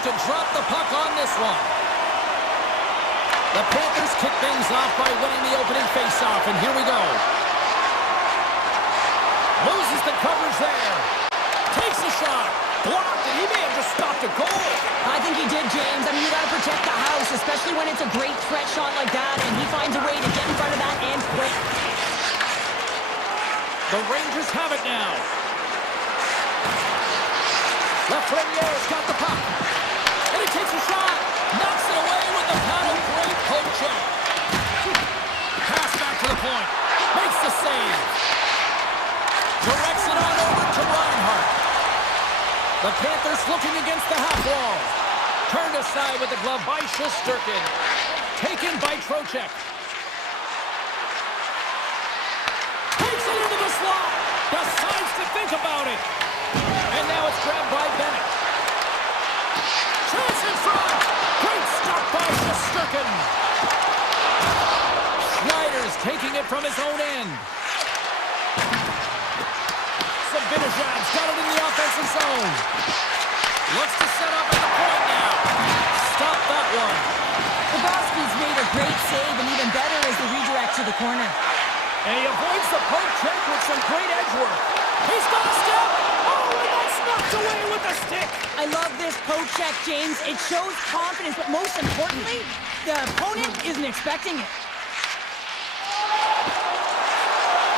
to drop the puck on this one. The Panthers kick things off by winning the opening faceoff, and here we go. Loses the coverage there. Takes a shot. Blocked, and he may have just stopped a goal. I think he did, James. I mean, you got to protect the house, especially when it's a great threat shot like that, and he finds a way to get in front of that and quick. The Rangers have it now. Lafreniere's got the puck. And he takes a shot. Knocks it away with the paddle. Great poke check. Pass back to the point. Makes the save. Directs it on over to Reinhart. The Panthers looking against the half wall. Turned aside with the glove by Shesterkin. Taken by Trocheck. Takes it into the slot. Decides to think about it. And now it's grabbed by Bennett. Chance in front. Great stop by Shesterkin. Schneider's taking it from his own end. Sabinajad's got it in the offensive zone. Looks to set up at the point now. Stop that one. Bobrovsky's made a great save, and even better is the redirect to the corner. And he avoids the poke check with some great edge work. He's got a step. Oh, and that's knocked away with the stick. I love this poke check, James. It shows confidence, but most importantly, the opponent isn't expecting it.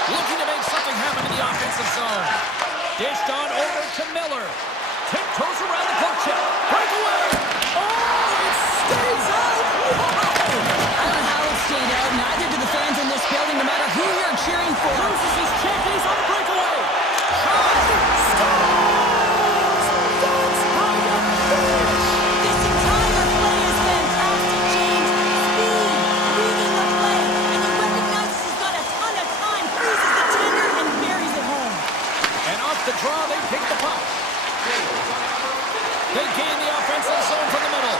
Looking to make something happen in the offensive zone. Dished on over to Miller. Tiptoes around the poke check. Breakaway. Oh, it stays out. Wow. I don't know how it stayed out. Neither do the fans in this building, no matter who you're cheering for. Loses his check. He's on the breakaway. Shot. Scores. That's how you finish. This entire play is fantastic, James. Speed, reading the play, and he recognizes he's got a ton of time, freezes the tender, and buries it home. And off the draw, they pick the puck. They gain the offensive zone from the middle.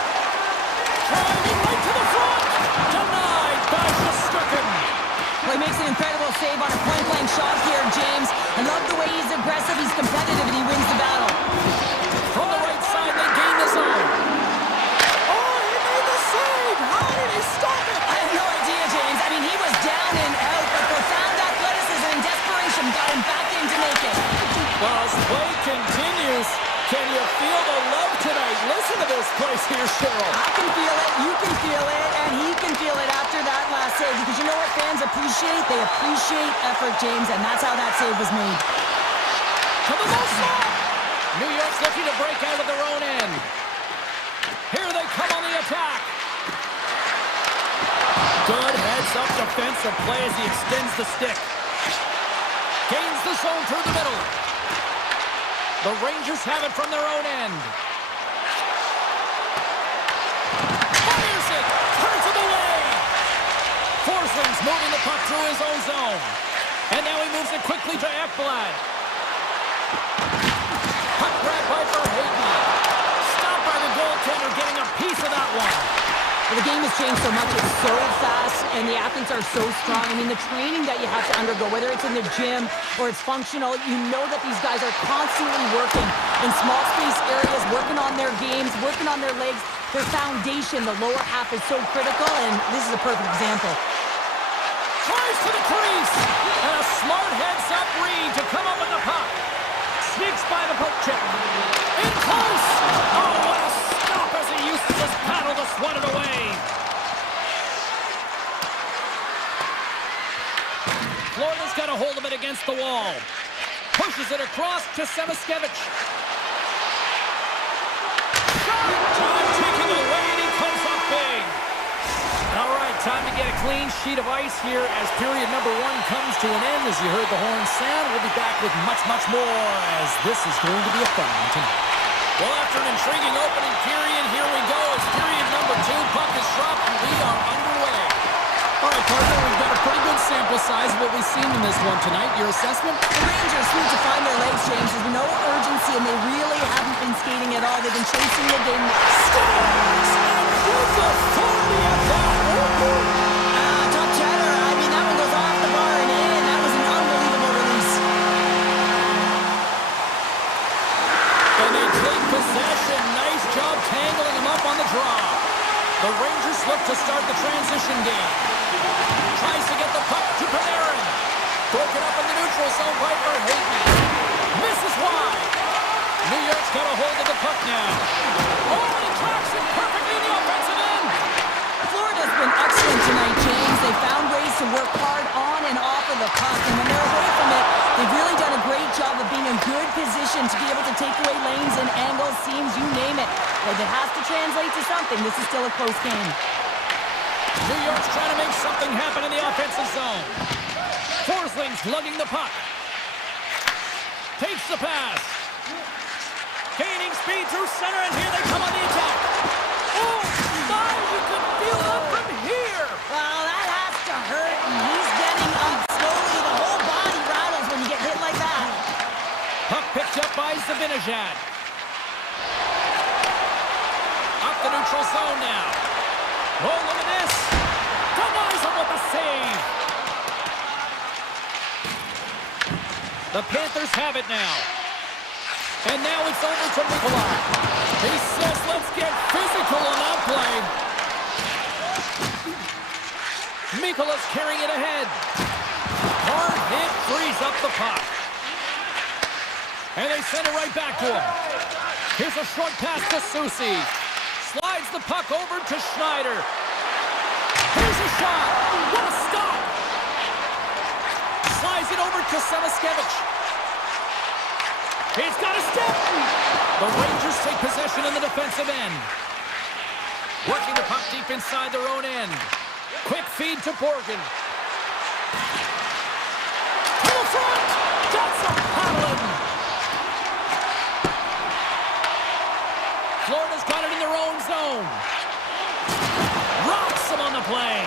Driving right to the front. Denied by Shesterkin. Well, he makes an incredible save on a point-blank shot here, James. I love the way he's aggressive, he's competitive, and he wins the battle. From the right side, they gain the zone. Oh, he made the save. How did he stop it? I have no idea, James. I mean, he was down and out, but profound athleticism and desperation got him back in to make it. Well, as play continues, can you feel the love tonight? Listen to this place here, Cheryl. I can feel it, you can feel it, and he can feel it after that last save. Because you know what fans appreciate? They appreciate effort, James, and that's how that save was made. To the left side. New York's looking to break out of their own end. Here they come on the attack. Good heads-up defensive play as he extends the stick. Gains the zone through the middle. The Rangers have it from their own end. Fires it! Turns it away! Forsling's moving the puck through his own zone. And now he moves it quickly to Ekblad. Puck grab by Verhaeghe. Stopped by the goaltender, getting a piece of that one. Well, the game has changed so much. It's so fast, and the athletes are so strong. I mean, the training that you have to undergo, whether it's in the gym or it's functional, you know that these guys are constantly working in small space areas, working on their games, working on their legs. Their foundation, the lower half, is so critical, and this is a perfect example. Tries to the crease, and a smart heads-up read to come up with the puck. Sneaks by the poke check. In close! Oh, what a stop as he uses his paddle to swat it away. Florida's got a hold of it against the wall. Pushes it across to Semiskevich. Time taking away, and he comes up big. All right, time to get a clean sheet of ice here as period number 1 comes to an end. As you heard the horn sound, we'll be back with much, much more as this is going to be a fun one tonight. Well, after an intriguing opening period, here we go as period number 2. Puck is dropped, and we are underway. All right, partner, we've got a pretty good sample size of what we've seen in this one tonight. Your assessment? The Rangers need to find their legs, James. There's no urgency, and they really haven't been skating at all. They've been chasing the game. Scores! And with authority at that. Top chatter. I mean, that one goes off the bar and in. That was an unbelievable release. And they take possession. Nice job tangling The Rangers look to start the transition game. Tries to get the puck to Panarin. Broken up in the neutral zone by Verhaeghe. Misses wide. New York's got a hold of the puck now. Oh, and he tracks it perfectly in the offensive end. Florida's been excellent tonight, James. They found ways to work hard on and off of the puck, and when they're away from it, they've really done a great job of being in good position to be able to take away lanes and angles, seams, you name it. But it has to translate to something. This is still a close game. New York's trying to make something happen in the offensive zone. Forsling's lugging the puck. Takes the pass. Gaining speed through center, and here they come on the attack. Oh, my, you can feel it from here. Well, that has to hurt, and he's getting up slowly. The whole body rattles when you get hit like that. Puck picked up by Zibanejad. Up the neutral zone now. Oh, look at this. Denies him with a save. The Panthers have it now. And now it's over to Nikolai. He says, let's get physical on that play. Mikola's carrying it ahead. Hard hit frees up the puck. And they send it right back to him. Here's a short pass to Susie. Slides the puck over to Schneider. Here's a shot. What a stop. Slides it over to Samaskevich. He's got a step. The Rangers take possession in the defensive end. Working the puck deep inside their own end. Quick feed to Borgen. To the front. That's a paddling. Florida's got it in their own zone. Rocks him on the play.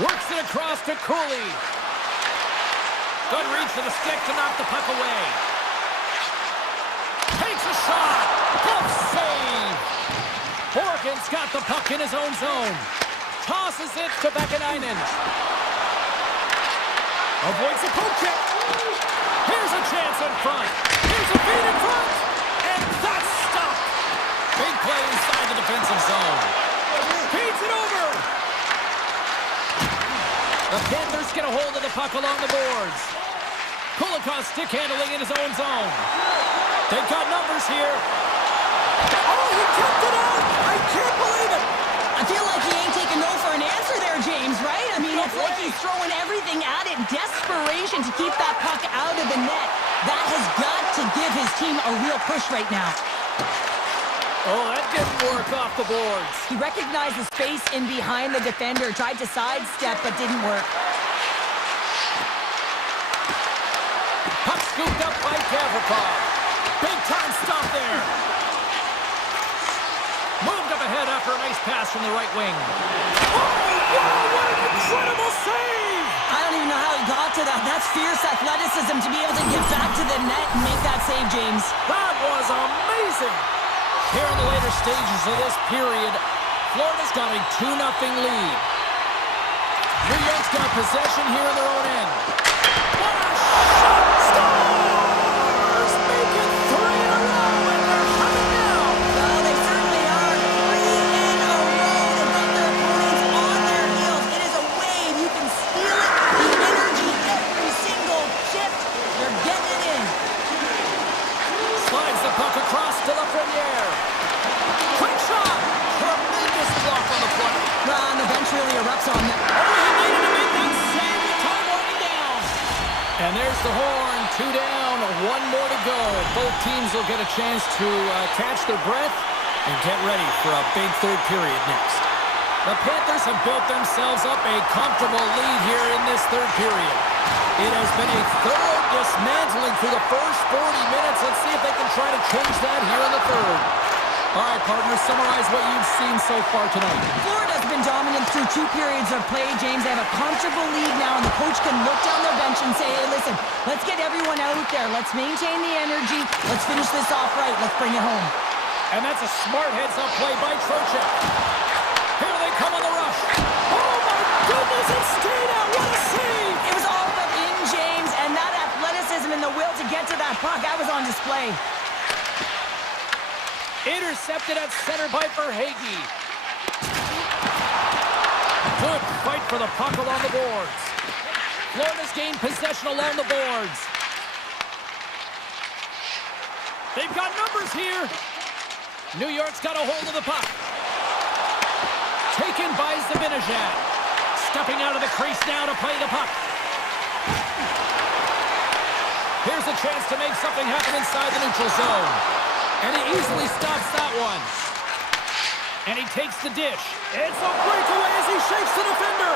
Works it across to Cooley. Good reach for the stick to knock the puck away. Takes a shot. Glove save. Borgen's got the puck in his own zone. Tosses it to Vakanainen. Avoids a poke check. Here's a chance in front. Here's a feed in front. And that's stopped. Big play inside the defensive zone. Feeds it over. The Panthers get a hold of the puck along the boards. Kulikov stick handling in his own zone. They've got numbers here. Oh, he kept it out. I can't believe it. I feel like he ain't taking no for an answer there, James, right? I mean, it's like he's throwing everything at it. Desperation to keep that puck out of the net. That has got to give his team a real push right now. Oh, that didn't work off the boards. He recognized the space in behind the defender, tried to sidestep, but didn't work. Puck scooped up by Gavrikov. Big time stop there. Moved up ahead after a nice pass from the right wing. Oh, wow, what an incredible save! I don't even know how he got to that. That's fierce athleticism to be able to get back to the net and make that save, James. That was amazing! Here in the later stages of this period, Florida's got a 2-0 lead. New York's got possession here in their own end. What a shot! Stars make it 3 in a row, and they're coming now. Well, they certainly are. 3 in a row. They've got their opponents on their heels. It is a wave. You can feel it. The energy, every single shift. They're getting it in. Slides the puck across to Lafreniere. Quick shot! Tremendous block on the play. And the bench really erupts on them. Oh, he needed to make that save with time running down. And there's the horn. 2 down, 1 more to go. Both teams will get a chance to catch their breath and get ready for a big third period next. The Panthers have built themselves up a comfortable lead here in this third period. It has been a thorough dismantling through the first 40 minutes. Let's see if they can try to change that here in the third. All right, partners, summarize what you've seen so far tonight. Florida's been dominant through 2 periods of play, James. They have a comfortable lead now, and the coach can look down their bench and say, hey, listen, let's get everyone out there. Let's maintain the energy. Let's finish this off right. Let's bring it home. And that's a smart heads-up play by Trocheck. Here they come on the rush. Oh, my goodness, it stayed out. What a save. It was all but in, James, and that athleticism and the will to get to that puck, that was on display. Intercepted at center by Verhaeghe. Good fight for the puck along the boards. Florida's gained possession along the boards. They've got numbers here. New York's got a hold of the puck. Taken by Zibanejad. Stepping out of the crease now to play the puck. Here's a chance to make something happen inside the neutral zone. And he easily stops that one. And he takes the dish. It's a breakaway as he shakes the defender.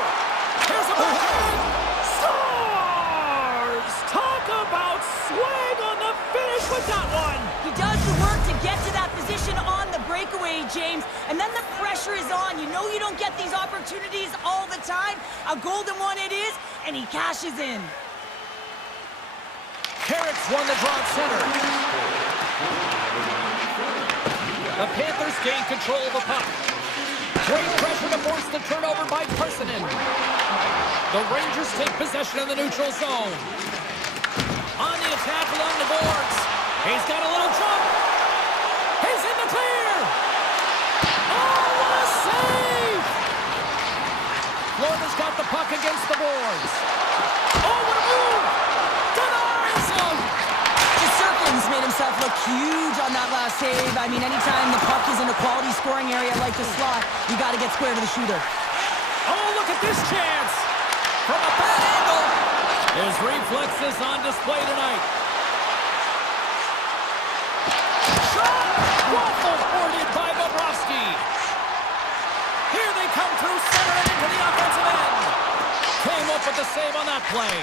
Here's a backhand. Scores! Talk about swag on the finish with that one. He does the work to get to that position on the breakaway, James. And then the pressure is on. You know you don't get these opportunities all the time. A golden one it is, and he cashes in. Carrick's won the draw at center. The Panthers gain control of the puck. Great pressure to force the turnover by Parsonen. The Rangers take possession of the neutral zone. On the attack along the boards. He's got a little jump. He's in the clear. Oh, what a save! Florida's got the puck against the boards. Oh, what a move! Denies him! Sirkins made himself look huge on that last save. I mean, anytime the puck is in a quality scoring area like the slot, you got to get square to the shooter. Oh, look at this chance! From a bad angle! His reflexes on display tonight. Shot! Waffle boarded by Bobrovsky. Here they come through center and into the offensive end. Came up with the save on that play.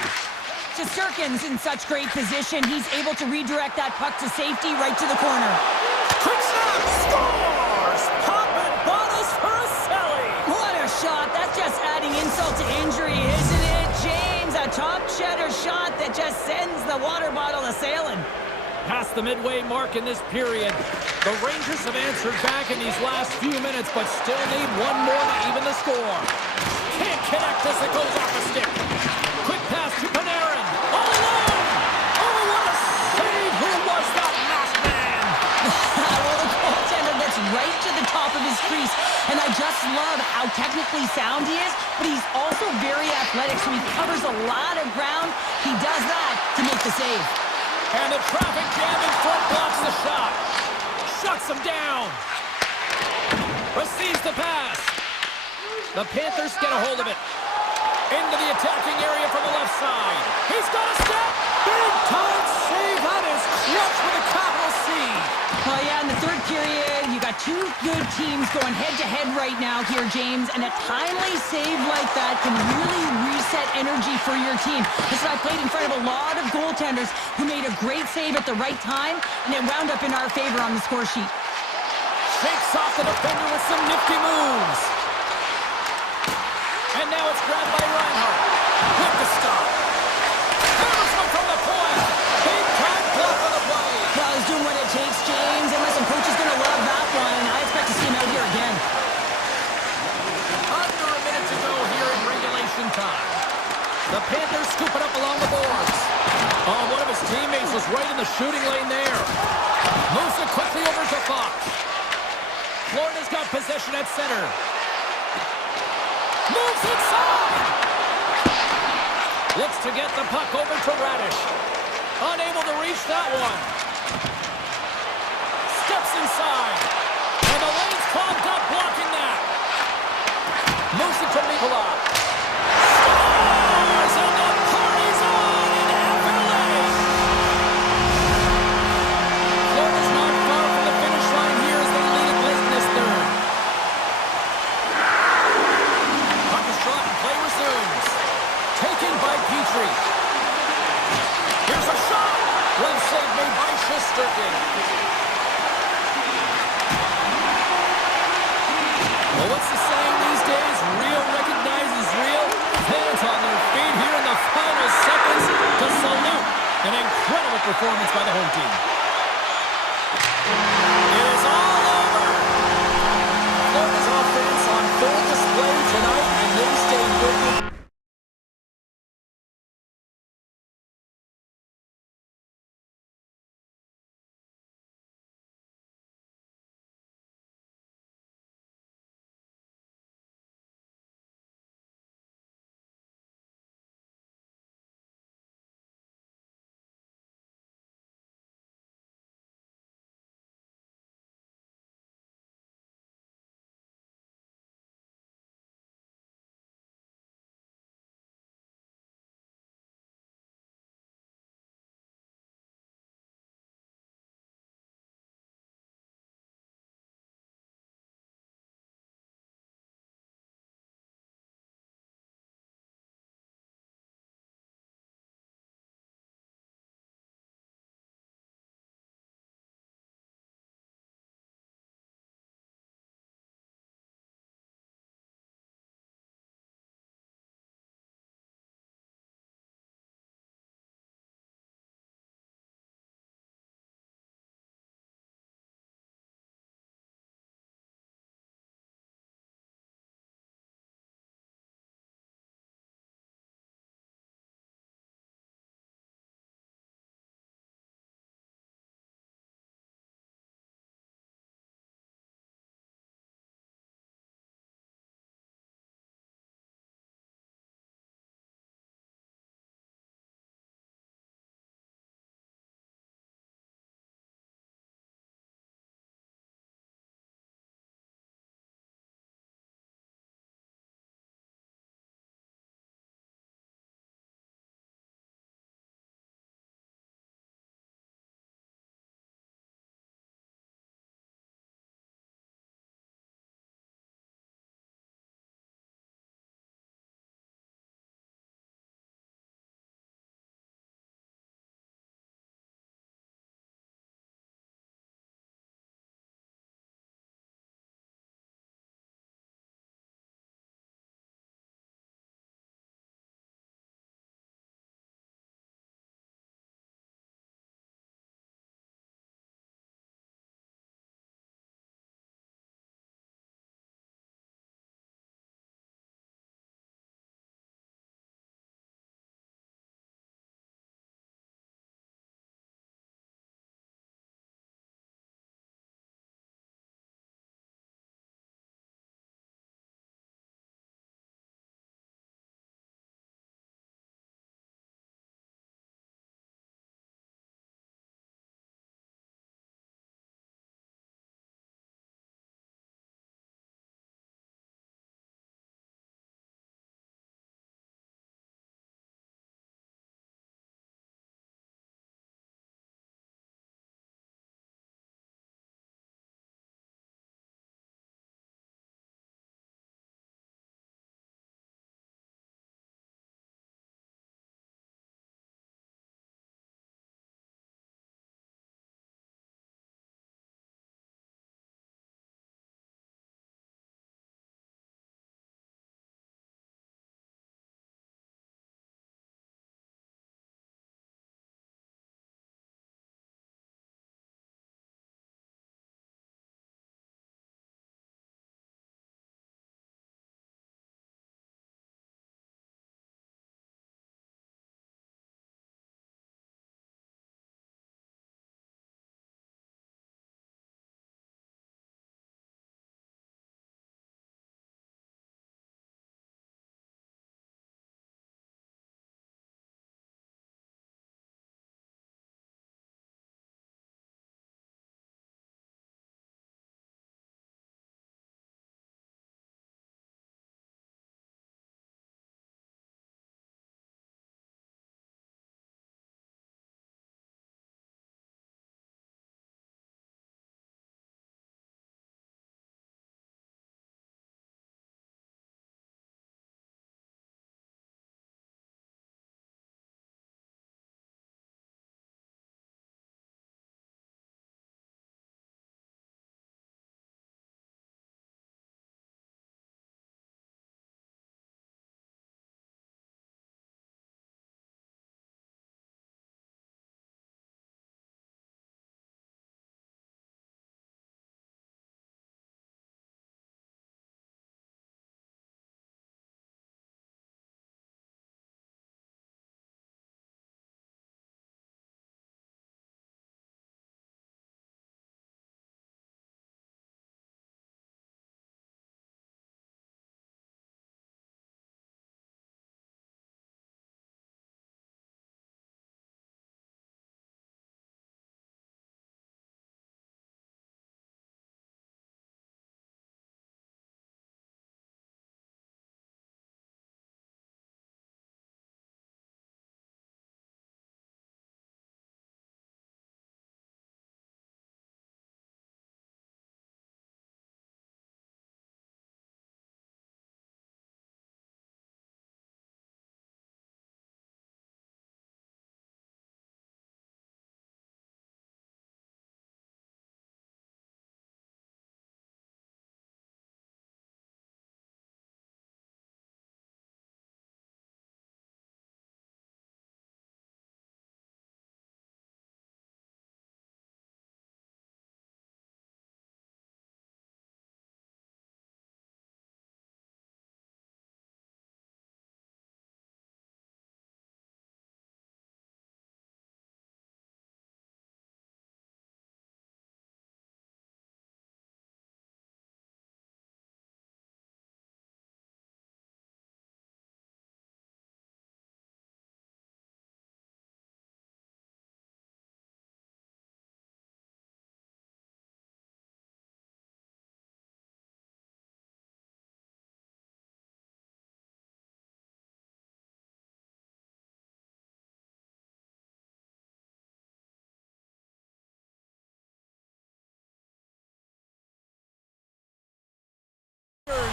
Sirkins in such great position. He's able to redirect that puck to safety right to the corner. Quick snap! Scores! Popping bottles for a celly! What a shot! That's just adding insult to injury, isn't it, James? A top cheddar shot that just sends the water bottle a-sailing. Past the midway mark in this period, the Rangers have answered back in these last few minutes, but still need one more to even the score. Can't connect as it goes off the stick. Quick pass to Panarin. All alone! Oh, what a save! Who was that masked man? Well, the goaltender gets right to the top of his crease, and I just love how technically sound he is, but he's also very athletic, so he covers a lot of ground. He does that to make the save. And the traffic jam in front blocks the shot. Shuts him down. Receives the pass. The Panthers get a hold of it. Into the attacking area from the left side. He's got a step. Big time save. That is clutch with a capital C. Well, yeah, in the third period, you got two good teams going head-to-head right now here, James, and a timely save like that can really reset energy for your team. Listen, I played in front of a lot of goaltenders who made a great save at the right time, and it wound up in our favor on the score sheet. Shakes off the defender with some nifty moves. And now it's grabbed by Reinhardt. With the stop. Hammers one from the point. Big time block on the play. Well, he's doing what it takes, James, and listen, coach is going to love that one. I expect to see him out here again. Under a minute to go here in regulation time. The Panthers scoop it up along the boards. Oh, one of his teammates was right in the shooting lane there. Moves it quickly over to Fox. Florida's got possession at center. Moves inside! Looks to get the puck over to Radish. Unable to reach that one. Steps inside. And the lane's clogged up, blocking that. Moves it to Nikolai. Scores! And the party's on in FLA! Florida's not far from the finish line here as they lead it late in this third. Puck is dropped and play resumes. Taken by Petrie. Here's a shot! Well save made by Shesterkin. Well, what's the saying these days? Real recognizes real. Fans on their feet here in the final seconds to salute an incredible performance by the home team.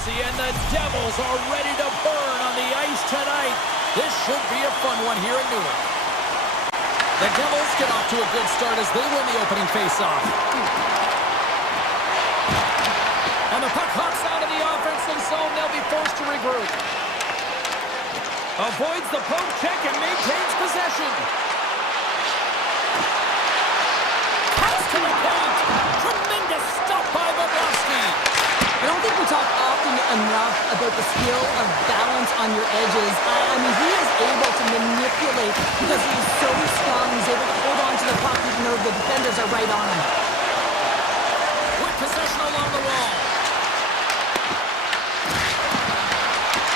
jersey, and the Devils are ready to burn on the ice tonight. This should be a fun one here in Newark. The Devils get off to a good start as they win the opening faceoff. And the puck hops out of the offensive zone. They'll be forced to regroup. Avoids the poke check and maintains possession. Pass to the paint. Tremendous stop by Bobrovsky. I don't think we talk often enough about the skill of balance on your edges. I mean, he is able to manipulate because he is so strong. He's able to hold on to the puck even though the defenders are right on him. With possession along the wall.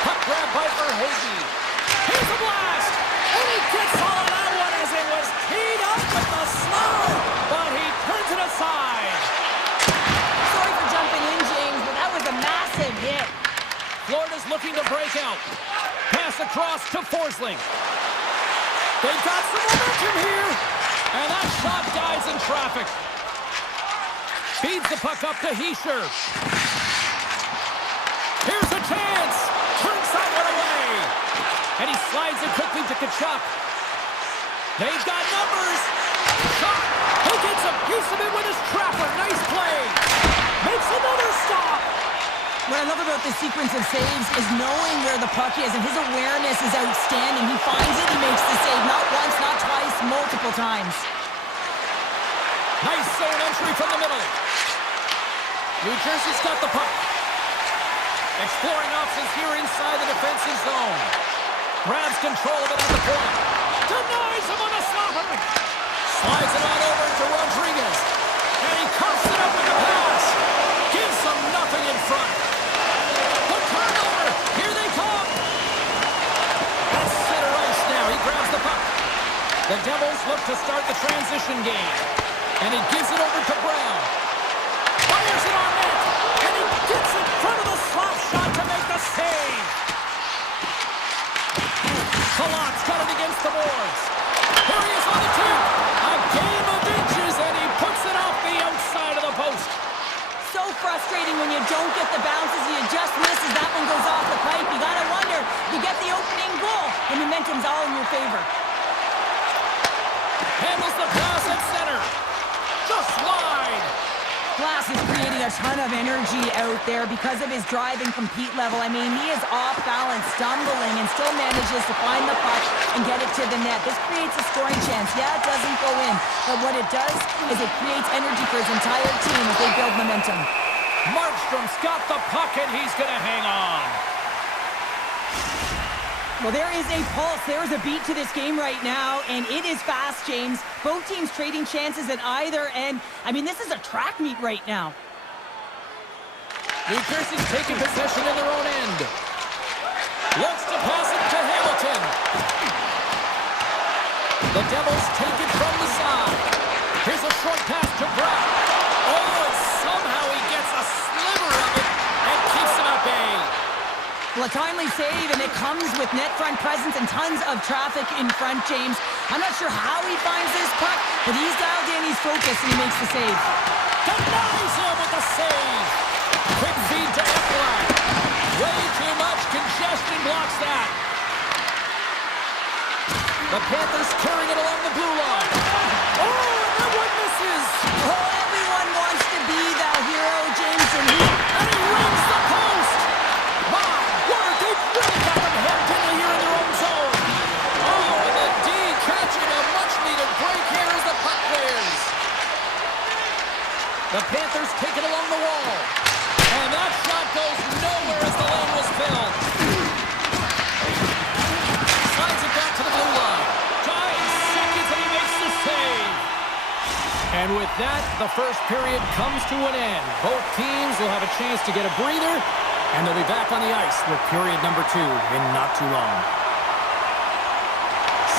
Puck grab by Verhaeghe. Here's a blast! And he gets all of that one as it was teed up with the slow, but he turns it aside. Sorry for jumping in, James, but that was a massive hit. Florida's looking to break out. Pass across to Forsling. They've got some momentum here. And that shot dies in traffic. Feeds the puck up to Hischier. Here's a chance. Turns that one away. And he slides it quickly to Tkachuk. They've got numbers. Shot. He gets a piece of it with his trapper. Nice play. Makes another stop. What I love about this sequence of saves is knowing where the puck is, and his awareness is outstanding. He finds it, he makes the save. Not once, not twice, multiple times. Nice zone entry from the middle. New Jersey's got the puck. Exploring options here inside the defensive zone. Grabs control of it at the point. Denies him on a slapper. Slides it on over to Rodriguez. And he cuffs it up with a pass. Gives them nothing in front. The turnover. Here they come. That's center ice now. He grabs the puck. The Devils look to start the transition game. And he gives it over to Brown. Fires it on net. And he gets in front of the slap shot to make the save. Kalot's got it against the boards. Here he is on the tip. A game of inches, and he puts it off the outside of the post. So frustrating when you don't get the bounces. You just misses. That one goes off the pipe. You gotta wonder, you get the opening goal, and momentum's all in your favor. Handles the pass at center. Just wide. Glass is creating a ton of energy out there because of his drive and compete level. I mean, he is off balance, stumbling, and still manages to find the puck and get it to the net. This creates a scoring chance. Yeah, it doesn't go in, but what it does is it creates energy for his entire team as they build momentum. Markstrom's got the puck, and he's going to hang on. Well, there is a pulse. There is a beat to this game right now, and it is fast, James. Both teams trading chances at either end. I mean, this is a track meet right now. New Jersey's taking possession in their own end. Looks to pass it to Hamilton. The Devils take it from the side. Here's a short pass to Brown. Oh, and somehow he gets a sliver of it and keeps him at bay. Well, a timely save, and it comes with net front presence and tons of traffic in front, James. I'm not sure how he finds this puck, but he's dialed in, he's focused, and he makes the save. Denies him with the save. Quick feed to Ekblad. Way too much congestion blocks that. The Panthers carrying it along the blue line. Oh, and that one misses. Oh, everyone wants to be the hero, James, and he rings the post. My word, they've really got them hemmed in here in their own zone. Oh, and the D catching a much-needed break here as the puck clears. The Panthers take it along the wall. And that shot goes nowhere as the lane was filled. Slides it back to the blue line. 5 seconds and he makes the save. And with that, the first period comes to an end. Both teams will have a chance to get a breather, and they'll be back on the ice with period number 2 in not too long.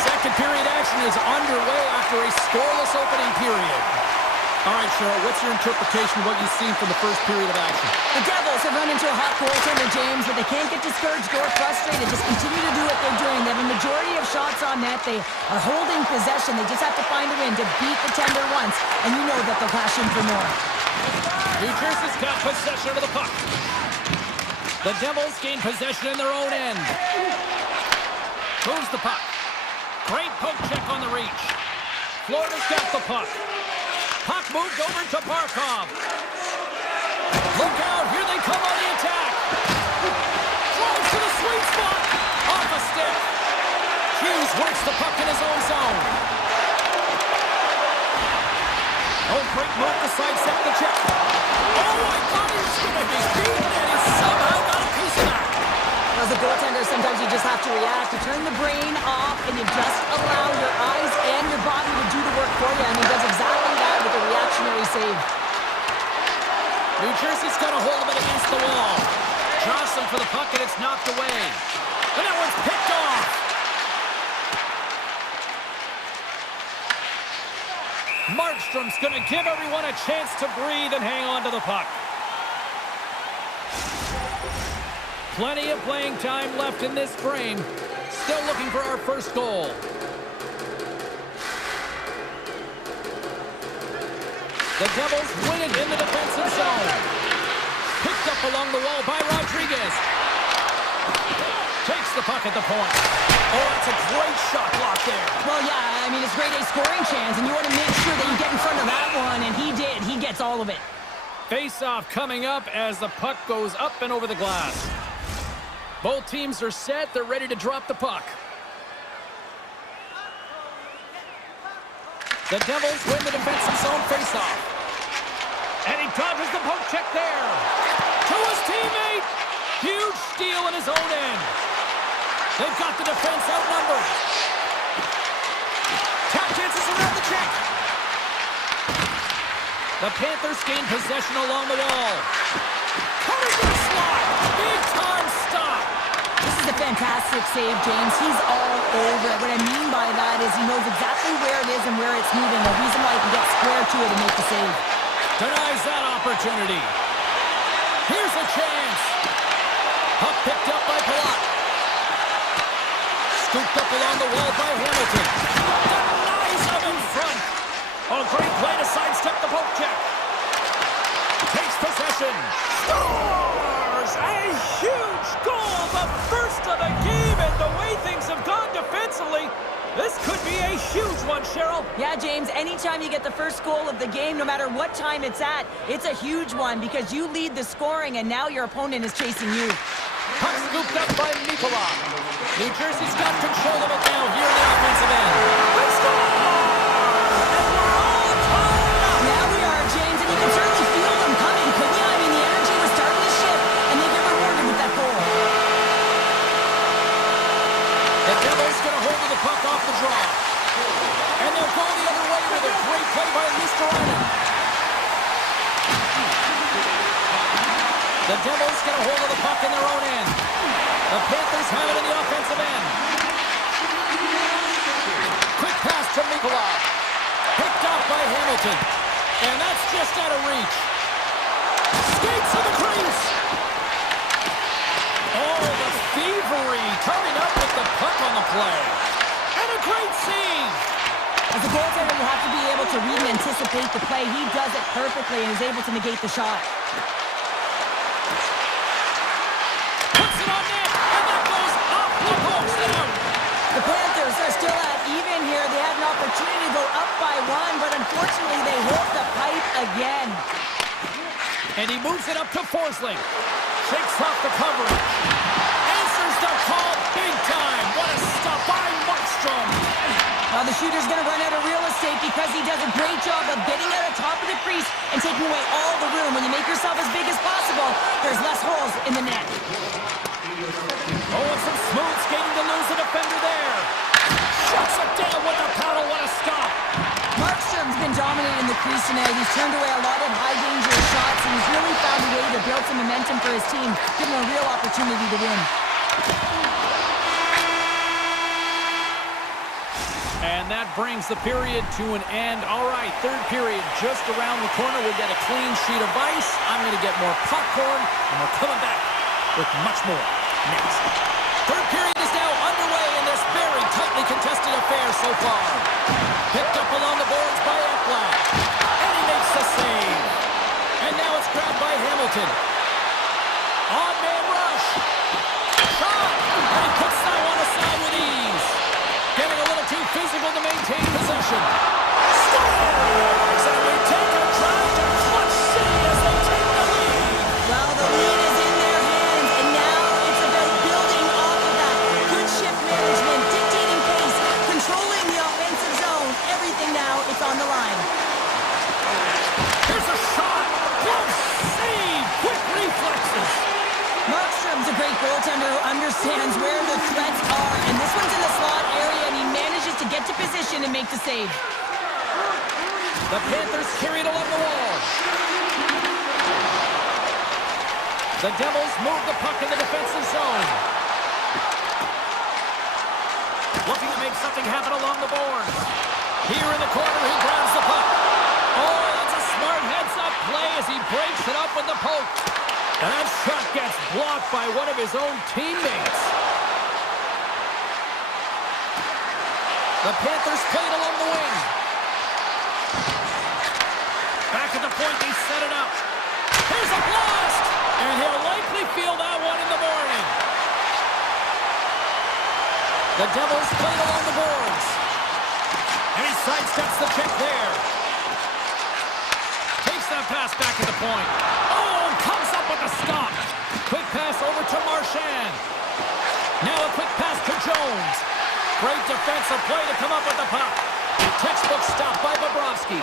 Second period action is underway after a scoreless opening period. All right, Cheryl, what's your interpretation of what you've seen from the first period of action? The Devils have run into a hot goaltender, James, but they can't get discouraged or frustrated. Just continue to do what they're doing. They have a majority of shots on net. They are holding possession. They just have to find a win to beat the tender once, and you know that they'll cash in for more. New Jersey's got possession of the puck. The Devils gain possession in their own end. Moves the puck. Great poke check on the reach. Florida's got the puck. Puck moved over to Barkov. Look out, here they come on the attack. Drives to the sweet spot. Off a stick. Hughes works the puck in his own zone. Oh, great move to sidestep the check. Oh, I thought he was going to be beaten, and he somehow got a piece of that. As a goaltender, sometimes you just have to react. You turn the brain off, and you just allow your eyes and your body to do the work for you. And he does exactly that with a reactionary save. New Jersey's got a hold of it against the wall. Jostling for the puck, and it's knocked away. And that one's picked off. Markstrom's going to give everyone a chance to breathe and hang on to the puck. Plenty of playing time left in this frame. Still looking for our first goal. The Devils win it in the defensive zone. Picked up along the wall by Rodriguez. Takes the puck at the point. Oh, that's a great shot block there. Well, yeah, I mean, it's grade A scoring chance, and you want to make sure that you get in front of that one, and he did. He gets all of it. Face-off coming up as the puck goes up and over the glass. Both teams are set. They're ready to drop the puck. The Devils win the defensive zone face-off. And he dodges the poke check there. To his teammate. Huge steal in his own end. They've got the defense outnumbered. Tap chances around the check. The Panthers gain possession along the wall. Coming to the slot. Big time stop. This is a fantastic save, James. He's all over it. What I mean by that is he knows exactly where it is and where it's moving. The reason why he can get square to it and make the save. Denies that opportunity. Here's a chance. Puck picked up by Palat. Scooped up along the wall by Hamilton. Denies him in front. Oh, great play to sidestep the poke check. Takes possession. Scores! A huge goal! The first of the game, and the way things have gone defensively, this could be a huge one, Cheryl. Yeah, James, anytime you get the first goal of the game, no matter what time it's at, it's a huge one because you lead the scoring and now your opponent is chasing you. Puck scooped up by Nicola. New Jersey's got control of it now here in the offensive end. They score! And we're all tied up. Now we are, James, and you can certainly feel them coming, couldn't you? I mean, the energy was starting to shift, and they get rewarded with that goal. The Devils get a hold of the puck off the draw. And they'll go the other way with a great play by Luosterainen. The Devils get a hold of the puck in their own end. The Panthers have it in the offensive end. Quick pass to Nicola. Picked off by Hamilton. And that's just out of reach. Skates to the crease. Oh, the thievery coming up with the puck on the play. And a great save. As a goaltender, you have to be able to read and anticipate the play. He does it perfectly and is able to negate the shot. Puts it on net, and that goes off the post and out. The Panthers are still at even here. They had an opportunity to go up by one, but unfortunately they hit the pipe again. And he moves it up to Forsling. Shakes off the coverage. Answers the call big time. What a stop by Markstrom. Now the shooter's going to run out of real estate because he does a great job of getting out of top of the crease and taking away all the room. When you make yourself as big as possible, there's less holes in the net. Oh, and some smooth skating to lose the defender there. Shuts it down with the paddle. What a stop. Markstrom's been dominating the crease tonight. He's turned away a lot of high-danger shots, and he's really found a way to build some momentum for his team, give him a real opportunity to win. And that brings the period to an end. All right, third period just around the corner. We'll get a clean sheet of ice. I'm going to get more popcorn, and we're coming back with much more next. Third period is now underway in this very tightly contested affair so far. Picked up along the boards by Ekblad. And he makes the save. And now it's grabbed by Hamilton. On man rush. great goaltender who understands where the threats are, and this one's in the slot area, and he manages to get to position and make the save. The Panthers carry it along the wall. The Devils move the puck in the defensive zone. Looking to make something happen along the boards. Here in the corner, he grabs the puck. Oh, that's a smart heads-up play as he breaks it up with the poke. And that shot gets blocked by one of his own teammates. The Panthers play it along the wing. Back at the point, they set it up. Here's a blast! And he'll likely feel that one in the morning. The Devils play it along the boards. And he sidesteps the check there. Takes that pass back at the point. Oh, comes up with a stop. Quick pass over to Marchand. Now a quick pass to Jones. Great defensive play to come up with the puck. Textbook stop by Bobrovsky.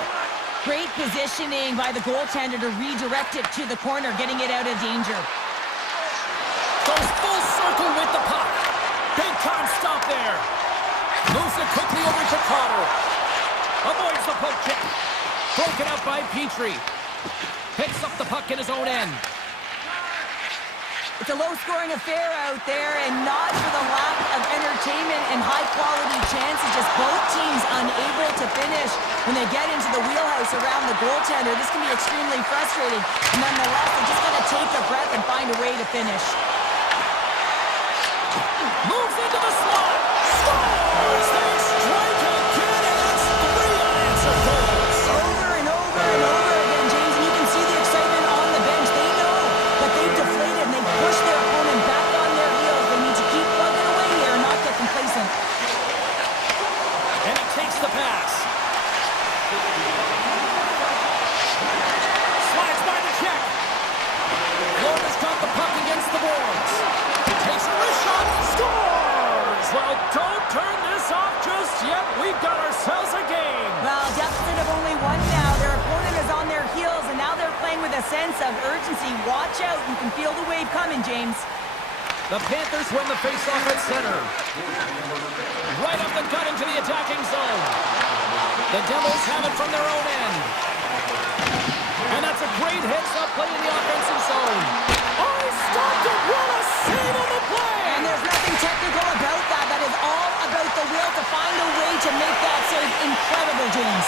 Great positioning by the goaltender to redirect it to the corner, getting it out of danger. Goes full circle with the puck. Big time stop there. Moves it quickly over to Cotter. Avoids the poke check. Broken up by Petrie. Picks up the puck in his own end. It's a low-scoring affair out there, and not for the lack of entertainment and high-quality chances. Just both teams unable to finish when they get into the wheelhouse around the goaltender. This can be extremely frustrating. Nonetheless, they just got to take a breath and find a way to finish. Moves into the slot. Scores! They strike again, and that's 3 unanswered goals. Over and over and over again, James, and you can see the excitement on the bench. They know that they've deflated and they push their opponent back on their heels. They need to keep plugging away here and not get complacent. And he takes the pass. Slides by the check. Florida's got the puck against the boards. Takes a wrist shot. Scores! Well, don't turn this off just yet. We've got ourselves a game. Well, deficit of only one now. Their opponent is on their heels, and now they're playing with a sense of urgency. Watch out. You can feel the wave coming, James. The Panthers win the faceoff at center. Right up the gut into the attacking zone. The Devils have it from their own end. And that's a great heads-up play in the offensive zone. Oh, stopped it! What a save on the play! And there's nothing technical about that. That is all about the will to find a way to make that save incredible, James.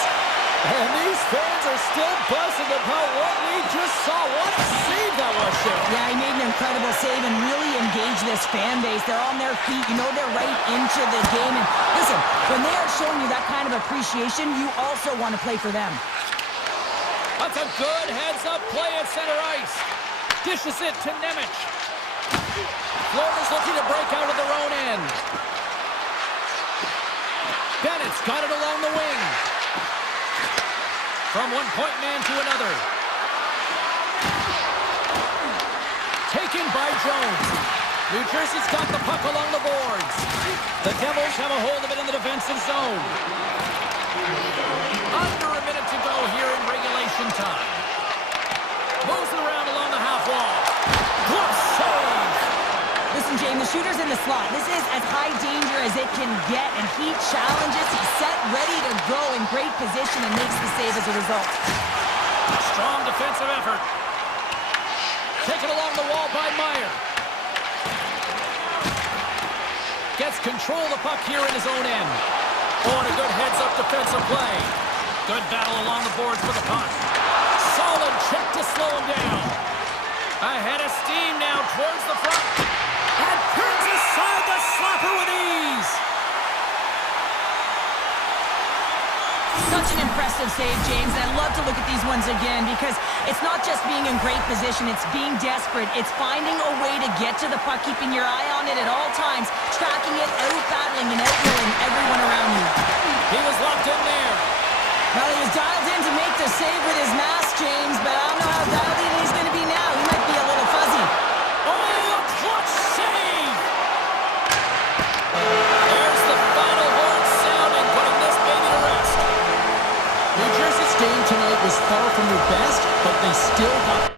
And these fans are still buzzing about what we just saw. What a save that was, Shane. Yeah, he made an incredible save and really engaged this fan base. They're on their feet. You know they're right into the game. And listen, when they are showing you that kind of appreciation, you also want to play for them. That's a good heads-up play at center ice. Dishes it to Nemec. Florida's looking to break out of their own end. Bennett's got it along the wing. From one point man to another. Taken by Jones. New Jersey's got the puck along the boards. The Devils have a hold of it in the defensive zone. Under a minute to go here in regulation time. Moves it around along the half wall. Glove save! Listen, James, the shooter's in the slot. This is as high danger as it can get, and he challenges. He's set, ready to go in great position, and makes the save as a result. Strong defensive effort. Taken along the wall by Meyer. Gets control of the puck here in his own end. Oh, and a good heads-up defensive play. Good battle along the boards for the puck. Solid check to slow him down. Ahead of steam now towards the front. And turns aside the slapper with ease. Such an impressive save, James. I love to look at these ones again because it's not just being in great position, it's being desperate. It's finding a way to get to the puck, keeping your eye on it at all times, tracking it, out-battling and out-knowing everyone around you. He was locked in there. Well, he was dialed in to make the save with his mask, James, but I don't know how dialed in he's going to be now. He might be a little fuzzy. Oh, a clutch save! There's the final horn sounding, putting this baby to rest. New Jersey's game tonight was far from their best, but they still got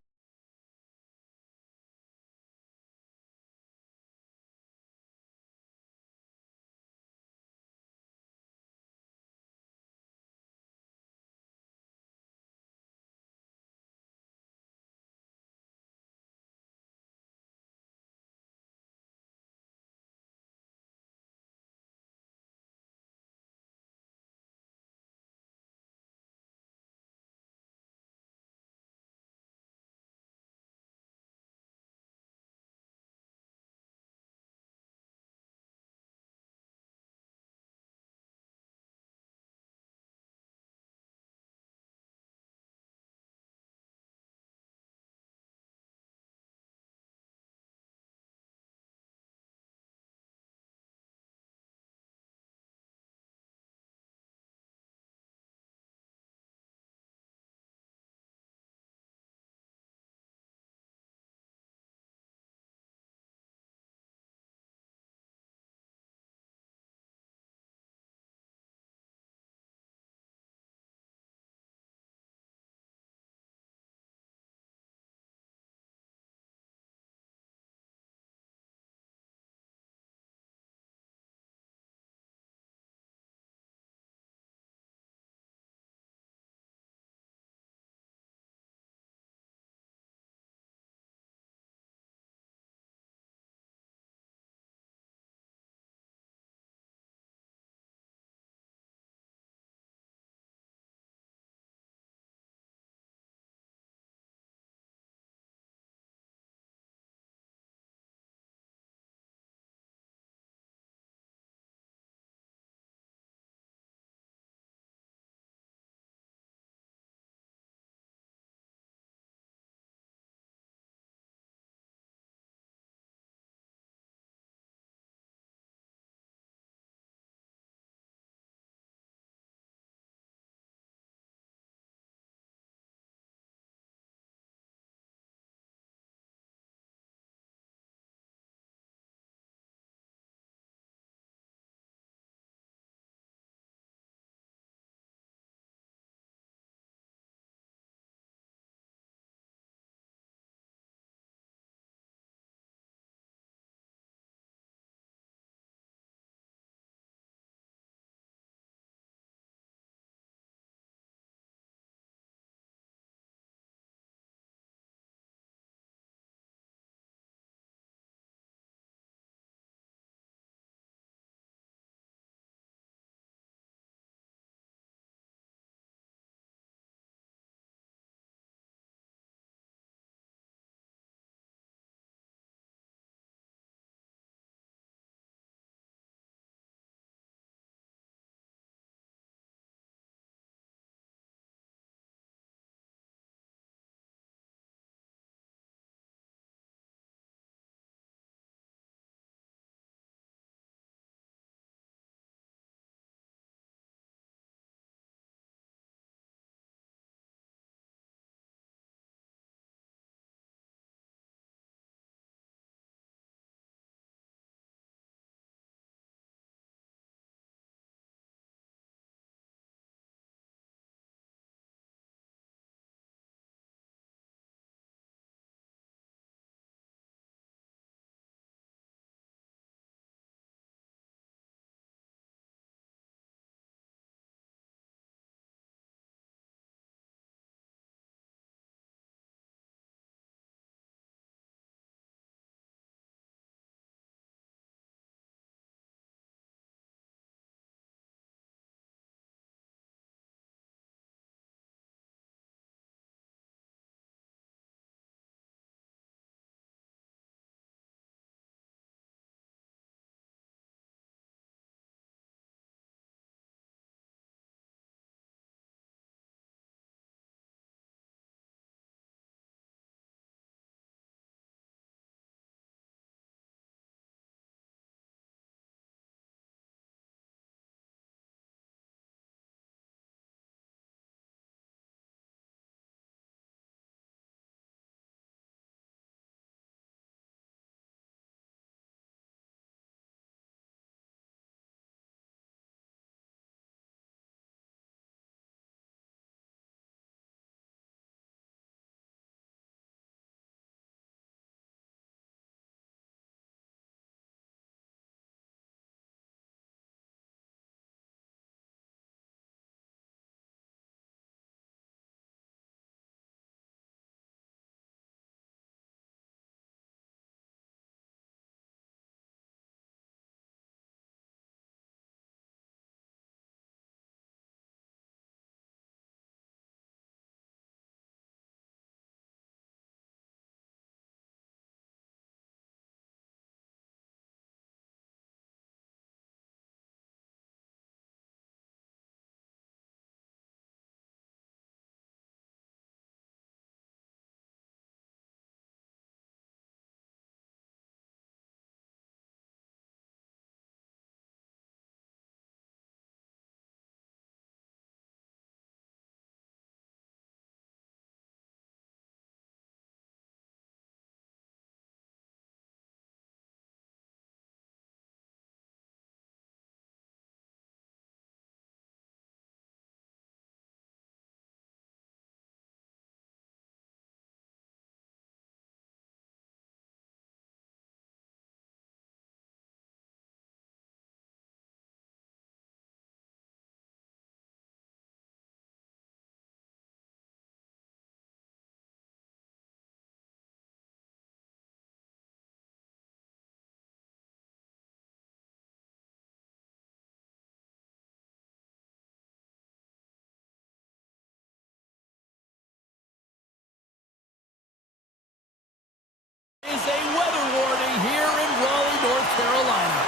is a weather warning here in Raleigh, North Carolina.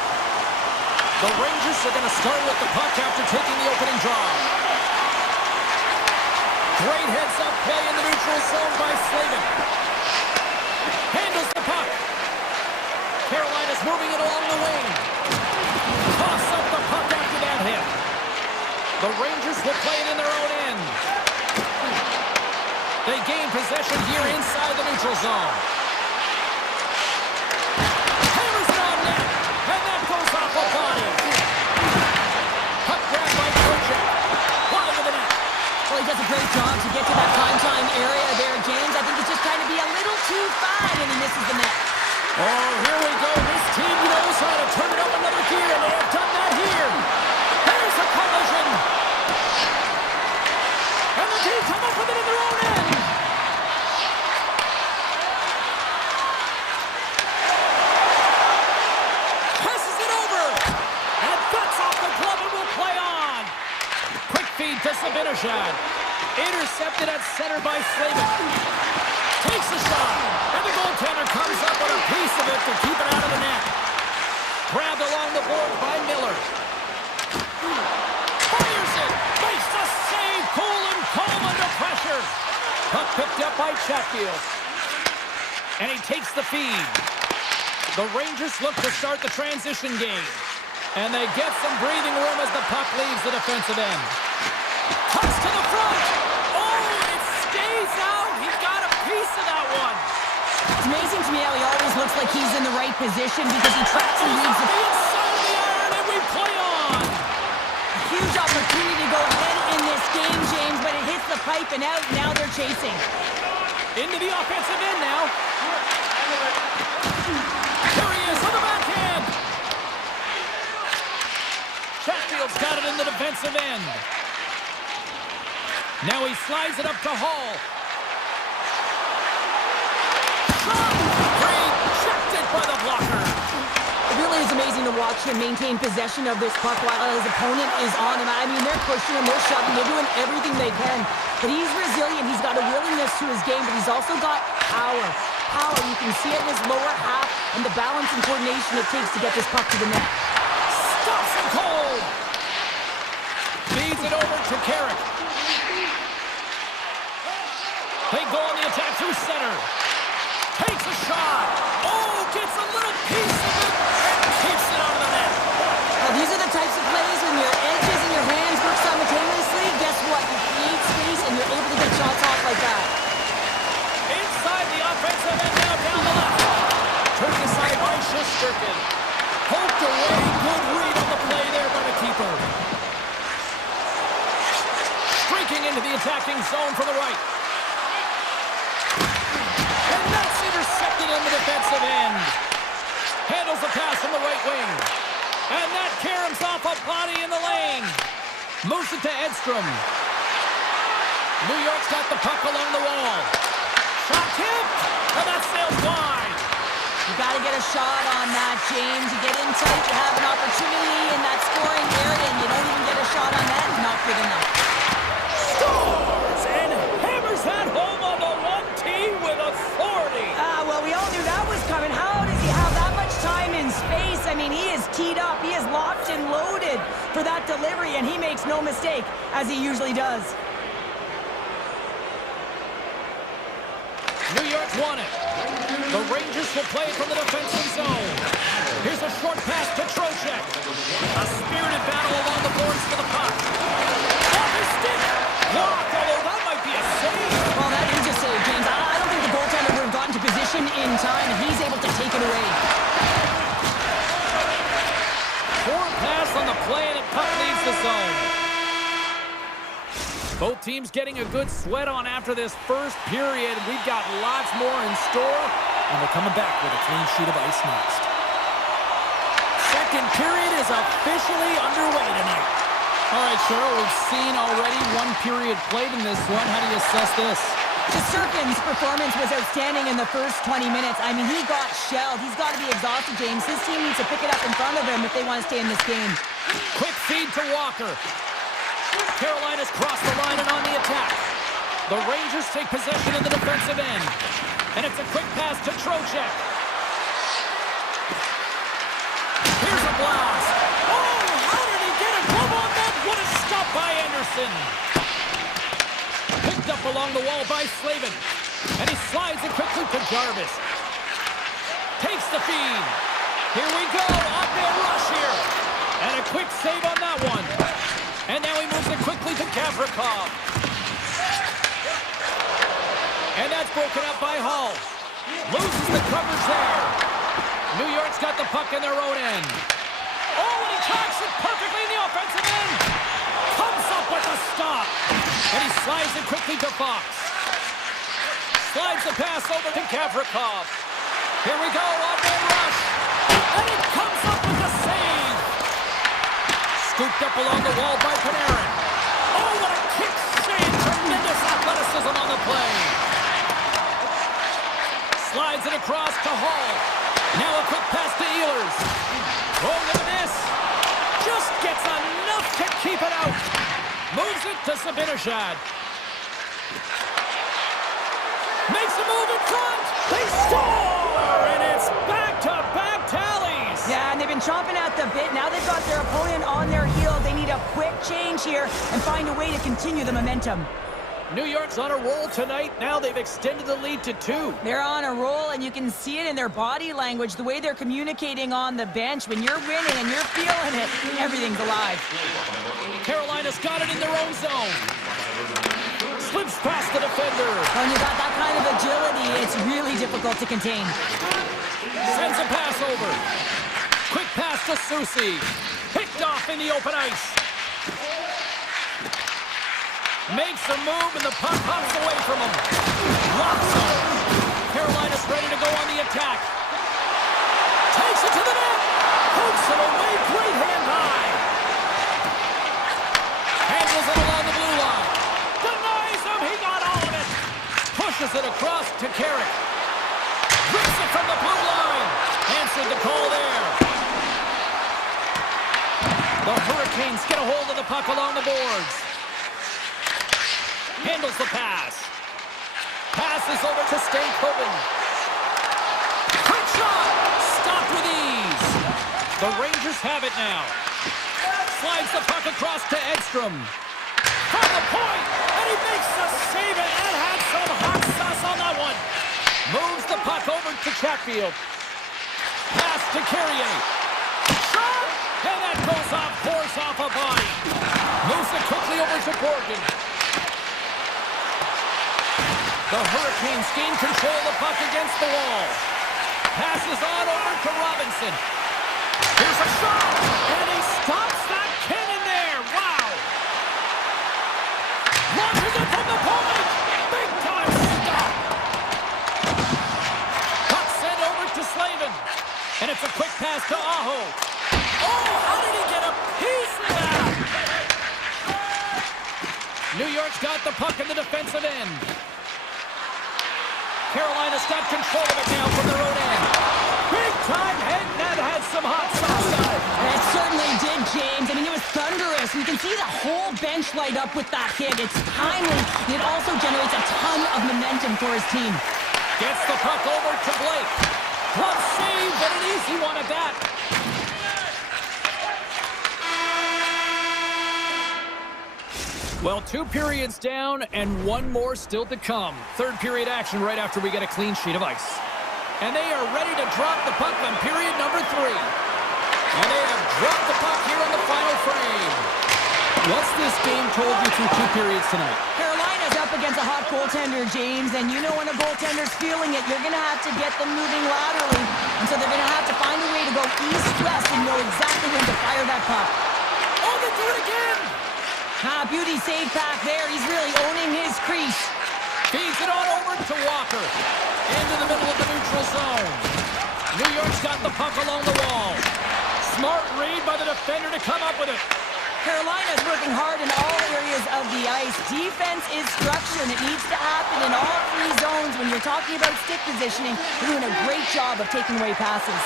The Rangers are going to start with the puck after taking the opening draw. Great heads-up play in the neutral zone by Slavin. Handles the puck. Carolina's moving it along the wing. Toss up the puck after that hit. The Rangers will play it in their own end. They gain possession here inside the neutral zone. Hammers it on net, and that goes off a body. Puck grab by Kojak. Wide of the net. Well, he does a great job to get to that prime-time area there, James. I think he's just trying to be a little too fine, and he misses the net. Oh, here we go. This team knows how to turn it up another gear, and they have done that here. Here's a collision. And the team come up with it in their own end. Passes it over. And that's off the glove and will play on. Quick feed to Sabinashad. Intercepted at center by Slavin. Takes a shot. And the goaltender comes up with a piece of it to keep it out of the net. Grabbed along the board by Miller. Fires it. Makes the save. Cool and calm under pressure. Puck picked up by Chatfield. And he takes the feed. The Rangers look to start the transition game. And they get some breathing room as the puck leaves the defensive end. Cuts to the front. Oh, it stays out. He got a piece of that one. It's amazing to me how he always looks like he's in the right position because he tracks and leads the inside of the iron, and we play on. A huge opportunity to go ahead in this game, James, but it hits the pipe and out. Now they're chasing. Into the offensive end now. There he is on the backhand. Chatfield's got it in the defensive end. Now he slides it up to Hall. Rejected by the blocker. It really is amazing to watch him maintain possession of this puck while his opponent is on him. I mean, they're pushing him, they're shoving, they're doing everything they can. But he's resilient, he's got a willingness to his game, but he's also got power. Power, you can see it in his lower half and the balance and coordination it takes to get this puck to the net. Stops it cold. Feeds it over to Carrick. They go on the attack through center. Takes a shot. Oh, gets a little piece of it and keeps it out of the net. Now, these are the types of plays when your edges and your hands work simultaneously. Guess what? You create space and you're able to get shots off like that. Inside the offensive end now down the left. Turned aside by Shesterkin. Poked away. Good read on the play there by the keeper. Streaking into the attacking zone from the right. And that's intercepted in the defensive end. Handles the pass from the right wing. And that caroms off a body in the lane. Moves it to Edstrom. New York's got the puck along the wall. Shot tipped. And that sails wide. You got to get a shot on that, James. You get in tight, you have an opportunity in that scoring area, and you don't even get a shot on that. Not good enough. Scores and hammers that home on the 1T with authority. Well, we all knew that was coming. How does he have that much time and space? I mean, he is teed up. He is locked and loaded for that delivery, and he makes no mistake, as he usually does. New York's won it. The Rangers will play it from the defensive zone. Here's a short pass to Trocheck. A spirited battle along the boards for the puck. Off his stick. Blocked, although that might be a save. Well, that is a save, James. I don't think the goaltender would have gotten to position in time, and he's able to take it away. Forward pass on the play, and the puck leaves the zone. Both teams getting a good sweat on after this first period. We've got lots more in store, and we're coming back with a clean sheet of ice next. Second period is officially underway tonight. All right, Cheryl, we've seen already one period played in this one. How do you assess this? Shesterkin's performance was outstanding in the first 20 minutes. I mean, he got shelled. He's got to be exhausted, James. His team needs to pick it up in front of him if they want to stay in this game. Quick feed to Walker. Carolina's crossed the line and on the attack. The Rangers take possession in the defensive end. And it's a quick pass to Trocheck. Robinson. Picked up along the wall by Slavin. And he slides it quickly to Jarvis. Takes the feed. Here we go. Off-man rush here. And a quick save on that one. And now he moves it quickly to Gavrikov. And that's broken up by Hall. Loses the coverage there. New York's got the puck in their own end. Oh, and he tracks it perfectly in the offensive end. Comes up with a stop. And he slides it quickly to Fox. Slides the pass over to Gavrikov. Here we go, on-man rush. And it comes up with a save. Scooped up along the wall by Panarin. Oh, what a kick save. Tremendous athleticism on the play. Slides it across to Hall. Now a quick pass to Ehlers. Oh, look at this. Just gets enough to keep it out. Moves it to Zibanejad. Makes a move in front. They score! And it's back-to-back tallies. Yeah, and they've been chomping at the bit. Now they've got their opponent on their heel. They need a quick change here and find a way to continue the momentum. New York's on a roll tonight. Now they've extended the lead to 2. They're on a roll, and you can see it in their body language, the way they're communicating on the bench. When you're winning and you're feeling it, everything's alive. Carolina's got it in their own zone. Slips past the defender. When you got that kind of agility, it's really difficult to contain. Sends a pass over. Quick pass to Susi. Picked off in the open ice. Makes a move, and the puck hops away from him. Locks him. Carolina's ready to go on the attack. Takes it to the net. Hooks it away. Great hand high. Handles it along the blue line. Denies him. He got all of it. Pushes it across to Carrick. Rips it from the blue line. Answered the call there. The Hurricanes get a hold of the puck along the boards. Handles the pass. Passes over to Stankoven. Quick shot. Stopped with ease. The Rangers have it now. Slides the puck across to Edstrom. From the point. And he makes the save. And that had some hot sauce on that one. Moves the puck over to Chatfield. Pass to Carrier. Shot. And that goes off. Force off a body. Moves it quickly over to Borgen. The Hurricanes gain control of the puck against the wall. Passes on over to Robinson. Here's a shot, and he stops that cannon there. Wow. Launches it from the point. Big time stop. Puck sent over to Slavin. And it's a quick pass to Aho. Oh, how did he get a piece of that? New York's got the puck in the defensive end. Carolina's got control of it now from their own end. Big time hit, that had some hot sauce on it. It certainly did, James. I mean, it was thunderous. You can see the whole bench light up with that hit. It's timely. It also generates a ton of momentum for his team. Gets the puck over to Blake. Glove save, but an easy one at that. Well, 2 periods down and 1 more still to come. Third period action right after we get a clean sheet of ice. And they are ready to drop the puck on period number 3. And they have dropped the puck here in the final frame. What's this game told you through 2 periods tonight? Carolina's up against a hot goaltender, James, and you know when a goaltender's feeling it, you're going to have to get them moving laterally. And so they're going to have to find a way to go east-west and know exactly when to fire that puck. Oh, they do it again! Beauty save back there. He's really owning his crease. Feeds it on over to Walker. Into the middle of the neutral zone. New York's got the puck along the wall. Smart read by the defender to come up with it. Carolina's working hard in all areas of the ice. Defense is structure, and it needs to happen in all 3 zones. When you're talking about stick positioning, they're doing a great job of taking away passes.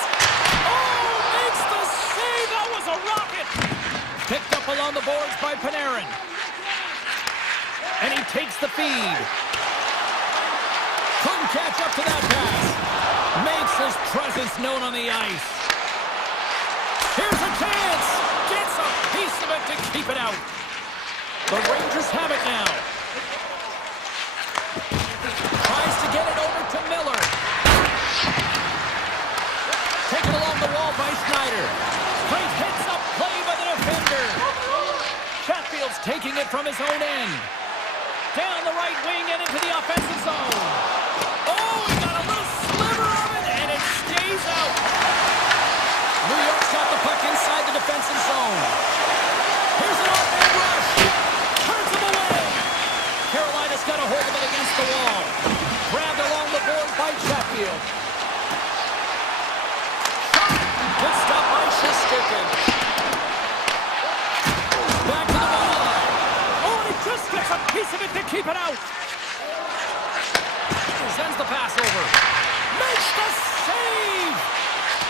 Oh, makes the save. That was a rocket. Picked up along the boards by Panarin. And he takes the feed. Couldn't catch up to that pass. Makes his presence known on the ice. Here's a chance. Gets a piece of it to keep it out. The Rangers have it now. Tries to get it over to Miller. Taken along the wall by Schneider. Great hits up play by the defender. Chatfield's taking it from his own end. Down the right wing and into the offensive zone. Oh, he got a little sliver of it, and it stays out. New York's got the puck inside the defensive zone. Here's an off-man rush. Turns him away. Carolina's got a hold of it against the wall. Grabbed along the board by Chatfield. Good stop by Shesterkin. Back to the ball line. Oh, and he just gets a piece of it to keep it out. Sends the pass over. Makes the save.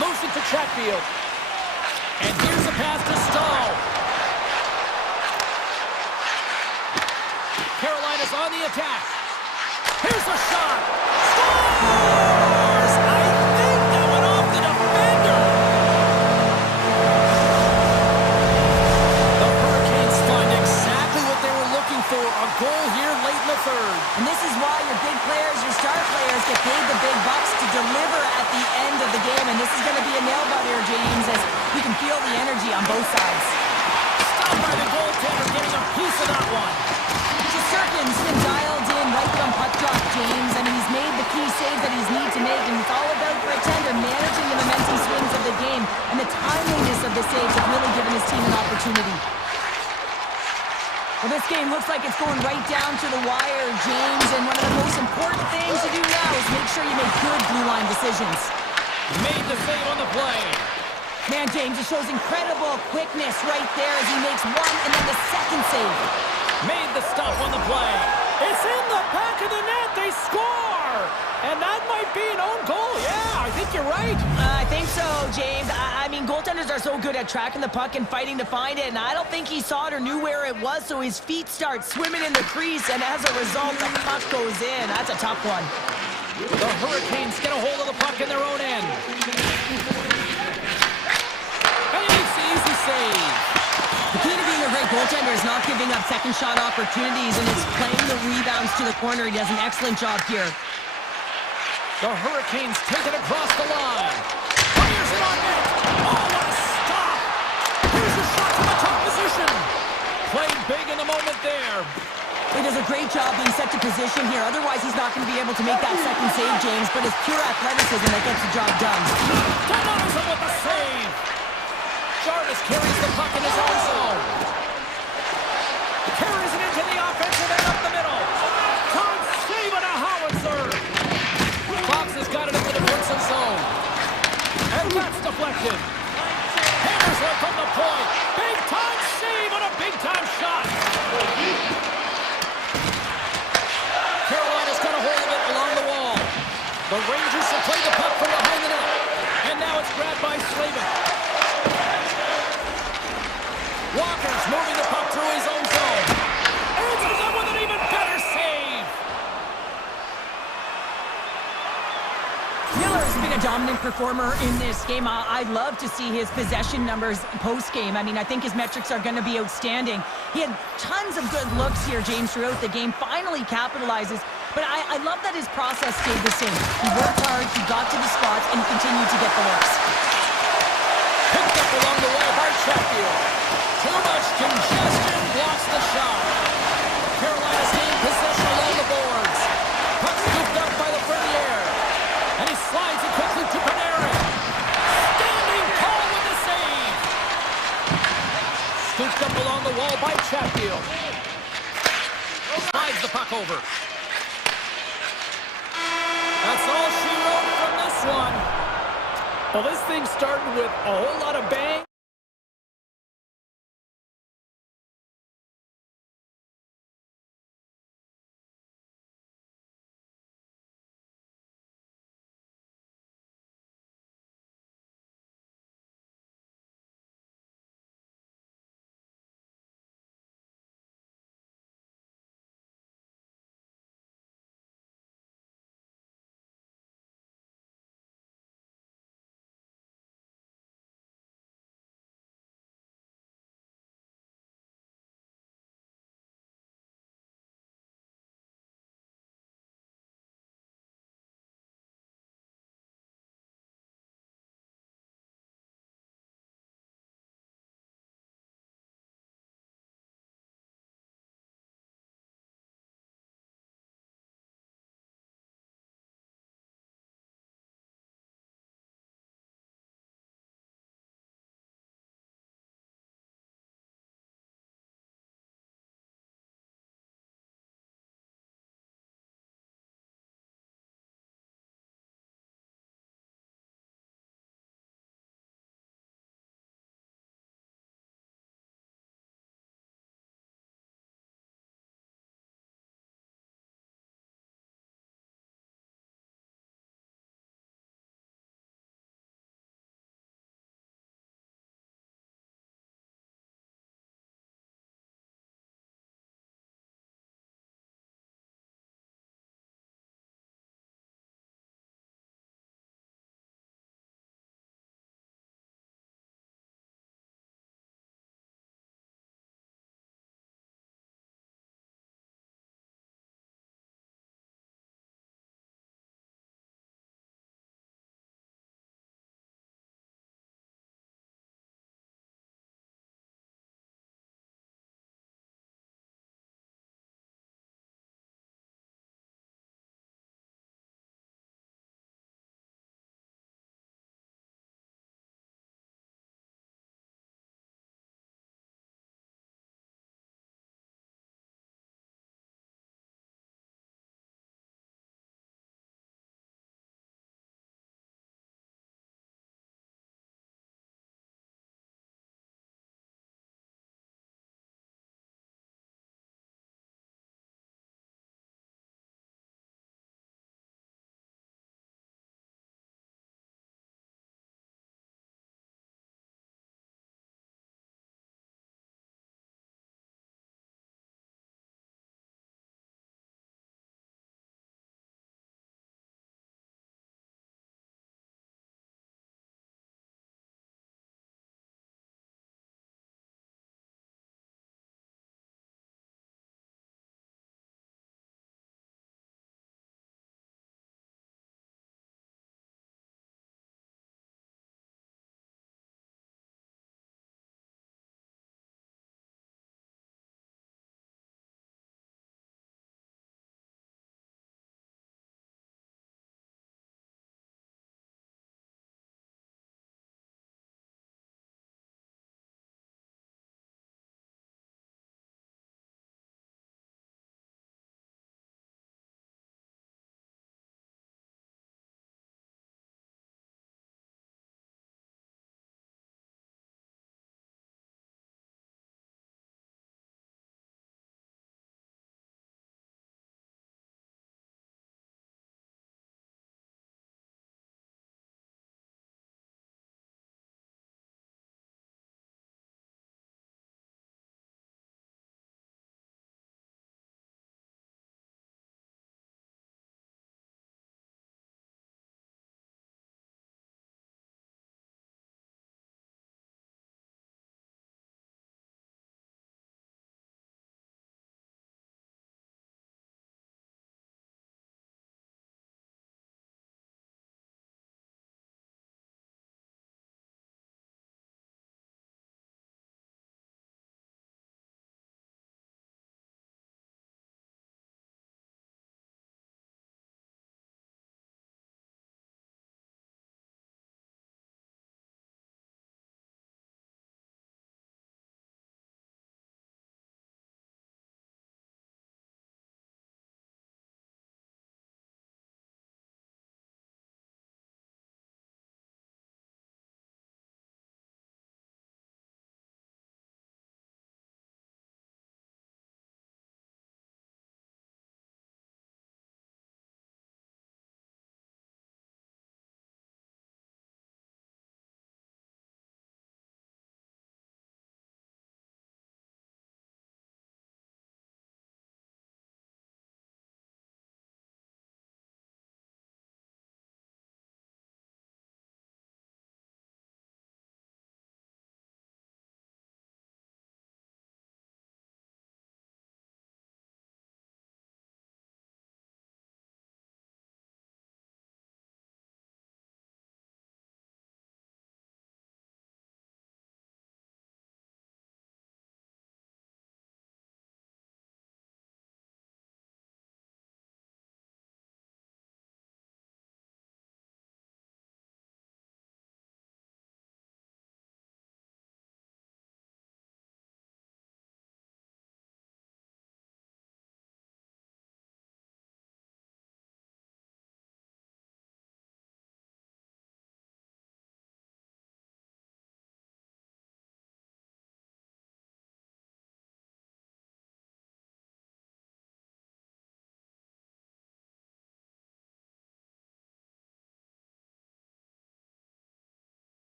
Moves it to Chatfield. And here's a pass to Stahl. Carolina's on the attack. Here's a shot. Scores! I think that went off the defender. The Hurricanes find exactly what they were looking for. A goal here late in the third. And this is why your big players, your star players, get paid the big bucks to deliver at the end of the game. And this is going to be a nail-biter, James, as you can feel the energy on both sides. Stopped by the goaltender, getting a piece of that one. Shesterkin's been dialed in right from puck drop, James. I mean, he's made the key save that he's need to make, and it's all about for a tender managing the momentum swings of the game, and the timeliness of the saves have really given his team an opportunity. Well, this game looks like it's going right down to the wire, James, and one of the most important things to do now is make sure you make good blue line decisions. Made the save on the play. Man, James, it shows incredible quickness right there as he makes one and then the second save. Made the stop on the play. It's in the back of the net. They score! And that might be an own goal. Yeah, I think you're right. I think so, James. I mean, goaltenders are so good at tracking the puck and fighting to find it, and I don't think he saw it or knew where it was, so his feet start swimming in the crease, and as a result, the puck goes in. That's a tough one. The Hurricanes get a hold of the puck in their own end. And he makes the easy save. The key to being a great goaltender is not giving up second shot opportunities, and it's playing the rebounds to the corner. He does an excellent job here. The Hurricanes take it across the line. Fires it on net. Oh, what a stop! Here's a shot from the top position. Played big in the moment there. He does a great job being set to position here. Otherwise, he's not going to be able to make that second save, James, but it's pure athleticism that gets the job done. Denies him with the save. Jarvis carries the puck in his own zone. Carries it into the offensive end up the middle. Time save on a howitzer. Fox has got it into the Crimson zone. And that's deflected. Hammers one from the point. Big time save on a big time shot. Carolina's got a hold of it along the wall. The Rangers have played the puck from behind the net. And now it's grabbed by Slavin. Walker's moving the puck through his own zone. Answers up with an even better save. Miller's been a dominant performer in this game. I'd love to see his possession numbers post-game. I mean, I think his metrics are going to be outstanding. He had tons of good looks here, James, throughout the game. Finally capitalizes. But I love that his process stayed the same. He worked hard, he got to the spots, and he continued to get the looks. Picked up along the wall by Chatfield. Too much congestion blocks the shot. Carolina's gained possession along the boards. Puck scooped up by the Ferrier. And he slides it quickly to Panarin. Standing tall with the save. Scooped up along the wall by Chatfield. Slides the puck over. That's all she wrote from this one. Well, this thing started with a whole lot of bang.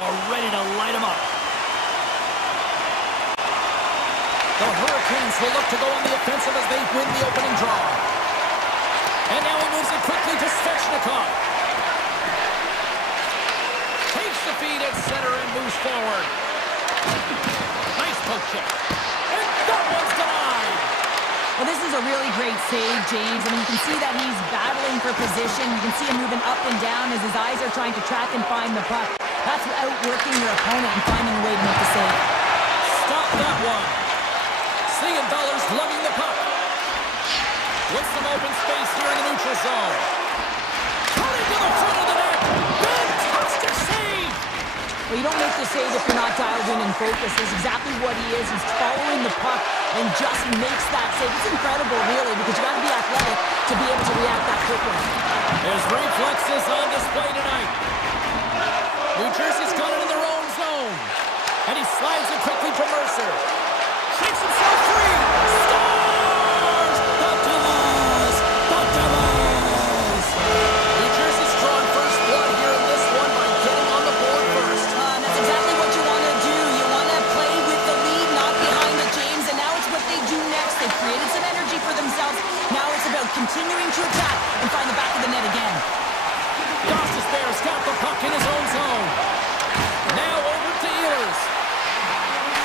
are ready to light him up. The Hurricanes will look to go on the offensive as they win the opening draw. And now he moves it quickly to Svechnikov. Takes the feed at center and moves forward. Nice poke check. And that one's denied. Well, this is a really great save, James. I mean, you can see that he's battling for position. You can see him moving up and down as his eyes are trying to track and find the puck. That's outworking your opponent and finding a way to make the save. Stop that one. Siegenthaler's lugging the puck. With some open space here in the neutral zone. Turning to the front of the net. Fantastic save! Well, you don't make the save if you're not dialed in and focused. That's exactly what he is. He's following the puck and just makes that save. It's incredible, really, because you got to be athletic to be able to react that quickly. His reflexes on display tonight. New Jersey's got it in their own zone. And he slides it quickly to Mercer. Shakes himself free. Scores! The Devils! The Devils! New Jersey's drawing first blood here in this one by getting on the board first. That's exactly what you want to do. You want to play with the lead, not behind it, James. And now it's what they do next. They've created some energy for themselves. Now it's about continuing to attack and find the back of the net again. Costas Bear's got the puck in his own zone. Now over to Ehlers.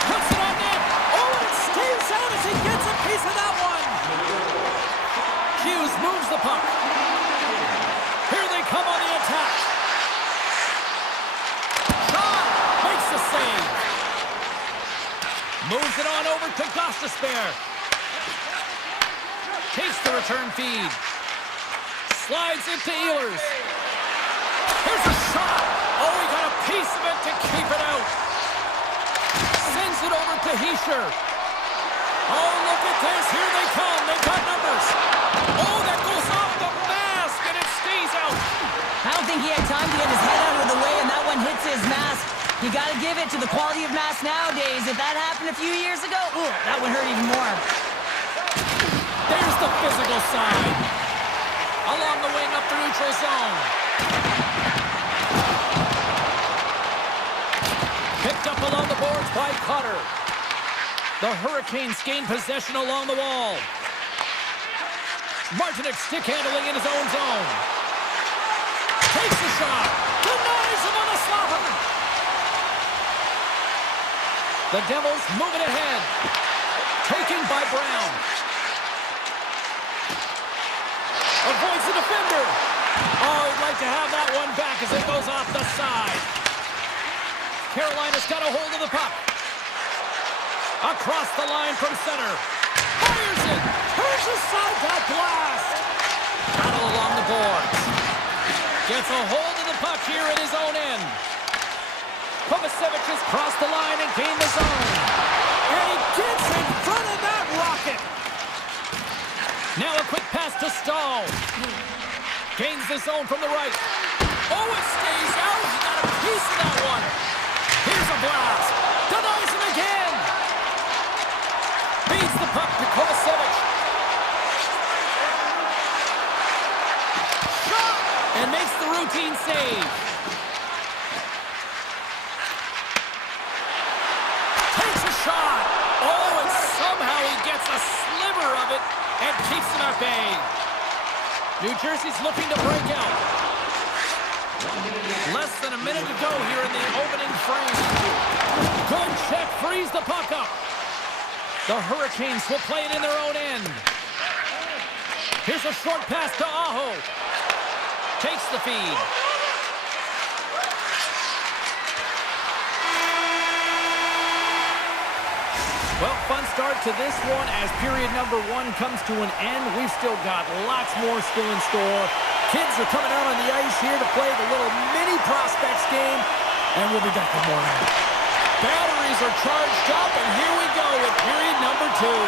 Puts it on net. Oh, and it stays out as he gets a piece of that one. Hughes moves the puck. Here they come on the attack. Shot makes the save. Moves it on over to Costas Bear. Takes the return feed. Slides it to Ehlers. Here's a shot. Oh, he got a piece of it to keep it out. Sends it over to Hischier. Oh, look at this. Here they come. They've got numbers. Oh, that goes off the mask, and it stays out. I don't think he had time to get his head out of the way, and that one hits his mask. You got to give it to the quality of mask nowadays. If that happened a few years ago, ooh, that would hurt even more. There's the physical side. Along the wing up the neutral zone. Picked up along the boards by Cutter. The Hurricanes gain possession along the wall. Martinek stick handling in his own zone. Takes the shot. Denies him on the slapper. The Devils moving ahead. Taken by Brown. Avoids the defender. Oh, he'd like to have that one back as it goes off the side. Carolina's got a hold of the puck. Across the line from center. Fires it. Turns aside that blast. Battle along the boards. Gets a hold of the puck here at his own end. Kovacevic has crossed the line and gained the zone. And he gets in front of that rocket. Now a quick pass to Stahl. Gains the zone from the right. Oh, it stays out. He got a piece of that one. Here's a blast. Denies him again. Feeds the puck to Kovacevic. Shot! And makes the routine save. Takes a shot. Oh, and somehow he gets a sliver of it and keeps him at bay. New Jersey's looking to break out. Less than a minute to go here in the opening frame. Good check, frees the puck up. The Hurricanes will play it in their own end. Here's a short pass to Aho. Takes the feed. Well, fun start to this one as period number one comes to an end. We've still got lots more still in store. Kids are coming out on the ice here to play the little mini prospects game, and we'll be back with more. Batteries are charged up, and here we go with period number two.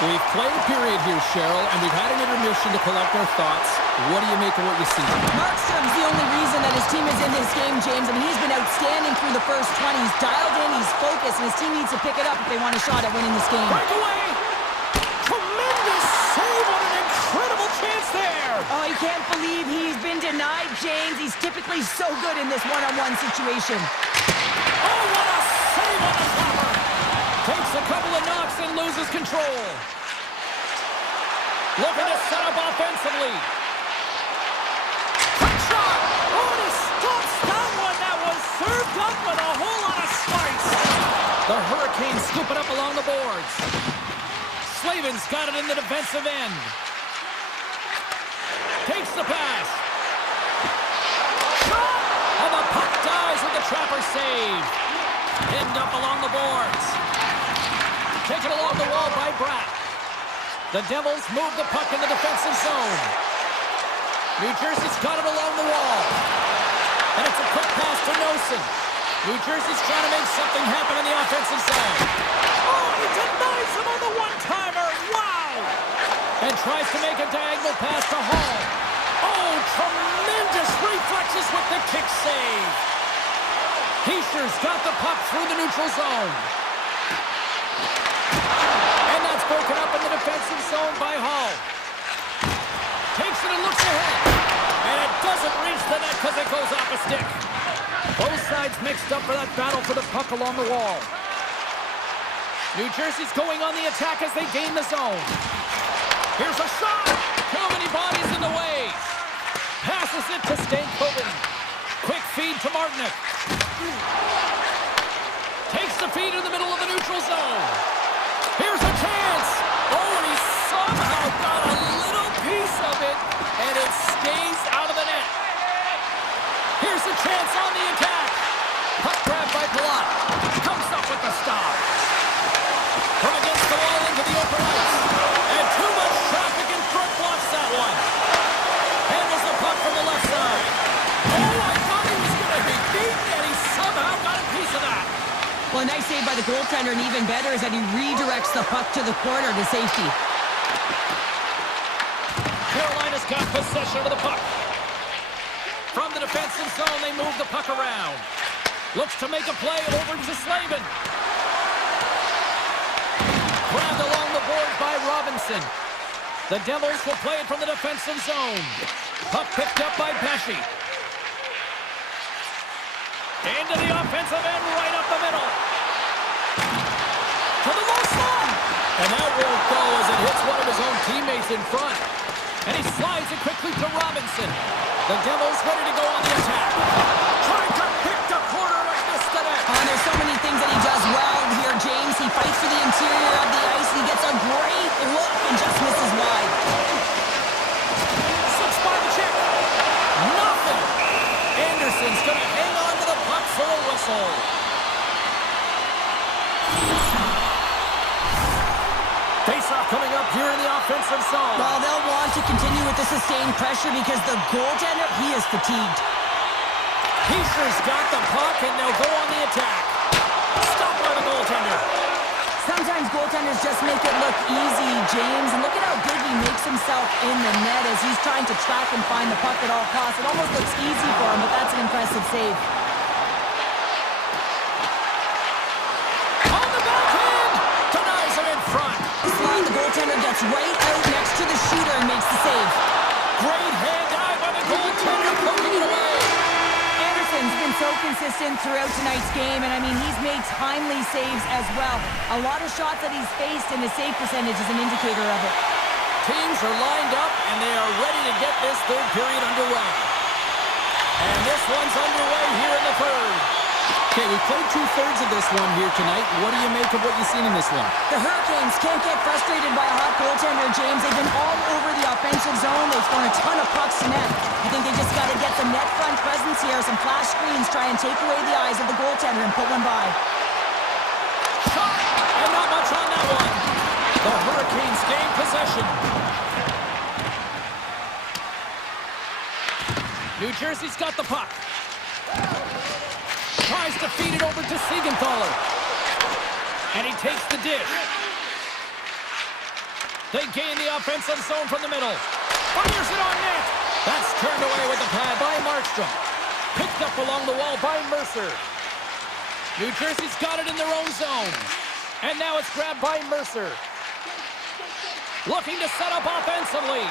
We've played a period here, Cheryl, and we've had an intermission to collect our thoughts. What do you make of what you see? Markstrom's the only reason that his team is in this game, James. I mean, he's been outstanding through the first 20. He's dialed in, he's focused, and his team needs to pick it up if they want a shot at winning this game. Breakaway! Tremendous save on an incredible chance there! Oh, I can't believe he's been denied, James. He's typically so good in this one-on-one situation. Oh, what a save on the topper! Takes a couple of knocks and loses control. Looking to set up offensively. Quick shot! Oh, and he stops that one that was served up with a whole lot of spice. The Hurricanes scoop it up along the boards. Slavin's got it in the defensive end. Takes the pass. Shot! And the puck dies with the trapper save. Pinned up along the boards. Taken along the wall by Bratt. The Devils move the puck in the defensive zone. New Jersey's got it along the wall. And it's a quick pass to Nosen. New Jersey's trying to make something happen in the offensive zone. Oh, he denies him on the one-timer. Wow! And tries to make a diagonal pass to Hall. Oh, tremendous reflexes with the kick save. Heischer's got the puck through the neutral zone. And that's broken up in the defensive zone by Hall. Takes it and looks ahead. And it doesn't reach the net because it goes off a stick. Both sides mixed up for that battle for the puck along the wall. New Jersey's going on the attack as they gain the zone. Here's a shot! Too many bodies in the way. Passes it to Stankoven. Quick feed to Martinick. Takes the feed in the middle of the neutral zone. Here's a chance! Oh, and he somehow got a little piece of it, and it stays out of the net. Here's a chance on the attack. Puck grab by Palat. Comes up with the stop. From against the wall into the open ice. And too much traffic in front blocks that one. Handles the puck from the left side. Oh, I thought he was going to be beaten, and he somehow got a piece of that. Well, a nice save by the goaltender, and even better is that he redirects the puck to the corner to safety. Carolina's got possession of the puck. From the defensive zone, they move the puck around. Looks to make a play over to Slavin. Grabbed along the board by Robinson. The Devils will play it from the defensive zone. Puck picked up by Pesci. Into the offensive end, right up the middle. To the low slot. And that won't go as it hits one of his own teammates in front. And he slides it quickly to Robinson. The Devils ready to go on the attack. Trying to pick the corner and miss the net. Oh, there's so many things that he does well here, James. He fights for the interior of the ice. He gets a great look and just misses wide. Six by the check. Nothing. Anderson's going to hang on to the puck for a whistle. Face-off coming up here in the offensive zone. Well, they'll want to continue with the sustained pressure because the goaltender, he is fatigued. Heischer's got the puck, and they'll go on the attack. Stopped by the goaltender. Sometimes goaltenders just make it look easy, James. And look at how good he makes himself in the net as he's trying to track and find the puck at all costs. It almost looks easy for him, but that's an impressive save. On the backhand! Denies him in front. Slide, the goaltender gets right out next to the shooter and makes the save. Great hand dive by the goaltender, poking it away. Anderson's been so consistent throughout tonight's game, and I mean, he's made timely saves as well. A lot of shots that he's faced, and his save percentage is an indicator of it. Teams are lined up, and they are ready to get this third period underway. And this one's underway here in the third. Okay, we played two-thirds of this one here tonight. What do you make of what you've seen in this one? The Hurricanes can't get frustrated by a hot goaltender, James. They've been all over the offensive zone. They've thrown a ton of pucks to net. I think they just got to get some net front presence here, some flash screens, try and take away the eyes of the goaltender and put one by. Shot! And not much on that one. The Hurricanes gain possession. New Jersey's got the puck. Tries to feed it over to Siegenthaler. And he takes the dish. They gain the offensive zone from the middle. Fires it on net. That's turned away with the pad by Markstrom. Picked up along the wall by Mercer. New Jersey's got it in their own zone. And now it's grabbed by Mercer. Looking to set up offensively.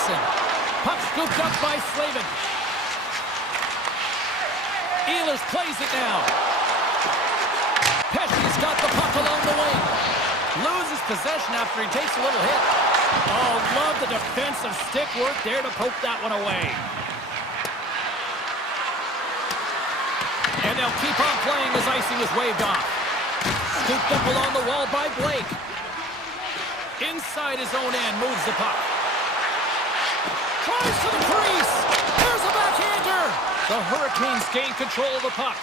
Anderson. Puck scooped up by Slavin. Ehlers plays it now. Pesci's got the puck along the wing. Loses possession after he takes a little hit. Oh, love the defensive stick work there to poke that one away. And they'll keep on playing as icing is waved off. Scooped up along the wall by Blake. Inside his own end, moves the puck. Tries to the crease. There's a backhander. The Hurricanes gain control of the puck.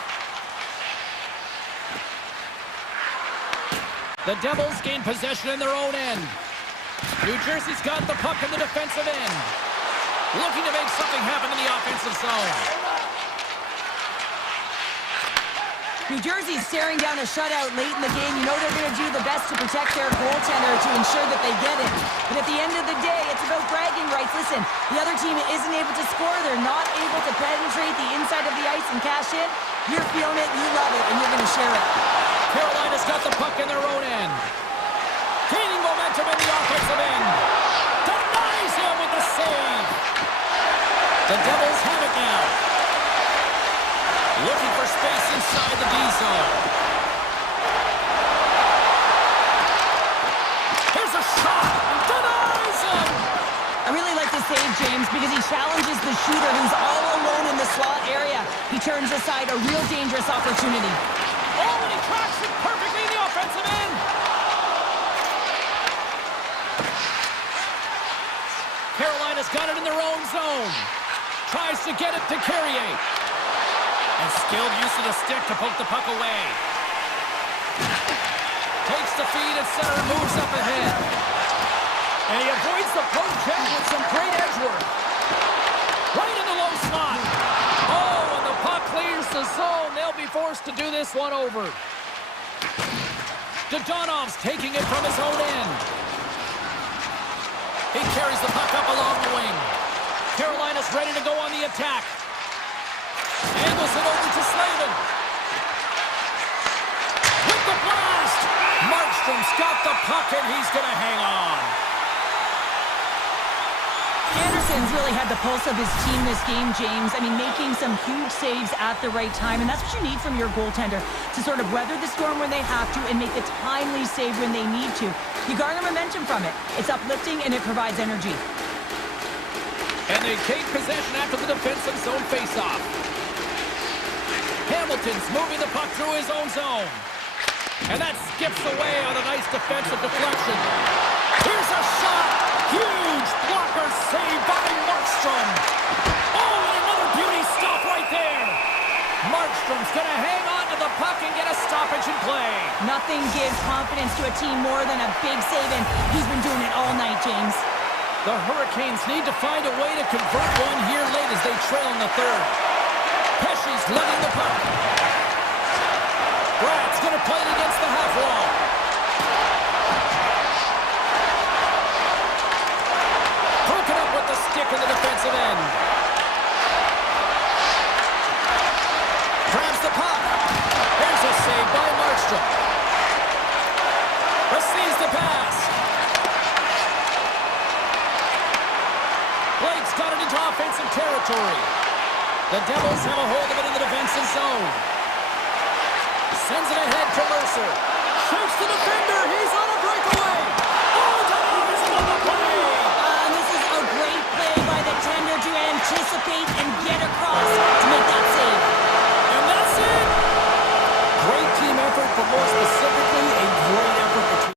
The Devils gain possession in their own end. New Jersey's got the puck in the defensive end. Looking to make something happen in the offensive zone. New Jersey's staring down a shutout late in the game. You know they're going to do the best to protect their goaltender to ensure that they get it. But at the end of the day, it's about bragging rights. Listen, the other team isn't able to score. They're not able to penetrate the inside of the ice and cash in. You're feeling it, you love it, and you're going to share it. Carolina's got the puck in their own end. Gaining momentum in the offensive end. Denies him with the save. The Devils have it now. Looking for space inside the D-zone. Here's a shot. Denies him. I really like the save, James, because he challenges the shooter who's all alone in the slot area. He turns aside a real dangerous opportunity. Oh, and he cracks it perfectly in the offensive end. Carolina's got it in their own zone. Tries to get it to Carrier. And skilled use of the stick to poke the puck away. Takes the feed at center and moves up ahead. And he avoids the poke check with some great edge work. Right in the low slot. Oh, and the puck clears the zone. They'll be forced to do this one over. Dodonov's taking it from his own end. He carries the puck up along the wing. Carolina's ready to go on the attack. Angles it over to Slavin. With the blast! Markstrom's got the puck and he's going to hang on. Anderson's really had the pulse of his team this game, James. I mean, making some huge saves at the right time, and that's what you need from your goaltender, to sort of weather the storm when they have to and make a timely save when they need to. You garner momentum from it. It's uplifting and it provides energy. And they take possession after the defensive zone faceoff. Hamilton's moving the puck through his own zone. And that skips away on a nice defensive deflection. Here's a shot. Huge blocker save by Markstrom. Oh, and another beauty stop right there. Markstrom's going to hang on to the puck and get a stoppage in play. Nothing gives confidence to a team more than a big save, and he's been doing it all night, James. The Hurricanes need to find a way to convert one here late as they trail in the third. Pesci's letting the puck. Brad's going to play it against the half wall. Broken up with the stick in the defensive end. Grabs the puck. Here's a save by Markstrom. Receives the pass. Blake's got it into offensive territory. The Devils have a hold of it in the defensive zone. Sends it ahead to Mercer. Shoots the defender. He's on a breakaway. Oh, Donovan on the play. And this is a great play by the tender to anticipate and get across to make that save. And that's it. Great team effort, but more specifically, a great effort between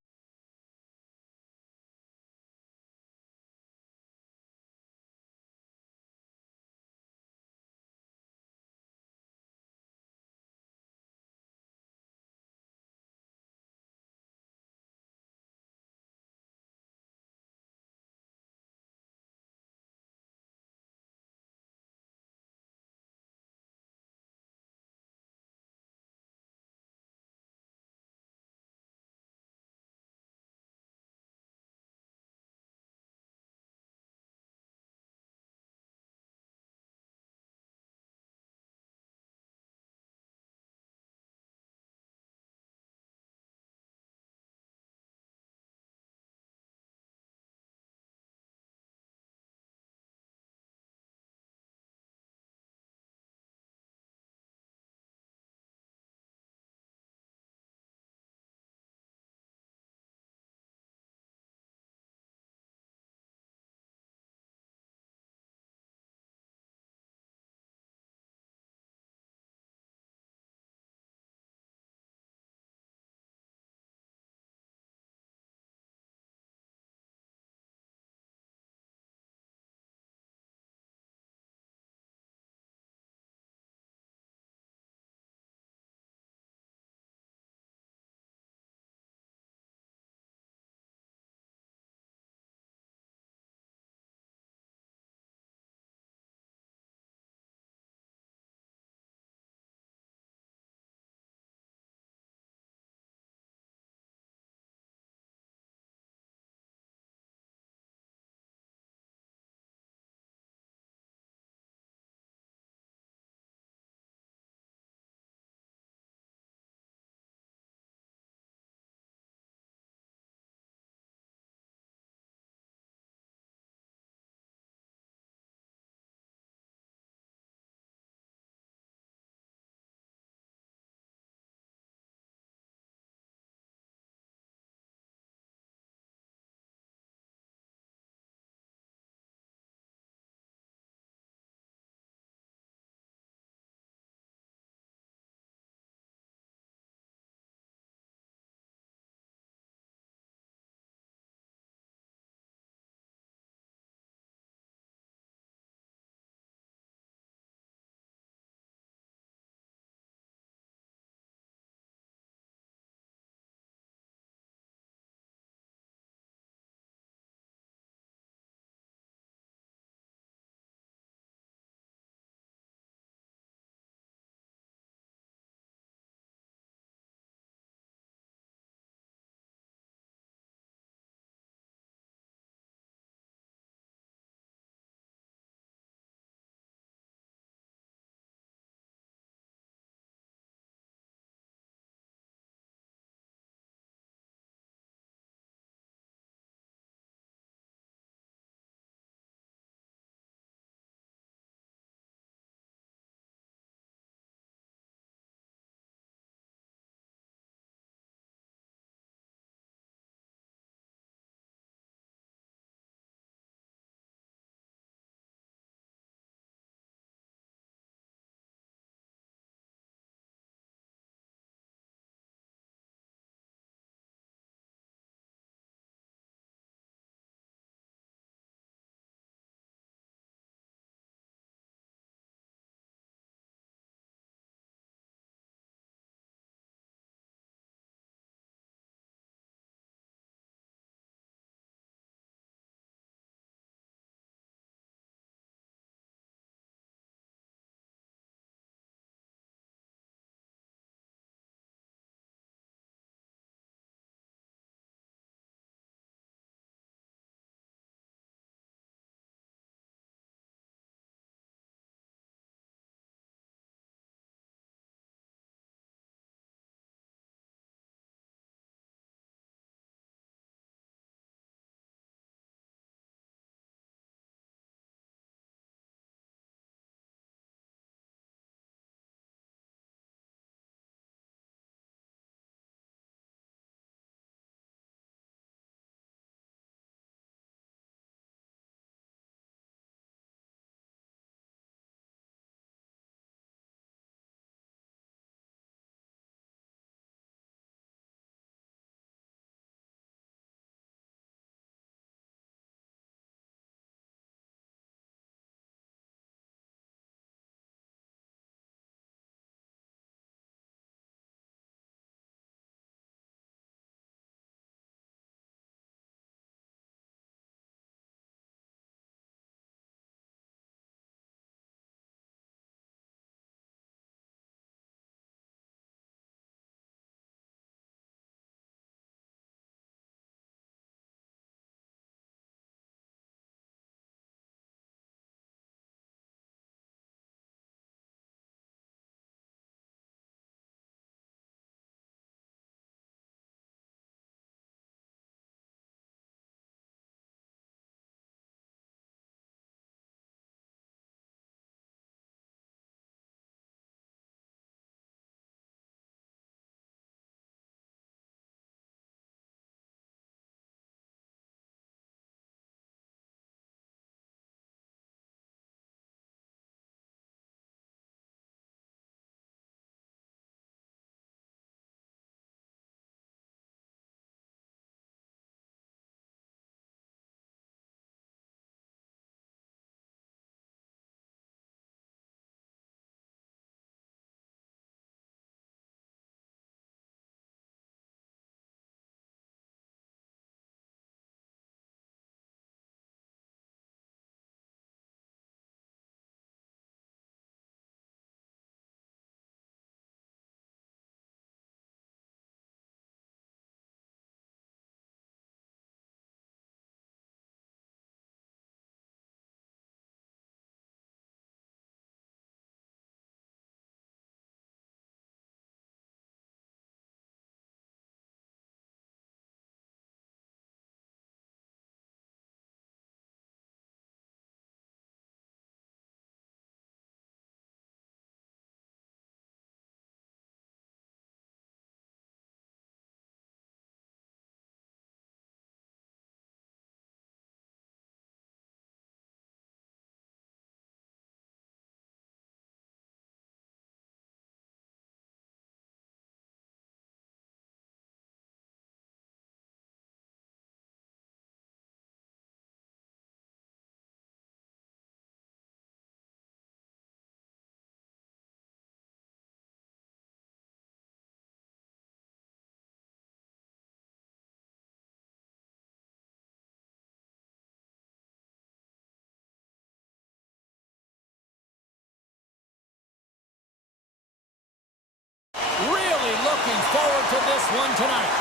Really looking forward to this one tonight.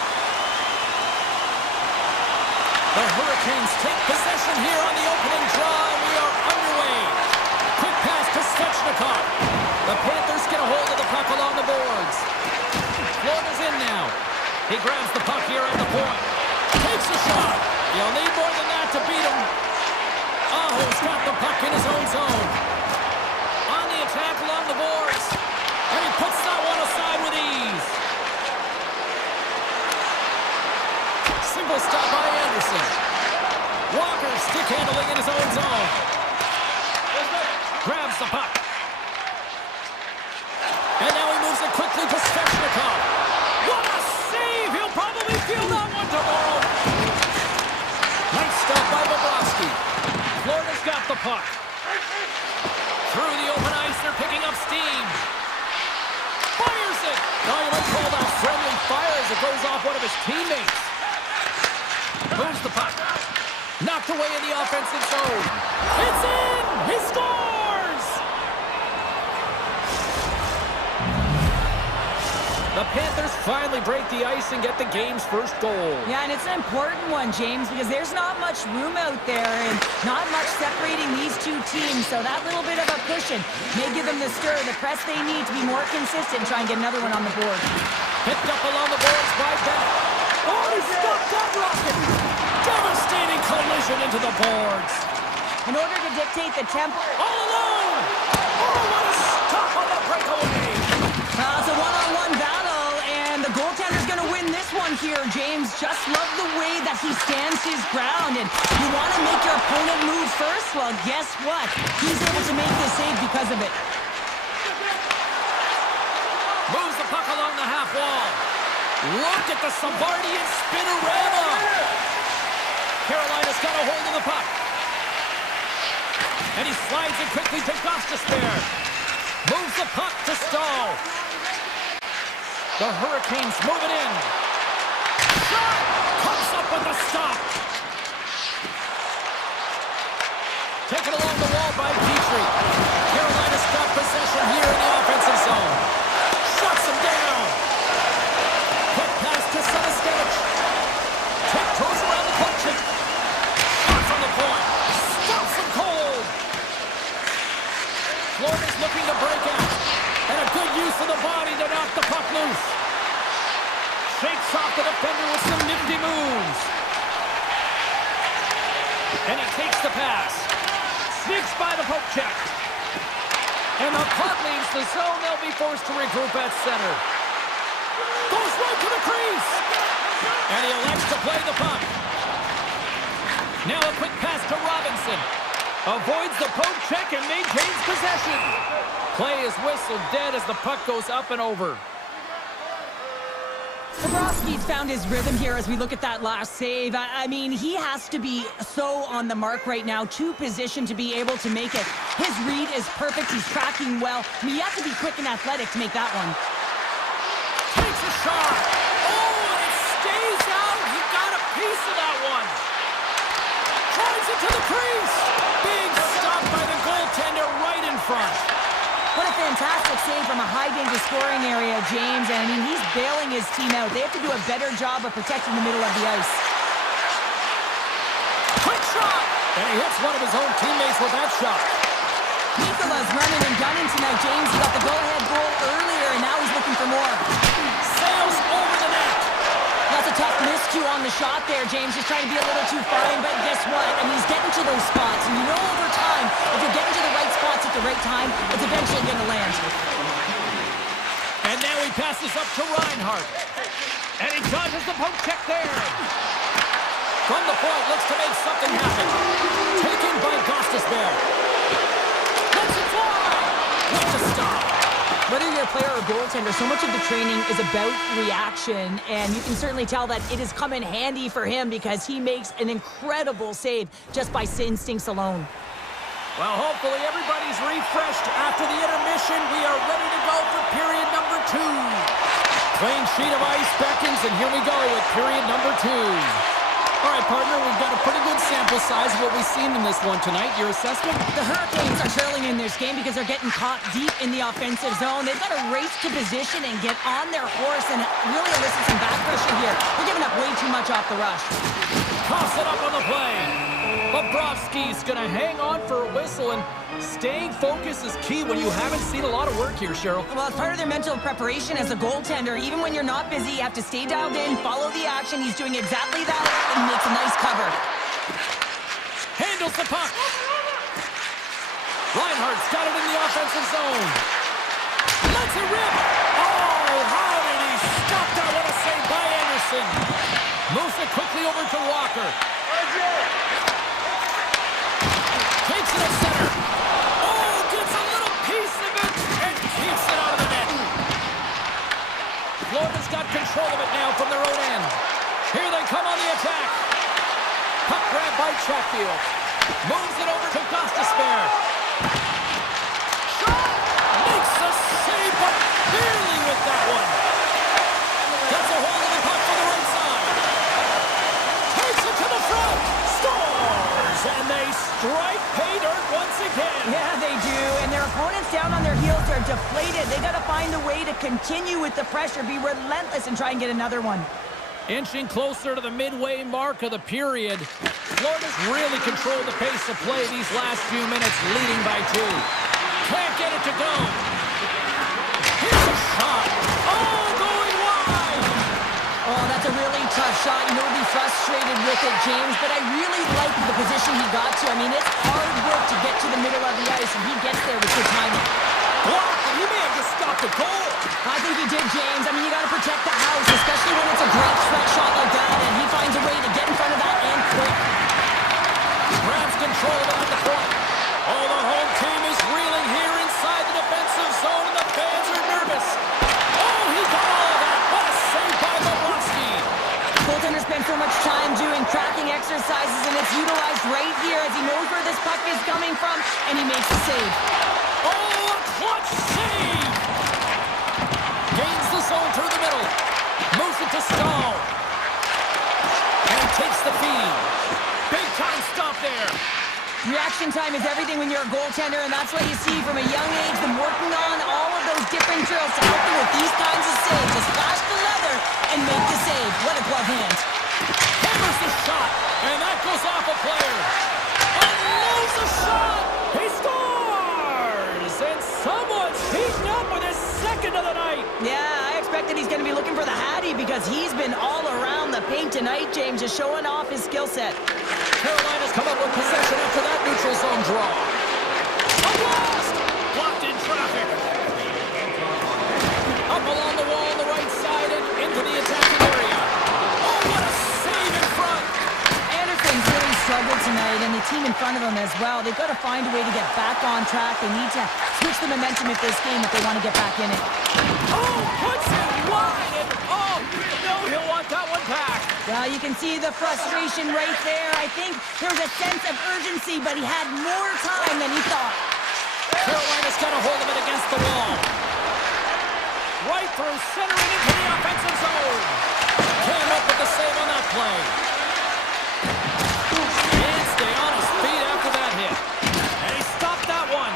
The Hurricanes take possession here on the opening draw, and we are underway. Quick pass to Svechnikov. The Panthers get a hold of the puck along the boards. Florida's in now. He grabs the puck here at the point. Takes a shot. You'll need more than that to beat him. Aho's got the puck in his own zone. On the attack along the boards. And he puts that one aside with ease. Simple stop by Anderson. Walker stick handling in his own zone. Grabs the puck. And now he moves it quickly to Svechnikov. What a save! He'll probably feel that one tomorrow. Nice stop by Bobrovsky. Florida's got the puck. Through the open ice, they're picking up steam. Fires it! Oh, you might call that friendly fire as it goes off one of his teammates. Moves the puck. Knocked away in the offensive zone. It's in! He scores! The Panthers finally break the ice and get the game's first goal. Yeah, and it's an important one, James, because there's not much room out there and not much separating these two teams. So that little bit of a cushion may give them the stir, the press they need to be more consistent and try and get another one on the board. Picked up along the boards by Bennett. Oh, he stopped that rocket! Devastating collision into the boards. In order to dictate the tempo... All alone! Oh, what a stop on the breakaway! It's a one-on-one battle, and the goaltender's going to win this one here, James. Just love the way that he stands his ground, and you want to make your opponent move first? Well, guess what? He's able to make this save because of it. Moves the puck along the half wall. Look at the Savardian spinorama! Carolina's got a hold of the puck. And he slides it quickly to Gostisbehere. Moves the puck to Stahl. The Hurricanes move it in. Shot! Comes up with the stop. Taken along the wall by Petrie. Carolina's got possession here in the offensive zone. Shuts him down. Quick pass to Savicevic. Tiptoes around the poke check. Shot from the point. Stops him cold. Florida's looking to break out. And a good use of the body to knock the puck loose. Shakes off the defender with some nifty moves. And he takes the pass. Sneaks by the poke check. And the puck leaves the zone. They'll be forced to regroup at center. Goes right to the crease. And he elects to play the puck. Now a quick pass to Robinson. Avoids the poke check and maintains possession. Play is whistled dead as the puck goes up and over. Bobrovsky's found his rhythm here as we look at that last save. I mean, he has to be so on the mark right now, to position to be able to make it. His read is perfect. He's tracking well. I mean, you have to be quick and athletic to make that one. Takes a shot. Oh, and it stays out. He got a piece of that one. Drives it to the crease. Big stop by the goaltender right in front. What a fantastic save from a high-danger scoring area, James. And I mean, he's bailing his team out. They have to do a better job of protecting the middle of the ice. Quick shot! And he hits one of his own teammates with that shot. Nikola's running and gunning tonight, James. He got the go-ahead goal earlier, and now he's looking for more. Sails over the net. That's a tough miscue on the shot there, James. Just trying to be a little too fine, but guess what? I mean, he's getting to those spots, and you know over time, if you're getting to the right spots at the right time, it's eventually going to land. And now he passes up to Reinhart. And he dodges the poke check there. From the point, looks to make something happen. Taken by Gostisbehere. Lets it fly. What a stop. Whether you're a player or goaltender, so much of the training is about reaction, and you can certainly tell that it has come in handy for him because he makes an incredible save just by instincts alone. Well, hopefully everybody's refreshed after the intermission. We are ready to go for period number 2. Clean sheet of ice beckons, and here we go with period number 2. All right, partner, we've got a pretty good sample size of what we've seen in this one tonight. Your assessment? The Hurricanes are trailing in this game because they're getting caught deep in the offensive zone. They've got to race to position and get on their horse and really elicit some back pressure here. They're giving up way too much off the rush. Toss it up on the play. Bobrovsky's going to hang on for a whistle, and staying focused is key when you haven't seen a lot of work here, Cheryl. Well, it's part of their mental preparation as a goaltender. Even when you're not busy, you have to stay dialed in, follow the action. He's doing exactly that and makes a nice cover. Handles the puck. Reinhardt's got it in the offensive zone. Lets it rip. Oh, how did he stop that? What a save by Anderson. Moves it quickly over to Walker. Takes it at center. Oh, gets a little piece of it and keeps it out of the net. Florida's got control of it now from their own end. Here they come on the attack. Puck grab by Chatfield. Moves it over to Gostisbehere. Shot! Makes a save, but barely with that one. Gets a hold of the puck from the right side. Takes it to the front. Scores! And they strike pay dirt once again. Yeah, they do. And their opponents down on their heels are deflated. They got to find a way to continue with the pressure, be relentless, and try and get another one. Inching closer to the midway mark of the period. Florida's really controlled the pace of play these last few minutes, leading by 2. Can't get it to go. Here's a shot. Oh, going wide. Oh, that's a really tough shot. He'll be frustrated with it, James, but I really like the position he got to. I mean, it's hard work to get to the middle of the ice, and he gets there with good timing. Block, and he may have just stopped the goal. I think he did, James. I mean, you got to protect the house, especially when it's a great threat shot like that, and he finds a way to get in front of that and quick. Grabs control of it at the point. Oh, the home team is reeling here inside the defensive zone, and the fans are nervous. Oh, he got all of that. What a save by Bobrovsky. Goaltender spends so much time doing tracking exercises, and it's utilized right here as he knows where this puck is coming from, and he makes the save. Oh, a clutch save! Gains the zone through the middle. Moves it to Stahl. And takes the feed. Big time stop there. Reaction time is everything when you're a goaltender, and that's what you see from a young age, them working on all of those different drills to help them with these kinds of saves. Just flash the leather and make the save. What a glove hand. Hammers the shot, and that goes off a player. Unloads the shot. He scores! And someone's heating up with his second of the night. Yeah, I expected he's going to be looking for the Hattie because he's been all around the paint tonight, James, just showing off his skill set. Carolina's come up with possession after that neutral zone draw. A blast! Blocked in traffic. Up along the wall on the right side and into the attacking area. Oh, what a save in front! Anderson's really struggled tonight, and the team in front of him as well. They've got to find a way to get back on track. They need to switch the momentum of this game if they want to get back in it. Oh, puts it wide, and oh, no, he'll want that one back. Well, you can see the frustration right there. I think there was a sense of urgency, but he had more time than he thought. Carolina's got a hold of it against the wall. Right through center and into the offensive zone. Came up with the save on that play. And stay on his feet after that hit. And he stopped that one.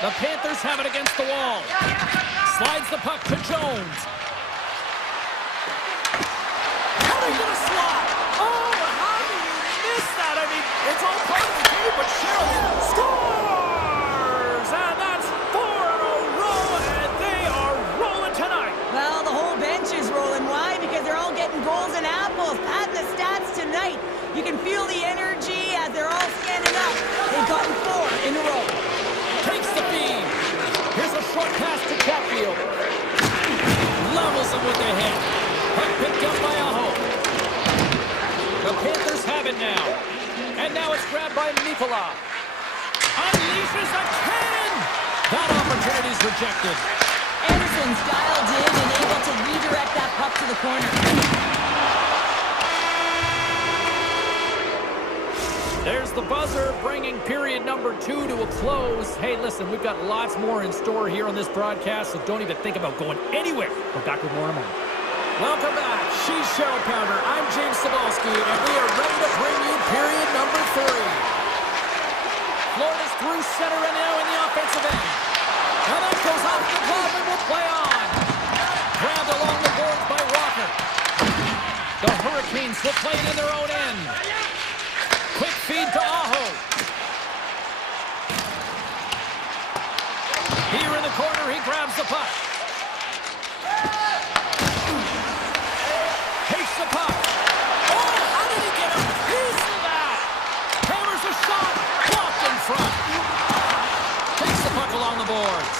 The Panthers have it against the wall. Slides the puck to Jones. How are you going to slot? Oh, how do you miss that? I mean, it's all part of the game, but Cheryl scores! And that's 4 in a row, and they are rolling tonight. Well, the whole bench is rolling. Why? Because they're all getting goals and apples. Patting the stats tonight. You can feel the energy as they're all standing up. They've gotten 4 in a row. Takes the feed. Here's a short pass to Chatfield. Levels him with the hit. Puck picked up by Aho. The Panthers have it now. And now it's grabbed by Nikola. Unleashes a cannon. That opportunity's rejected. Anderson's dialed in and able to redirect that puck to the corner. There's the buzzer, bringing period number 2 to a close. Hey, listen, we've got lots more in store here on this broadcast, so don't even think about going anywhere. We're back with more in a moment. Welcome back. She's Cheryl Pounder. I'm James Cebulski, and we are ready to bring you period number 3. Florida's through center and now in the offensive end. And that goes off the glove and will play on. Grabbed along the boards by Walker. The Hurricanes will play it in their own end. Quick feed to Aho. Here in the corner, he grabs the puck. Takes the puck. Oh, how did he get a piece of that? Hammers a shot. Blocked in front. Takes the puck along the boards.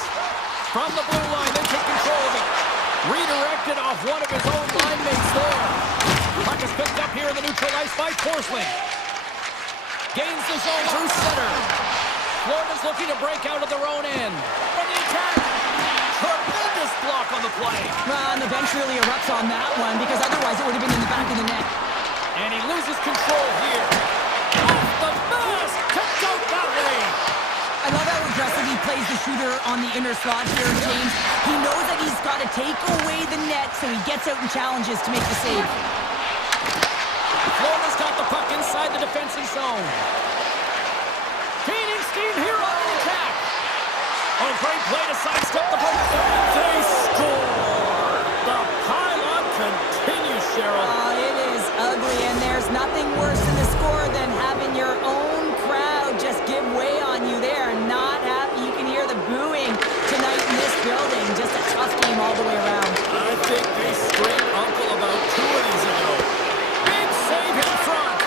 From the blue line, they take control of it. Redirected off one of his own line mates there. Puck is picked up here in the neutral ice by Forsling. Gains the zone through center. Florida's looking to break out of their own end. From the attack. Tremendous block on the play. And the bench really erupts on that one because otherwise it would have been in the back of the net. And he loses control here. Off the mask. Tipped out that way. I love how aggressive he plays the shooter on the inner slot here, James. He knows that he's got to take away the net, so he gets out and challenges to make the save. Florida's got the puck inside the defensive zone. Gaining steam here on the attack. Oh, great play to sidestep the puck. They score. The pile-on continues, Cheryl. Oh, it is ugly, and there's nothing worse in the score than having your own crowd just give way on you. They are not happy. You can hear the booing tonight in this building. Just a tough game all the way around. I think they screamed uncle about 2 innings ago. Big save in front.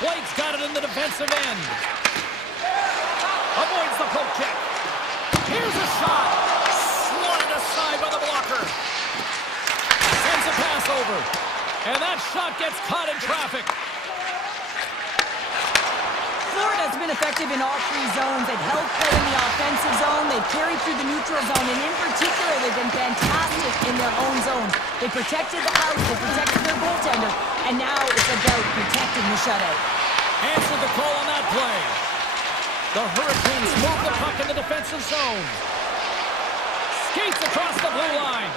Blake's got it in the defensive end. Avoids the poke check. Here's a shot. Swatted aside by the blocker. Sends a pass over. And that shot gets caught in traffic. Florida's been effective in all 3 zones. They've held play in the offensive zone. They've carried through the neutral zone. And in particular, they've been fantastic in their own zone. They protected the house. They protected their goaltender. And now it's about protecting the shutout. Answered the call on that play. The Hurricanes move the puck in the defensive zone. Skates across the blue line.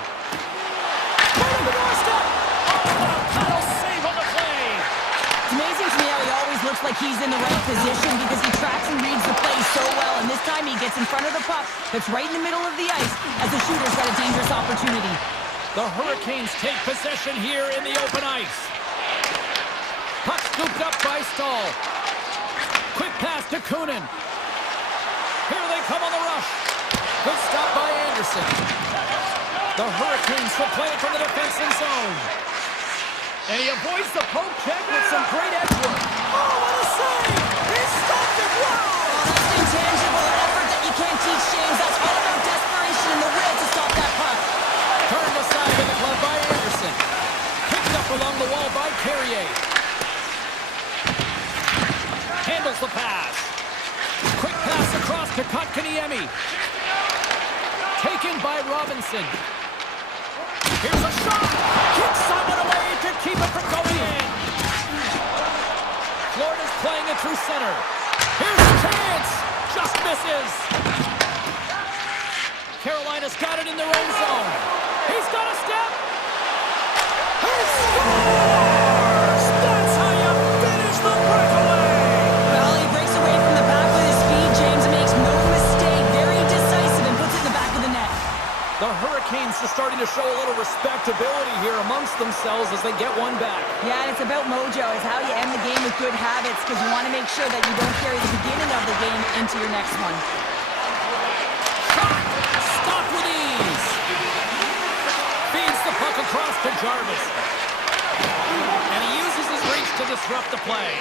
Right on the doorstep. Oh, what a paddle save on the play. It's amazing to me how he always looks like he's in the right position because he tracks and reads the play so well. And this time he gets in front of the puck that's right in the middle of the ice as the shooter's got a dangerous opportunity. The Hurricanes take possession here in the open ice. Puck scooped up by Stahl. Quick pass to Kunin. Here they come on the rush. Good stop by Anderson. The Hurricanes will play it from the defensive zone. And he avoids the poke check with some great edge work. Oh, what a save! He stopped it well! Oh, that's intangible effort that you can't teach, James. That's all about desperation and the will to stop that puck. Turned aside in the glove by Anderson. Picked up along the wall by Carrier. Handles the pass. Quick pass across to Kotkaniemi. Taken by Robinson. Here's a shot. Kicks someone away to keep it from going in. Florida's playing it through center. Here's a chance. Just misses. Carolina's got it in their own zone. He's got a step. He scores! That's how you finish the breakaway. Well, he breaks away from the back with his speed, James, and makes no mistake. Very decisive and puts it in the back of the net. The Hurricanes are starting to show a little respectability here amongst themselves as they get one back. Yeah, and it's about mojo. It's how you end the game with good habits because you want to make sure that you don't carry the beginning of the game into your next one. Shot! Stopped with ease. Feeds the puck across to Jarvis. And he uses his reach to disrupt the play.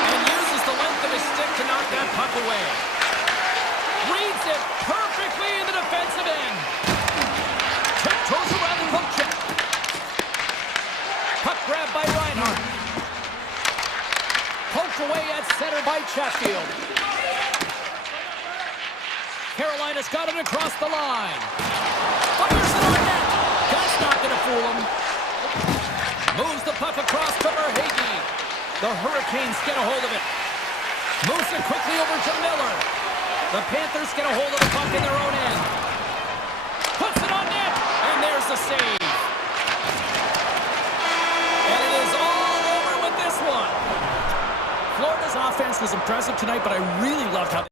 And uses the length of his stick to knock that puck away. Reads it perfectly in the defensive end. Tiptoes around the poke check. Puck grabbed by Reinhardt. Poked away at center by Chatfield. Carolina's got it across the line. Fires it on net. That's not going to fool him. Moves the puck across to Verhaeghe. The Hurricanes get a hold of it. Moves it quickly over to Miller. The Panthers get a hold of the puck in their own end. Puts it on net, and there's the save. And it is all over with this one. Florida's offense was impressive tonight, but I really loved how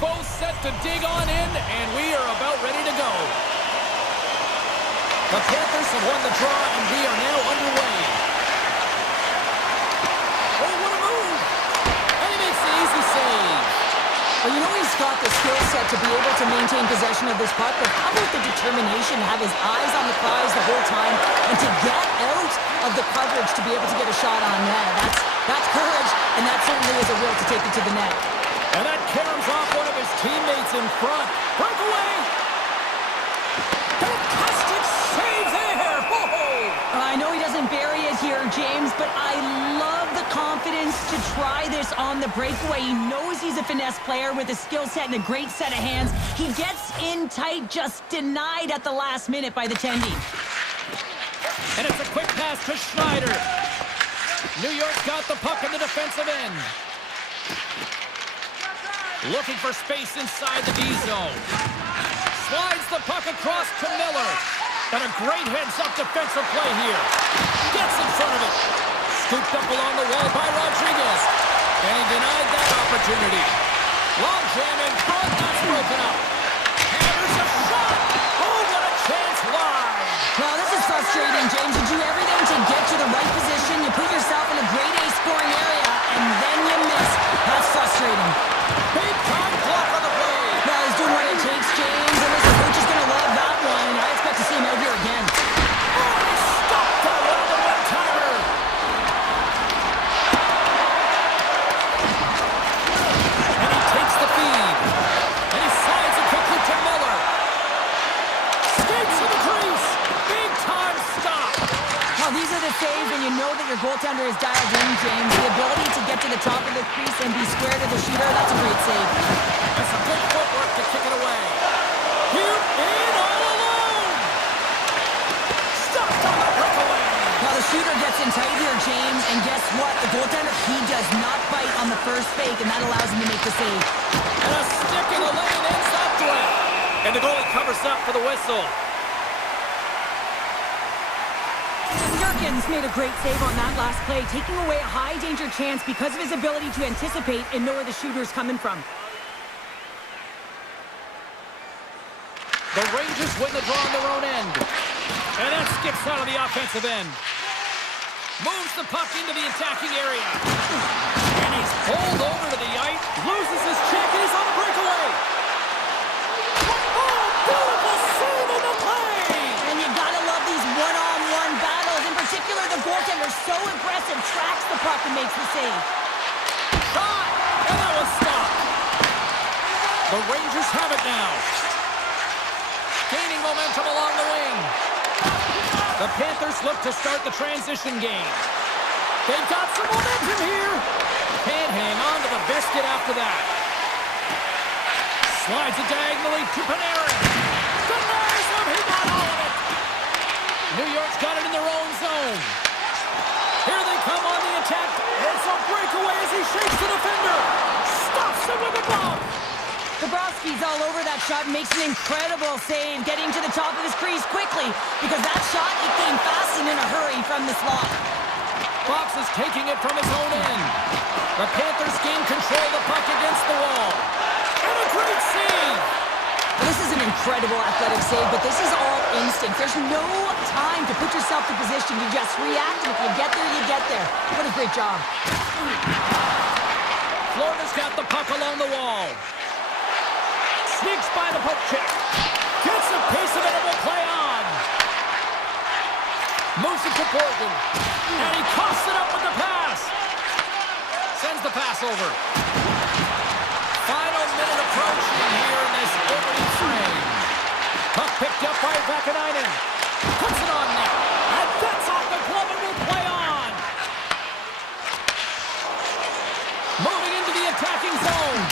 both set to dig on in, and we are about ready to go. The Panthers have won the draw, and we are now underway. Oh, what a move! And he makes the easy save. Well, you know he's got the skill set to be able to maintain possession of this puck, but how about the determination to have his eyes on the prize the whole time and to get out of the coverage to be able to get a shot on net? That's courage, and that certainly is a will to take it to the net. And that caroms off one of his teammates in front. Breakaway! Fantastic save there! Whoa! I know he doesn't bury it here, James, but I love the confidence to try this on the breakaway. He knows he's a finesse player with a skill set and a great set of hands. He gets in tight, just denied at the last minute by the Tendy. And it's a quick pass to Schneider. New York's got the puck in the defensive end. Looking for space inside the D zone. Slides the puck across to Miller. And a great heads-up defensive play here. Gets in front of it. Scooped up along the wall by Rodriguez. And he denied that opportunity. Long jam in front. That's broken up. Hammers a shot. Oh, what a chance wide. Well, this is frustrating, James. You do everything to get to the right position. You put yourself in a grade A scoring area, and then you miss. That's frustrating. Big time block on the play. Well, he's doing what it takes, James, and listen, coach is going to love that one, and I expect to see him out here again. Oh, he stopped that one on the one-timer. And he takes the feed. And he slides it quickly to Miller. Skates to the crease. Big time stop. Well, these are the saves when you know that your goaltender is dialed in, James. The ability to get to the top of the crease and be square to the shooter, that's a great save. That's some good footwork to kick it away. Here in all alone. Stopped on the breakaway. Well, the shooter gets in tight here, James, and guess what? The goaltender, he does not bite on the first fake, and that allows him to make the save. And a stick in the lane ends that threat. And the goalie covers up for the whistle. Durkin's made a great save on that last play, taking away a high-danger chance because of his ability to anticipate and know where the shooter's coming from. The Rangers win the draw on their own end. And that skips out of the offensive end. Moves the puck into the attacking area. And he's pulled over to the ice. Loses his check and he's on the breakaway. Oh, beautiful save on the play. And you gotta love these one-on-one battles. In particular, the goaltender so aggressive, tracks the puck and makes the save. Shot! And that was stopped. The Rangers have it now. Gaining momentum along the wing. The Panthers look to start the transition game. They've got some momentum here. Can't hang on to the biscuit after that. Slides it diagonally to Panarin. Denies him. He got all of it. New York's got it in their own zone. Here they come on the attack. It's a breakaway as he shakes the defender. Stops him with a glove. Bobrovsky's all over that shot, makes an incredible save, getting to the top of his crease quickly, because that shot, it came fast and in a hurry from the slot. Fox is taking it from his own end. The Panthers gain control of the puck against the wall. And a great save! This is an incredible athletic save, but this is all instinct. There's no time to put yourself in position. You just react, and if you get there, you get there. What a great job. Florida's got the puck along the wall. Sneaks by the poke check. Gets a piece of it and will play on. Moves it to Borgen. And he coughs it up with the pass. Sends the pass over. Final minute approaching here in this opening frame. Puck picked up by Vakanainen. Puts it on net. And that's off the glove and will play on. Moving into the attacking zone.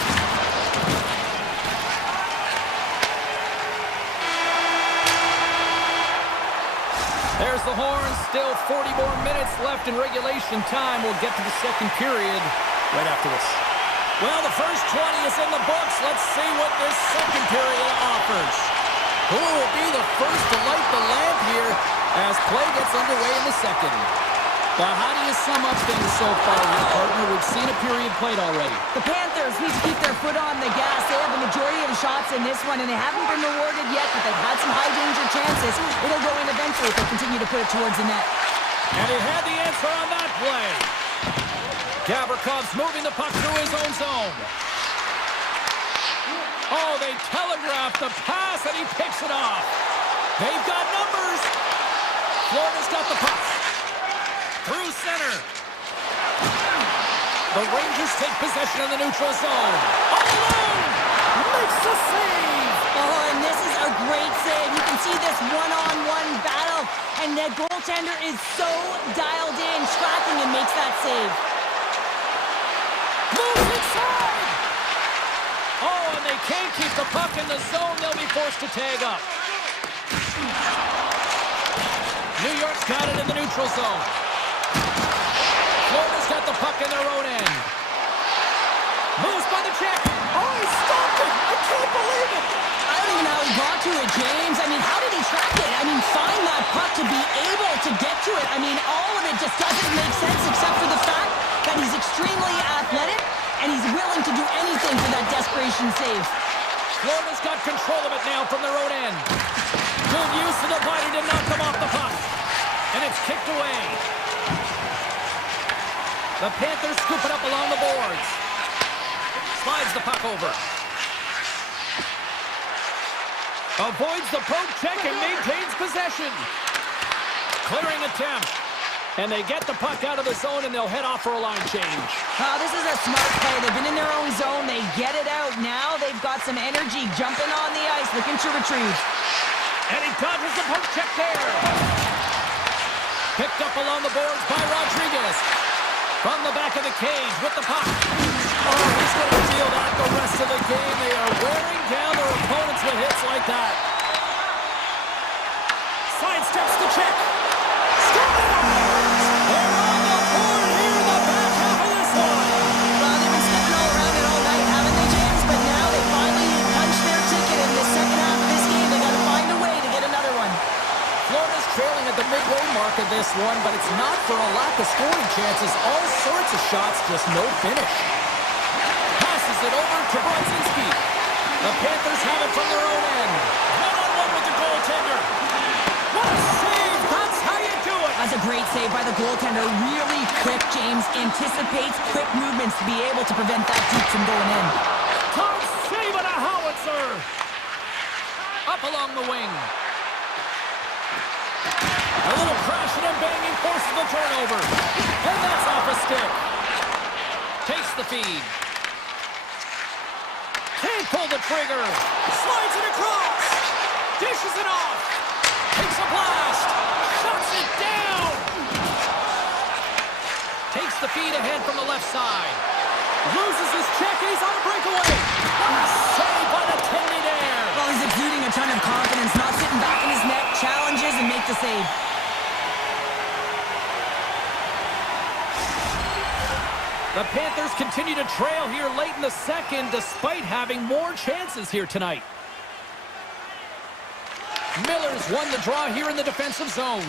There's the horn. Still 40 more minutes left in regulation time. We'll get to the second period right after this. Well, the first 20 is in the books. Let's see what this second period offers. Who will be the first to light the lamp here as play gets underway in the second? But how do you sum up things so far here, partner? We've seen a period played already. The Panthers need to keep their foot on the gas. They have the majority of the shots in this one, and they haven't been rewarded yet, but they've had some high-danger chances. It'll go in eventually if they continue to put it towards the net. And he had the answer on that play. Gavrikoff's moving the puck through his own zone. Oh, they telegraphed the pass, and he picks it off. They've got numbers. Florida's got the puck. Through center. The Rangers take possession of the neutral zone. All alone! Makes the save! Oh, and this is a great save. You can see this one-on-one battle, and the goaltender is so dialed in, tracking, and makes that save. Moves inside! Oh, and they can't keep the puck in the zone. They'll be forced to tag up. New York's got it in the neutral zone. Florida's got the puck in their own end. Moves by the check. Oh, he stopped it. I can't believe it. I don't even know how he got to it, James. I mean, how did he track it? I mean, find that puck to be able to get to it. I mean, all of it just doesn't make sense except for the fact that he's extremely athletic and he's willing to do anything for that desperation save. Florida's got control of it now from their own end. Good use of the body to knock them off the puck. And it's kicked away. The Panthers scoop it up along the boards. Slides the puck over. Avoids the poke check and maintains possession. Clearing attempt. And they get the puck out of the zone and they'll head off for a line change. Oh, this is a smart play. They've been in their own zone. They get it out. Now they've got some energy jumping on the ice, looking to retrieve. And he dodges the poke check there. Picked up along the boards by Rodriguez. From the back of the cage with the puck. Oh, he's going to feel that the rest of the game. They are wearing down their opponents with hits like that. Sidesteps the check. Scores! They're on the board here in the back half of this one. Well, they've been stepping all around it all night, haven't they, James? But now they finally punched their ticket in the second half of this game. They got to find a way to get another one. Florida's trailing at the midway mark of this one, but it's not for a lack of scoring chances. All sorts of shots, just no finish. Passes it over to Brodzinski. The Panthers have it from their own end. One-on-one with the goaltender. What a save! That's how you do it! That's a great save by the goaltender. Really quick, James. Anticipates quick movements to be able to prevent that deep from going in. Tom save and a howitzer! Up along the wing. A little crashing and banging forces the turnover. And that's off a stick. Takes the feed. Can't pull the trigger. Slides it across. Dishes it off. Takes a blast. Shuts it down. Takes the feed ahead from the left side. Loses his check and he's on a breakaway. What a save by the Tendy there. Well, he's exuding a ton of confidence, not sitting back in his net, challenges and make the save. The Panthers continue to trail here late in the second, despite having more chances here tonight. Miller's won the draw here in the defensive zone.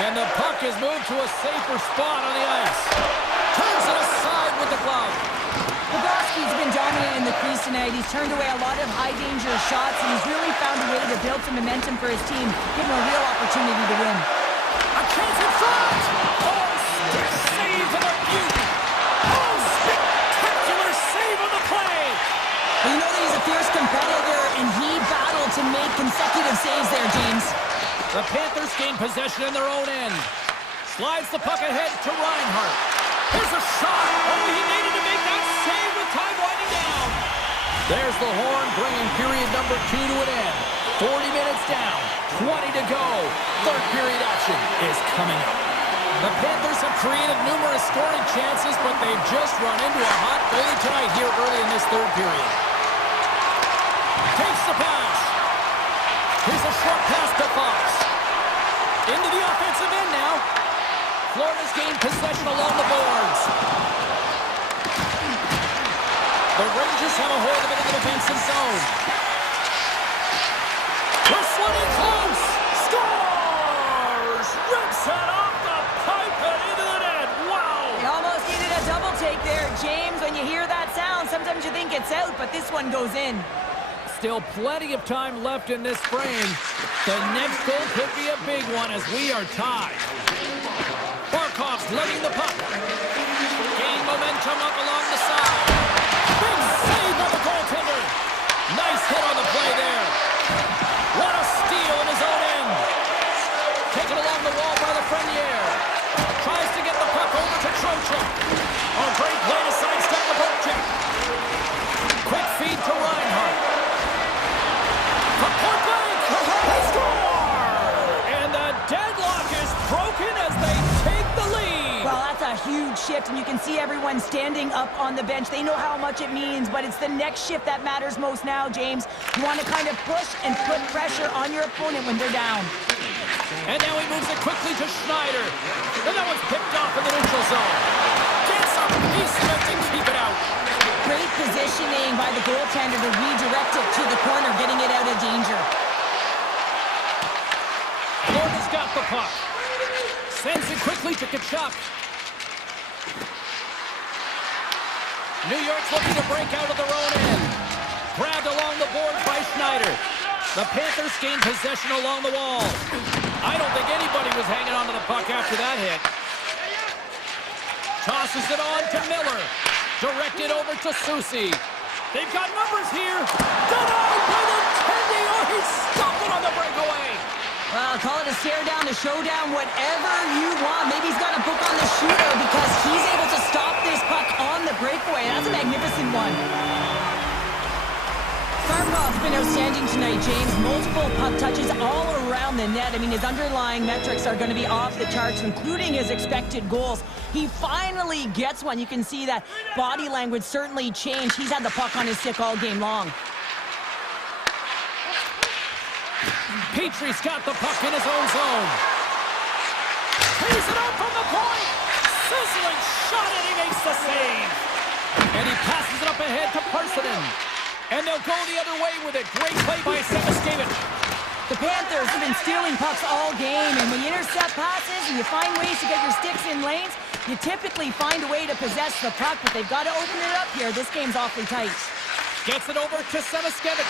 And the puck is moved to a safer spot on the ice. Turns it aside with the glove. Bobrovsky's been dominant in the crease tonight. He's turned away a lot of high-danger shots, and he's really found a way to build some momentum for his team, give him a real opportunity to win. A chance in front! Oh, stick save to the beauty! Oh, spectacular save on the play! Well, you know that he's a fierce competitor, and he battled to make consecutive saves there, James. The Panthers gain possession in their own end. Slides the puck ahead to Reinhart. Here's a shot! Oh, he needed to make that save with time winding down. There's the horn, bringing period number 2 to an end. 40 minutes down, 20 to go. Third period action is coming up. The Panthers have created numerous scoring chances, but they've just run into a hot goalie tonight here early in this third period. Takes the pass. Here's a short pass to Fox. Into the offensive end now. Florida's gained possession along the boards. The Rangers have a hold of it in the defensive zone. This one in close. Scores! Rips it off one goes in. Still plenty of time left in this frame. The next goal could be a big one as we are tied. Barkov's letting the puck. Gain momentum up along the side. Big save by the goaltender. Nice hit on the play there. What a steal in his own end. Taken along the wall by the Lafreniere. Tries to get the puck over to Trocheck. A great play to sidestep the poke check. Quick feed to Reinhardt. From point blank, they score! And the deadlock is broken as they take the lead. Well, that's a huge shift, and you can see everyone standing up on the bench. They know how much it means, but it's the next shift that matters most now, James. You want to kind of push and put pressure on your opponent when they're down. And now he moves it quickly to Schneider. And that one's picked off in the neutral zone. Gets up, he's stripped to keep it out. Great positioning by the goaltender to redirect it to the corner, getting it out of danger. Florida's got the puck. Sends it quickly to Tkachuk. New York's looking to break out of their own end. Grabbed along the boards by Schneider. The Panthers gain possession along the wall. I don't think anybody was hanging onto the puck after that hit. Tosses it on to Miller. Directed over to Susi. They've got numbers here. Denied by the Tendy. Oh, he stopped it on the breakaway. Well, call it a stare down, a showdown, whatever you want. Maybe he's got a book on the shooter because he's able to stop this puck on the breakaway. That's a magnificent one. Barkov's been outstanding tonight, James. Multiple puck touches all around the net. I mean, his underlying metrics are going to be off the charts, including his expected goals. He finally gets one. You can see that body language certainly changed. He's had the puck on his stick all game long. Petrie's got the puck in his own zone. Tees it up from the point. Sizzling shot, and he makes the save. And he passes it up ahead to Parsonen. And they'll go the other way with it. Great play by Sebaskevich. The Panthers have been stealing pucks all game, and when you intercept passes and you find ways to get your sticks in lanes, you typically find a way to possess the puck, but they've got to open it up here. This game's awfully tight. Gets it over to Sebaskevich.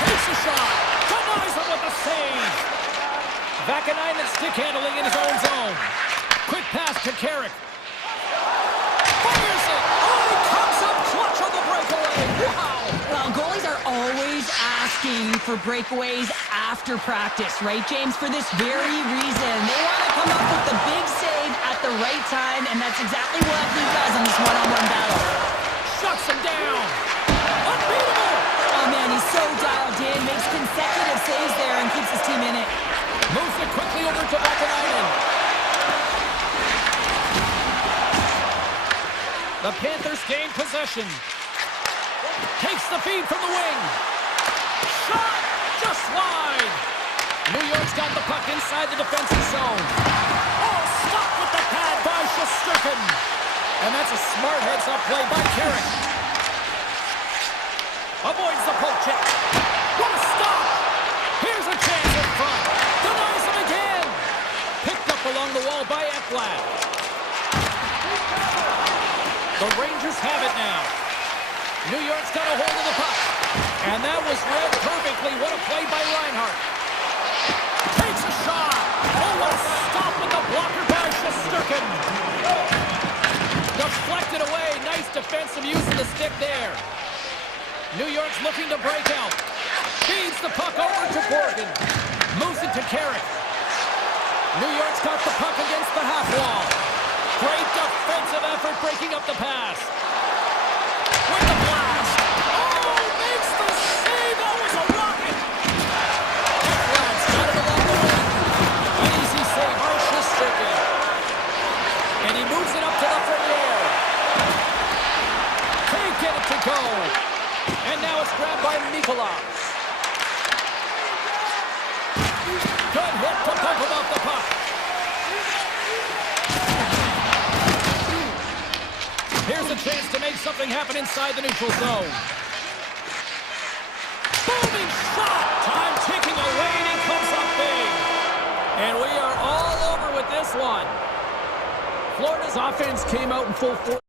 Takes a shot. Denies him with the save. Vakanainen stick handling in his own zone. Quick pass to Carrick. Fires it. Oh, he comes up clutch on the breakaway. Wow. Well, goalies are always asking for breakaways after practice, right, James? For this very reason. They want to come up with the big save at the right time, and that's exactly what he does in this one-on-one battle. Shuts him down. Unbeatable. Oh, man, he's so dialed in, makes consecutive saves there, and keeps his team in it. Moves it quickly over to Vakanainen. The Panthers gain possession. Takes the feed from the wing. Shot! Just wide. New York's got the puck inside the defensive zone. Oh, stop with the pad by Shesterkin. And that's a smart heads-up play by Carrick. Avoids the poke check. What a stop! Here's a chance in front. Denies him again. Picked up along the wall by Ekblad. The Rangers have it now. New York's got a hold of the puck. And that was read perfectly. What a play by Reinhardt. Takes a shot. Oh, what a stop with the blocker by Shesterkin. Deflected away. Nice defensive use of the stick there. New York's looking to break out. Feeds the puck over to Borgen. Moves it to Carrick. New York's got the puck against the half wall. Great defensive effort breaking up the pass. With the blast. Oh, makes the save. That was a rocket. Ekblad's got it along the wing. An easy save by Shesterkin. And he moves it up to Lafreniere. Can't get it to go. And now it's grabbed by Nikolaj. Good hit to pump him off the puck. Here's a chance to make something happen inside the neutral zone. Booming shot! Time ticking away, and he comes up big. And we are all over with this one. Florida's offense came out in full force.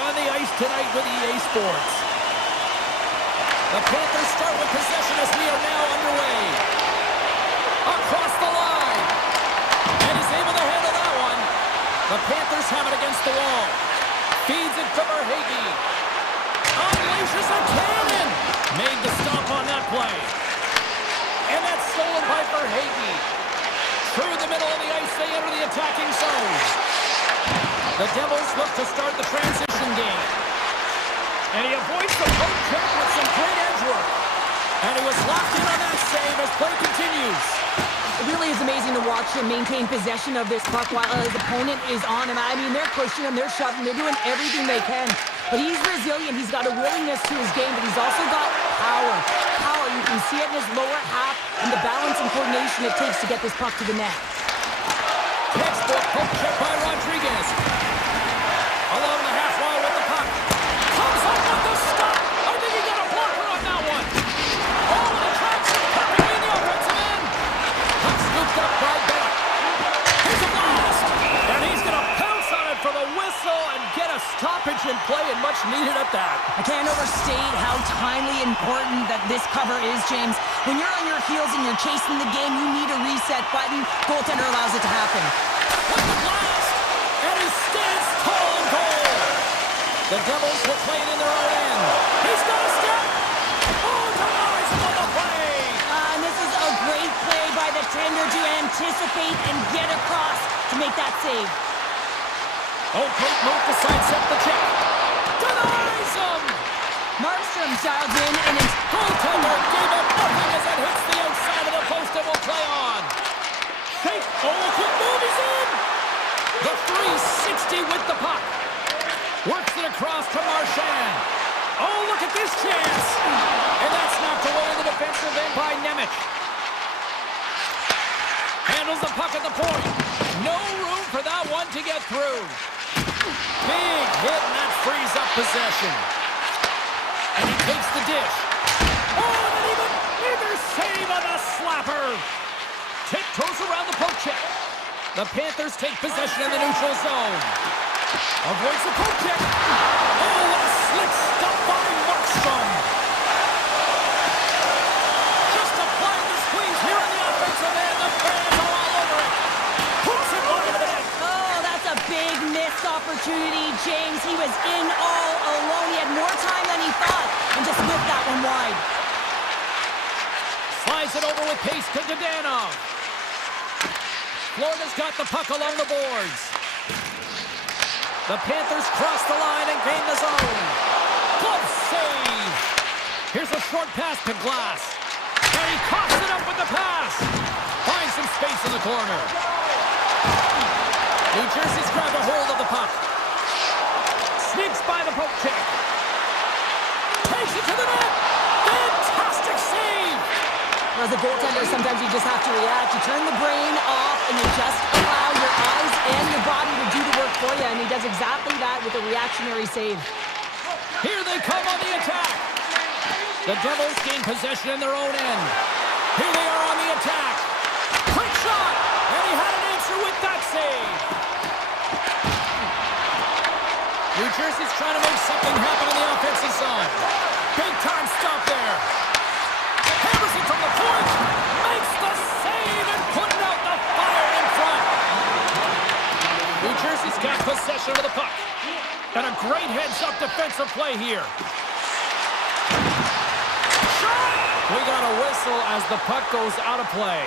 on the ice tonight with EA Sports. The Panthers start with possession as we are now underway. Across the line. And he's able to handle that one. The Panthers have it against the wall. Feeds it to Verhaeghe. Unleashes a cannon. Made the stop on that play. And that's stolen by Verhaeghe. Through the middle of the ice, they enter the attacking zone. The Devils look to start the transition game. And he avoids the poke check with some great edge work. And he was locked in on that save as play continues. It really is amazing to watch him maintain possession of this puck while his opponent is on him. I mean, they're pushing him, they're shoving, they're doing everything they can. But he's resilient, he's got a willingness to his game, but he's also got power. Power, you can see it in his lower half and the balance and coordination it takes to get this puck to the net. Textbook poke check by Rodriguez. Along the half wall with the puck. Comes up with the stop. I think he got a blocker on that one. Oh, and a traction perfectly in the offensive end. Puck scooped up by Bennett. Here's a blast. And he's going to pounce on it for the whistle and get a stoppage in play, and much needed at that. I can't overstate how timely important that this cover is, James. When you're on your heels and you're chasing the game, you need a reset button. Goaltender allows it to happen. With the blast, and he stands tall in goal. The Devils will play it in their own end. He's got a step. Oh, denies on the play. And this is a great play by the tender to anticipate and get across to make that save. Oh, great move to sidestep the check. Denies him. Markstrom dialed in and his goaltender gave up nothing as it hits the outside of the post and will play on. Shake. Oh, quick move, he's in. The 360 with the puck. Works it across to Marchand. Oh, look at this chance. And that's knocked away in the defensive end by Nemec. Handles the puck at the point. No room for that one to get through. Big hit, and that frees up possession. And he takes the dish. Oh, and an even bigger save on the slapper. Tiptoes around the poke check. The Panthers take possession in the neutral zone. Avoids the poke check. Oh, what a slick stop by Markstrom. Just applying the squeeze here on the offensive end. The fans are all over it. Puts it wide of the net. Oh, that's a big missed opportunity, James. He was in all alone. He had more time than he thought and just whipped that one wide. Slides it over with pace to Dadonov. Florida's got the puck along the boards. The Panthers cross the line and gain the zone. Glove save. Here's a short pass to Glass. And he coughs it up with the pass. Finds some space in the corner. New Jersey's grabbed a hold of the puck. Sneaks by the poke check. Takes it to the net. Fantastic save. As a goaltender, sometimes you just have to react. You turn the brain off and you just allow your eyes and your body to do the work for you. And he does exactly that with a reactionary save. Here they come on the attack. The Devils gain possession in their own end. Here they are on the attack. Quick shot. And he had an answer with that save. New Jersey's trying to make something happen in the offensive zone. Big time stop there. Hammers it from the point. Makes the save and putting out the fire in front. New Jersey's got possession of the puck. And a great heads-up defensive play here. Shot! We got a whistle as the puck goes out of play.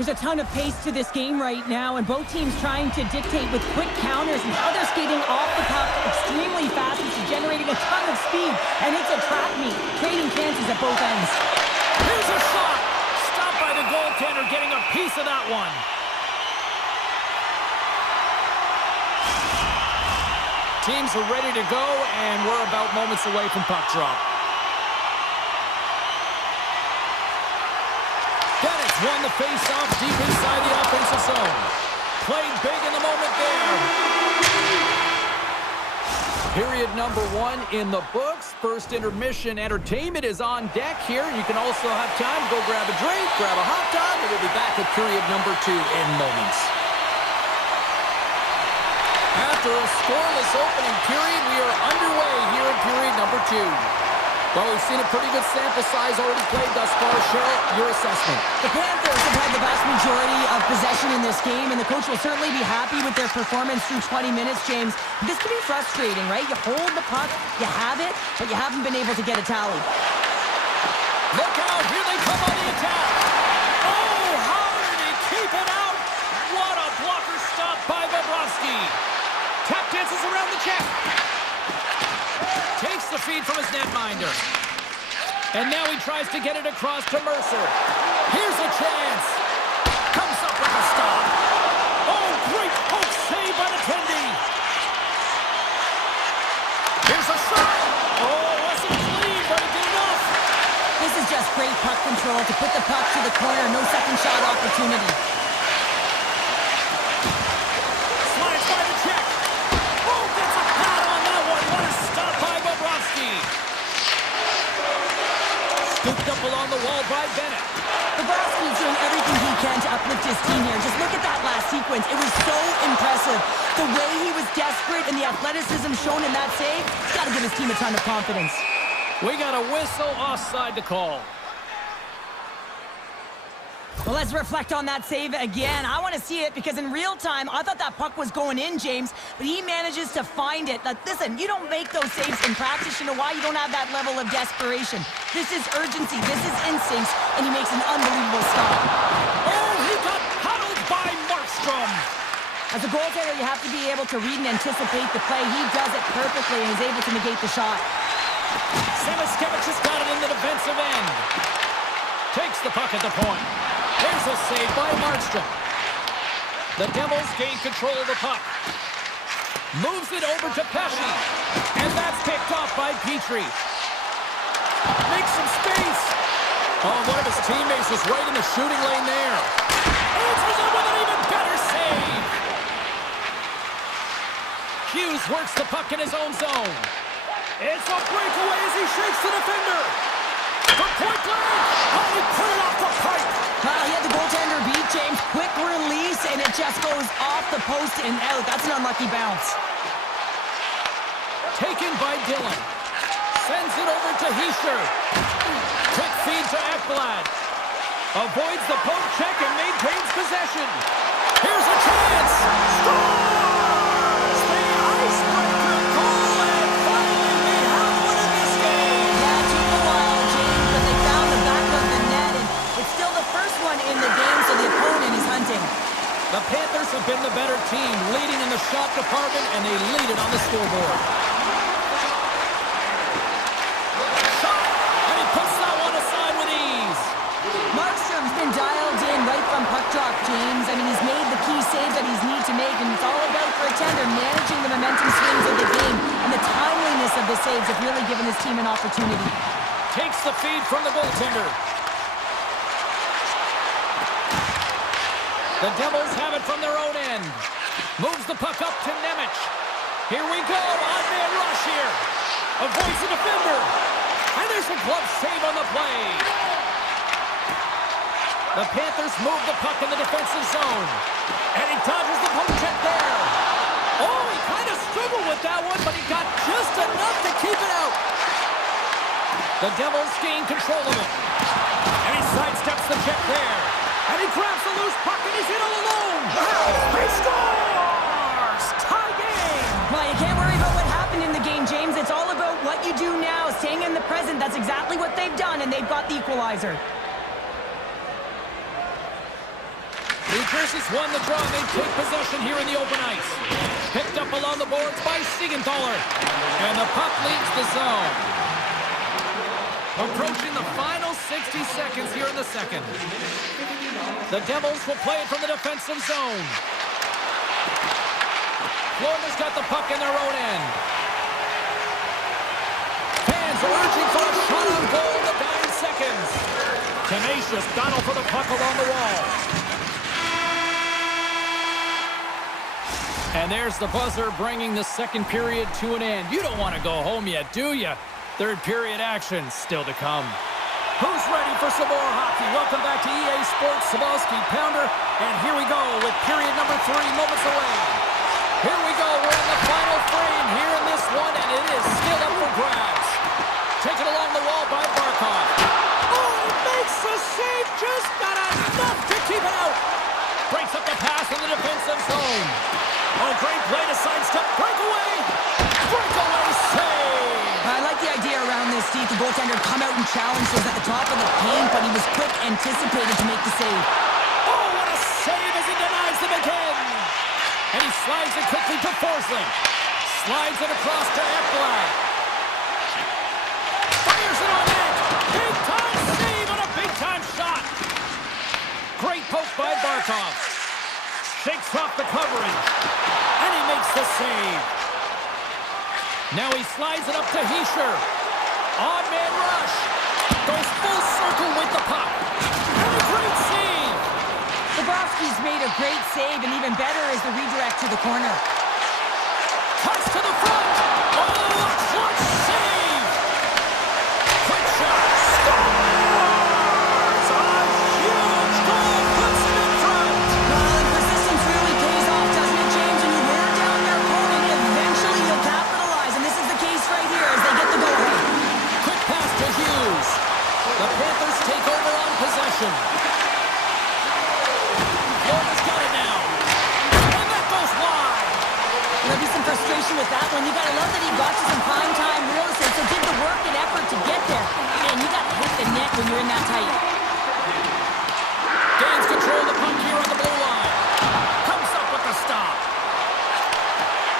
There's a ton of pace to this game right now, and both teams trying to dictate with quick counters, and how they're skating off the puck extremely fast, which is generating a ton of speed, and it's a trap meet, trading chances at both ends. Here's a shot! Stopped by the goaltender, getting a piece of that one. Teams are ready to go, and we're about moments away from puck drop. Bennett's won the face-off deep inside the offensive zone. Played big in the moment there. Period number 1 in the books. First intermission entertainment is on deck here. You can also have time to go grab a drink, grab a hot dog, and we'll be back at period number 2 in moments. After a scoreless opening period, we are underway here in period number 2. Well, we've seen a pretty good sample size already played thus far. Cheryl, your assessment. The Panthers have had the vast majority of possession in this game, and the coach will certainly be happy with their performance through 20 minutes, James. This can be frustrating, right? You hold the puck, you have it, but you haven't been able to get a tally. Look out, here they come on the attack. Oh, how did he keep it out? What a blocker stop by Bobrovsky. Tap dances around the check. Takes the feed from his netminder. And now he tries to get it across to Mercer. Here's a chance. Comes up with a stop. Oh, great poke save by the Tendi. Here's a shot. Oh, wasn't clean, but it did enough. This is just great puck control to put the puck to the corner. No second shot opportunity. Slides by the check. Oh, gets a foul on that one. What a stop by Bobrovsky. Scooped up along the wall by Bennett. Bobrovsky is doing everything he can to uplift his team here. Just look at that last sequence. It was so impressive. The way he was desperate and the athleticism shown in that save, he's got to give his team a ton of confidence. We got a whistle offside to call. Well, let's reflect on that save again. I want to see it because in real time, I thought that puck was going in, James, but he manages to find it. Like, listen, you don't make those saves in practice. You know why? You don't have that level of desperation. This is urgency. This is instincts, and he makes an unbelievable stop. Oh, he got huddled by Markstrom. As a goaltender, you have to be able to read and anticipate the play. He does it perfectly and is able to negate the shot. Samaskevich has got it in the defensive end. Takes the puck at the point. There's a save by Markstrom. The Devils gain control of the puck. Moves it over to Pesci. And that's picked off by Petrie. Makes some space. Oh, one of his teammates was right in the shooting lane there. Answers it with an even better save. Hughes works the puck in his own zone. It's a breakaway as he shakes the defender. From point blank. Oh, he put it off the pipe. Well, he had the goaltender beat, James. Quick release, and it just goes off the post and out. That's an unlucky bounce. Taken by Dillon. Sends it over to Hischer. Quick feed to Ekblad. Avoids the poke check and maintains possession. Here's a chance. Scores! The icebreaker goal, and finally we have one in this game. Yeah, it took a while, James, but they found the back of the net, and it's still the first one in the game, so the opponent is hunting. The Panthers have been the better team, leading in the shot department, and they lead it on the scoreboard. Shot, and he puts that one aside with ease. Markstrom's been dialed in right from puck drop, James. I mean, he's made the key saves that he's need to make, and it's all about, for a tender, managing the momentum swings of the game, and the timeliness of the saves have really given his team an opportunity. Takes the feed from the goaltender. The Devils have it from their own end. Moves the puck up to Nemec. Here we go, on-man rush here. Avoids the defender. And there's a glove save on the play. The Panthers move the puck in the defensive zone. And he dodges the poke check there. Oh, he kind of struggled with that one, but he got just enough to keep it out. The Devils gain control of it. And he sidesteps the check there. And he grabs the loose puck and he's in all alone. He scores! Tie game! Well, you can't worry about what happened in the game, James. It's all about what you do now, staying in the present. That's exactly what they've done, and they've got the equalizer. New Jersey's won the draw. They take possession here in the open ice. Picked up along the boards by Siegenthaler. And the puck leaves the zone. Approaching the final 60 seconds here in the second. The Devils will play it from the defensive zone. Florida's got the puck in their own end. Fans are urging for a shot on goal in the dying seconds. Tenacious battle for the puck along the wall. And there's the buzzer bringing the second period to an end. You don't want to go home yet, do you? Third period action still to come. Who's ready for some more hockey? Welcome back to EA Sports Sabalski Pounder. And here we go with period number 3 moments away. Here we go. We're in the frame here in this one, and it is still up for grabs. Taken along the wall by Barkov. Oh, he makes the save, just not enough to keep it out. Breaks up the pass in the defensive zone. Oh, great play to sidestep. Breakaway. Breakaway save. I like the idea around this, Steve. The goaltender come out and challenge was at the top of the paint, but he was quick, anticipated to make the save. Oh, what a save as he denies them again. And he slides it quickly to Forsling. Slides it across to Ekblad. Fires it on net. Big time save and a big time shot. Great poke by Barkov. Shakes off the covering. And he makes the save. Now he slides it up to Hischier. On man rush. Goes full circle with the puck. And a great save. Bobrovsky's made a great save, and even better is the redirect to the corner. Cuts to the front. Oh, a clutch save. Quick shot. Scores! A huge goal puts him in front. Well, and persistence really pays off, doesn't it, James? When you wear down your opponent, eventually you'll capitalize, and this is the case right here as they get the goal. Quick pass to Hughes. The Panthers take over on possession. Florida's got it now. And that goes wide. There'll be some frustration with that one. You gotta love that he got you some prime time real estate, so did the work and effort to get there. And you gotta hit the net when you're in that tight. Gains control of the puck here on the blue line. Comes up with the stop.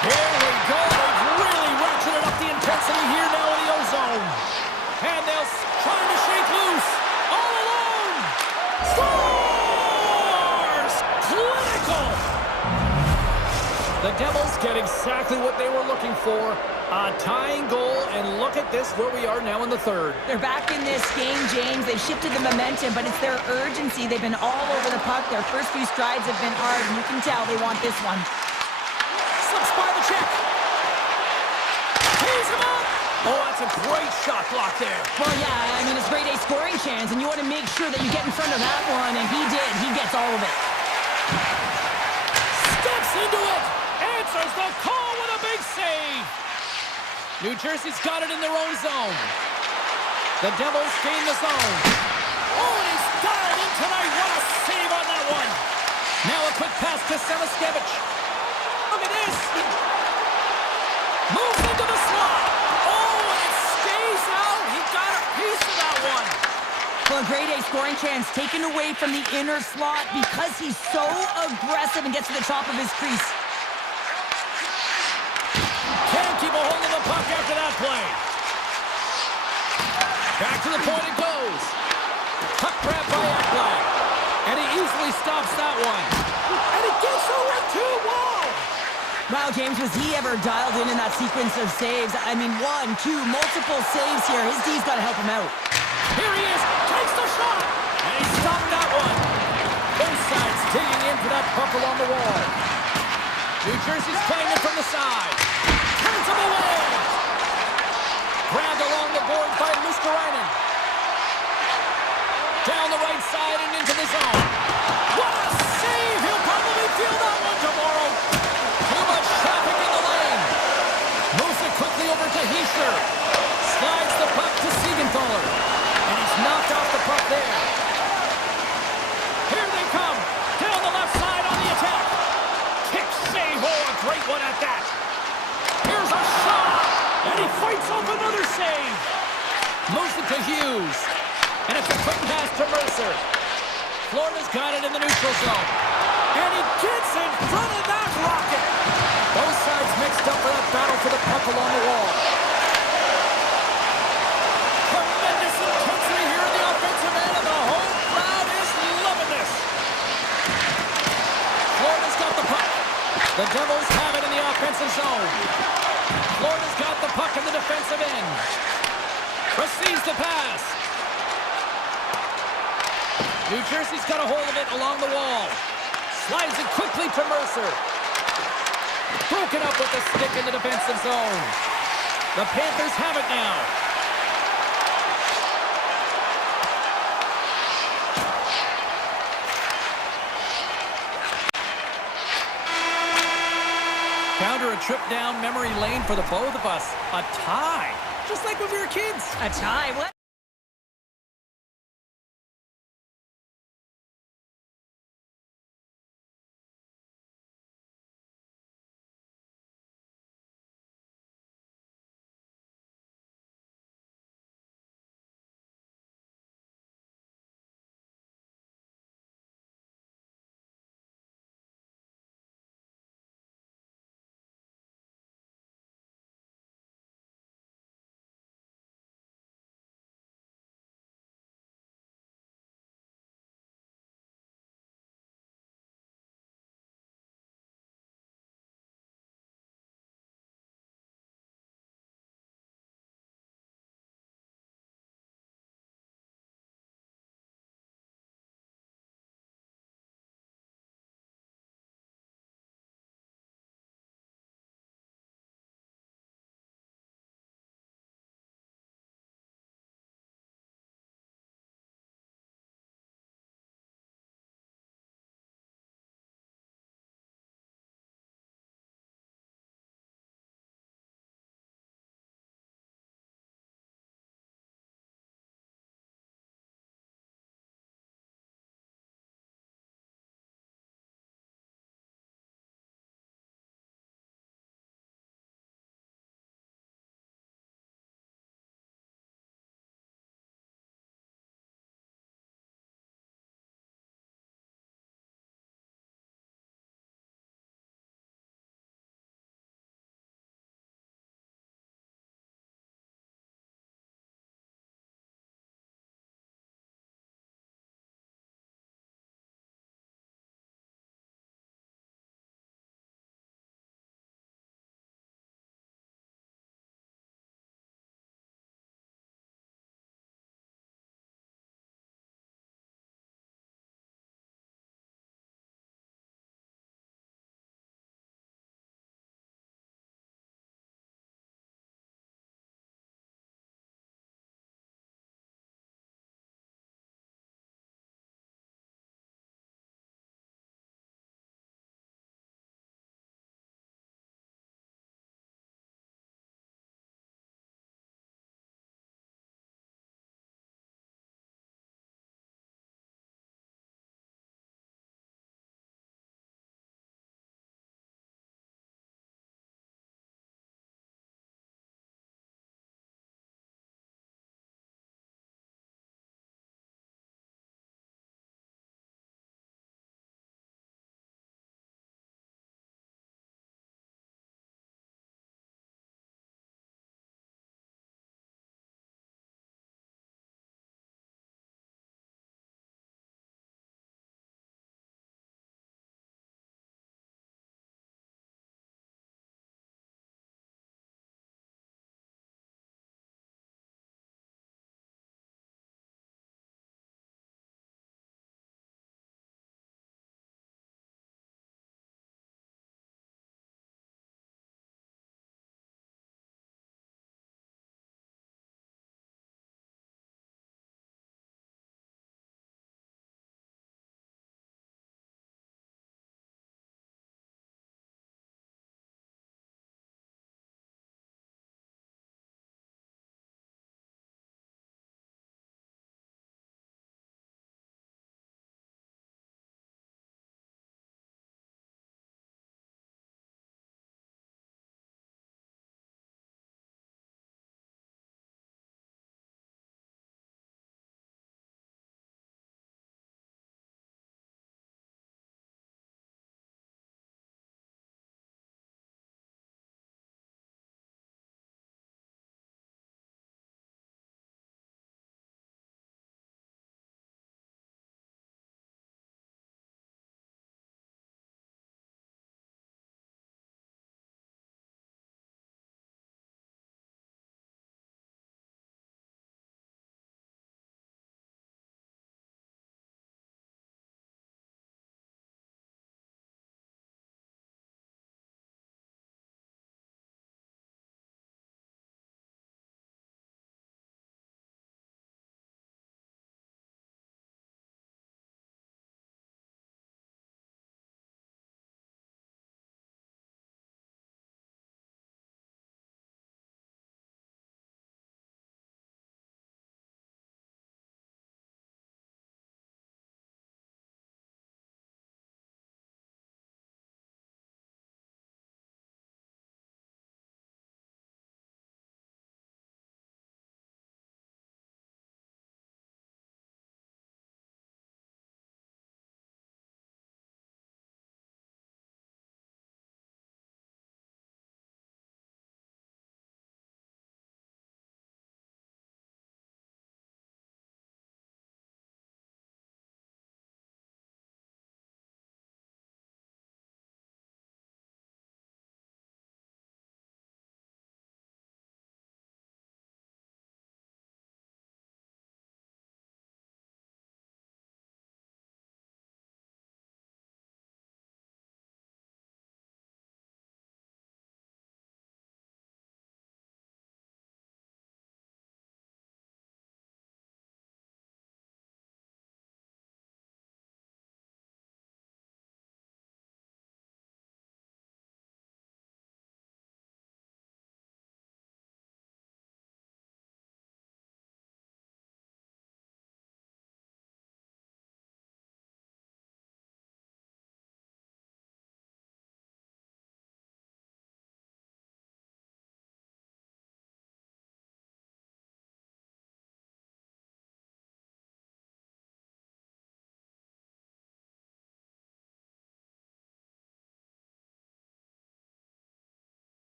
Here we go. They've really ratcheted up the intensity here now in the O-zone. And they'll try to shake loose. All alone. Scores! Clinical! The Devils get exactly what they were looking for. A tying goal, and look at this, where we are now in the third. They're back in this game, James. They've shifted the momentum, but it's their urgency. They've been all over the puck. Their first few strides have been hard, and you can tell they want this one. Slips by the check. Tees him up. Oh, that's a great shot block there. Well, yeah, I mean, it's grade A scoring chance, and you want to make sure that you get in front of that one, and he did. He gets all of it. Steps into it. Answers the call with a big save. New Jersey's got it in their own zone. The Devils gain the zone. Oh, and he's dialed in tonight. What a save on that one. Now a quick pass to Selaskevich. Look at this. Moves into the slot. Oh, and it stays out. He got a piece of that one. Well, a grade A scoring chance taken away from the inner slot because he's so aggressive and gets to the top of his crease. Can't keep a hold of the puck after that play. Back to the point it goes. Puck grab by Ekblad. And he easily stops that one. And he gets over to Wall. Wow, James, was he ever dialed in that sequence of saves? I mean, one, two, multiple saves here. His D's got to help him out. Here he is. Takes the shot. And he stopped that one. Both sides digging in for that puck along the wall. New Jersey's playing it from the side. Turns him away. Grabbed along the board by Luskarainen. Down the right side and into the zone. What a save! He'll probably feel that one tomorrow. Too much traffic in the lane. Moves it quickly over to Hischier. Slides the puck to Siegenthaler. And he's knocked off the puck there. Here they come. Down the left side on the attack. Kick save. Oh, a great one at that. Here's a shot. And he fights off another save. Moves it to Hughes. And it's a quick pass to Mercer. Florida's got it in the neutral zone. And he gets in front of that rocket. Both sides mixed up for that battle for the puck along the wall. Tremendous intensity here in the offensive end, and the whole crowd is loving this. Florida's got the puck. The Devils have it in the offensive zone. Florida's got the puck in the defensive end. Receives the pass. New Jersey's got a hold of it along the wall. Slides it quickly to Mercer. Broken up with the stick in the defensive zone. The Panthers have it now. Counter a trip down memory lane for the both of us. A tie. Just like when we were kids. A tie? What?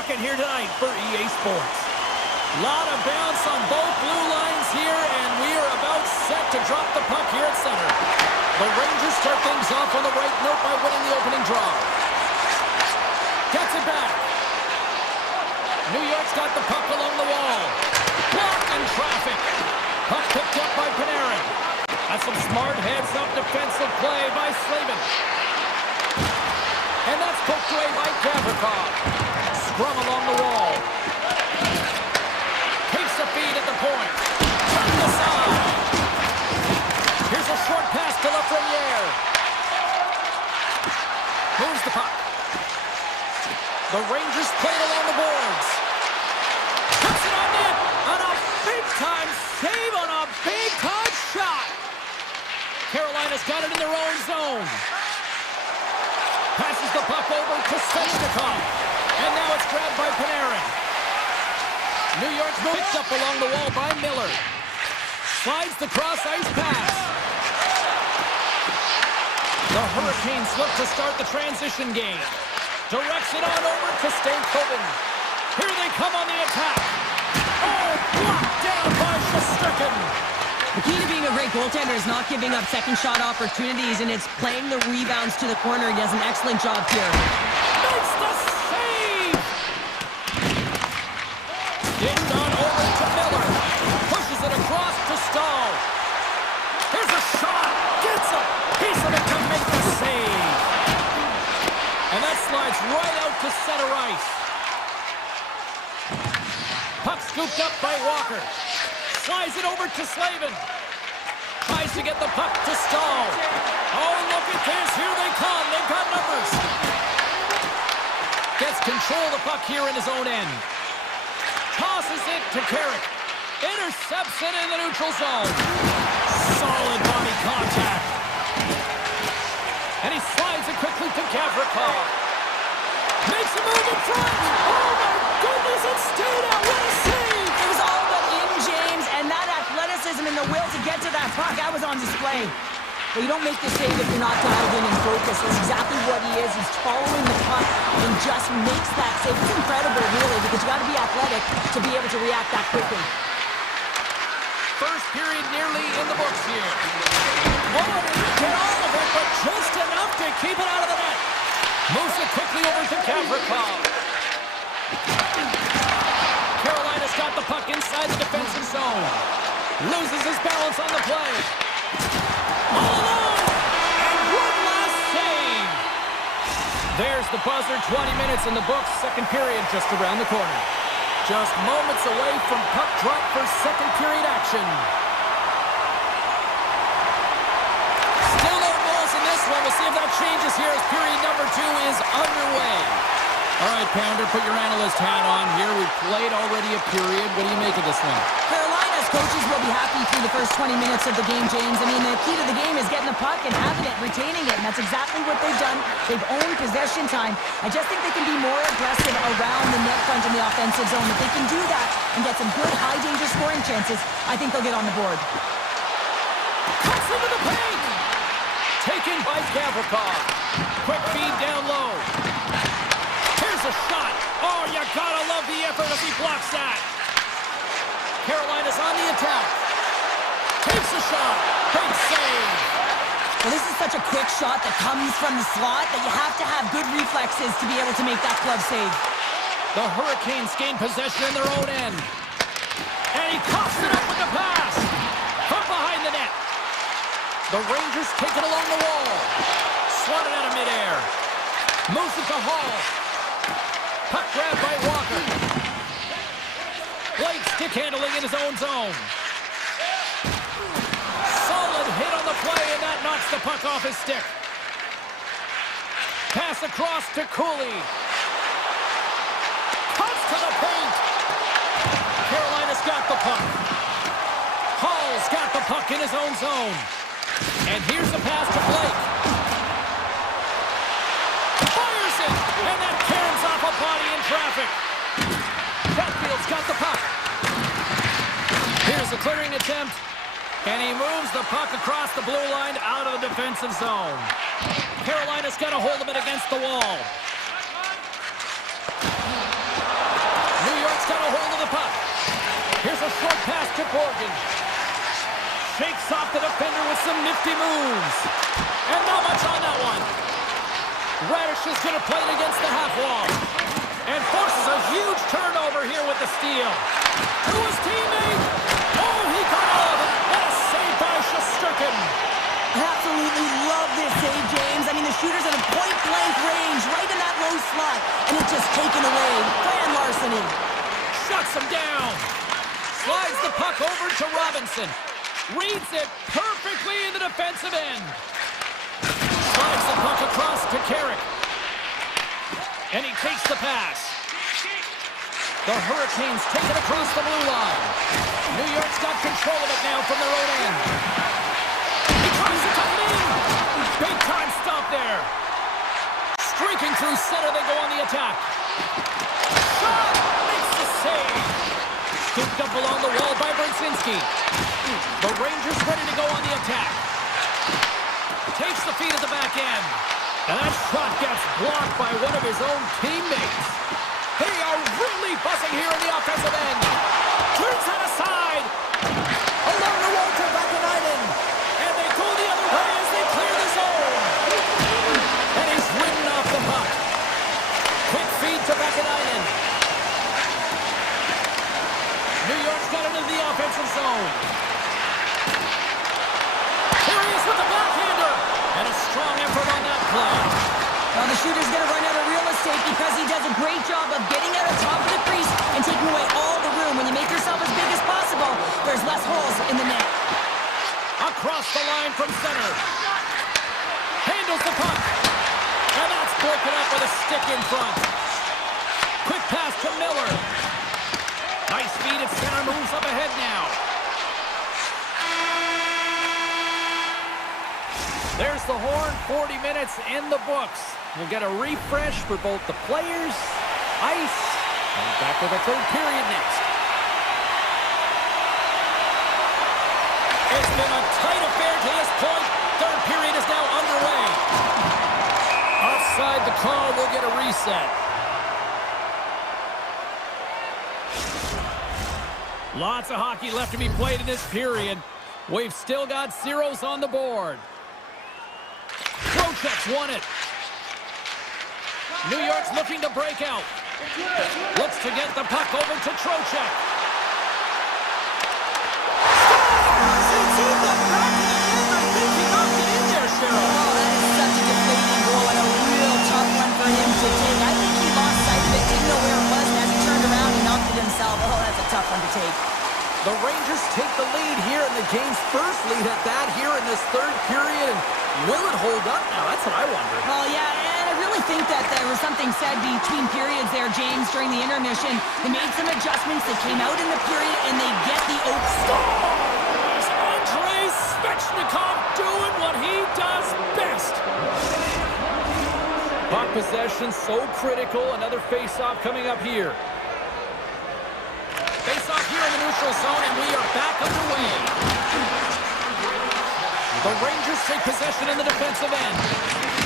rocking here tonight for EA Sports. Lot of bounce on both blue lines here, and we are about set to drop the puck here at center. The Rangers start things off on the right note by winning the opening draw. Gets it back. New York's got the puck along the wall. Blocked in traffic. Puck picked up by Panarin. That's some smart heads-up defensive play by Slavin. And that's poked away by Gavrikov. Scrum along the wall. Takes the feed at the point. Turned aside. Here's a short pass to Lafreniere. Moves the puck. The Rangers play it along the boards. Puts it on net. On a big-time save on a big-time shot. Carolina's got it in their own zone. Passes the puck over to Svechnikov. And now it's grabbed by Panarin. New York's picked up along the wall by Miller. Slides the cross-ice pass. The Hurricanes look to start the transition game. Directs it on over to Stankoven. Here they come on the attack. Oh, blocked down by Shesterkin. The key to being a great goaltender is not giving up second shot opportunities, and it's playing the rebounds to the corner. He does an excellent job here. Makes the save! Dipped on over to Miller. Pushes it across to Stahl. Here's a shot. Gets a piece of it to make the save. And that slides right out to center ice. Puck scooped up by Walker. Slides it over to Slavin. Tries to get the puck to Stahl. Oh, look at this. Here they come. They've got numbers. Gets control of the puck here in his own end. Tosses it to Carrick. Intercepts it in the neutral zone. Solid body contact. And he slides it quickly to Gavrikov. Makes a move in front. Oh, my goodness. It stayed out. What a save. It was all but in, James, and that athleticism and the will to get to that puck, that was on display. But you don't make the save if you're not dialed in and focused. That's exactly what he is. He's following the puck and just makes that save. It's incredible, really, because you got to be athletic to be able to react that quickly. First period nearly in the books here. Oh, get off of it, but just enough to keep it out of the net. Moves it quickly over to Gavrikov. Carolina's got the puck inside the defensive zone. Loses his balance on the play. All alone! And one last save! There's the buzzer. 20 minutes in the books. Second period just around the corner. Just moments away from puck drop for second period action. Still no goals in this one. We'll see if that changes here as period number 2 is underway. All right, Pounder, put your analyst hat on here. We've played already a period. What do you make of this one? Carolina's coaches will be happy through the first 20 minutes of the game, James. I mean, the key to the game is getting the puck and having it, retaining it, and that's exactly what they've done. They've owned possession time. I just think they can be more aggressive around the net front in the offensive zone. If they can do that and get some good high-danger scoring chances, I think they'll get on the board. Cuts into the paint! Taken by Gavrikov. Quick feed down low. Here's a shot. Oh, you gotta love the effort if he blocks that. Carolina's on the attack. Takes a shot. Big save. Well, this is such a quick shot that comes from the slot that you have to have good reflexes to be able to make that glove save. The Hurricanes gain possession in their own end. And he coughs it up with the pass. From behind the net. The Rangers take it along the wall. Swatted out of midair. Moves it to Hall. Puck grab by Walker. Blake stick handling in his own zone. Solid hit on the play, and that knocks the puck off his stick. Pass across to Cooley. Cuts to the paint. Carolina's got the puck. Hall's got the puck in his own zone. And here's the pass to Blake. Fires it, and that caroms off a body in traffic. Hatfield's got the puck. Here's the clearing attempt, and he moves the puck across the blue line out of the defensive zone. Carolina's got a hold of it against the wall. Here's a short pass to Borgen. Shakes off the defender with some nifty moves. And not much on that one. Radish is going to play it against the half wall. And forces a huge turnover here with the steal. To his teammate. Oh, he got all of it. What a save by Shesterkin. Absolutely love this save, James. I mean, the shooter's at a point-blank range, right in that low slot, and it's just taken away. Grand larceny. Shuts him down. Slides the puck over to Robinson. Reads it perfectly in the defensive end. Slides the puck across to Carrick. And he takes the pass. The Hurricanes take it across the blue line. New York's got control of it now from their own end. He tries to come in. Big time stop there. Streaking through center, they go on the attack. Shot! Makes the save. Scooped up along the wall by Brzezinski. The Rangers ready to go on the attack. Takes the feed at the back end. And that shot gets blocked by one of his own teammates. They are really buzzing here in the offensive end. Turns that aside. Along the wall to Vakanainen. And they go the other way as they clear the zone. And he's ridden off the puck. Quick feed to Vakanainen. New York's got into the offensive zone. Here he is with the backhander. And a strong effort on that play. Well, the shooter's going to run out of real estate because he does a great job of getting out of top of the crease and taking away all the room. When you make yourself as big as possible, there's less holes in the net. Across the line from center. Handles the puck. And that's broken up with a stick in front. Quick pass to Miller. Nice feed at center, moves up ahead now. There's the horn, 40 minutes in the books. We'll get a refresh for both the players, ice, and back with the third period next. It's been a tight affair to this point. Third period is now underway. Offside the call, we'll get a reset. Lots of hockey left to be played in this period. We've still got zeros on the board. Trocheck's won it. New York's looking to break out. Looks to get the puck over to Trocheck. Oh, that is such a deflating goal and a real tough one for him to take. I think he lost sight of it, didn't know where it was, and as he turned around, he knocked it himself. Oh, that's a tough one to take. The Rangers take the lead here in the game's first lead at that here in this third period. Will it hold up now? That's what I wonder. Well, yeah, and I really think that there was something said between periods there, James, during the intermission. They made some adjustments. They came out in the period, and they get the open Stars! Andrei Svechnikov doing what he does best. Puck possession so critical. Another face-off coming up here. Face-off here in the neutral zone, and we are back underway. The Rangers take possession in the defensive end.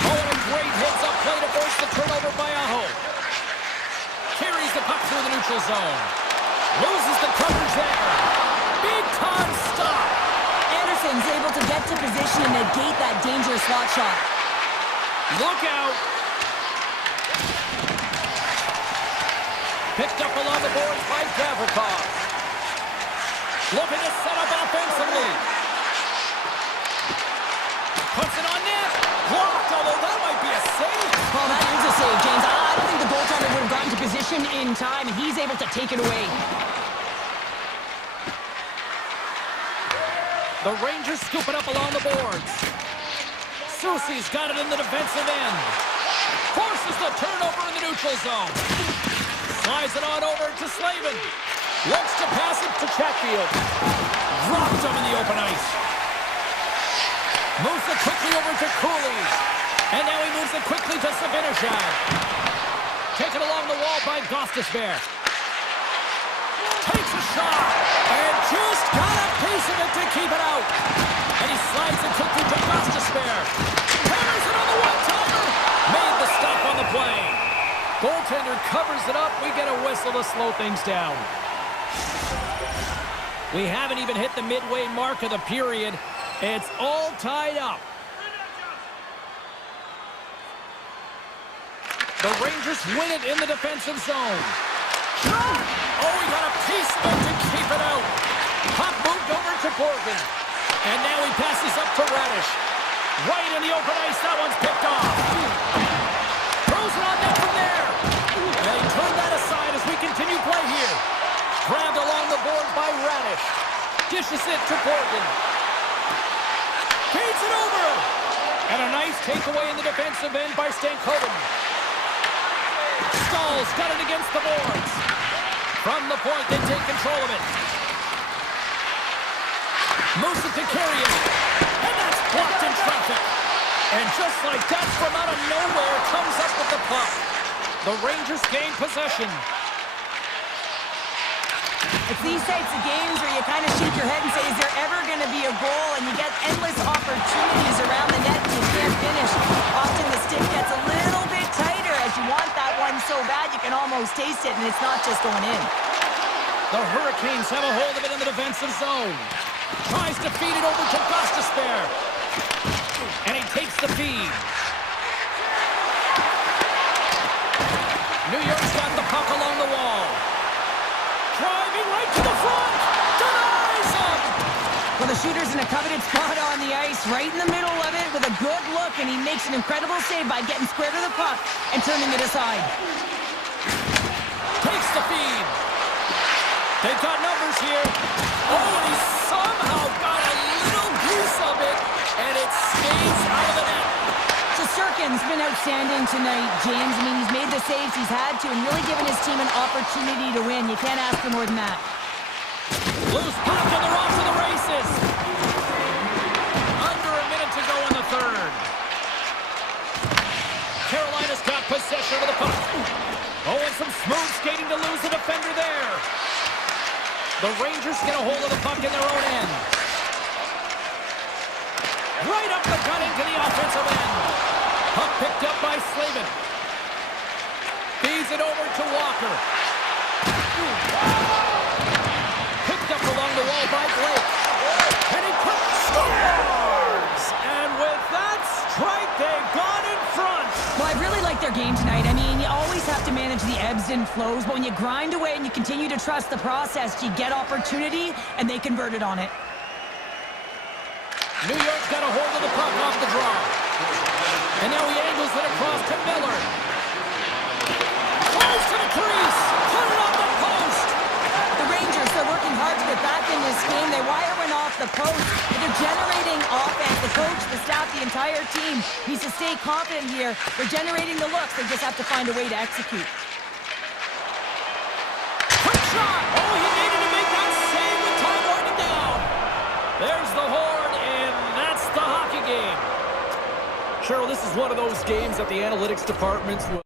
Oh, and a great heads-up play to force the turnover by Aho. Carries the puck through the neutral zone. Loses the coverage there. Big-time stop. Anderson's able to get to position and negate that dangerous slot shot. Look out. Picked up along the boards by Gavrikov. Looking to set up offensively. Puts it on net. Blocked, although that might be a save. Well, that is a save, James. I don't think the goaltender would have gotten to position in time, and he's able to take it away. The Rangers scoop it up along the boards. Soucy's got it in the defensive end. Forces the turnover in the neutral zone. Slides it on over to Slavin. Looks to pass it to Chatfield. Dropped him in the open ice. Moves it quickly over to Cooley. And now he moves it quickly to Sabinishad. Taken along the wall by Gostisbehere. Takes a shot. And just got a piece of it to keep it out. And he slides it quickly to Gostisbehere. Hammers it on the one-timer. Made the stop on the play. Goaltender covers it up. We get a whistle to slow things down. We haven't even hit the midway mark of the period. It's all tied up. The Rangers win it in the defensive zone. Oh, he got a piece of it to keep it out. Puck moved over to Borgen. And now he passes up to Radish. Right in the open ice, that one's picked off. Throws it on net from there. And he turned that aside as we continue play here. Grabbed along the board by Radish. Dishes it to Borgen. Feeds it over. And a nice takeaway in the defensive end by Stankoven. Stahl's got it against the boards. From the point, they take control of it. Moves it to Carrier. And that's blocked in traffic. And just like that, from out of nowhere, comes up with the puck. The Rangers gain possession. It's these types of games where you kind of shake your head and say, is there ever going to be a goal? And you get endless opportunities around the net and you can't finish. Often the stick gets a little bit tighter as you want that one so bad you can almost taste it, and it's not just going in. The Hurricanes have a hold of it in the defensive zone. Tries to feed it over to Gostisbehere. And he takes the feed. New York's got the puck along the wall. Driving right to the front. Denies him. Well, the shooter's in a coveted spot on the ice, right in the middle of it with a good look, and he makes an incredible save by getting square to the puck and turning it aside. Takes the feed. They've got numbers here. Oh, and he somehow got a little piece of it, and it skates out of the net. So Sirkin's been outstanding tonight, James. I mean, he's made the saves he's had to and really given his team an opportunity to win. You can't ask for more than that. Loose puck, and they're off to the races. Under a minute to go in the third. Carolina's got possession of the puck. Oh, and some smooth skating to lose the defender there. The Rangers get a hold of the puck in their own end. Right up the gut into the offensive end. Puck picked up by Slavin. Feeds it over to Walker. Picked up along the wall by Blake. And he scores! And with that strike, they've gone in front. Well, I really like their game tonight. I mean, you always have to manage the ebbs and flows, but when you grind away and you continue to trust the process, you get opportunity, and they converted on it. New York's got a hold of the puck off the draw. And now he angles it across to Miller. Close to the crease. Put it on the post. The Rangers, they're working hard to get back in this game. They wire one off the post. They're generating offense. The coach, the staff, the entire team needs to stay confident here. They're generating the looks. They just have to find a way to execute. Quick shot. Oh, he needed to make that save with time winding down. There's the horn, and that's the hockey game. Cheryl, this is one of those games that the analytics departments will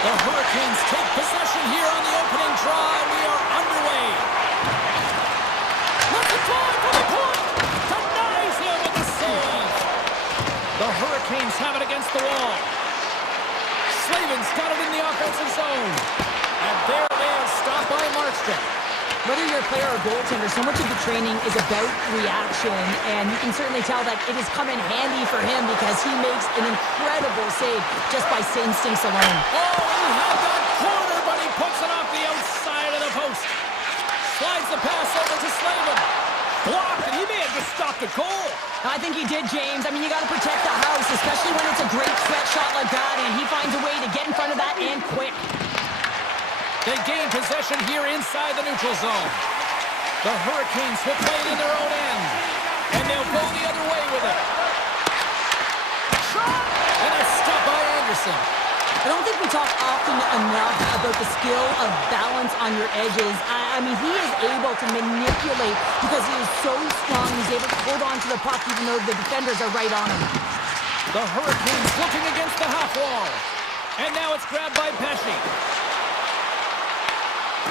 The Hurricanes take possession here on the opening draw, and we are underway. Let's apply for the point. Denies him with the save. The Hurricanes have it against the wall. Slavin's got it in the offensive zone. And there it is, stopped by Markstrom. Whether you're a player or goaltender, so much of the training is about reaction, and you can certainly tell that it has come in handy for him because he makes an incredible save just by instincts alone. Oh, he had that corner, but he puts it off the outside of the post. Slides the pass over to Slavin. Blocked, and he may have just stopped a goal. I think he did, James. I mean, you got to protect the house, especially when it's a great threat shot like that, and he finds a way to get in front of that and quick. They gain possession here inside the neutral zone. The Hurricanes will play it in their own end, and they'll go the other way with it. Shot! And a stop by Anderson. I don't think we talk often enough about the skill of balance on your edges. I mean, he is able to manipulate because he is so strong. He's able to hold on to the puck even though the defenders are right on him. The Hurricanes looking against the half wall. And now it's grabbed by Pesci.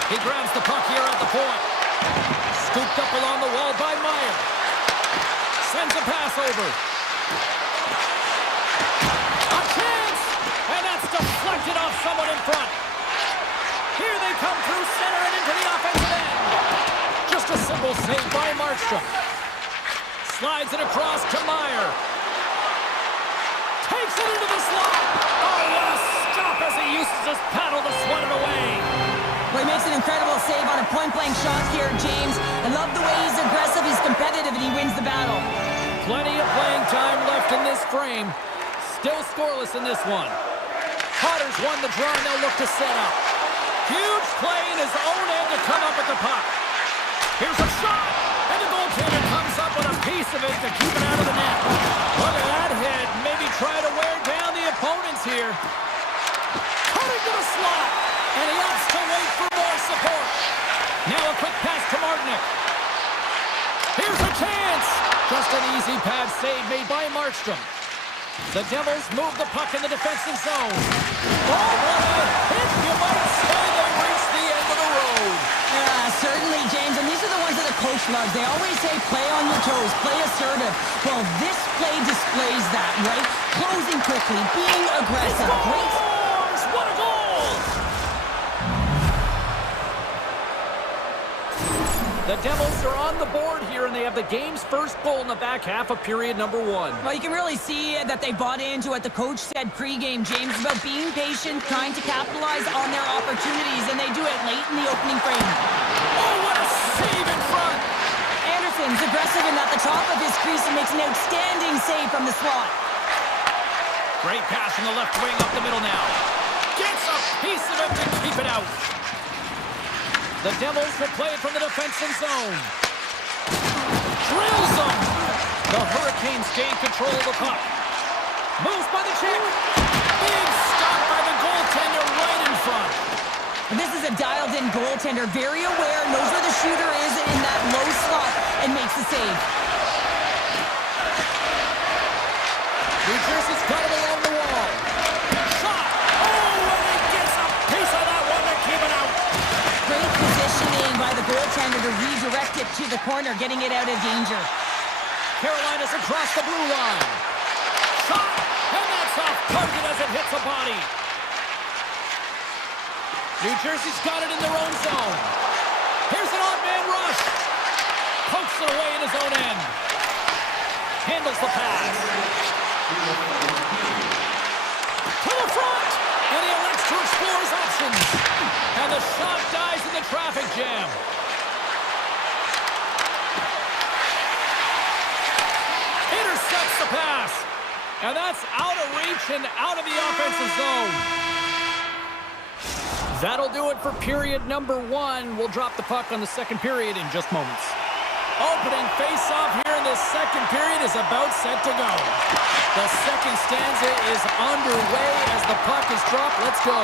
He grabs the puck here at the point. Scooped up along the wall by Meyer. Sends a pass over. A chance! And that's deflected off someone in front. Here they come through center and into the offensive end. Just a simple save by Markstrom. Slides it across to Meyer. Takes it into the slot. Oh, what a stop as he uses his paddle to sweat it away. Well, he makes an incredible save on a point-blank shot here, James. I love the way he's aggressive, he's competitive, and he wins the battle. Plenty of playing time left in this frame. Still scoreless in this one. Potters won the draw, and they'll look to set up. Huge play in his own end to come up with the puck. Here's a shot, and the goaltender comes up with a piece of it to keep it out of the net. Look at that hit. Maybe try to wear down the opponents here. Cutting to the slot. And he opts to wait for more support. Now a quick pass to Martinick. Here's a chance. Just an easy pad save made by Markstrom. The Devils move the puck in the defensive zone. Oh, what a hit. You might say they reached the end of the road. Yeah, certainly, James. And these are the ones that the coach loves. They always say play on your toes, play assertive. Well, this play displays that, right? Closing quickly, being aggressive. Great. What a goal! The Devils are on the board here, and they have the game's first goal in the back half of period number 1. Well, you can really see that they bought into what the coach said pregame, James, about being patient, trying to capitalize on their opportunities, and they do it late in the opening frame. Oh, what a save in front! Anderson's aggressive and at the top of his crease and makes an outstanding save from the slot. Great pass from the left wing up the middle now. Gets a piece of it to keep it out. The Devils will play it from the defensive zone. Drills them. The Hurricanes gain control of the puck. Moves by the check. Big stop by the goaltender right in front. This is a dialed-in goaltender, very aware, knows where the shooter is in that low slot, and makes the save. New Jersey's got it along the wall. Shot! Oh, and he gets a piece of that one to keep it out. Great positioning by the goaltender to redirect it to the corner, getting it out of danger. Carolina's across the blue line. Shot! And that's off target as it hits a body. New Jersey's got it in their own zone. Here's an odd man rush. Pokes it away in his own end. Handles the pass. To the front! And he elects to explore his options. And the shot dies in the traffic jam. Intercepts the pass. And that's out of reach and out of the offensive zone. That'll do it for period number 1. We'll drop the puck on the second period in just moments. Opening face-off here in the second period is about set to go. The second stanza is underway as the puck is dropped. Let's go.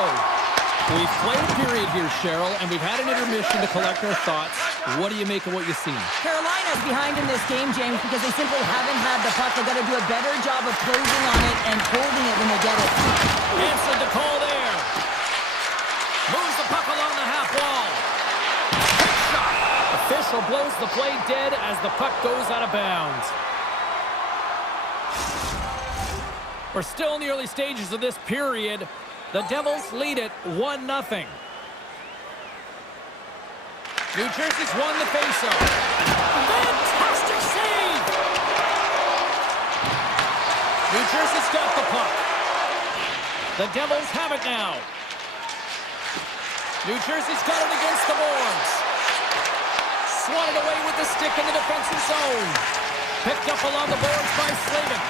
We've played a period here, Cheryl, and we've had an intermission to collect our thoughts. What do you make of what you've seen? Carolina's behind in this game, James, because they simply haven't had the puck. They've got to do a better job of closing on it and holding it when they get it. Answered the call there. blows the play dead as the puck goes out of bounds. We're still in the early stages of this period. The Devils lead it 1-0. New Jersey's won the faceoff. Fantastic save! New Jersey's got the puck. The Devils have it now. New Jersey's got it against the boards. Swatted away with the stick in the defensive zone. Picked up along the boards by Slavin.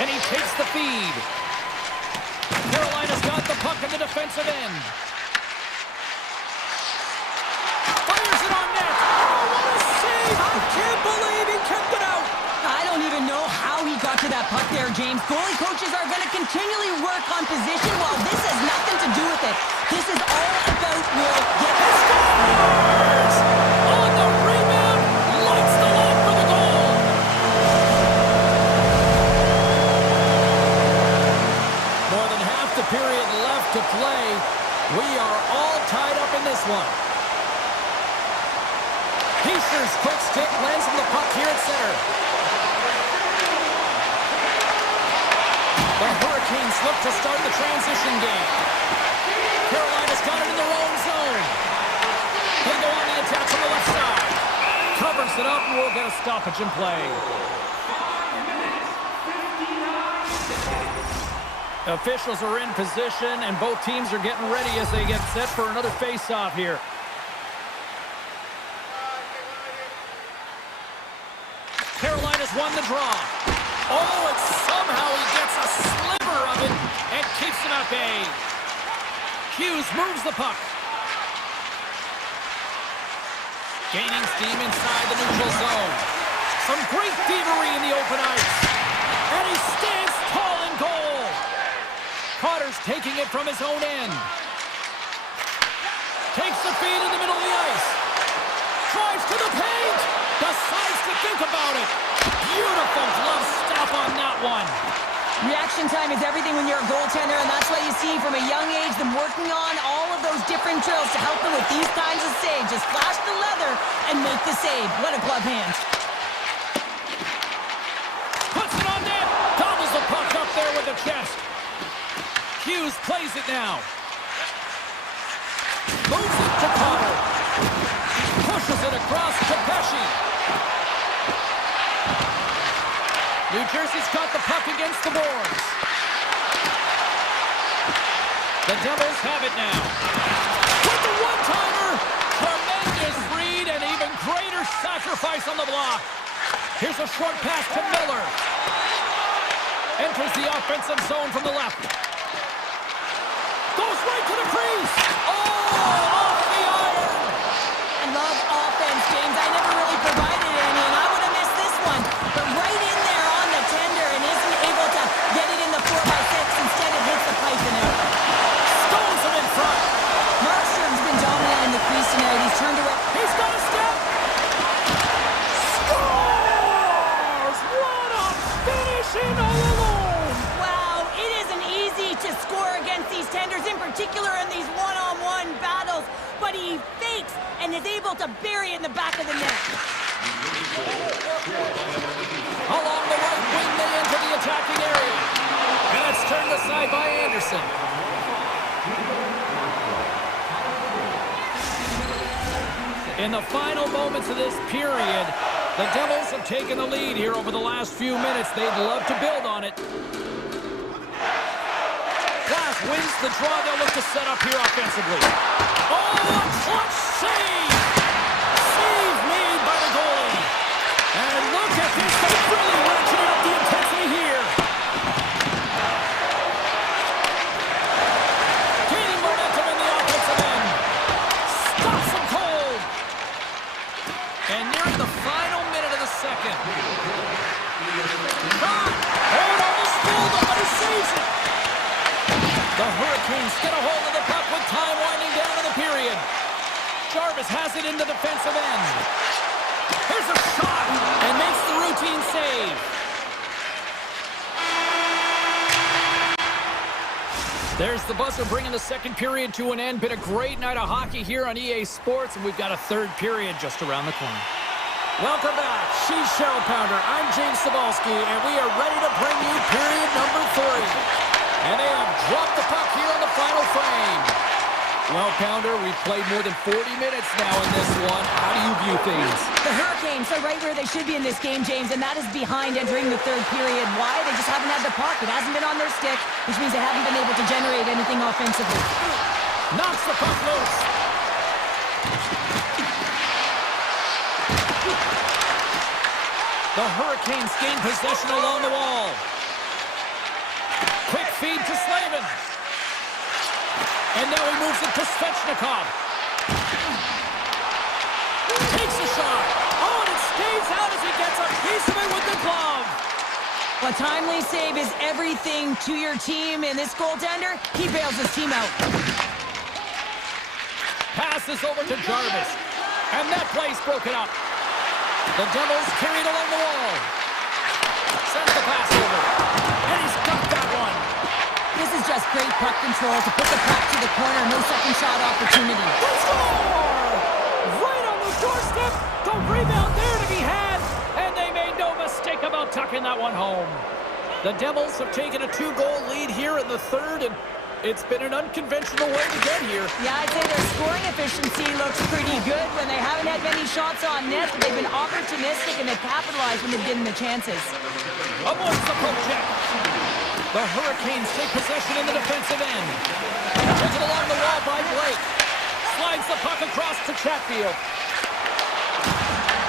And he takes the feed. Carolina's got the puck in the defensive end. Fires it on net. Oh, what a save! I can't believe he kept it out. I don't even know how he got to that puck there, James. Goalie coaches are going to continually work on position while this has nothing to do with it. This is all about will. Get the scores! On the rebound, lights the lock for the goal. More than half the period left to play. We are all tied up in this one. Heischer's quick stick lands on the puck here at center. The Hurricanes look to start the transition game. Carolina's got it in their own zone. They go on the attack from the left side. Covers it up and we'll get a stoppage in play. Officials are in position and both teams are getting ready as they get set for another face-off here. Carolina's won the draw. Oh, and somehow he gets a sliver of it and keeps him at bay. Hughes moves the puck. Gaining steam inside the neutral zone. Some great thievery in the open ice. And he stands tall in goal. Carter's taking it from his own end. Takes the feed in the middle of the ice. Drives to the paint. Decides to think about it. Beautiful glove stop on that one. Reaction time is everything when you're a goaltender, and that's why you see from a young age them working on all of those different drills to help them with these kinds of saves. Just flash the leather and make the save. What a glove hand. Puts it on net. Gobbles the puck up there with the chest. Hughes plays it now. Moves it to Carter. Pushes it across to Pesci. New Jersey's got the puck against the boards. The Devils have it now. With the one-timer. Tremendous read and even greater sacrifice on the block. Here's a short pass to Miller. Enters the offensive zone from the left. Goes right to the crease. Oh, off the iron. I love offense, James. I never really provided any, and I would have missed this one. But right in there on the tender and isn't able to get it in the 4x6. Instead, it hits the pipe and out. Stones him in front. Markstrom's been dominant in the crease tonight. He's turned away. He's got a step. Scores! What a finish in all alone. Wow, it isn't easy to score against these tenders, in particular in these one-on-one battles. But he fakes and is able to bury it in the back of the net. Along the right wing, they enter the attacking area. And it's turned aside by Anderson. In the final moments of this period, the Devils have taken the lead here over the last few minutes. They'd love to build on it. Glass wins the draw. They'll look to set up here offensively. Oh, a clutch save! Save made by the goalie. And look at this. They're really ratcheting up the intensity here. Gaining momentum in the offensive end. Stops him cold. And nearing the final minute of the second. Shot! Oh, it almost spilled him, but he saves it. The Hurricanes get a hold of the puck with time winding down in the period. Jarvis has it in the defensive end. Here's a shot and makes the routine save. There's the buzzer bringing the second period to an end. Been a great night of hockey here on EA Sports, and we've got a third period just around the corner. Welcome back. She's Cheryl Pounder. I'm James Cybulski, and we are ready to bring you period number 3. And they have dropped the puck here on the final frame. Well, Pounder, we've played more than 40 minutes now in this one. How do you view things? The Hurricanes are right where they should be in this game, James, and that is behind entering the third period. Why? They just haven't had the puck. It hasn't been on their stick, which means they haven't been able to generate anything offensively. Knocks the puck loose. The Hurricanes gain possession along the wall. Quick feed to Slavin. And now he moves it to Svechnikov. Takes a shot. Oh, and it stays out as he gets a piece of it with the glove. A timely save is everything to your team, and this goaltender, he bails his team out. Passes over to Jarvis. And that play's broken up. The Devils carried along the wall. Sends the pass over. And he's got that one. This is just great puck control to put the puck to the corner. No second shot opportunity. They score! Right on the doorstep. The rebound there to be had. And they made no mistake about tucking that one home. The Devils have taken a 2-goal lead here in the third, and it's been an unconventional way to get here. Yeah, I'd say their scoring efficiency looks pretty good when they haven't had many shots on net, but they've been opportunistic and they've capitalized when they've given the chances. Avoids the poke check. The Hurricanes take possession in the defensive end. Taken along the wall by Blake. Slides the puck across to Chatfield.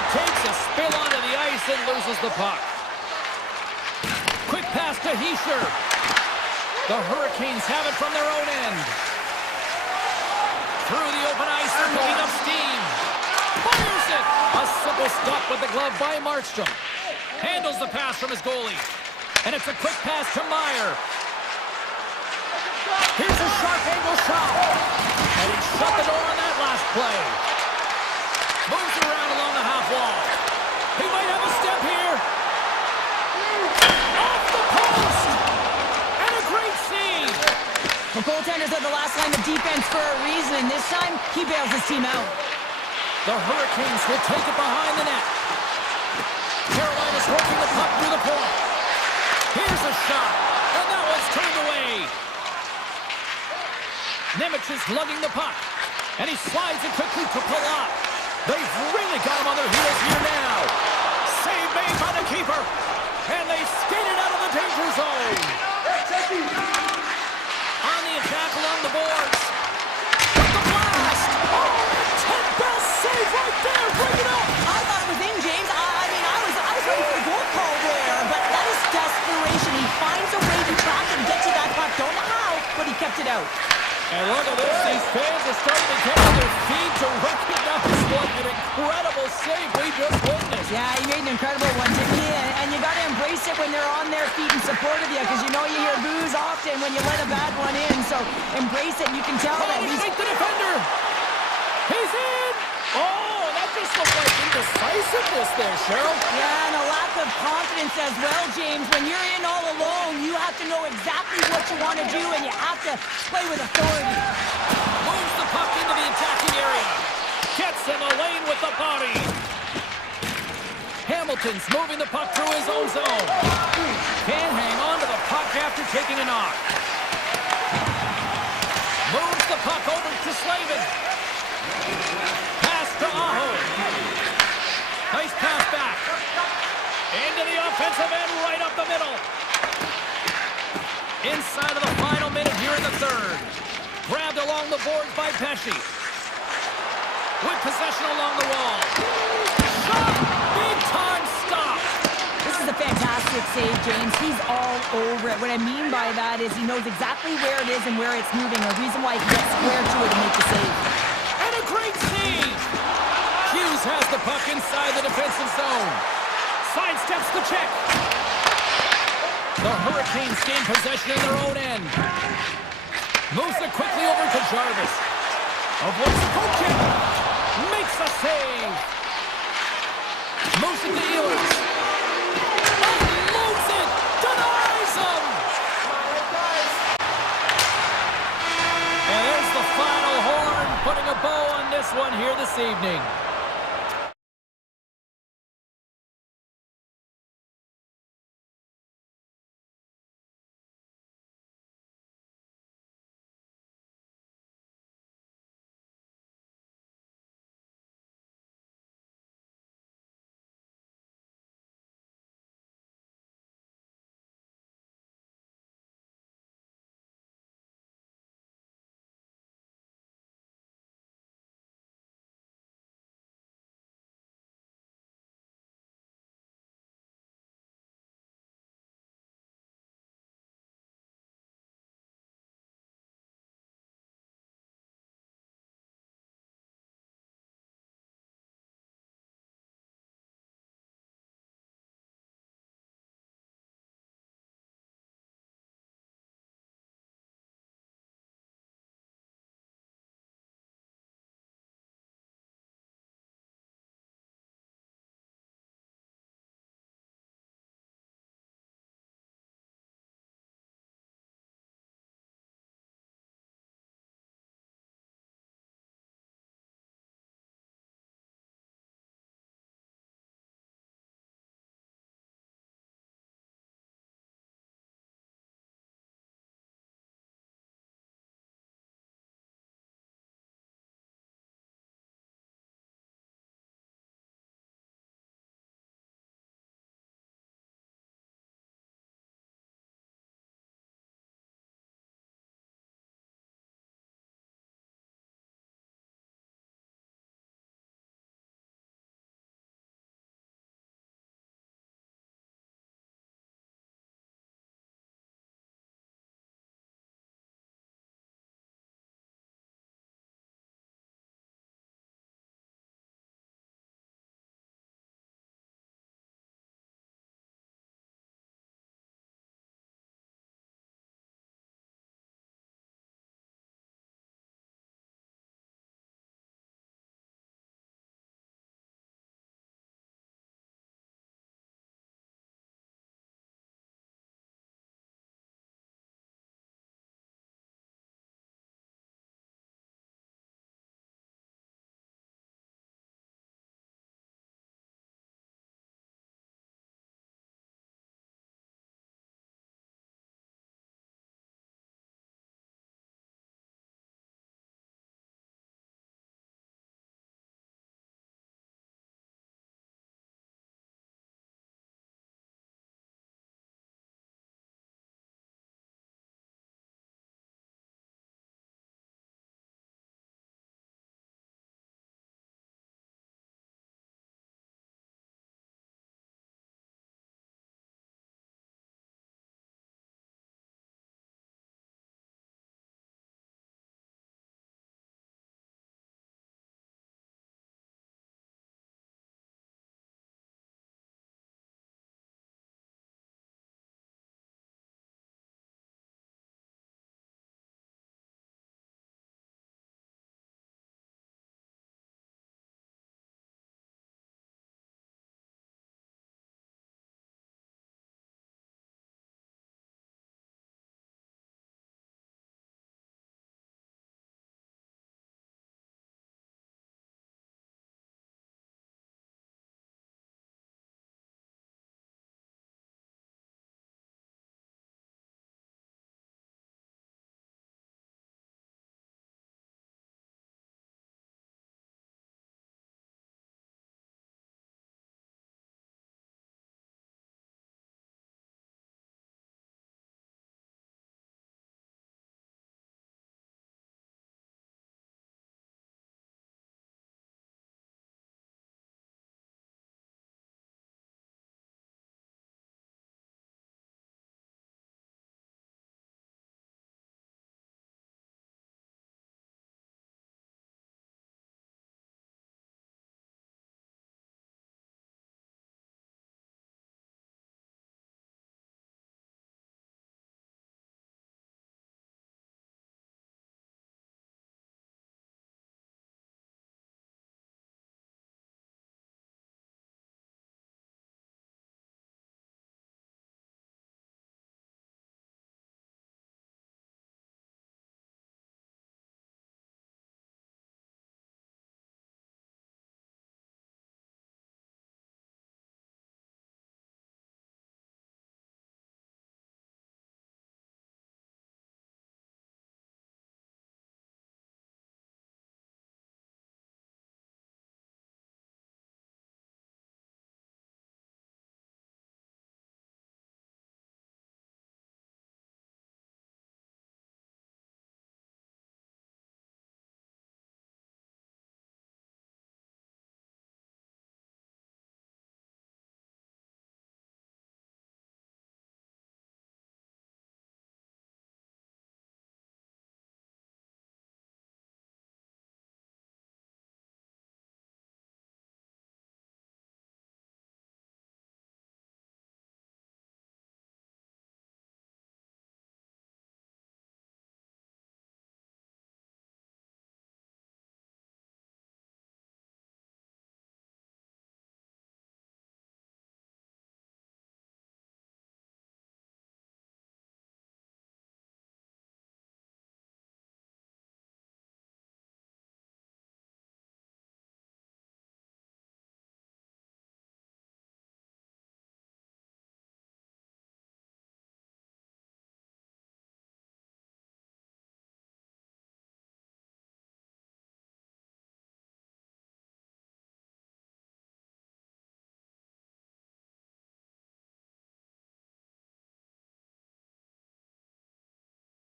Takes a spill onto the ice and loses the puck. Quick pass to Hischier. The Hurricanes have it from their own end. Through the open ice, they're picking up steam. Fires it! A simple stop with the glove by Markstrom. Handles the pass from his goalie. And it's a quick pass to Meyer. Here's a sharp angle shot. And he shut the door on that last play. Moves it around along the half wall. He might have a step here. Off the post! And a great save. The goaltenders are the last line of defense for a reason. This time, he bails his team out. The Hurricanes will take it behind the net. Carolina's working the puck through the point. Here's a shot, and that one's turned away. Nemec is lugging the puck, and he slides it quickly to Palat. They've really got him on their heels here now. Save made by the keeper, and they skated out of the danger zone. On the attack along the boards. With the blast. Oh, 10-best save right there. Bring it up. I thought it was in, James. I was ready for the goal call there, but that is desperation. He finds a way to track and get to that puck. Don't know how, but he kept it out. And look at this. These fans are starting to get on their feet to recognize what an incredible save we just witnessed. Yeah, he made an incredible one, didn't he? And you got to embrace it when they're on their feet in support of you, because you know you hear boos often when you let a bad one in. So embrace it, and you can tell that he's... the defender. He's in. Oh, that just looked like indecisiveness there, Cheryl. Yeah, and a lack of confidence as well, James. When you're in all alone, you have to know exactly what you want to do, and you have to play with authority. Moves the puck into the attacking area. Gets in the lane with the body. Hamilton's moving the puck through his own zone. Can't hang on to the puck after taking a knock. Moves the puck over to Slavin. Pass to Aho. Nice pass back. Into the offensive end, right up the middle. Inside of the final minute here in the third. Grabbed along the boards by Pesci. With possession along the wall. Shot! Big time stop! This is a fantastic save, James. He's all over it. What I mean by that is he knows exactly where it is and where it's moving. A reason why he gets square to it to make the save. And a great save! Hughes has the puck inside the defensive zone. Sidesteps the check. The Hurricanes gain possession in their own end. Moves it quickly over to Jarvis. Avoids the poke check. Makes a save. Moves it to Ehlers. Unloads it. Denies him. this one here this evening.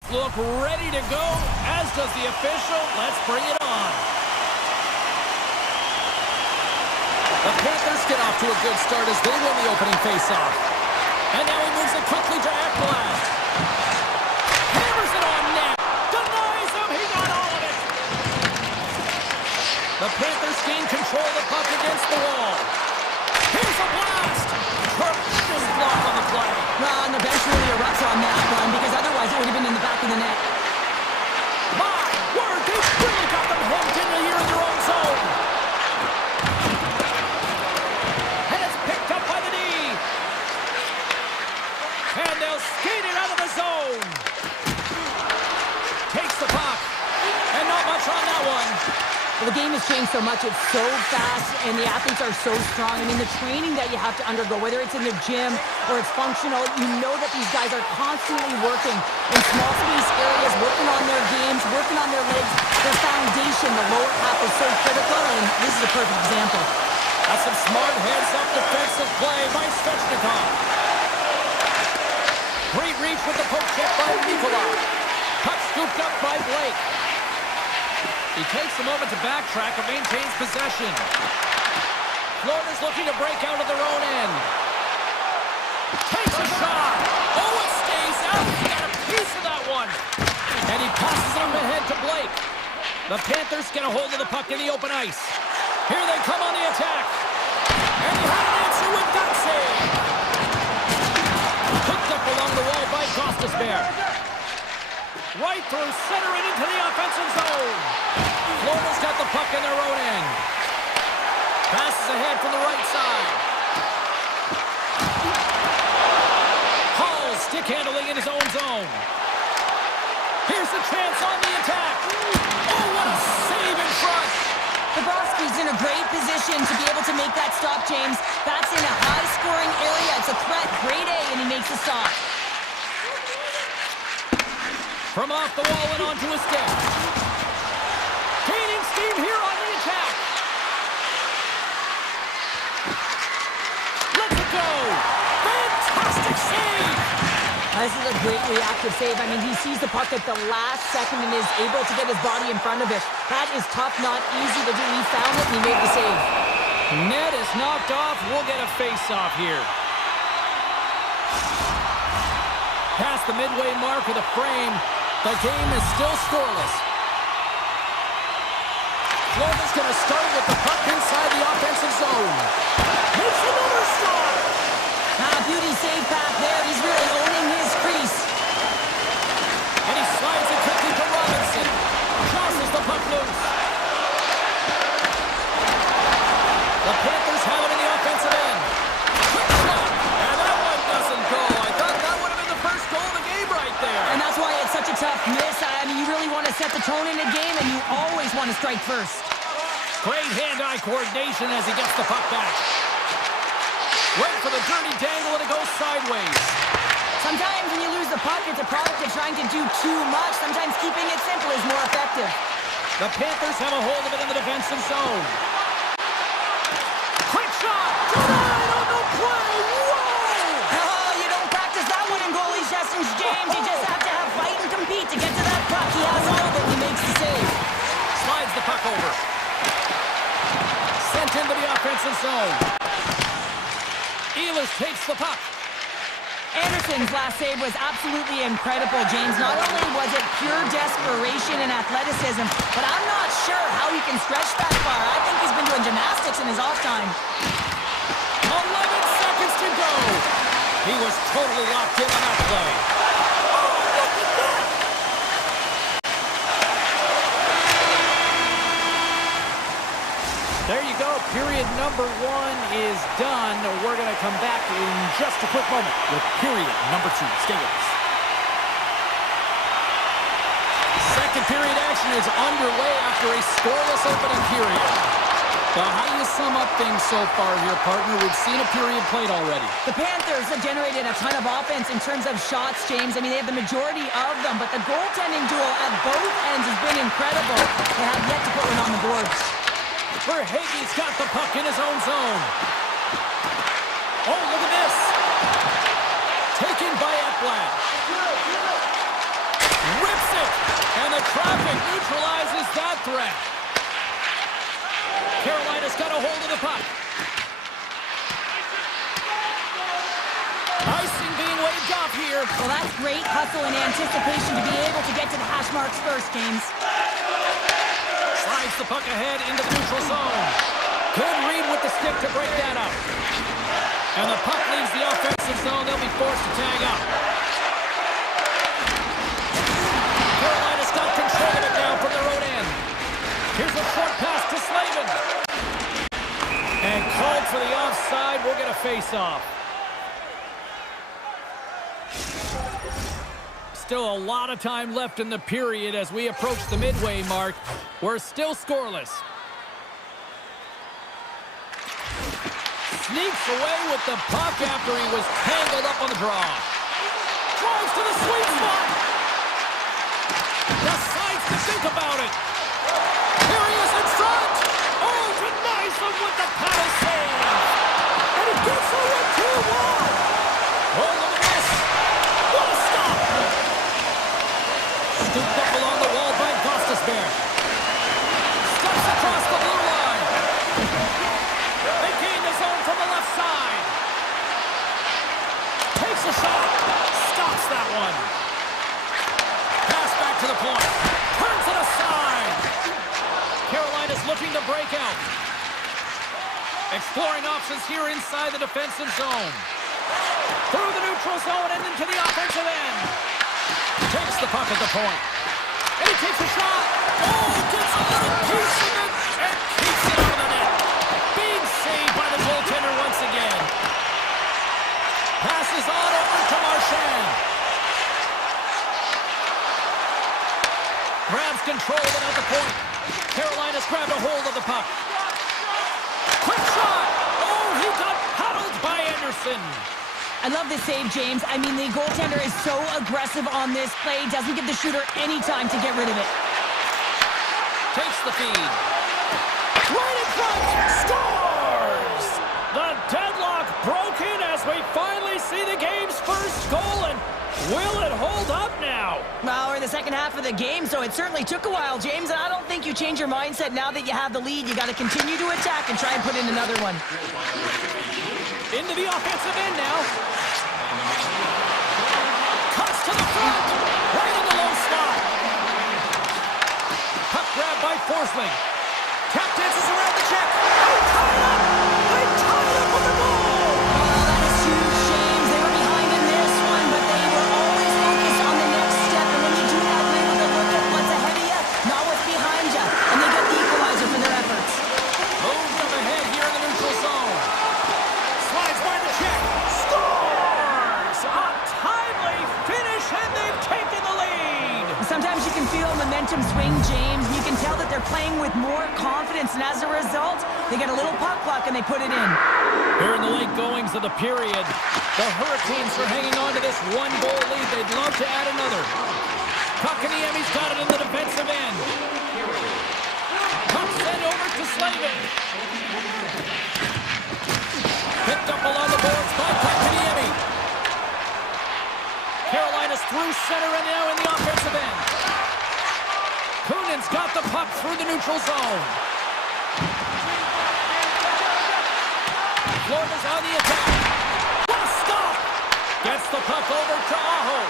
Look ready to go, as does the official. Let's bring it on. The Panthers get off to a good start as they win the opening faceoff. And now he moves it quickly to Ekblad. Hammers it on net. Denies him. He got all of it. The Panthers gain control of the puck against the wall. Here's a blast. Tremendous block on the play. Well, and the bench really erupts on that one because otherwise it would have been in the back of the net. My word, they really got them hemmed in here in their own zone. And it's picked up by the D. And they'll skate it out of the zone. Takes the puck. And not much on that one. Well, the game has changed so much. It's so fast, and the athletes are so strong. I mean, the training that you have to undergo, whether it's in the gym or it's functional, you know that these guys are constantly working in small space areas, working on their games, working on their legs. Their foundation, the lower half, is so critical, and this is a perfect example. That's some smart heads-up defensive play by Svechnikov. Great reach with the poke check by Nikolai. Puck scooped up by Blake. He takes a moment to backtrack and maintains possession. Florida's looking to break out of their own end. Takes a shot. Oh, it stays out. He got a piece of that one. And he passes it ahead to Blake. The Panthers get a hold of the puck in the open ice. Here they come on the attack. And he had an answer with that save. Hooked up along the wall by Gostisbehere. Right through center and into the offensive zone. Florida's got the puck in their own end. Passes ahead from the right side. Hall stick handling in his own zone. Here's the chance on the attack. Oh, what a save in front. Bobrovsky's in a great position to be able to make that stop, James. That's in a high-scoring area. It's a threat, grade A, and he makes the stop. From off the wall and onto his stick. Gaining steam here on the attack. Let's it go. Fantastic save. This is a great reactive save. I mean, he sees the puck at the last second and is able to get his body in front of it. That is tough, not easy to do. He found it and he made the save. Net is knocked off. We'll get a face-off here. Past the midway mark of the frame. The game is still scoreless. Florida's going to start with the puck inside the offensive zone. Makes another stop. Beauty save back there. He's really owning his crease. And he slides it quickly to Robinson. Tosses the puck loose. The Panthers have it in the offensive end. Quick shot. And that one doesn't go. I thought that would have been the first goal of the game right there. And that's why it's such a tough miss. I mean, you really want to set the tone in a game, and you always want to strike first. Great hand-eye coordination as he gets the puck back. Wait for the dirty dangle, and it goes sideways. Sometimes when you lose the puck, it's a product of trying to do too much. Sometimes keeping it simple is more effective. The Panthers have a hold of it in the defensive zone. Quick shot! Denied on the play! Whoa! Oh, you don't practice that one in goalie sessions, James. You just have to have fight and compete to get to that puck. He has all of it, and he makes the save. Slides the puck over. Sent into the offensive zone. Ehlers takes the puck. Anderson's last save was absolutely incredible, James. Not only was it pure desperation and athleticism, but I'm not sure how he can stretch that far. I think he's been doing gymnastics in his off time. 11 seconds to go. He was totally locked in on that play. Oh, look at that! There you go. Period number 1 is done. We're going to come back in just a quick moment with period number 2. Stay with us. Second period action is underway after a scoreless opening period. How do you sum up things so far here, partner? We've seen a period played already. The Panthers have generated a ton of offense in terms of shots, James. I mean, they have the majority of them, but the goaltending duel at both ends has been incredible. They have yet to put one on the board. Verhaeghe's got the puck in his own zone. Oh, look at this. Taken by Ekblad. the traffic neutralizes that threat. Carolina's got a hold of the puck. Icing being waved off here. Well, that's great hustle and anticipation to be able to get to the hash marks first, James. Slides the puck ahead into the neutral zone. Good read with the stick to break that up. And the puck leaves the offensive zone. They'll be forced to tag up. Carolina's got control of it now from their own end. Here's a short pass to Slavin. And called for the offside. We'll get a face-off. Still a lot of time left in the period as we approach the midway mark. We're still scoreless. Sneaks away with the puck after he was tangled up on the draw. Drives to the sweet spot. Decides to think about it. Here he is in front. Oh, denies him with the paddle save. And he gets over 2-1. Oh, look at this. What a stop. Scooped up along the wall by Gostisbehere. Steps across the blue line. They gain the zone from the left side. Takes a shot. Stops that one. Pass back to the point. Turns it aside. Carolina's looking to break out. Exploring options here inside the defensive zone. Through the neutral zone and into the offensive end. Takes the puck at the point. And he takes a shot. Oh, gets a little piece of it and keeps it out of the net. Big save by the goaltender once again. Passes on over to Marchand. Grabs control of it at the point. Carolina's grabbed a hold of the puck. Quick shot. Oh, he got paddled by Anderson. I love this save, James. I mean, the goaltender is so aggressive on this play. Doesn't give the shooter any time to get rid of it. Takes the feed. Right in front. Scores! The deadlock broken as we finally see the game's first goal. And will it hold up now? Well, we're in the second half of the game, so it certainly took a while, James. And I don't think you change your mindset now that you have the lead. You got to continue to attack and try and put in another one. Into the offensive end now. Cuts to the front. Right in the low slot. Puck grabbed by Forsling. Tap dances around the check. They tie it up. They tie it up with the goal. Oh, that is huge, James. They were behind in this one, but they were always focused on the next step. And when you do that, you're able to look at what's ahead of you, not what's behind you. And they get the equalizer for their efforts. Moves up ahead here in the neutral zone. Slides by the check. Scores! A timely finish, and they've taken the lead. Sometimes you can feel momentum swing, James. You can tell that they're playing with more confidence, and as a result, they get a little puck luck and they put it in. Here in the late goings of the period, the Hurricanes are hanging on to this one-goal lead. They'd love to add another. Kotkaniemi's got it in the defensive end. Puck sent over to Slavin. Picked up along the boards by Kotkaniemi. Carolina's through center and now in the offensive end. Kunin's got the puck through the neutral zone. Florida's on the attack. What a stop! Gets the puck over to Aho.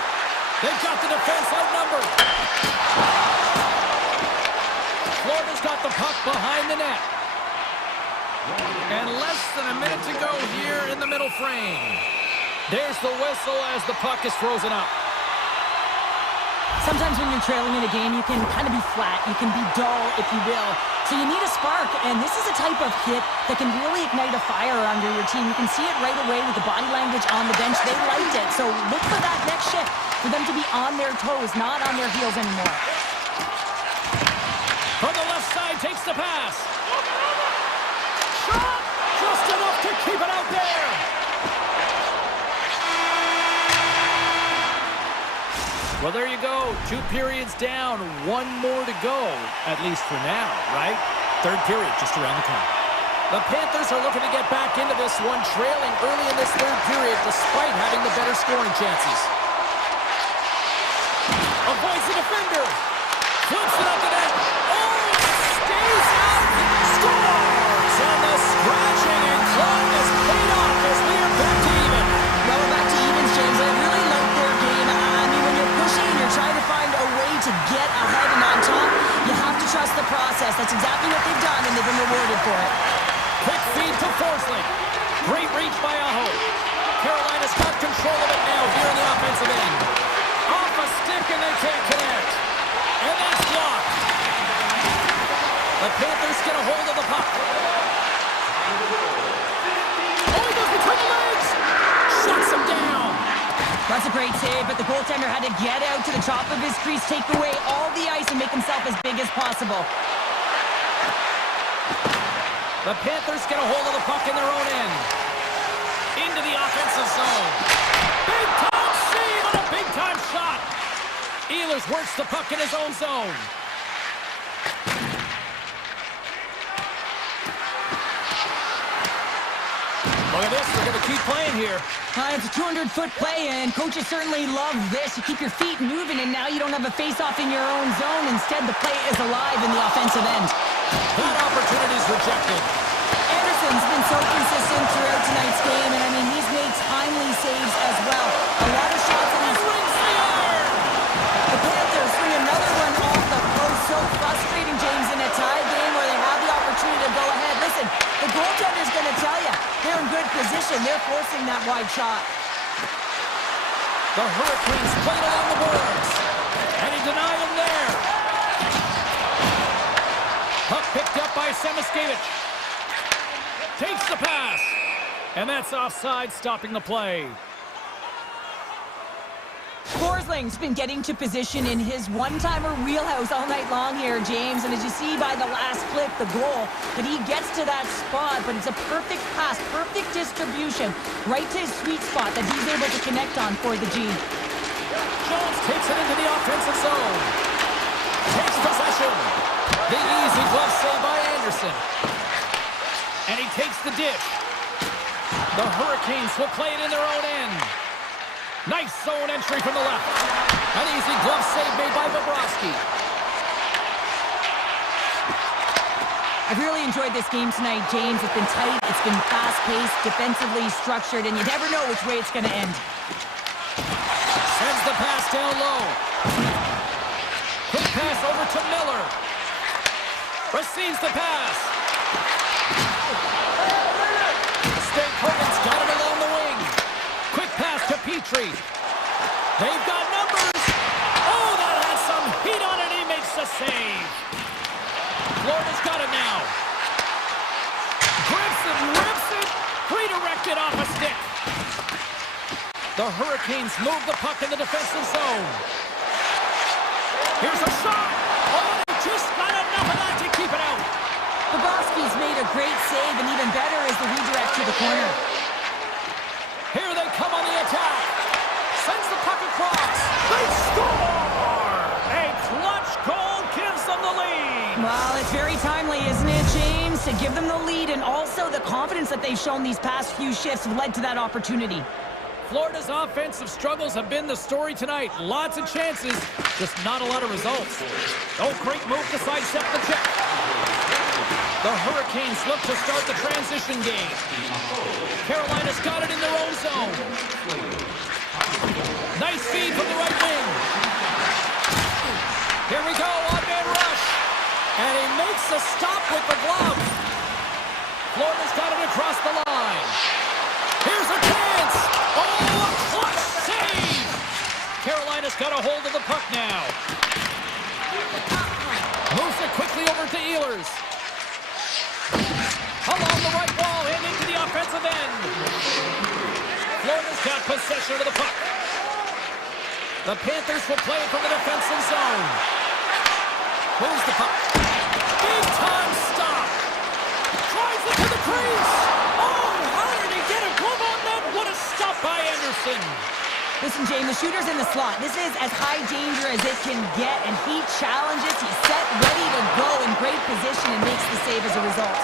They've got the defense outnumbered. Florida's got the puck behind the net. And less than a minute to go here in the middle frame. There's the whistle as the puck is frozen up. Sometimes when you're trailing in a game, you can kind of be flat. You can be dull, if you will. So you need a spark, and this is a type of hit that can really ignite a fire under your team. You can see it right away with the body language on the bench. They liked it. So look for that next shift, for them to be on their toes, not on their heels anymore. From the left side, takes the pass. Shot! Just enough to keep it out there. Well, there you go. 2 periods down, 1 more to go, at least for now, right? Third period just around the corner. The Panthers are looking to get back into this one, trailing early in this third period despite having the better scoring chances. Avoids the defender. Flips it up the net. Oh, stays out. Scores! And the scratching and clawing is paid off as we are back to even. Well, we're back to evens, James. I really like their game. I mean, when you're pushing and you're trying to find a way to get ahead and on top, you have to trust the process. That's exactly what they've done, and they've been rewarded for it. Quick feed to Forsling. Great reach by Aho. Carolina's got control of it now here in the offensive end. Off a stick and they can't connect. And that's blocked. The Panthers get a hold of the puck. Oh, he goes between the legs. Shuts him down. That's a great save, but the goaltender had to get out to the top of his crease, take away all the ice, and make himself as big as possible. The Panthers get a hold of the puck in their own end. Into the offensive zone. Big-time save and a big-time shot. Ehlers works the puck in his own zone. Look at this, we're going to keep playing here. It's a 200-foot play, and coaches certainly love this. You keep your feet moving, and now you don't have a face-off in your own zone. Instead, the play is alive in the offensive end. That opportunity is rejected. Anderson's been so consistent throughout tonight's game, and I mean, he's made timely saves as well. A lot of shots in his Rings the iron. The Panthers bring another one off the post. So frustrating, James, in a tie game where they have the opportunity to go ahead. Listen, the goaltender's going to tell you they're in good position. They're forcing that wide shot. The Hurricanes played along the boards, and he denied him there. Puck picked up by Semiskevich. Takes the pass, and that's offside, stopping the play. Forsling's been getting to position in his one-timer wheelhouse all night long here, James. And as you see by the last clip, the goal, that he gets to that spot, but it's a perfect pass, perfect distribution, right to his sweet spot that he's able to connect on for the G. Jones takes it into the offensive zone. Takes possession. The easy glove save by Anderson. And he takes the dish. The Hurricanes will play it in their own end. Nice zone entry from the left. An easy glove save made by Bobrovsky. I've really enjoyed this game tonight, James. It's been tight, it's been fast-paced, defensively structured, and you never know which way it's going to end. Sends the pass down low. Quick pass over to Miller. Receives the pass. State Hogan's got it along the wing. Quick pass to Petrie. They've got numbers. Oh, that has some heat on it. He makes the save. Florida's got it now. Grips it, rips it. Redirected off a stick. The Hurricanes move the puck in the defensive zone. Here's a shot. Oh, just not enough of that to keep it out. Bobrovsky's made a great save, and even better is the redirect to the corner. Here they come on the attack. Sends the puck across. They score! A clutch goal gives them the lead. Well, it's very timely, isn't it, James? To give them the lead, and also the confidence that they've shown these past few shifts have led to that opportunity. Florida's offensive struggles have been the story tonight. Lots of chances, just not a lot of results. Oh, great move to sidestep the check. The Hurricanes look to start the transition game. Carolina's got it in their own zone. Nice feed from the right wing. Here we go, on-man rush. And he makes a stop with the glove. Florida's got it across the line. Here's a chance. Oh, a clutch save. Carolina's got a hold of the puck now. Moves it quickly over to Ehlers. Along the right wall and into the offensive end. Florida's got possession of the puck. The Panthers will play it from the defensive zone. Moves the puck. Big time stop. Drives it to the crease. Oh, how did he get a glove on that? What a stop by Anderson. Listen, James, the shooter's in the slot. This is as high danger as it can get, and he challenges. He's set, ready to go in great position, and makes the save as a result.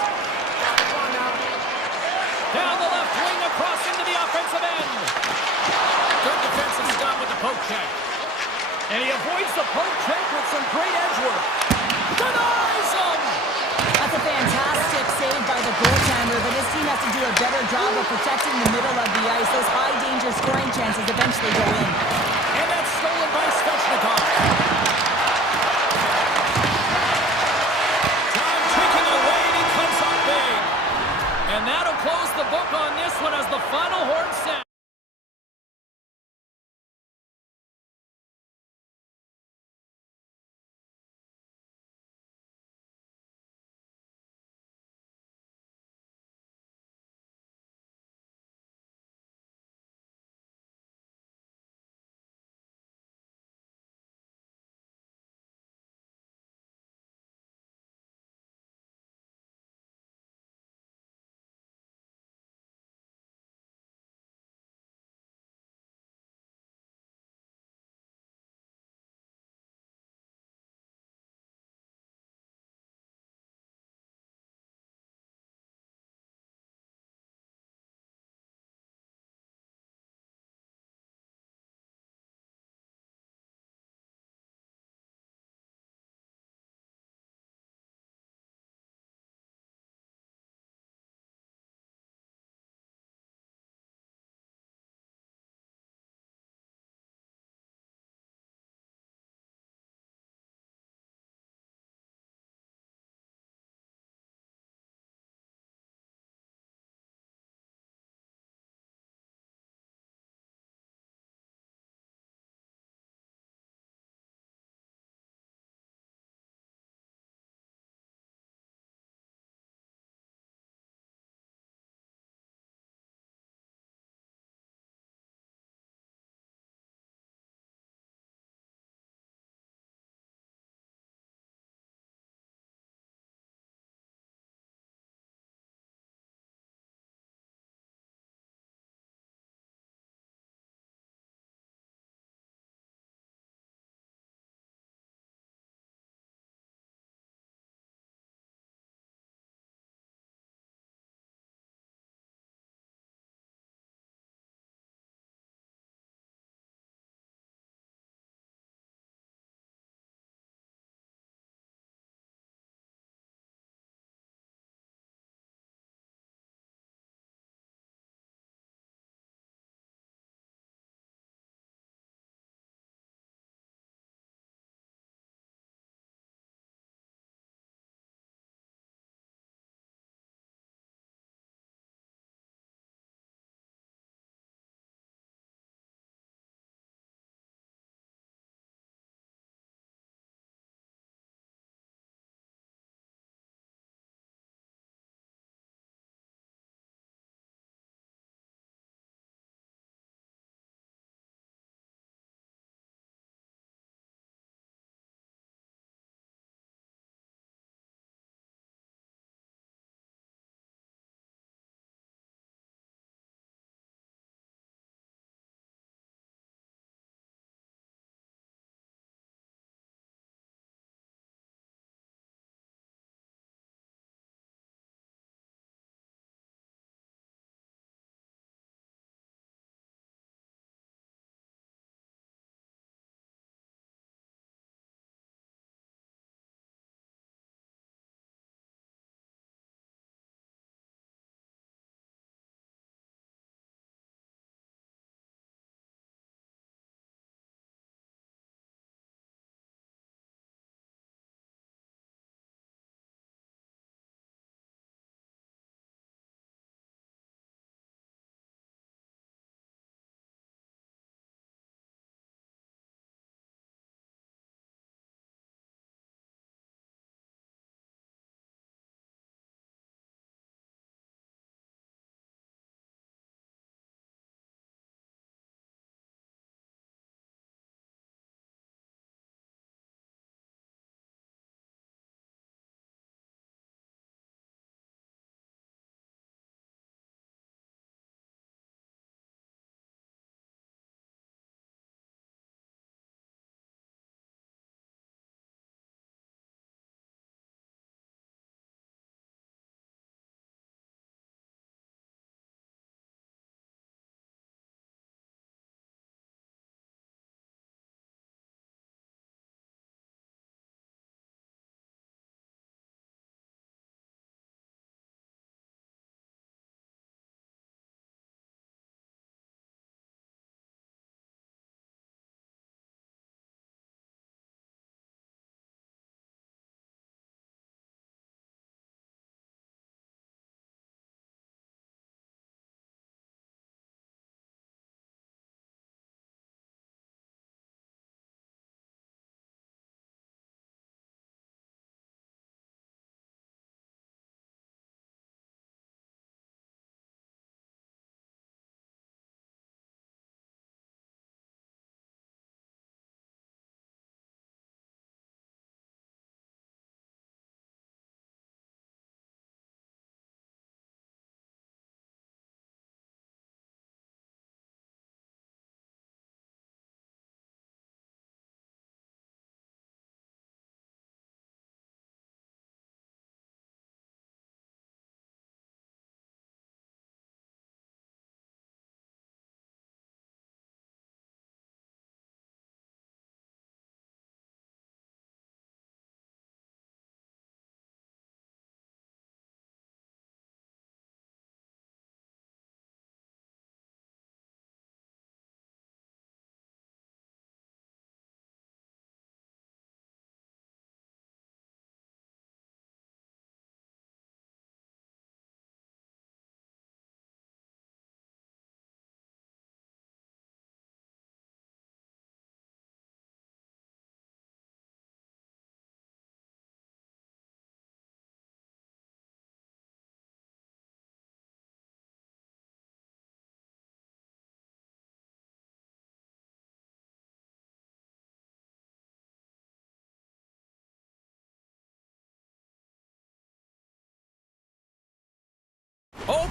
Down the left wing, across into the offensive end. Good defensive stop with the poke check. And he avoids the poke check with some great edge work. Denies him! That's a fantastic save by the goaltender, but his team has to do a better job of protecting the middle of the ice. Those high-danger scoring chances eventually go in. And that's stolen by Svechnikov. Time ticking away, and he comes up big. And that'll close the book on this one as the final horn sound.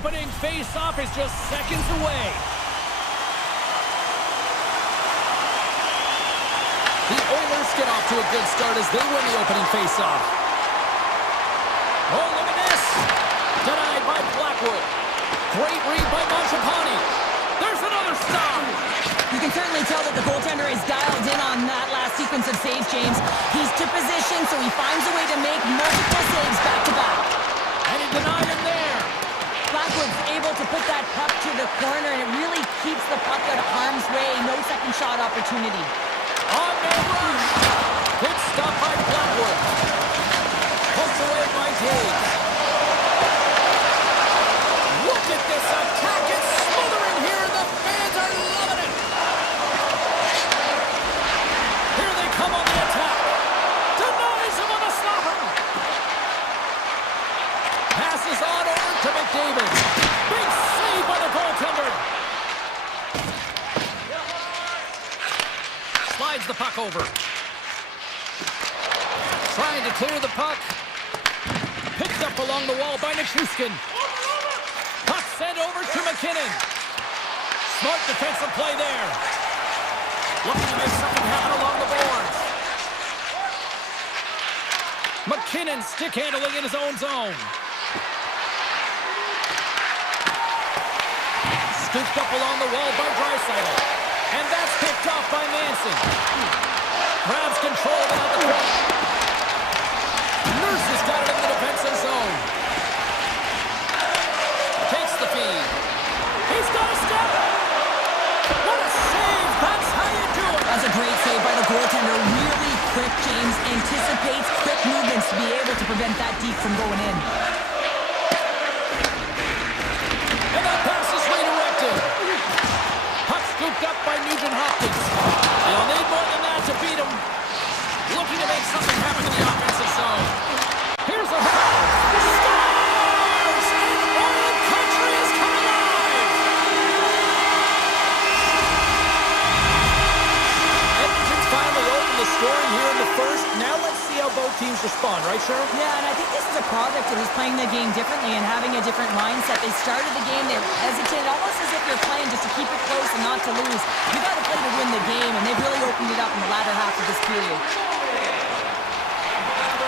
opening face-off is just seconds away. The Oilers get off to a good start as they win the opening face-off. Oh, look at this. Denied by Blackwood. Great read by Mangiapane. There's another stop. You can certainly tell that the goaltender is dialed in on that last sequence of saves, James. He's to position, so he finds a way to make multiple saves back-to-back. And he denied him there. Blackwood's able to put that puck to the corner, and it really keeps the puck out of harm's way. No second shot opportunity. On their rush. Good stop by Blackwood. Poked away by Dave. Look at this attack. It's smothering here, and the fans are loving it. Here they come on the attack. Denies him on the stopper. Passes on over to McDavid. Big save by the goaltender. Slides the puck over. Trying to clear the puck. Picked up along the wall by Nichushkin. Puck sent over to McKinnon. Smart defensive play there. Looking to make something happen along the boards. McKinnon stick handling in his own zone. Scooped up along the wall by Draisaitl. And that's picked off by Manson. Grabs control without the puck. Nurse has got it in the defensive zone. Takes the feed. He's got a step. What a save. That's how you do it. That's a great save by the goaltender. Really quick, James. Anticipates quick movements to be able to prevent that deep from going in. And that pass is redirected. Puck scooped up by Nugent-Hopkins. They'll need more than that to beat him. Looking to make something happen in the offensive zone. Here's a foul. Scores! And Oil Country is coming alive! Edmonton's finally opened the scoring here in the first. Now let's see how both teams respond, right, Cheryl? Yeah, and I think this is a product of just playing the game differently and having a different mindset. They started the game, they were hesitant, almost as if you're playing just to keep it close and not to lose. You got to play to win the game, and they've really opened it up in the latter half of this period.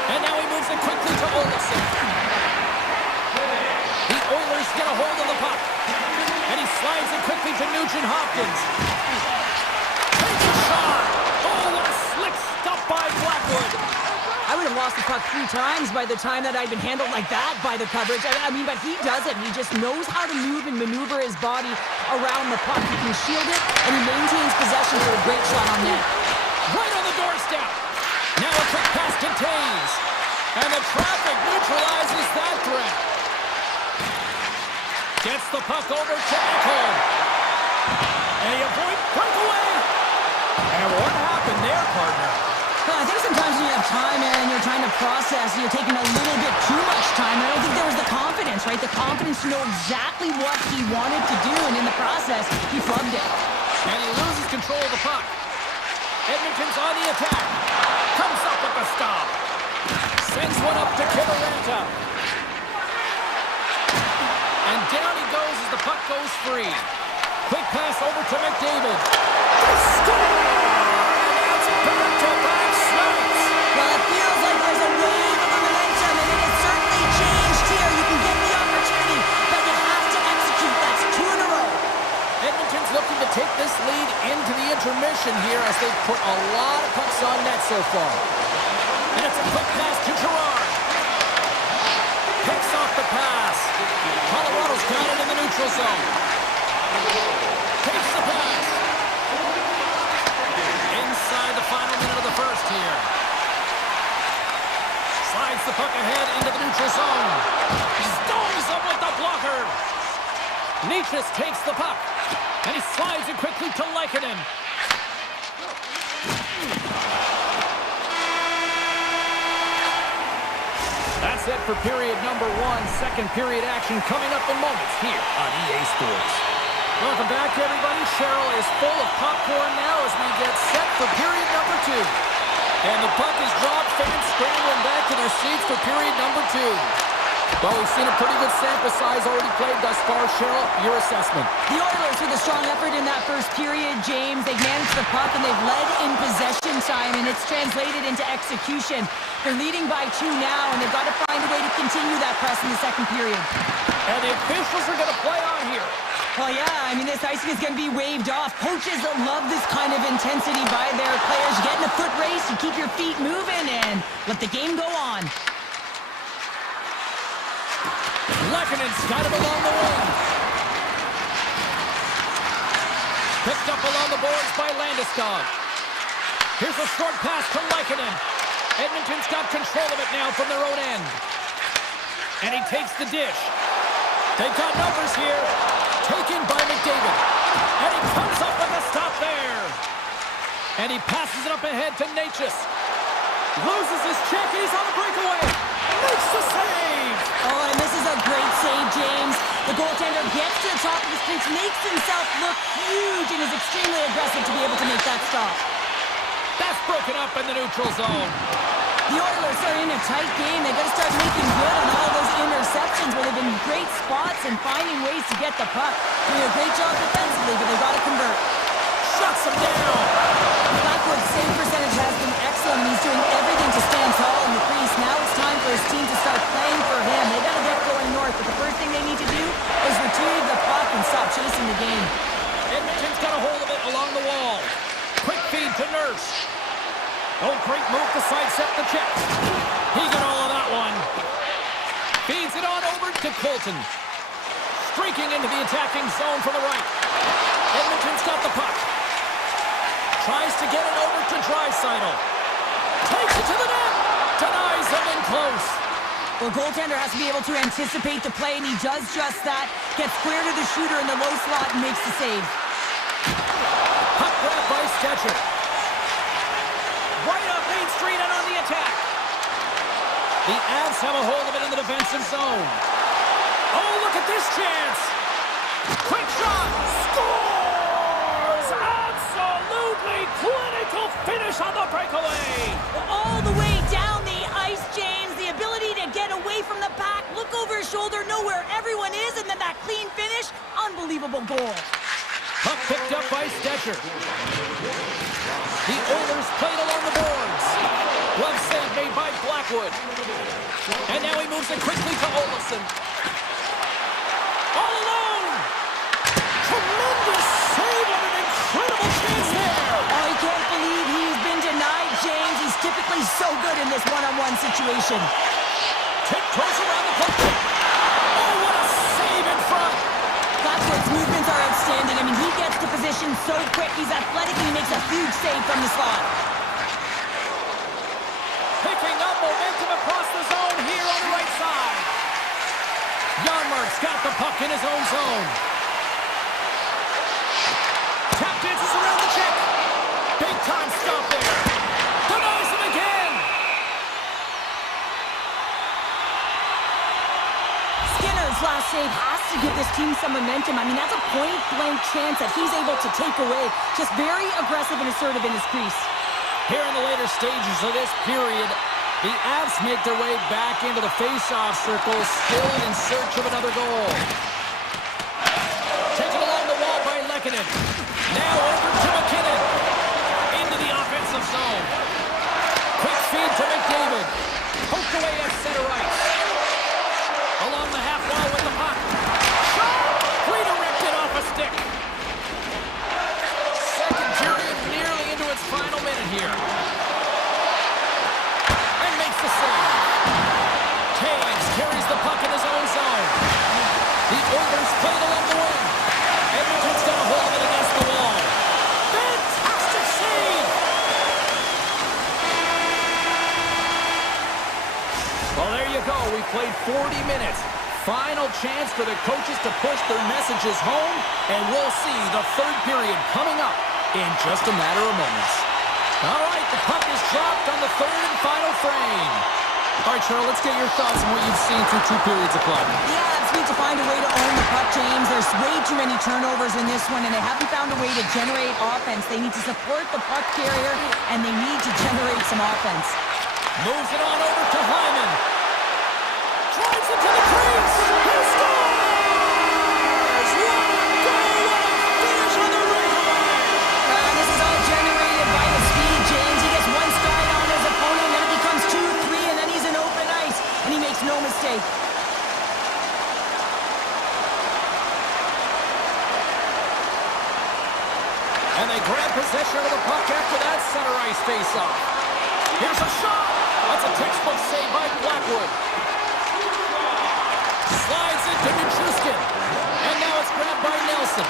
And now he moves it quickly to Olsen. The Oilers get a hold of the puck. And he slides it quickly to Nugent-Hopkins. Takes a shot. Oh, what a slick stop by Blackwood. I would have lost the puck 3 times by the time that I'd been handled like that by the coverage. I mean, but he does it. He just knows how to move and maneuver his body around the puck. He can shield it, and he maintains possession for a great shot on net. Right on the doorstep. Now a quick pass to Taves. And the traffic neutralizes that threat. Gets the puck over to Ekholm. And he avoids breakaway. And what happened there, partner? Well, I think sometimes when you have time and you're trying to process, you're taking a little bit too much time. I don't think there was the confidence, right? The confidence to know exactly what he wanted to do, and in the process, he flubbed it. And he loses control of the puck. Edmonton's on the attack. Comes up with the stop. Sends one up to Kiberanta. And down he goes as the puck goes free. Quick pass over to McDavid. They score! And that's back-to-back snaps. Well, it feels like there's a wave of momentum, and it has certainly changed here. You can get the opportunity, but you have to execute. That's 2 in a row. Edmonton's looking to take this lead into the intermission here as they've put a lot of pucks on net so far. And it's a quick pass to Gerard. Picks off the pass. Colorado's got it in the neutral zone. Takes the pass. Inside the final minute of the first here. Slides the puck ahead into the neutral zone. Stones up with the blocker. Nietzsche takes the puck. And he slides it quickly to Lehkonen. That's it for period number 1. Second period action coming up in moments here on EA Sports. Welcome back, everybody. Cheryl is full of popcorn now as we get set for period number 2. And the puck is dropped. Fans scrambling back to their seats for period number 2. Well, we've seen a pretty good sample size already played thus far. Cheryl, your assessment. The Oilers with a strong effort in that first period, James. They've managed the puck and they've led in possession time, and it's translated into execution. They're leading by 2 now, and they've got to find a way to continue that press in the second period. And the officials are going to play on here. Well, yeah, I mean, this icing is going to be waved off. Coaches love this kind of intensity by their players. You get in a foot race, you keep your feet moving, and let the game go on. Lekkonen's got him along the wing. Picked up along the boards by Landeskog. Here's a short pass from Lekkonen. Edmonton's got control of it now from their own end. And he takes the dish. They've got numbers here. Taken by McDavid. And he comes up with a stop there. And he passes it up ahead to Natchez. Loses his check, and he's on the breakaway. Makes the save. Oh, and this is a great save, James. The goaltender gets to the top of his crease, makes himself look huge, and is extremely aggressive to be able to make that stop. That's broken up in the neutral zone. The Oilers are in a tight game. They've got to start making good on all those interceptions where they've been great spots and finding ways to get the puck. Doing a great job defensively, but they've got to convert. Shuts him down. Blackwood's save percentage has been excellent, and he's doing everything to stand tall in the crease. Now it's time for his team to start playing for him. They've got to get going north, but the first thing they need to do is retrieve the puck and stop chasing the game. Edmonton's got a hold of it along the wall. Quick feed to Nurse. Oh, great move to sidestep the check. He got all of that one. Feeds it on over to Colton. Streaking into the attacking zone from the right. Edmonton's got the puck. Tries to get it over to Draisaitl. Takes it to the net. Denies him in close. Well, goaltender has to be able to anticipate the play, and he does just that. Gets clear to the shooter in the low slot and makes the save. Puck grab by Stetcher. Right up Main Street and on the attack. The Avs have a hold of it in the defensive zone. Oh, look at this chance. Quick shot. Scores! Absolutely clinical finish on the breakaway. All the way down the ice, James. The ability to get away from the pack, look over his shoulder, know where everyone is, and then that clean finish. Unbelievable goal. Puck picked up by Stetcher. The Oilers played along the boards. Glove save made by Blackwood. And now he moves it quickly to Olofsson. All alone! Tremendous save on an incredible chance there! Oh, I can't believe he's been denied, James. He's typically so good in this one-on-one situation. Tiptoes around the puck. Oh, what a save in front! Blackwood's movements are outstanding. I mean, he gets to position so quick. He's athletic, and he makes a huge save from the slot. Picking up momentum across the zone here on the right side. Janmark's got the puck in his own zone. Tap dances around the check. Big time stop there. Denies him again. Skinner's last save has to give this team some momentum. I mean, that's a point-blank chance that he's able to take away. Just very aggressive and assertive in his crease. Here in the later stages of this period, the Avs make their way back into the face-off circle, still in search of another goal. Taken along the wall by Lekkonen. Now over to McKinnon. Into the offensive zone. Quick feed to McDavid. Poked away at center ice. Along the half wall with the puck. Shot! Redirected off a stick. Second period nearly into its final minute here. And makes the save. Taves carries the puck in his own zone. The Oilers played along the wing. Edmonton's got a hold of it against the wall. Fantastic save! Well, there you go. We played 40 minutes. Final chance for the coaches to push their messages home, and we'll see the third period coming up in just a matter of moments. All right, the puck is dropped on the third and final frame. All right, Cheryl, let's get your thoughts on what you've seen through 2 periods of play. Yeah, it's need to find a way to own the puck, James. There's way too many turnovers in this one, and they haven't found a way to generate offense. They need to support the puck carrier, and they need to generate some offense. Moves it on over to Hyman. Drives into the crease. He scores! What a goal! What a finish on the breakaway! This is all generated by the speed, James. He gets one stride on his opponent, then it becomes 2-3, and then he's in open ice, and he makes no mistake. And they grab possession of the puck after that center ice face-off. Here's a shot. That's a textbook save by Blackwood. Slides into Nichushkin. And now it's grabbed by Nelson.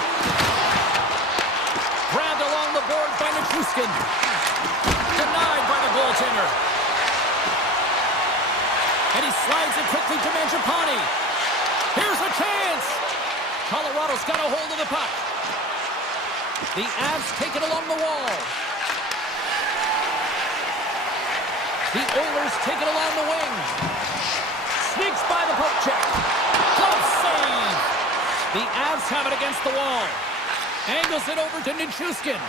Grabbed along the boards by Nichushkin. Denied by the goaltender. And he slides it quickly to Mangiapane. Here's a chance. Colorado's got a hold of the puck. The Avs take it along the wall. The Oilers take it along the wing. Sneaks by the poke check. Glove save. The Avs have it against the wall. Angles it over to Nichushkin.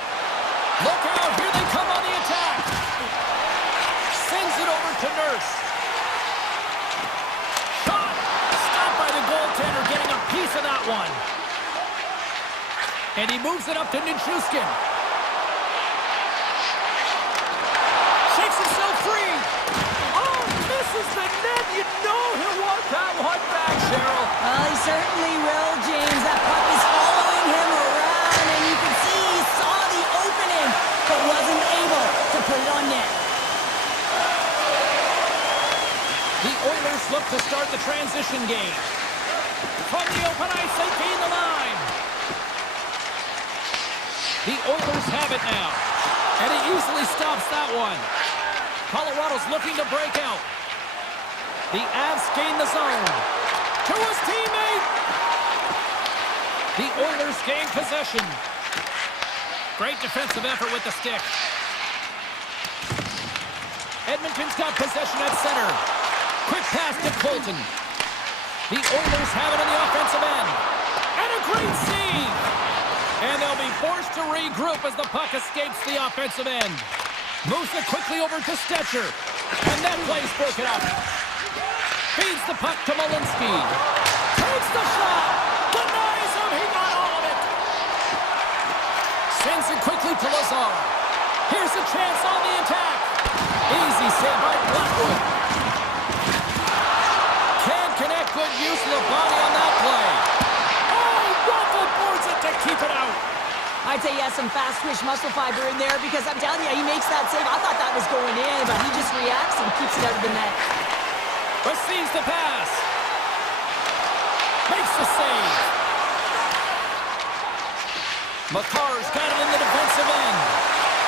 Look out, here they come on the attack. Sends it over to Nurse. Shot. Stopped by the goaltender, getting a piece of that one. And he moves it up to Nichushkin. Shakes himself free. Oh, misses the net. You know he'll want that one back, Cheryl. Well, he certainly will, James. That puck is following him around, and you can see he saw the opening, but wasn't able to put it on net. The Oilers look to start the transition game. From the open ice, they gain the line. The Oilers have it now. And he easily stops that one. Colorado's looking to break out. The Avs gain the zone. To his teammate. The Oilers gain possession. Great defensive effort with the stick. Edmonton's got possession at center. Quick pass to Colton. The Oilers have it on the offensive end. And a great save. And they'll be forced to regroup as the puck escapes the offensive end. Moves it quickly over to Stetcher. And that play's broken up. Feeds the puck to Malinsky. Takes the shot. Denies him. He got all of it. Sends it quickly to Lazar. Here's a chance on the attack. Easy save by Blackwood. Can't connect. Good use of the body on that play. To keep it out. I'd say he has some fast twitch muscle fiber in there because I'm telling you, he makes that save. I thought that was going in, but he just reacts and keeps it out of the net. Receives the pass. Makes the save. McCarr's got it in the defensive end.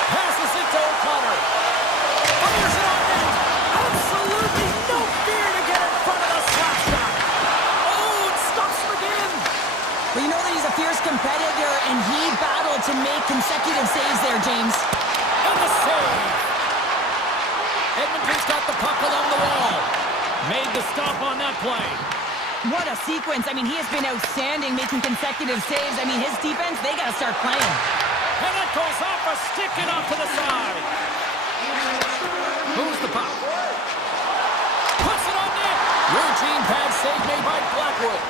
Passes it to O'Connor. Fires it on net. Absolutely no fear to get in front of the slap shot. Oh, it stops him again. Well, you know that he's a fierce competitor, and he battled to make consecutive saves there, James. And the save. Edmonton's got the puck along the wall. Made the stop on that play. What a sequence. I mean, he has been outstanding making consecutive saves. I mean, his defense, they got to start playing. And it goes off a stick and off to the side. Moves the puck. Puts it on net. Routine pad save made by Blackwood.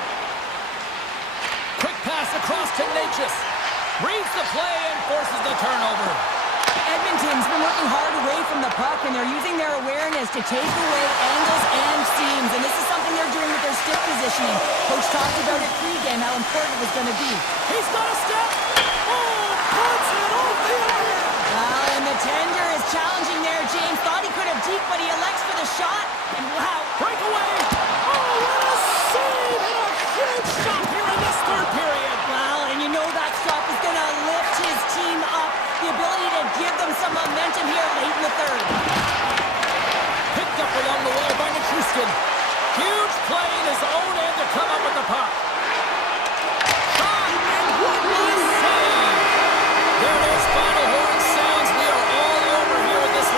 Quick pass across to Natchez. Reads the play and forces the turnover. Edmonton's been working hard away from the puck, and they're using their awareness to take away angles and seams, and this is something they're doing with their stick positioning. Coach talked about it pregame, how important it was going to be. He's got a step. Oh, puts it off the iron. Well, and the tender is challenging there, James. Thought he could have deked, but he elects for the shot, and wow. Breakaway. Oh, what a save and a huge stop here in this third period. Well, and you know that stop is going to lift his team up. The ability to give them some momentum here late in the third. Picked up along the wall by Nichushkin. Huge play in his own end to come up with the puck. Shot, and what a save! There it is, final horn sounds. We are all over here with this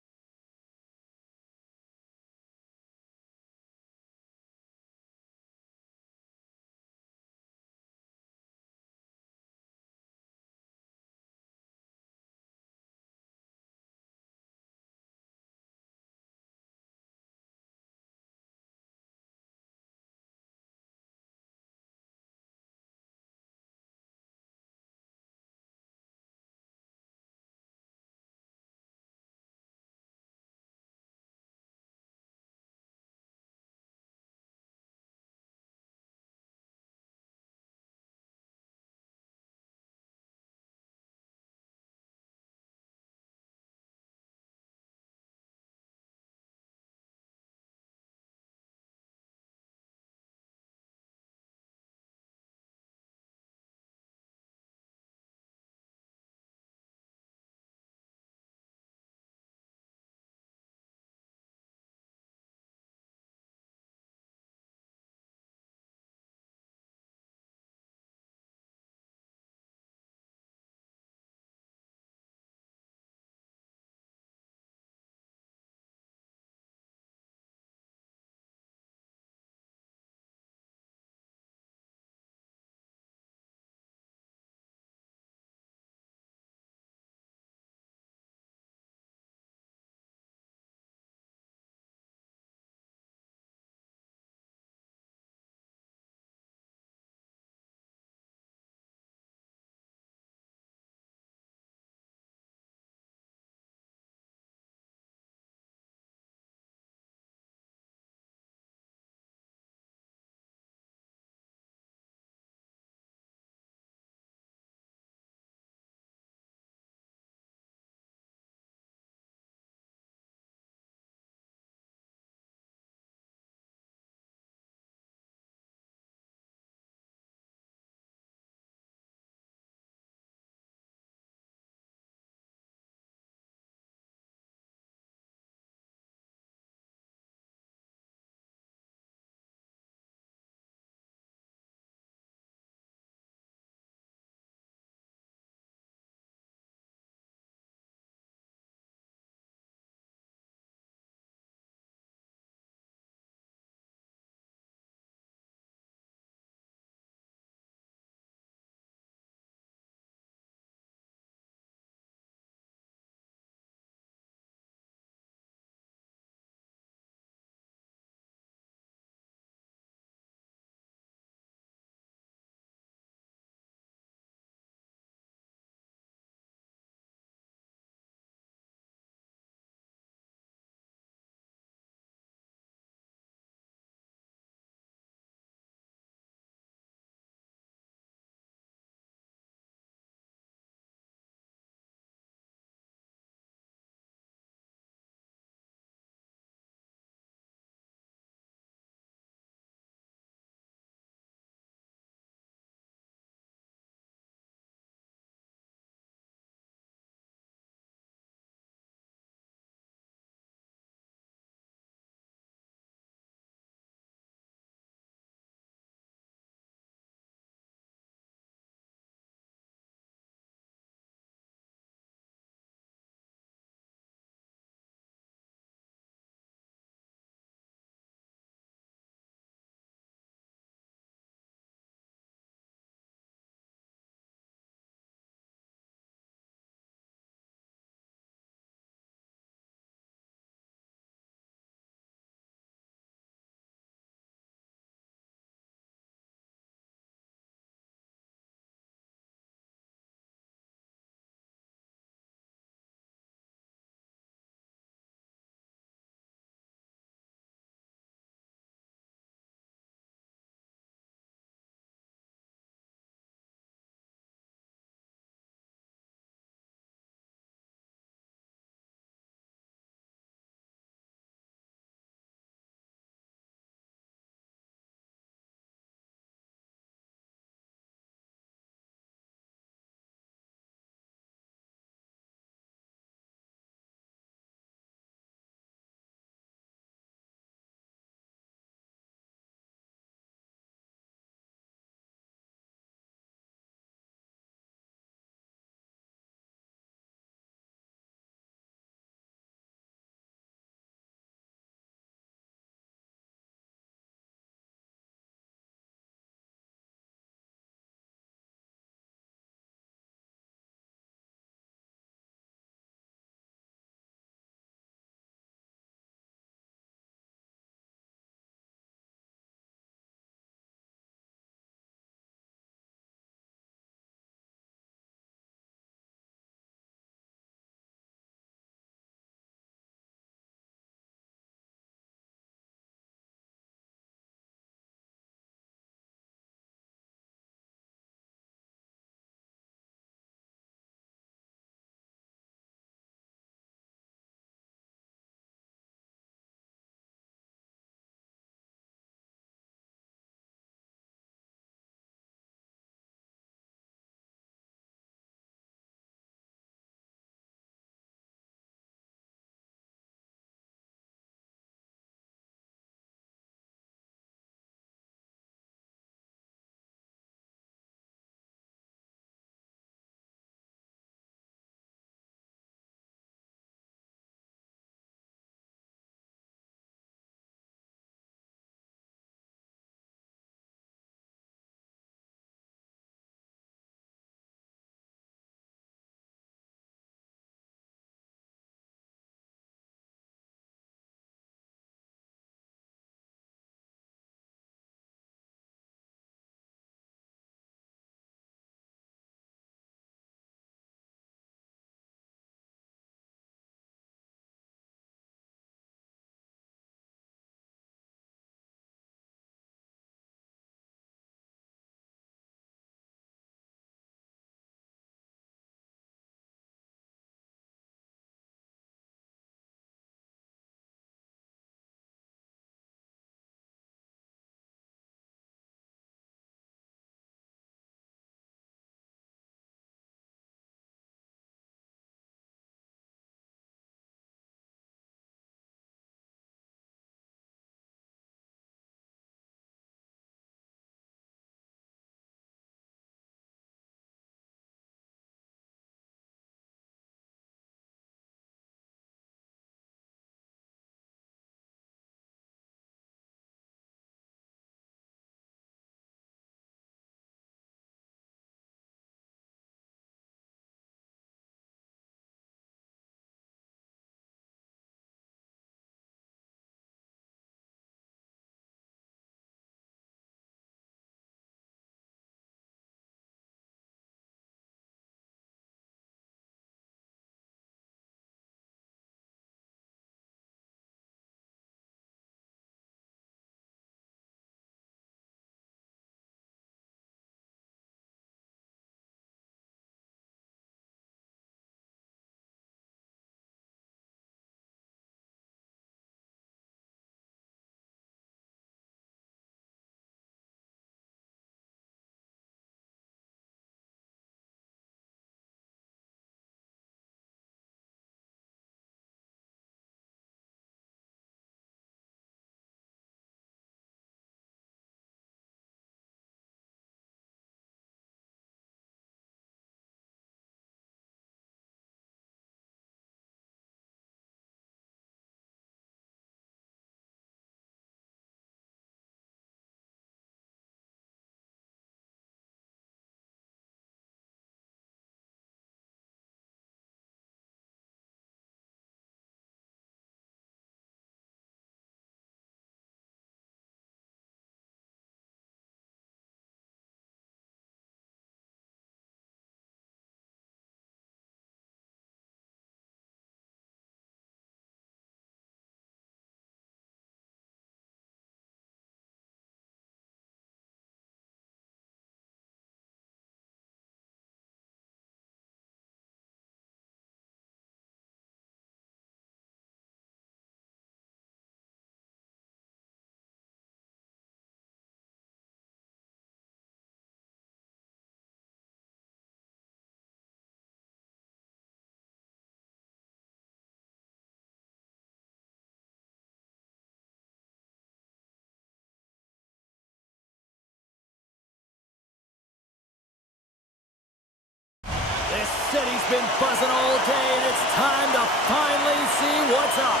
This city's been buzzing all day, and it's time to finally see what's up.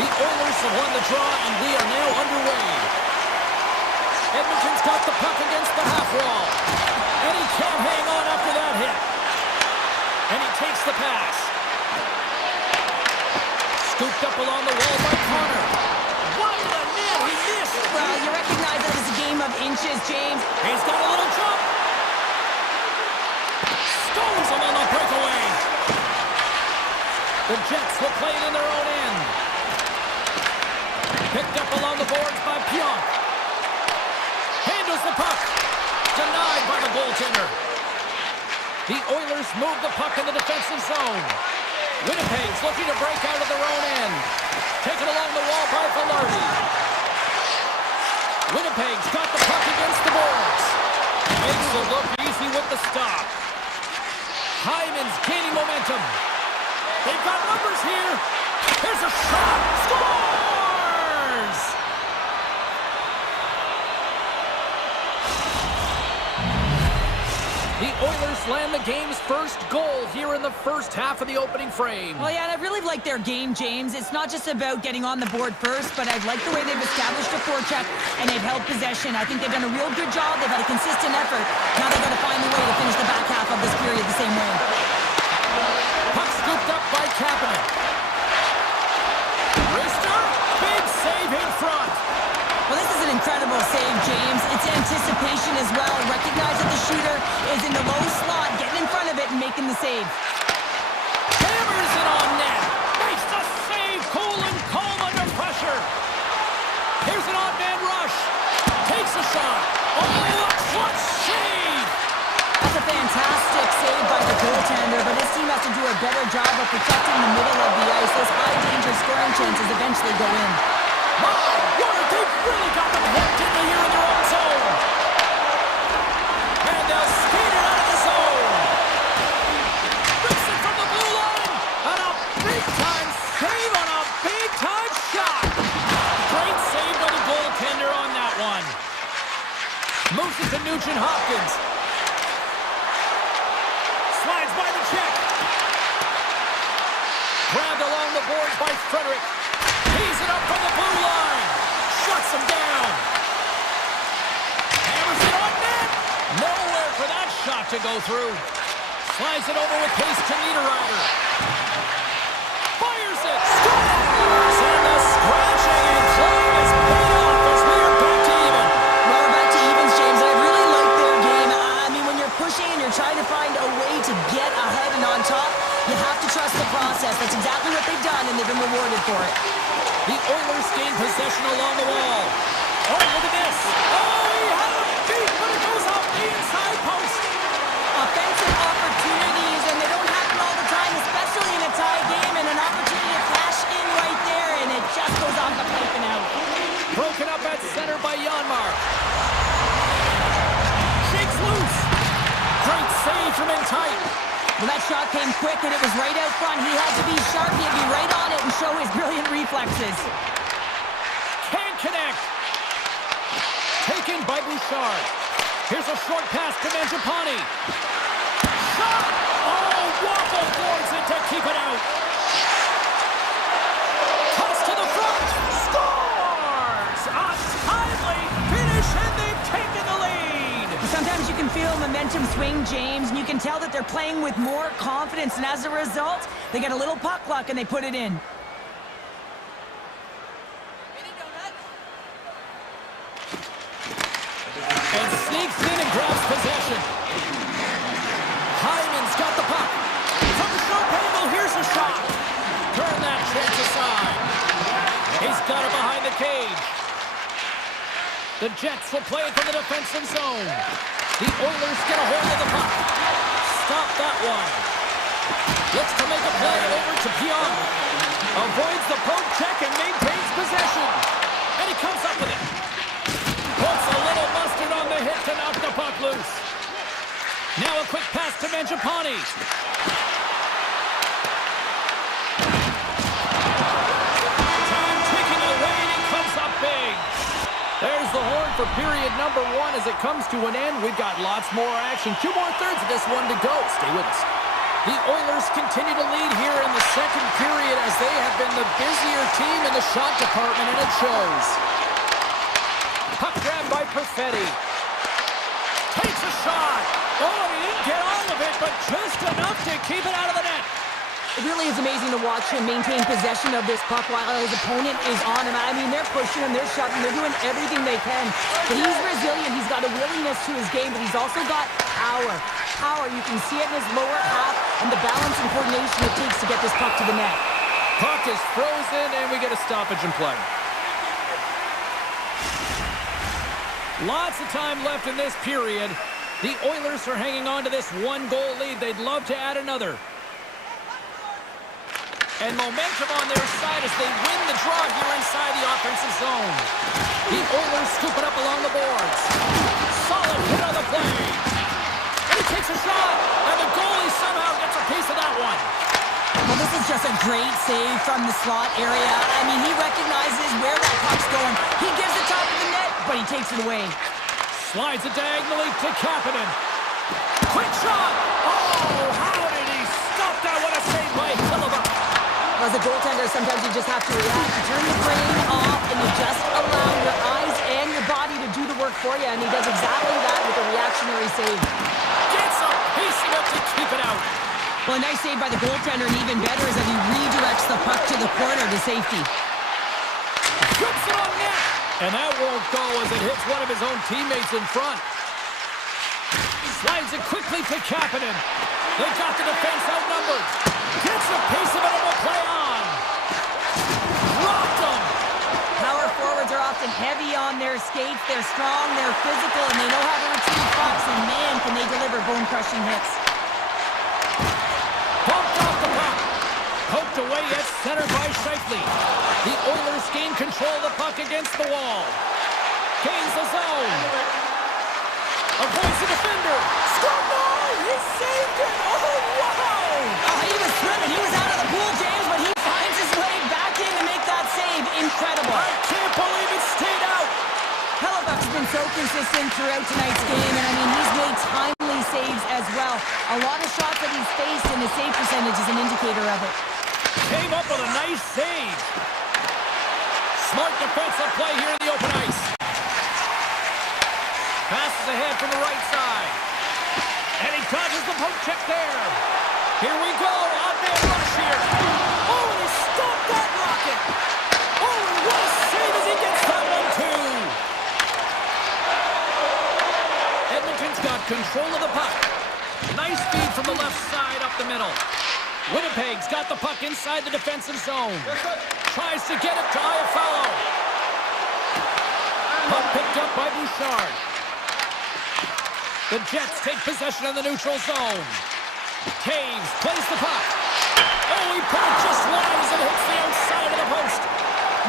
The Oilers have won the draw, and we are now underway. Edmonton's got the puck against the half wall. And he can't hang on after that hit. And he takes the pass. Scooped up along the wall by Connor. Wide of the net, he missed. Well, you recognize that it's a game of inches, James. He's got a little jump. Stones him on the breakaway. The Jets will play it in their own end. Picked up along the boards by Pionk. Handles the puck. Denied by the goaltender. The Oilers move the puck in the defensive zone. Winnipeg's looking to break out of their own end. Taken along the wall by Velarde. Winnipeg's got the puck against the boards. Makes it look easy with the stop. Hyman's gaining momentum. They've got numbers here. Here's a shot. Scores! The Oilers land the game's first goal here in the first half of the opening frame. Well, yeah, and I really like their game, James. It's not just about getting on the board first, but I like the way they've established a forecheck and they've held possession. I think they've done a real good job. They've had a consistent effort. Now they've got to find a way to finish the back half of this period the same way. Puck scooped up by Kapanen. Rister, big save in front. Well, this is an incredible save, James. It's anticipation as well. Recognize that the shooter is in the low slot, getting in front of it and making the save. Hammers it on net. Makes the save. Cool and calm under pressure. Here's an odd-man rush. Takes a shot. Oh, a clutch save. That's a fantastic save by the goaltender, but his team has to do a better job of protecting the middle of the ice. Those high-danger scoring chances eventually go in. My word, they've really got them hooked in the year in their own zone. And they'll skate it out of the zone. Rips it from the blue line. And a big-time save on a big-time shot. Great save by the goaltender on that one. Moves it to Nugent-Hopkins. Slides by the check. Grabbed along the boards by Frederick. Tees it up from the blue line. Shuts him down. Hammers it on net. Nowhere for that shot to go through. Slides it over with pace to Niederreiter. Fires it. Scores! And the scratching and clawing is paid off as we are back to even. Well, we're back to evens, James. I really like their game. I mean, when you're pushing and you're trying to find a way to get ahead and on top, you have to trust the process. That's exactly what they've done, and they've been rewarded for it. The Oilers gain possession along the wall. Oh, look at this. Oh, he had a beat, but it goes off the inside post. Offensive opportunities, and they don't happen all the time, especially in a tie game, and an opportunity to cash in right there, and it just goes off the pipe and out. Broken up at center by Janmark. Shakes loose. Great save from in tight. Well, that shot came quick, and it was right out front. He had to be sharp. He had to be right on it and show his brilliant reflexes. Can't connect. Taken by Bouchard. Here's a short pass to Mangiapane. Shot! Oh, Waffle boards it to keep it out. Toss to the front. Scores! A timely finish, and they've taken the lead. Sometimes you can feel momentum swing, James, and you can tell that they're playing with more confidence, and as a result, they get a little puck luck and they put it in. And sneaks in and grabs possession. Hyman's got the puck. From the short angle, here's a shot. Turn that chance aside. He's got it behind the cage. The Jets will play it from the defensive zone. The Oilers get a hold of the puck. Stop that one. Looks to make a play over to Pionk. Avoids the poke check and maintains possession. And he comes up with it. Puts a little mustard on the hit to knock the puck loose. Now a quick pass to Mangiapane. Time ticking away, and he comes up big. There's the horn for period number 1 as it comes to an end. We've got lots more action. 2 more thirds of this one to go. Stay with us. The Oilers continue to lead here in the second period as they have been the busier team in the shot department, and it shows. Puck grab by Perfetti. Takes a shot. Oh, he didn't get all of it, but just enough to keep it out of the net. It really is amazing to watch him maintain possession of this puck while his opponent is on him. I mean, they're pushing him, they're shoving, they're doing everything they can. But he's resilient, he's got a willingness to his game, but he's also got power. Power, you can see it in his lower half and the balance and coordination it takes to get this puck to the net. Puck is frozen, and we get a stoppage in play. Lots of time left in this period. The Oilers are hanging on to this 1-goal lead. They'd love to add another. And momentum on their side as they win the draw here inside the offensive zone. The Oilers scoop it up along the boards. Solid hit on the play. And he takes a shot. And the goalie somehow gets a piece of that one. Well, this is just a great save from the slot area. I mean, he recognizes where that puck's going. He gives it top of the net, but he takes it away. Slides it diagonally to Kapanen. Quick shot. Oh, how did he stop that? What a save by Hillebert. As a goaltender, sometimes you just have to react. You turn the brain off, and you just allow your eyes and your body to do the work for you, and he does exactly that with a reactionary save. Gets a piece of it to keep it out. Well, a nice save by the goaltender, and even better is that he redirects the puck to the corner to safety. Shoots it on net, and that won't go as it hits one of his own teammates in front. Slides it quickly to Kapanen. They got the defense outnumbered. Gets a piece of it and will play on. Rocked him. Power forwards are often heavy on their skates. They're strong, they're physical, and they know how to retrieve pucks. And man, can they deliver bone-crushing hits. Pumped off the puck. Poked away at center by Scheifele. The Oilers gain control of the puck against the wall. Gains the zone. Avoids the defender. Score goal! He saved it! Oh, wow! He was swimming. He was out of the pool, James, but he finds his way back in to make that save. Incredible. I can't believe it stayed out. Hellebuck's been so consistent throughout tonight's game, and I mean, he's made timely saves as well. A lot of shots that he's faced, and his save percentage is an indicator of it. Came up with a nice save. Smart defensive play here in the open ice. Passes ahead from the right side. And he dodges the poke check there. Here we go. On-man rush here. Oh, and he stopped that rocket. Oh, and what a save as he gets that one, too. Edmonton's got control of the puck. Nice feed from the left side up the middle. Winnipeg's got the puck inside the defensive zone. Tries to get it to Iafallo. Puck picked up by Bouchard. The Jets take possession of the neutral zone. Taves plays the puck. Oh, he put it just wide as it hits the outside of the post.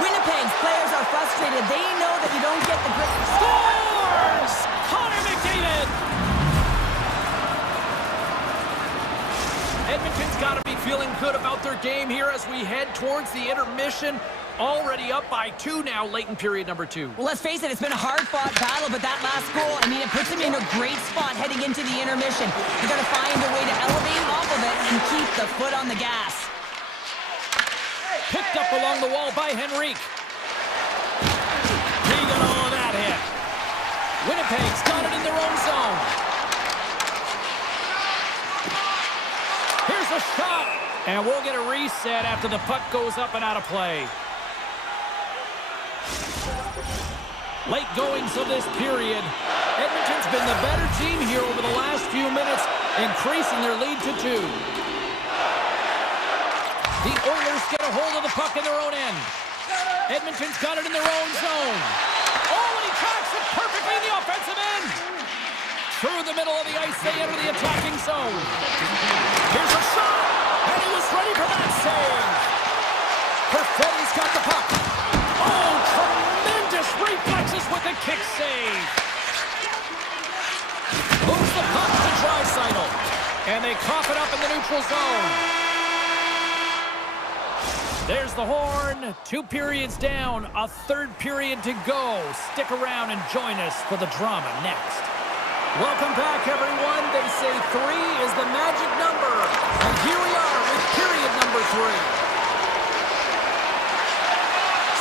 Winnipeg's players are frustrated. They know that you don't get the grip. Scores! Connor McDavid! Edmonton's got to be feeling good about their game here as we head towards the intermission. Already up by 2 now, late in period number 2. Well, let's face it, it's been a hard-fought battle, but that last goal, I mean, it puts them in a great spot heading into the intermission. You got to find a way to elevate off of it and keep the foot on the gas. Picked up along the wall by Henrique. He got all of that hit. Winnipeg's got it in their own zone. Here's a shot, and we'll get a reset after the puck goes up and out of play. Late goings of this period. Edmonton's been the better team here over the last few minutes, increasing their lead to 2. The Oilers get a hold of the puck in their own end. Edmonton's got it in their own zone. Oh, and he tracks it perfectly in the offensive end. Through the middle of the ice, they enter the attacking zone. Here's a shot, and he was ready for that save. Perfetti's got the puck. Oh, tremendous reflexes with the kick save. Moves the puck to Draisaitl, and they cough it up in the neutral zone. There's the horn. 2 periods down, a 3rd period to go. Stick around and join us for the drama next. Welcome back, everyone. They say 3 is the magic number. And here we are with period number 3.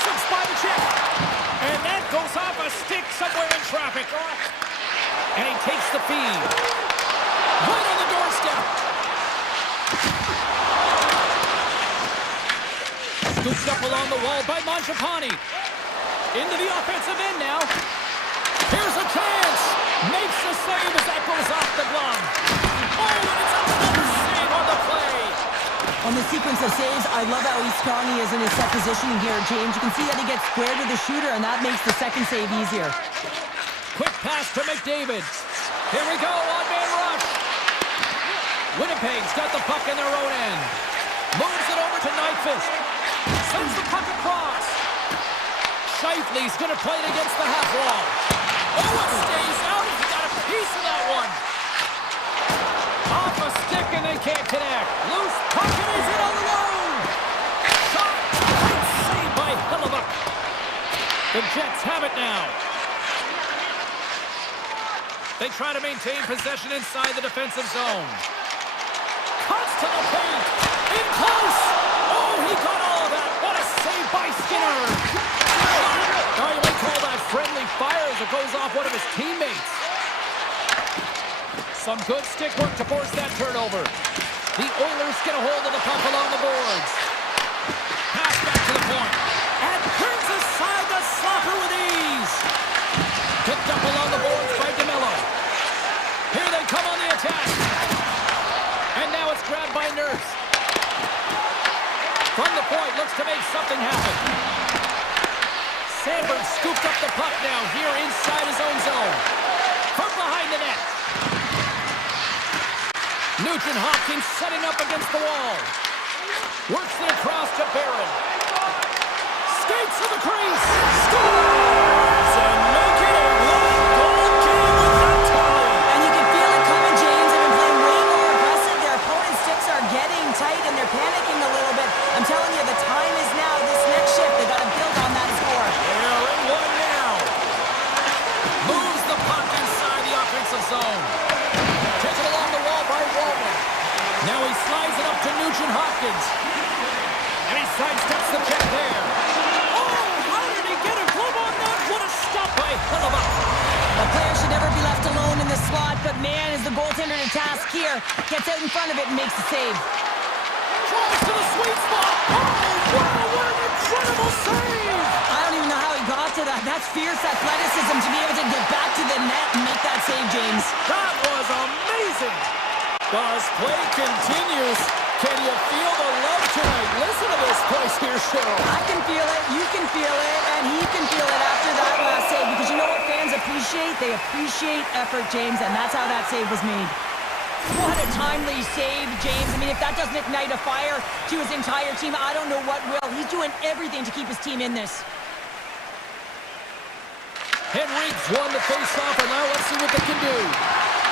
6 by the check. And that goes off a stick somewhere in traffic. And he takes the feed. Right on the doorstep. Scooped up along the wall by Mangiapane. Into the offensive end now. Here's a chance. Makes the save as that goes off the glove. Oh, and it's another save on the play. On the sequence of saves, I love how strong he is in his set positioning here, James. You can see that he gets square to the shooter, and that makes the second save easier. Quick pass to McDavid. Here we go, on-man rush. Winnipeg's got the puck in their own end. Moves it over to Nyquist. Sends the puck across. Scheifele's going to play it against the half wall. Oh, it stays out. He got a piece of that one. Off a stick and they can't connect. Loose puck and he's in on the road. Shot. Great save by Hellebuyck. The Jets have it now. They try to maintain possession inside the defensive zone. Cuts to the paint. In close. Oh, he got all of that. What a save by Skinner. Oh, you may call that friendly fire as it goes off one of his teammates. Some good stick work to force that turnover. The Oilers get a hold of the puck along the boards. Pass back to the point. And turns aside the slapper with ease. Picked up along the boards by DeMello. Here they come on the attack. And now it's grabbed by Nurse. From the point, looks to make something happen. Sandberg scooped up the puck now here inside his own zone. From behind the net. Nugent-Hopkins setting up against the wall. Works it across to Barron. Skates to the crease. Scores! And make it a one-goal game with that tally. And you can feel it coming, James. They've been playing way more aggressive. Their opponent's sticks are getting tight and they're panicking a little bit. I'm telling you, the time is now. This next shift, they got to build on that score. They're in one now. Moves the puck inside the offensive zone. Taken along the wall by Walden. Now he slides it up to Nugent-Hopkins. And he sidesteps the check there. Oh, how did he get a glove on that? What a stop by Hellebuyck. A player should never be left alone in the slot, but man, is the goaltender to task here. Gets out in front of it and makes the save. Draws to the sweet spot. Oh, wow, what an incredible save. I don't even know how he got to that. That's fierce athleticism to be able to get back to the net and make that save, James. That was amazing. As play continues, can you feel the love tonight? Listen to this place here, Cheryl. I can feel it, you can feel it, and he can feel it after that last save. Because you know what fans appreciate? They appreciate effort, James, and that's how that save was made. What a timely save, James. I mean, if that doesn't ignite a fire to his entire team, I don't know what will. He's doing everything to keep his team in this. Henrique's won the face-off, and now let's see what they can do.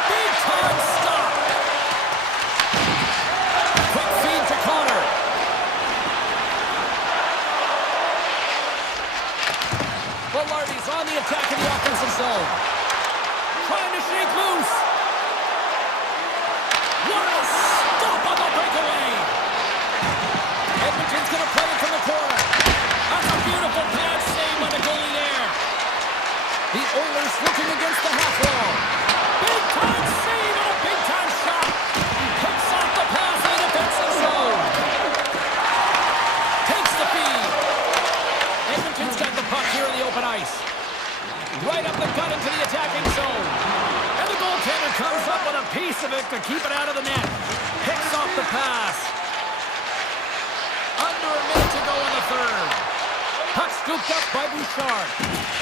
Big time stop. Quick feed to Connor. Velarde's on the attack in the offensive zone. Trying to shake loose. What a stop on the breakaway. Edmonton's going to play it from the corner. That's a beautiful pad save by the goalie there. The Oilers looking against the half wall. Big time save and a big time shot. Picks off the pass in the defensive zone. Takes the feed. Edmonton's got the puck here in the open ice. Right up the gut into the attacking zone. And the goaltender comes up with a piece of it to keep it out of the net. Picks off the pass. Under a minute to go in the third. Puck scooped up by Bouchard.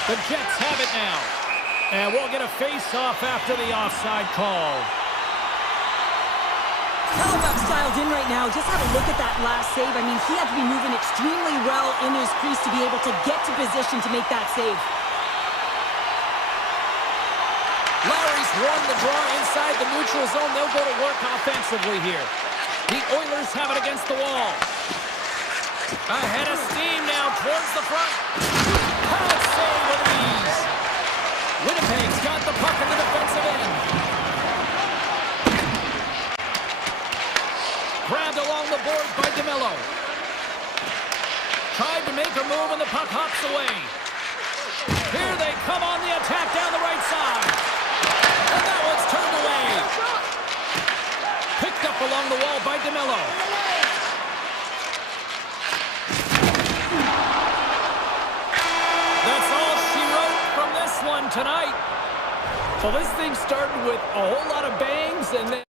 The Jets have it now. And we'll get a face-off after the offside call. Hellebuyck's dialed in right now. Just have a look at that last save. I mean, he had to be moving extremely well in his crease to be able to get to position to make that save. Lowry's won the draw inside the neutral zone. They'll go to work offensively here. The Oilers have it against the wall. Ahead of steam now towards the front. Pound save with ease. Winnipeg's got the puck in the defensive end. Grabbed along the boards by DeMello. Tried to make a move and the puck hops away. Here they come on the attack down the right side. And that one's turned away. Picked up along the wall by DeMello. That's all she wrote from this one tonight. So this thing started with a whole lot of bangs and then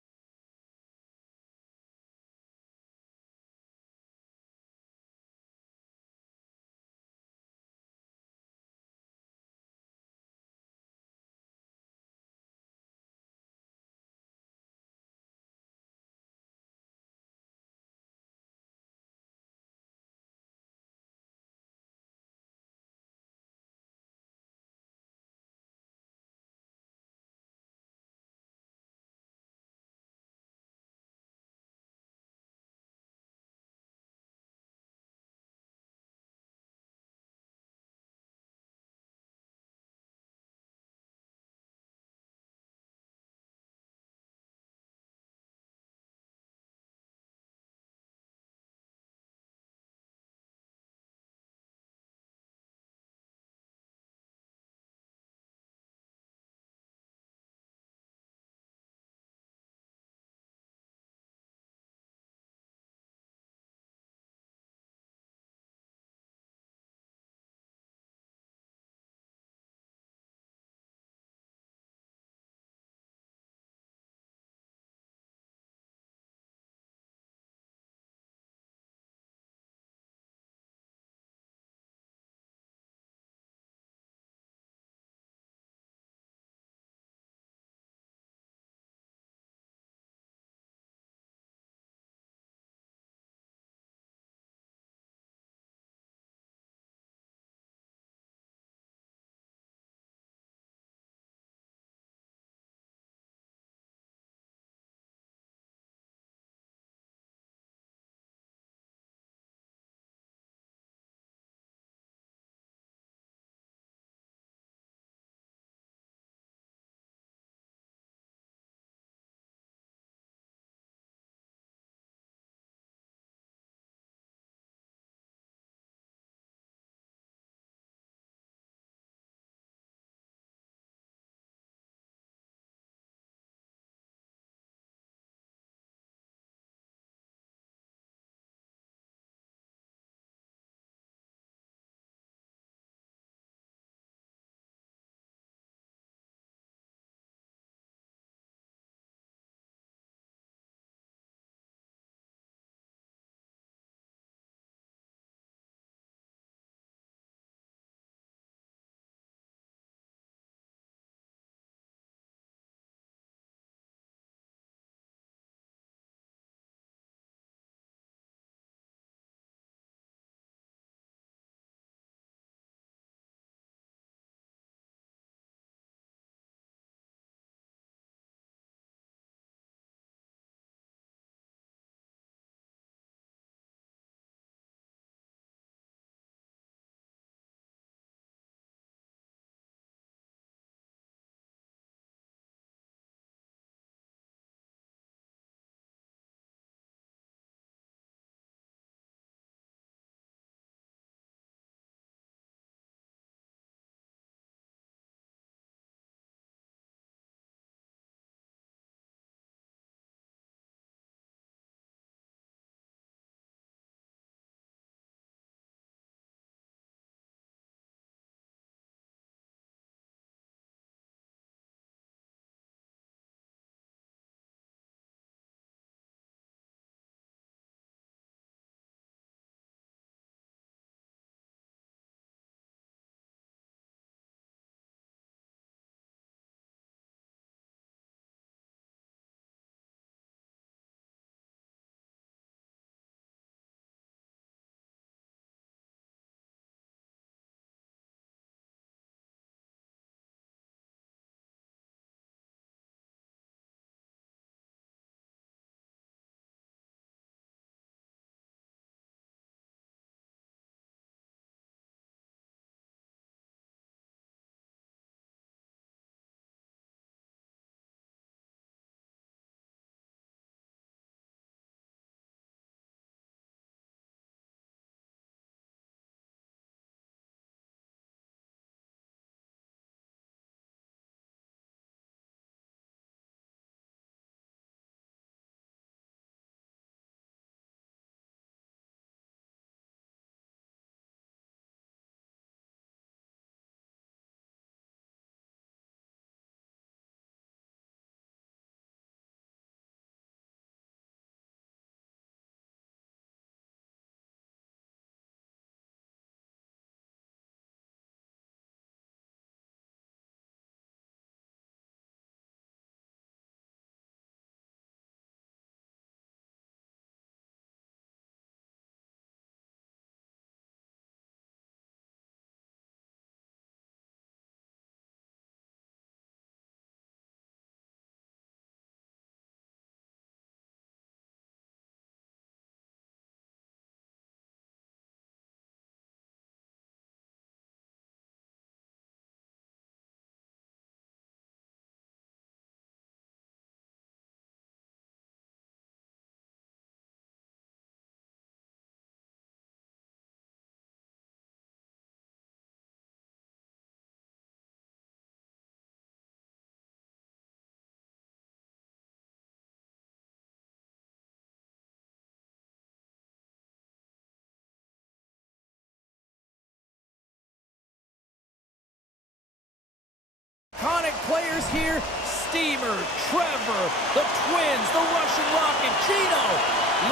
Iconic players here, Steamer, Trevor, the Twins, the Russian Rocket, Gino.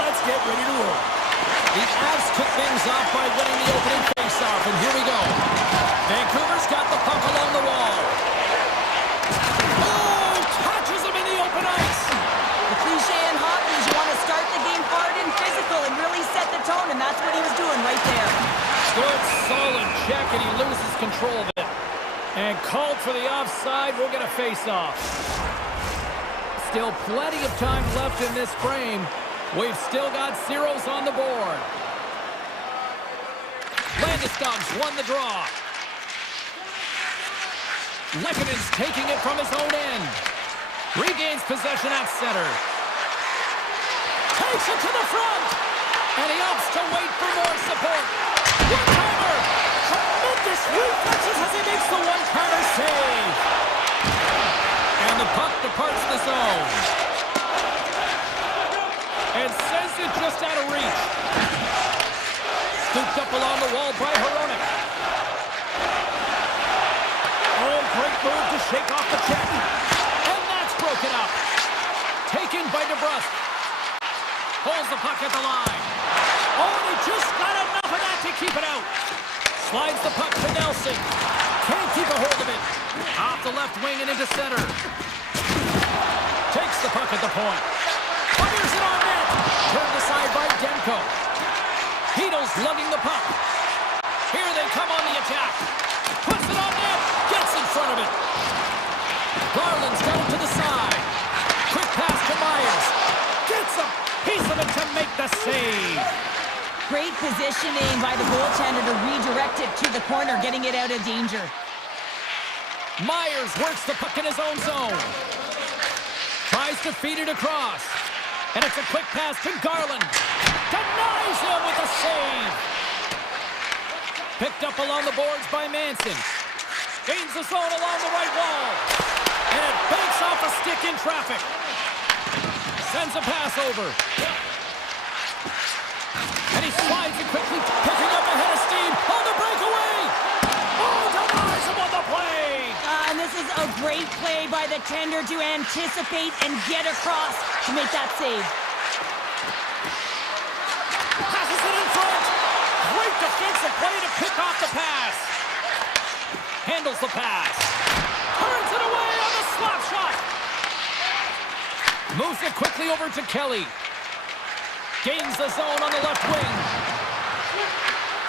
Let's get ready to roll. The Avs kick things off by winning the opening faceoff, and here we go. Vancouver's got the puck along the wall. Oh, catches him in the open ice. The cliche in hockey is you want to start the game hard and physical and really set the tone, and that's what he was doing right there. Good, solid check, and he loses control of it. And called for the offside. We'll get a face-off. Still plenty of time left in this frame. We've still got zeros on the board. Landeskog's won the draw. Lekkonen's taking it from his own end. Regains possession at center. Takes it to the front. And he opts to wait for more support. One-timer. Tremendous reflexes as he makes the one-timer save. And the puck departs the zone. And sends it just out of reach. Scooped up along the wall by Hronek. Oh, great move to shake off the check. And that's broken up. Taken by DeBrusque. Holds the puck at the line. Oh, and he just got enough of that to keep it out. Slides the puck to Nelson. Can't keep a hold of it. Off the left wing and into center. Takes the puck at the point. Fires it on net. Turned aside by Demko. Heedle's lugging the puck. Here they come on the attack. Puts it on net. Gets in front of it. Garland's got him to the side. Quick pass to Myers. Gets a piece of it to make the save. Great positioning by the goaltender to redirect it to the corner, getting it out of danger. Myers works the puck in his own zone. Tries to feed it across. And it's a quick pass to Garland. Denies him with a save. Picked up along the boards by Manson. Gains the zone along the right wall. And it banks off a stick in traffic. Sends a pass over. And he slides it quickly, picking up ahead of steam on the breakaway. Oh, denies him on the play. And this is a great play by the tender to anticipate and get across to make that save. Passes it in front. Great defensive play to pick off the pass. Handles the pass. Turns it away on the slap shot. Moves it quickly over to Kelly. Gains the zone on the left wing.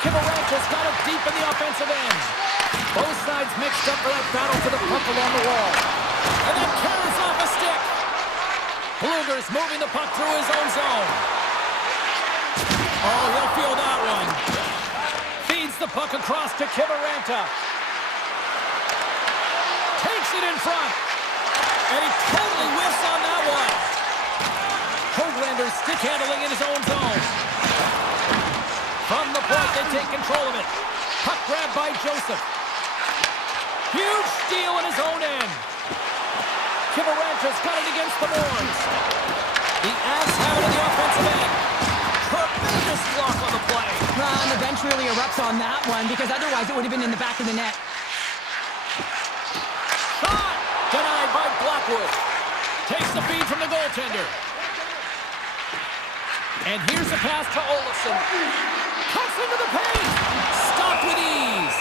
Kiberacha's got it deep in the offensive end. Both sides mixed up for that battle to the puck along the wall. And then carries off a stick. Bluger's moving the puck through his own zone. Oh, he'll feel that one. Feeds the puck across to Kiberacha. Takes it in front. And he totally whiffs on that one. Hoglander stick handling in his own zone. From the point, they take control of it. Puck grab by Joseph. Huge steal in his own end. Kiberacha's got it against the boards. The Avs have it in the offensive end. Tremendous block on the play. And the bench really erupts on that one because otherwise it would have been in the back of the net. Shot! Denied by Blackwood. Takes the feed from the goaltender. And here's a pass to Olofsson. Cuts into the paint. Stopped with ease.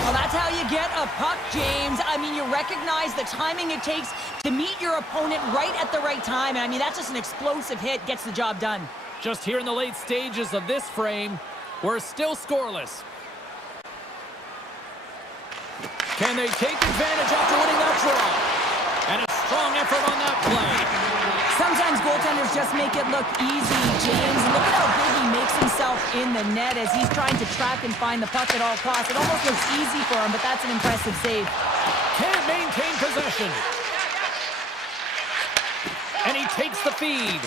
Well, that's how you get a puck, James. I mean, you recognize the timing it takes to meet your opponent right at the right time. And I mean, that's just an explosive hit. Gets the job done. Just here in the late stages of this frame, we're still scoreless. Can they take advantage after winning that draw? And a strong effort on that play. Sometimes goaltenders just make it look easy, James. Look at how big he makes himself in the net as he's trying to track and find the puck at all costs. It almost looks easy for him, but that's an impressive save. Can't maintain possession. And he takes the feed.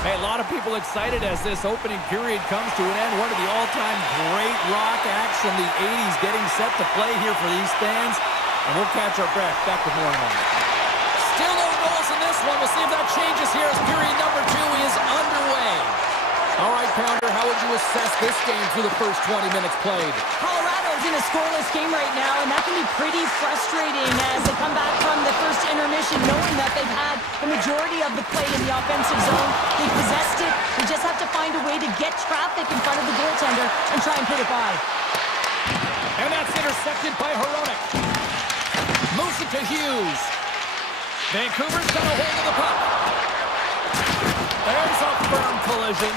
Hey, a lot of people excited as this opening period comes to an end. One of the all-time great rock acts from the 80s getting set to play here for these fans. And we'll catch our breath. Back with more in a moment. Still no goals in this one. We'll see if that changes here as period number 2 is underway. All right, Pounder, how would you assess this game through the first 20 minutes played? Colorado's in a scoreless game right now, and that can be pretty frustrating as they come back from the first intermission knowing that they've had the majority of the play in the offensive zone. They possessed it. They just have to find a way to get traffic in front of the goaltender and try and put it by. And that's intercepted by Hronek. Moves it to Hughes. Vancouver's got a hold of the puck. There's a firm collision.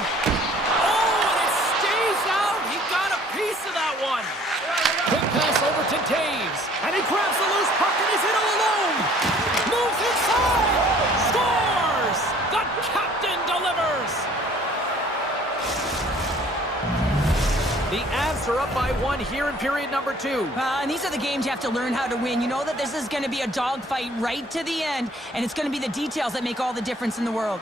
Oh, and it stays out. He got a piece of that one. Quick pass over to Taves. And he grabs the loose puck and he's in all alone. Moves inside. Scores. The captain delivers. The Avs are up by 1 here in period number 2. And these are the games you have to learn how to win. You know that this is going to be a dogfight right to the end, and it's going to be the details that make all the difference in the world.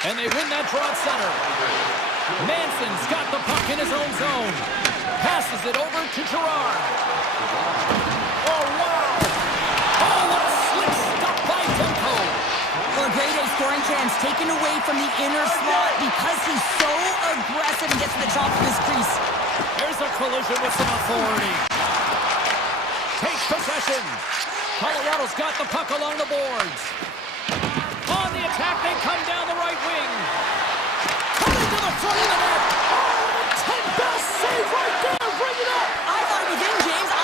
And they win that draw at center. Manson's got the puck in his own zone. Passes it over to Gerard. Oh, wow. Oh, what a slick stop by Demko. Well, a grade A scoring chance taken away from the inner slot because he's so aggressive and gets to the top of his crease. There's a collision with some authority. Takes possession. Colorado's got the puck along the boards. On the attack, they come down the right wing. Coming to the front of the net. Oh, 10-best save right there. Bring it up. I thought it was in, James. I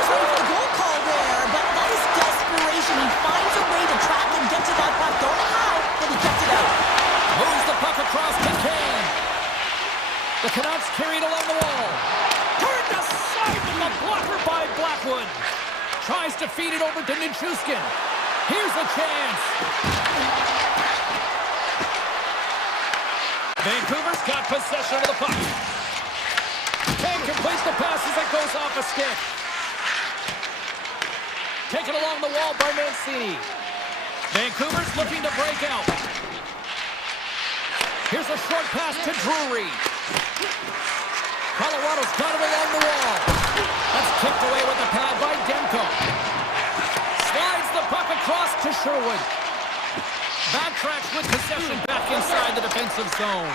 was waiting for the goal call there, but that is desperation. He finds a way to track and get to that puck. Don't know how, but he kept it out. Moves the puck across to Kane. The Canucks carry it along the wall. Turned aside with the blocker by Blackwood. Tries to feed it over to Nichushkin. Here's a chance. Vancouver's got possession of the puck. Can't complete the pass as it goes off a stick. Taken along the wall by Mancini. Vancouver's looking to break out. Here's a short pass to Drury. Colorado's got it along the wall. That's kicked away with the pad by Demko. Slides the puck across to Sherwood. Backtracks with possession back inside the defensive zone.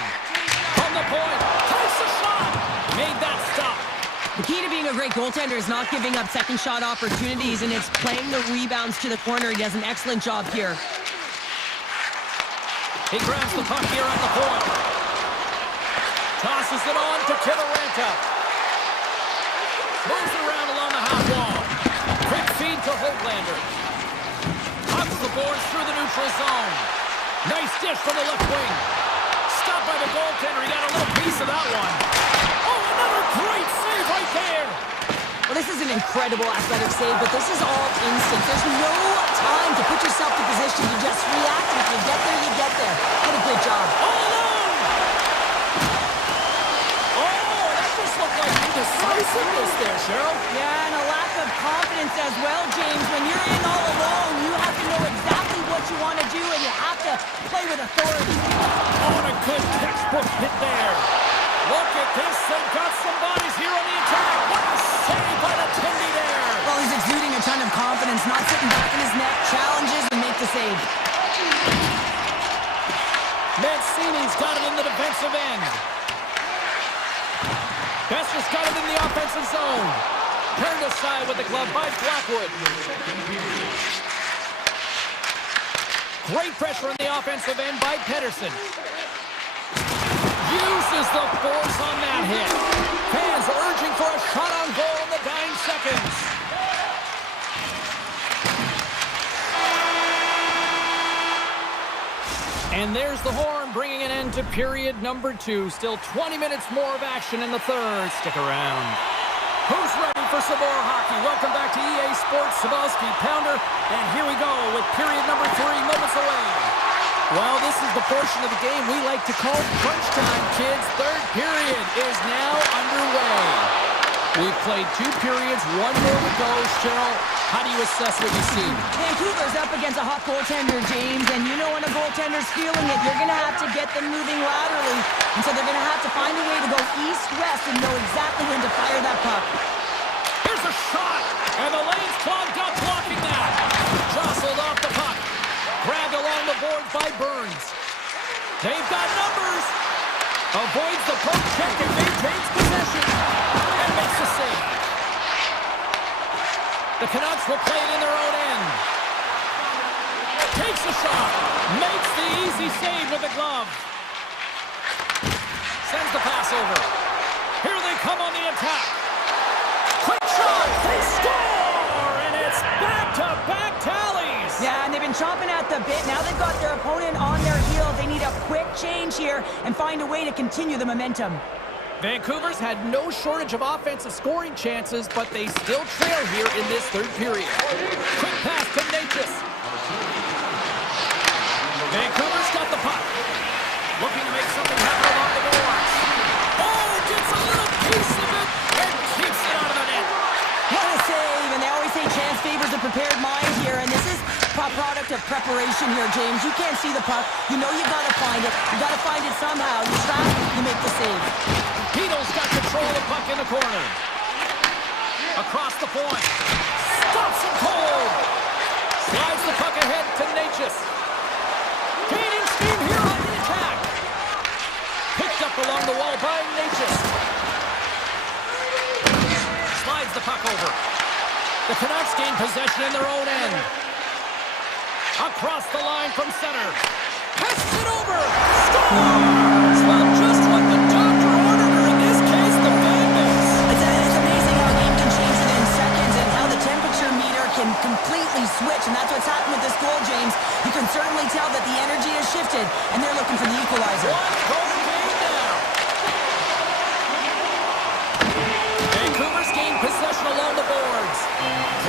From the point, takes a shot. Made that stop. The key to being a great goaltender is not giving up second shot opportunities, and it's playing the rebounds to the corner. He does an excellent job here. He grabs the puck here at the point. Tosses it on to Kivaranta. Moves around along the half wall. Quick feed to Hoglander. Hugs the boards through the neutral zone. Nice dish from the left wing. Stopped by the goaltender. He got a little piece of that one. Oh, another great save right there. Well, this is an incredible athletic save, but this is all instinct. There's no time to put yourself in position. You just react, and if you get there, you get there. What a great job. All alone! Oh, that just looked like indecisiveness there, Cheryl. Yeah, and a lack of confidence as well, James. When you're in all alone, you have to know exactly what you want to do, and you have to play with authority. Oh, and a good textbook hit there. Look at this. They've got some bodies here on the attack. What a save by the Tindy there. Well, he's exuding a ton of confidence, not sitting back in his net, challenges and make the save. Mancini's got it in the defensive end. Besser's got it in the offensive zone. Turned aside with the glove by Blackwood. Great pressure in the offensive end by Pettersson. Uses the force on that hit. Fans urging for a shot on goal in the dying seconds. And there's the horn, bringing an end to period number 2. Still 20 minutes more of action in the third. Stick around. Who's ready for some more hockey? Welcome back to EA Sports, Sabalski, Pounder. And here we go with period number 3, moments away. Well, this is the portion of the game we like to call crunch time, kids. Third period is now underway. We've played 2 periods, 1 more to go. Cheryl, how do you assess what you see? Vancouver's up against a hot goaltender, James, and you know when a goaltender's feeling it, you're going to have to get them moving laterally. And so they're going to have to find a way to go east-west and know exactly when to fire that puck. Here's a shot, and the lane's clogged up blocking that. Jostled off the puck. Grabbed along the boards by Burns. They've got numbers. Avoids the poke check and maintains possession. And makes the save. The Canucks will play it in their own end. Takes a shot. Makes the easy save with the glove. Sends the pass over. Here they come on the attack. Quick shot. They score. And it's back-to-back tallies. Yeah, and they've been chomping at the bit. Now they've got their opponent on their heel. They need a quick change here and find a way to continue the momentum. Vancouver's had no shortage of offensive scoring chances, but they still trail here in this third period. Quick pass to Natchez. Vancouver's got the puck. Looking to make something happen along the boards. Oh, gets a little piece of it and keeps it out of the net. What a save, and they always say chance favors a prepared mind here, and this is a product of preparation here, James. You can't see the puck. You know you gotta find it. You gotta find it somehow. You trap, you make the save. Pino's got control of the puck in the corner. Across the point. Stops him cold. Slides the puck ahead to Natchez. Gaining steam here on the attack. Picked up along the wall by Natchez. Slides the puck over. The Canucks gain possession in their own end. Across the line from center. Passes it over. Scores! Well, just what the doctor ordered, or in this case, the fan base. It's amazing how a game can change within seconds and how the temperature meter can completely switch, and that's what's happened with this goal, James. You can certainly tell that the energy has shifted, and they're looking for the equalizer. One-goal game now. Vancouver's gained possession along the boards.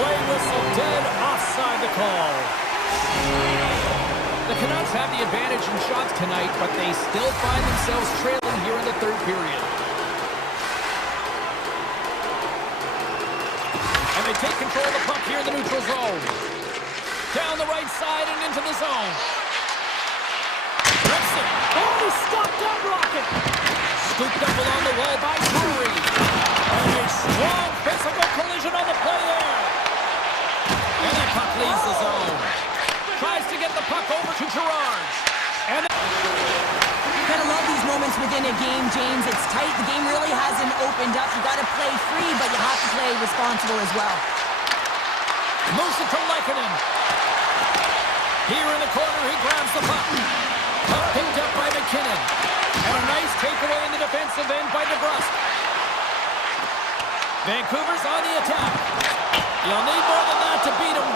Play whistle dead, offside the call. The Canucks have the advantage in shots tonight, but they still find themselves trailing here in the third period. And they take control of the puck here in the neutral zone. Down the right side and into the zone. Rips it. Oh, he stopped that rocket. Scooped up along the wall by Drury. And a strong physical collision on the play there. And that puck leaves the zone. Tries to get the puck over to Girard. And You gotta love these moments within a game, James. It's tight. The game really hasn't opened up. You gotta play free, but you have to play responsible as well. moves it to Lehkonen. Here in the corner, he grabs the puck. Puck picked up by McKinnon. And a nice takeaway in the defensive end by DeBrusque. Vancouver's on the attack. You'll need more than that to beat them.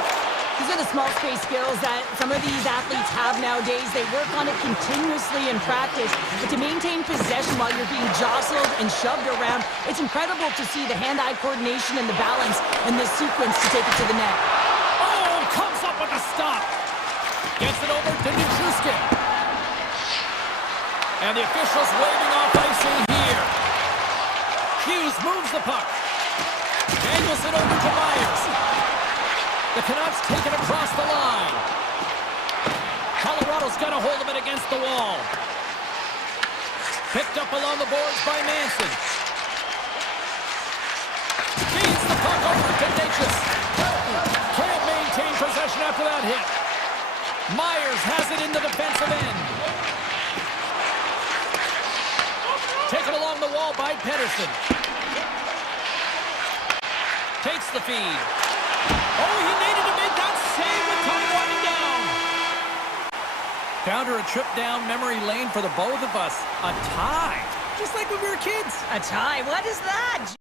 These are the small space skills that some of these athletes have nowadays. They work on it continuously in practice. But to maintain possession while you're being jostled and shoved around, it's incredible to see the hand-eye coordination and the balance in this sequence to take it to the net. Oh, comes up with a stop. Gets it over to Nichushkin. And the officials waving off icing here. Hughes moves the puck. Angles it over to Myers. The Canucks take it across the line. Colorado's got a hold of it against the wall. Picked up along the boards by Manson. Feeds the puck over to Natchez. Can't maintain possession after that hit. Myers has it in the defensive end. Taken along the wall by Pedersen. Takes the feed. Oh, he needed to make that save with time winding down. Found her a trip down memory lane for the both of us. A tie. Just like when we were kids. A tie? What is that?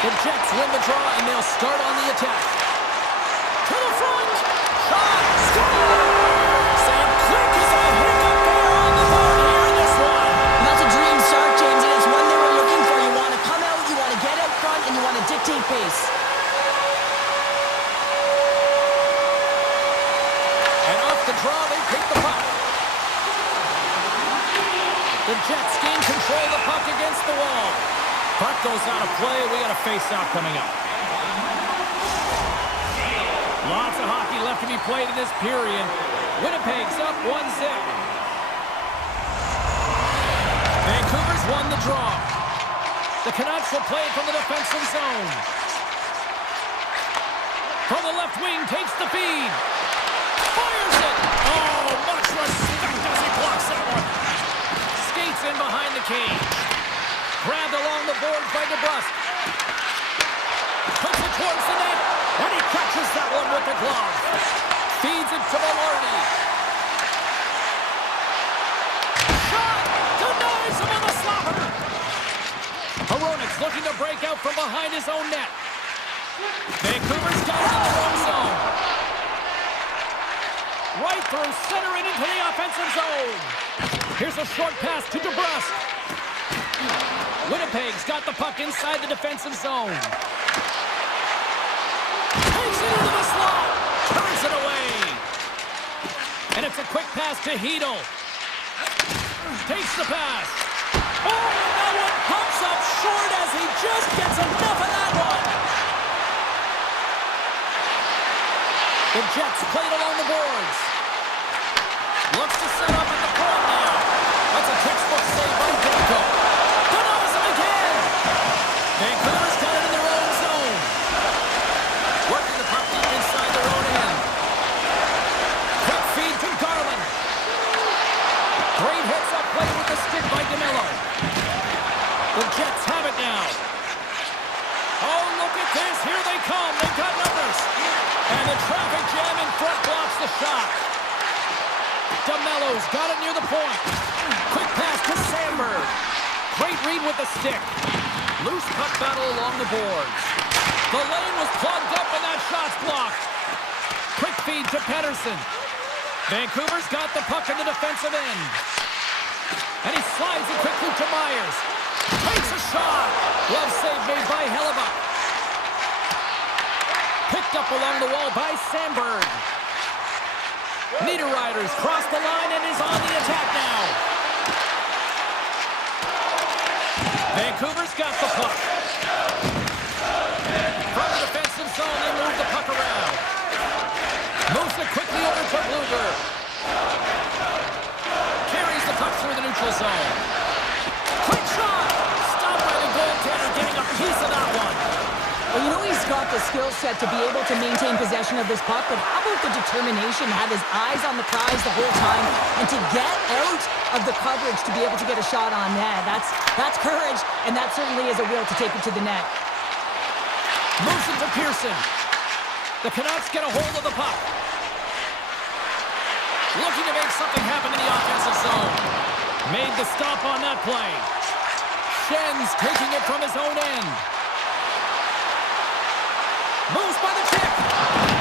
The Jets win the draw, and they'll start on the attack. To the front. Shot. Scores! And quick as a hiccup there on the board here in this one. And that's a dream start, James, and it's one they were looking for. You want to come out, you want to get out front, and you want to dictate pace. And off the draw, they pick the puck. The Jets gain control of the puck against the wall. Puck goes out of play. We got a face-off coming up. Lots of hockey left to be played in this period. Winnipeg's up 1-0. Vancouver's won the draw. The Canucks will play from the defensive zone. From the left wing, takes the feed. Fires it! Oh, much respect as he blocks that one. Skates in behind the cage. Grabbed along the boards by DeBrusque. Puts it towards the net. And he catches that one with the glove. Feeds it to Velarde. Shot! Denies him on the slapper. Hronik's looking to break out from behind his own net. Vancouver's got it in the wrong zone. Right through center and into the offensive zone. Here's a short pass to DeBrusque. Winnipeg's got the puck inside the defensive zone. Takes it into the slot. Turns it away. And it's a quick pass to Hedl. Takes the pass. Oh, and that one pumps up short as he just gets enough of that one. The Jets played along the boards. Looks to set up at the point now. That's a textbook save by Demko. Denies him again. Vancouver's got it in their own zone. Working the puck deep inside their own end. Quick feed to Garland. Great hits up play with the stick by DeMello. The Jets have it now. Oh, look at this. Here they come. They've got numbers. And the traffic jam in front blocks the shot. DeMello's got it near the point. Quick pass to Sandberg. Great read with the stick. Loose puck battle along the boards. The lane was plugged up and that shot's blocked. Quick feed to Pettersson. Vancouver's got the puck in the defensive end. And he slides it quickly to Myers. Takes a shot. Glove save made by Hellebuck. Picked up along the wall by Sandberg. Niederreiter's crossed the line and is on the attack now. Vancouver's got the puck. From the defensive zone, they move the puck around. Moves it quickly over to Blueger. Carries the puck through the neutral zone. Quick shot! Stopped by the goaltender, getting a piece of that one. Well, you know he's got the skill set to be able to maintain possession of this puck, but how about the determination, have his eyes on the prize the whole time, and to get out of the coverage to be able to get a shot on net. That's courage, and that certainly is a will to take it to the net. Moves it to Pearson. The Canucks get a hold of the puck. Looking to make something happen in the offensive zone. Made the stop on that play. Schen's taking it from his own end. Moves by the kick.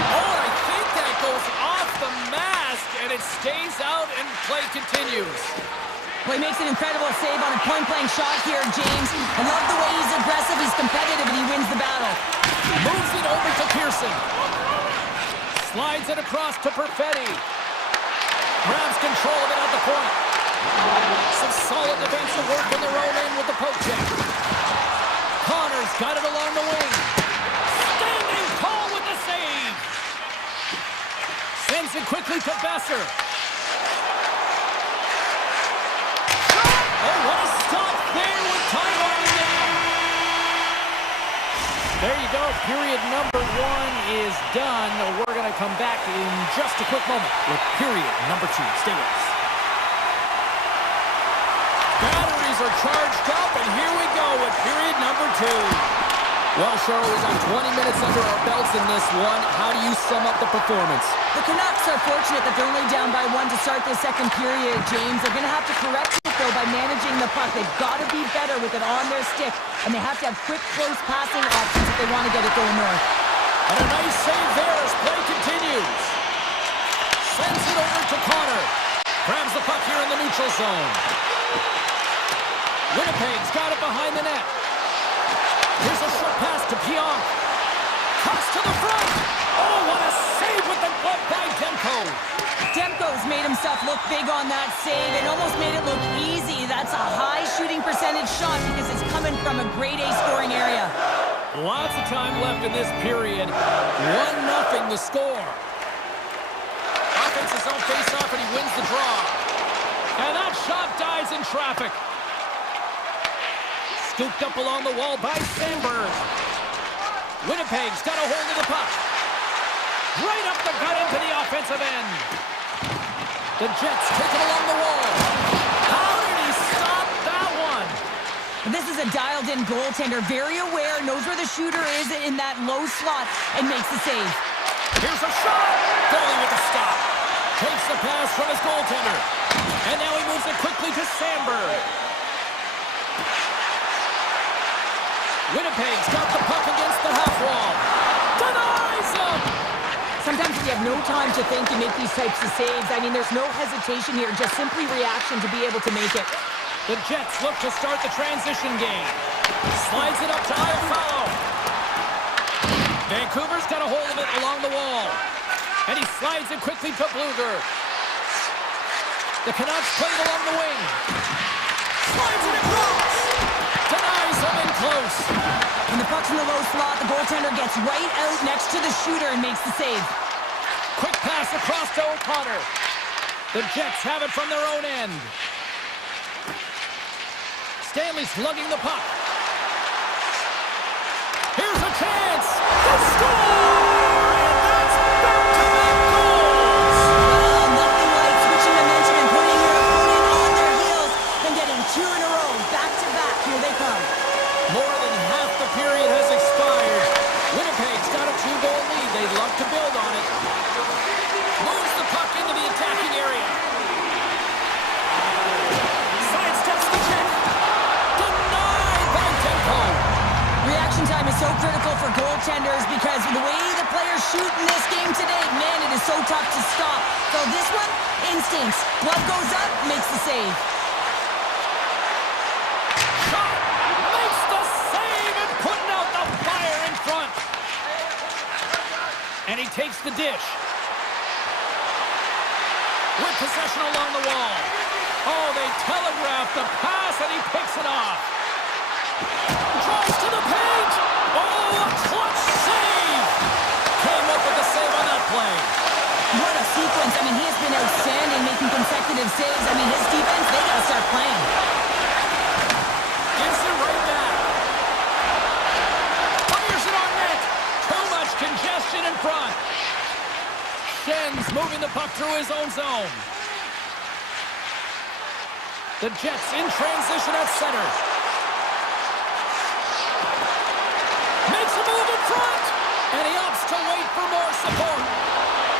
Oh, I think that goes off the mask, and it stays out, and play continues. Well, he makes an incredible save on a point-blank shot here, James. I love the way he's aggressive, he's competitive, and he wins the battle. Moves it over to Pearson. Slides it across to Perfetti. Grabs control of it at the point. Some solid defensive work in their own end with the poke check. Connor's got it along the wing. Standing tall with the save. Sends it quickly to Besser. Oh, what a stop there with time running down. There you go. Period number 1 is done. We're going to come back in just a quick moment with period number 2. Stay with us. Batteries are charged up, and here we go with period number 2. Well, Cheryl, we got 20 minutes under our belts in this one. How do you sum up the performance? The Canucks are fortunate that they're only down by 1 to start this second period, James. They're going to have to correct some though, by managing the puck. They've got to be better with it on their stick, and they have to have quick, close passing options if they want to get it going north. And a nice save there as play continues. Sends it over to Connor. Grabs the puck here in the neutral zone. Winnipeg's got it behind the net. Here's a short pass to Pionk. Cuts to the front. Oh, what a save with the glove by Demko. Demko's made himself look big on that save and almost made it look easy. That's a high shooting percentage shot because it's coming from a grade A scoring area. Lots of time left in this period. 1-0 the score. Offense his own face-off and he wins the draw. And that shot dies in traffic. Scooped up along the wall by Sandberg. Winnipeg's got a hold of the puck. Right up the gut into the offensive end. The Jets take it along the wall. How did he stop that one? This is a dialed-in goaltender, very aware, knows where the shooter is in that low slot, and makes the save. Here's a shot. Goalie with a stop. Takes the pass from his goaltender. And now he moves it quickly to Sandberg. Winnipeg's got the puck against the half wall. Denies him! Sometimes when you have no time to think, you make these types of saves. I mean, there's no hesitation here, just simply reaction to be able to make it. The Jets look to start the transition game. Slides it up to Iafallo. Vancouver's got a hold of it along the wall. And he slides it quickly to Bluger. The Canucks play it along the wing. Slides it across. Denies him in close. When the puck's in the low slot, the goaltender gets right out next to the shooter and makes the save. Quick pass across to O'Connor. The Jets have it from their own end. Stanley's lugging the puck. Here's a chance to score! And that's back-to-back goals! Well, nothing like switching momentum and putting your opponent on their heels than getting two in a row. Back-to-back, here they come. More than half the period has expired. Winnipeg's got a 2-goal lead. They'd love to build on it. Moves the puck into the attacking area. Sidesteps the check. Denied by Demko. Reaction time is so critical for goaltenders because the way the players shoot in this game today, man, it is so tough to stop. So this one, instincts. Glove goes up, makes the save. Shot makes the save and putting out the fire in front. And he takes the dish. With possession along the wall. Oh, they telegraph the pass and he picks it off. Drives to the paint. Oh, a clutch save. Came up with the save on that play. What a sequence. I mean, he has been outstanding making consecutive saves. I mean, his defense, they got to start playing. Gives it right back. Fires it on net. Too much congestion in front. Schen's moving the puck through his own zone. The Jets in transition at center. Makes a move in front. And he opts to wait for more support.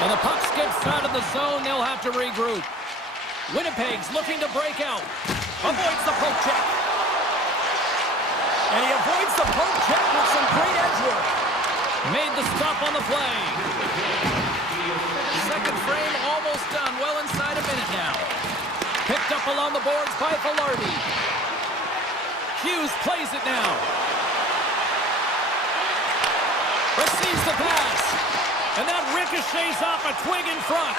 And the puck skips out of the zone. They'll have to regroup. Winnipeg's looking to break out. Avoids the poke check. And he avoids the poke check with some great edge work. Made the stop on the play. Second frame almost done. Well inside a minute now. Picked up along the boards by Velarde. Hughes plays it now. Receives the pass. And that ricochets off a twig in front.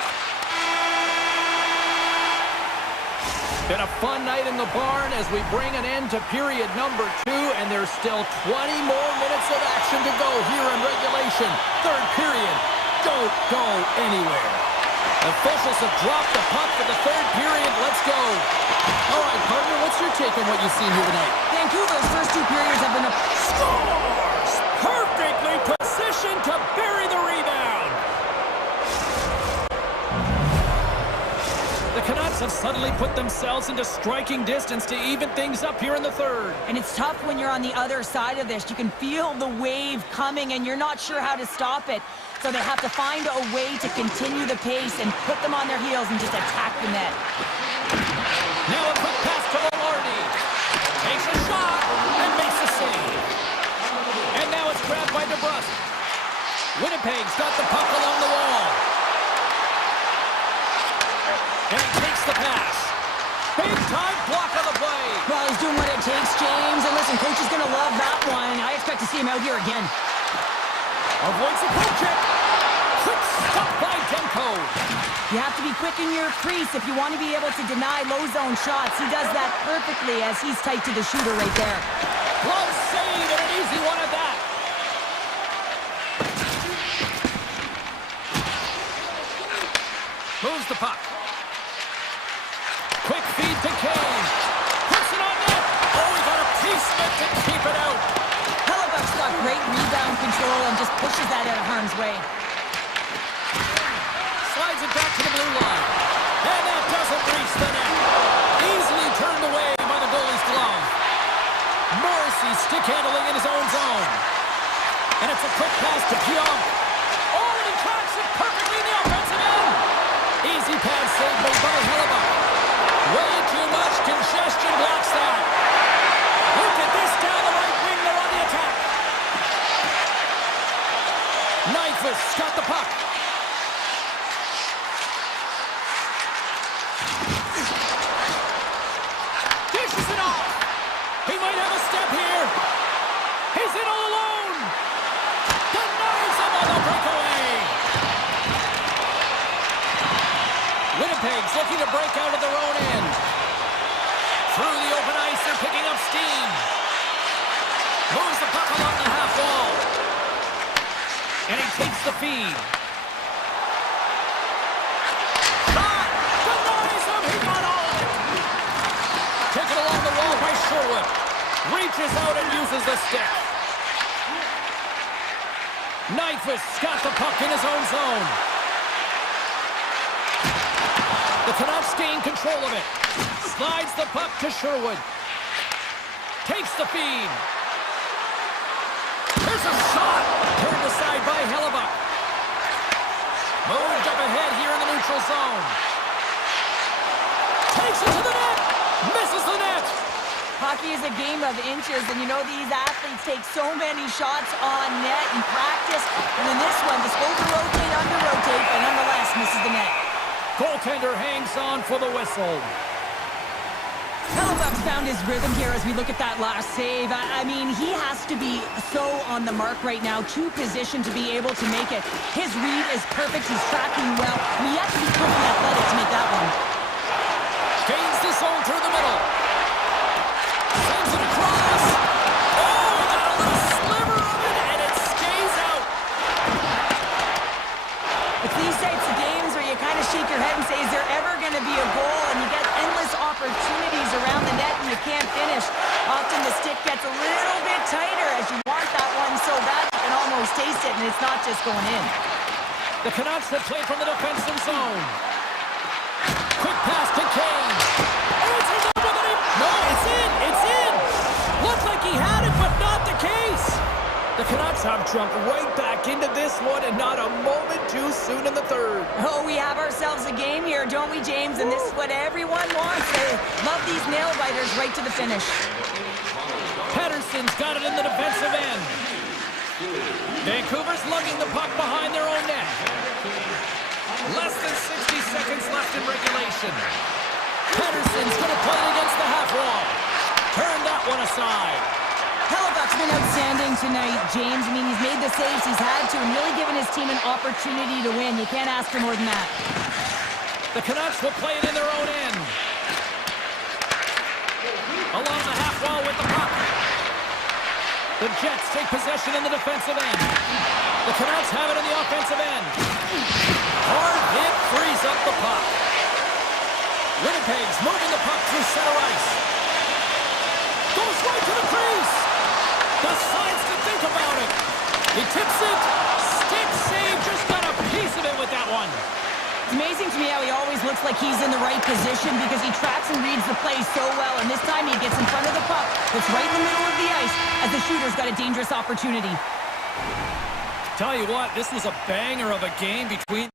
Been a fun night in the barn as we bring an end to period number 2, and there's still 20 more minutes of action to go here in regulation. Third period. Don't go anywhere. Officials have dropped the puck for the third period. Let's go. All right, partner, what's your take on what you've seen here tonight? Vancouver's first two periods have been a... Scores! Perfectly positioned to bury the rebound. The Canucks have suddenly put themselves into striking distance to even things up here in the third. And it's tough when you're on the other side of this. You can feel the wave coming, and you're not sure how to stop it. So they have to find a way to continue the pace and put them on their heels and just attack the net. Now a quick pass to DeBrusque. Winnipeg's got the puck along the wall. And he takes the pass. Big time block on the play. Well, he's doing what it takes, James. And listen, coach is going to love that one. I expect to see him out here again. Avoids the poke check. Quick stop by Demko. You have to be quick in your crease if you want to be able to deny low zone shots. He does that perfectly as he's tight to the shooter right there. Glove save and an easy one at that. Moves the puck. Quick feed to Kane. Puts it on net. Oh, he got a piece of it to keep it out. Hellebuck's got great rebound control and just pushes that out of harm's way. Slides it back to the blue line. And that doesn't reach the net. Easily turned away by the goalie's glove. Morrissey stick handling in his own zone. And it's a quick pass to Pionk. Oh, and he tracks it perfectly in the offensive end. Easy pass saved by Hellebuck. Way too much congestion blocks that. Look at this down the right wing. They're on the attack. Nyquist got the puck. Dishes it off. He might have a step here. He's in all alone. Denies him on the breakaway. Winnipeg's looking to break out of their own end. Through the open ice, they're picking up steam. Moves the puck along the half wall. And he takes the feed. Shot! Denies him! He got all of it! Taken along the wall by Sherwood. Reaches out and uses the stick. Nyquist's got the puck in his own zone. The Canucks gain control of it. Slides the puck to Sherwood. Takes the feed. There's a shot. Turned aside by Hellebuck. Moved up ahead here in the neutral zone. Takes it to the net. Misses the net. Hockey is a game of inches, and you know these athletes take so many shots on net in practice. And in this one, just over-rotate, under-rotate, but nonetheless misses the net. Goaltender hangs on for the whistle. Hellebuck's found his rhythm here as we look at that last save. I mean, he has to be so on the mark right now, too positioned to be able to make it. His read is perfect. He's tracking well. I mean, you have to be quickly athletic to make that one. Gains the zone through the middle. Sends it across. Oh, he got a little sliver of it, and it stays out. It's these types of games where you kind of shake your head and say, is there ever going to be a goal? And you get endless opportunities around the net and you can't finish. Often the stick gets a little bit tighter as you want that one so bad you can almost taste it, and it's not just going in. The Canucks will play from the defensive zone. Quick pass to Kane. Oh, it's in with it. No, it's in. It's in. Looked like he had it, but not the case. The Canucks have jumped right back into this one, and not a moment too soon in the third. Oh, we have ourselves a game here, don't we, James? And this is what everyone wants. They love these nail-biters right to the finish. Pettersson's got it in the defensive end. Vancouver's lugging the puck behind their own net. Less than 60 seconds left in regulation. Pettersson's going to play it against the half wall. Turn that one aside. Hellebuck's been outstanding tonight, James. I mean, he's made the saves he's had to and really given his team an opportunity to win. You can't ask for more than that. The Canucks will play it in their own end. Along the half wall with the puck. The Jets take possession in the defensive end. The Canucks have it in the offensive end. Hard hit frees up the puck. Winnipeg's moving the puck through center ice. Goes right to the crease. Decides to think about it. He tips it. Stick save. Just got a piece of it with that one. It's amazing to me how he always looks like he's in the right position because he tracks and reads the play so well. And this time he gets in front of the puck. It's right in the middle of the ice as the shooter's got a dangerous opportunity. Tell you what, this was a banger of a game between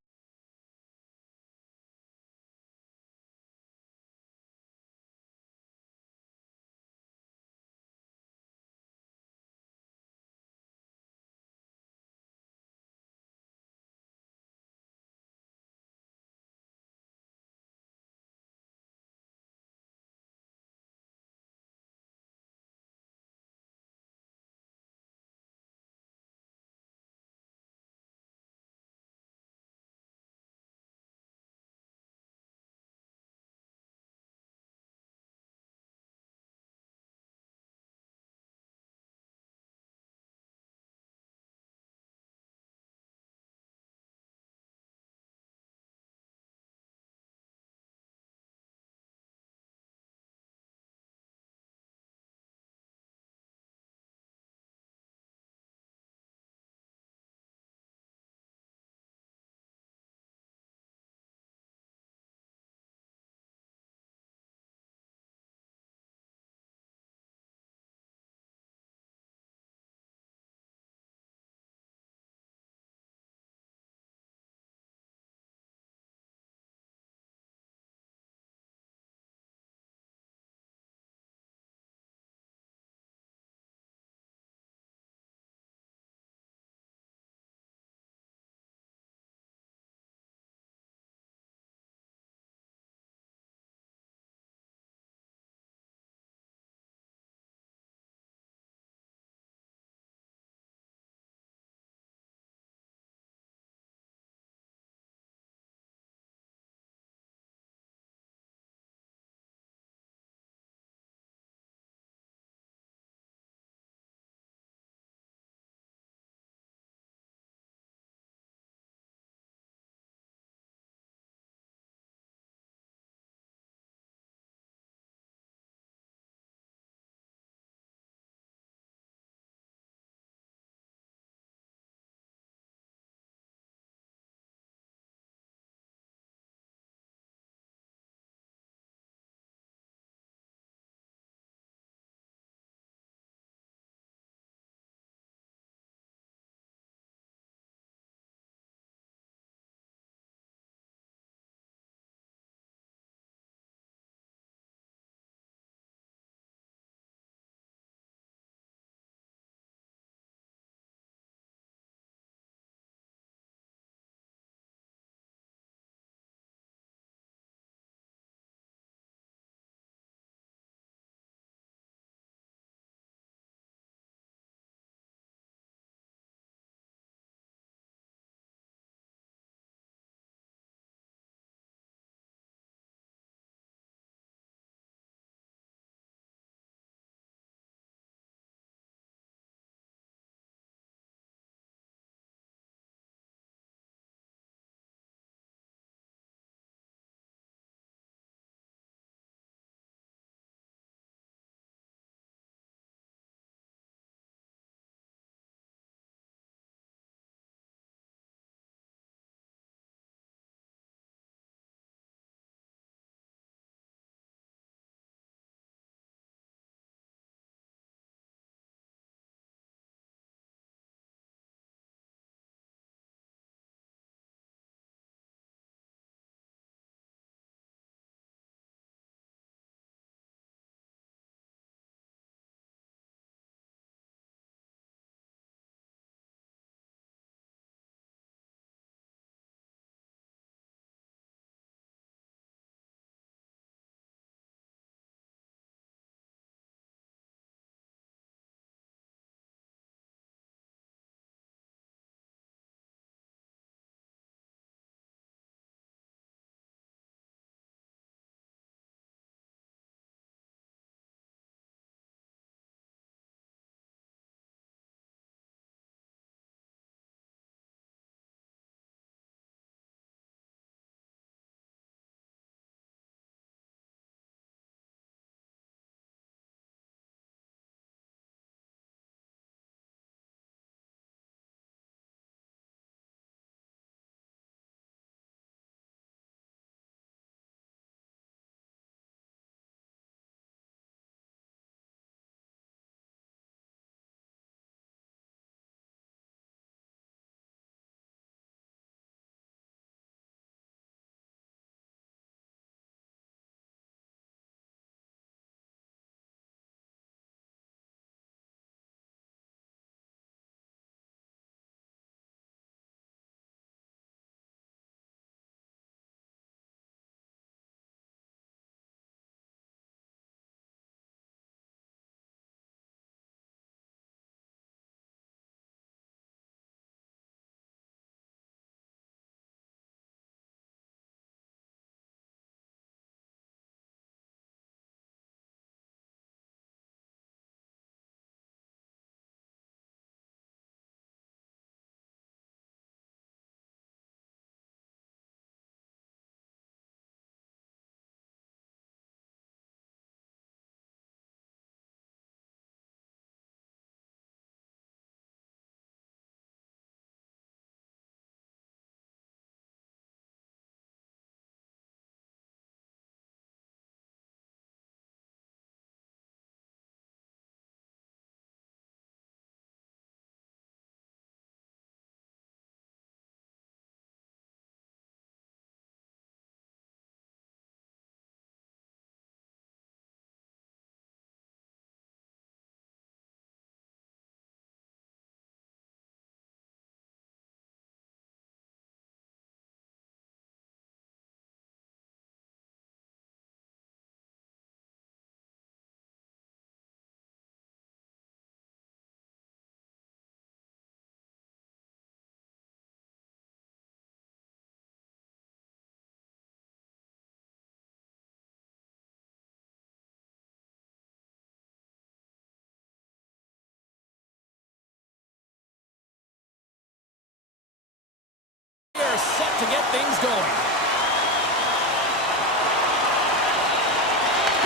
things going.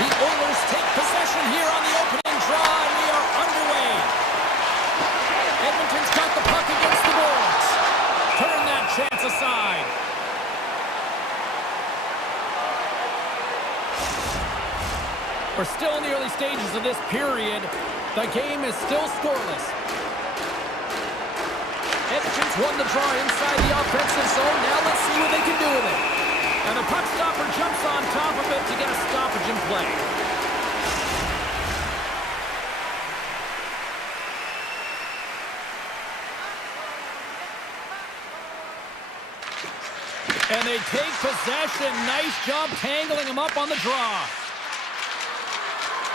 The Oilers take possession here on the opening draw, and we are underway. Edmonton's got the puck against the boards. Turn that chance aside. We're still in the early stages of this period. The game is still scoreless. Edmonton's won the draw inside the offensive zone. Now let's see what they can do with it. And the puck stopper jumps on top of it to get a stoppage in play. And they take possession. Nice job tangling him up on the draw.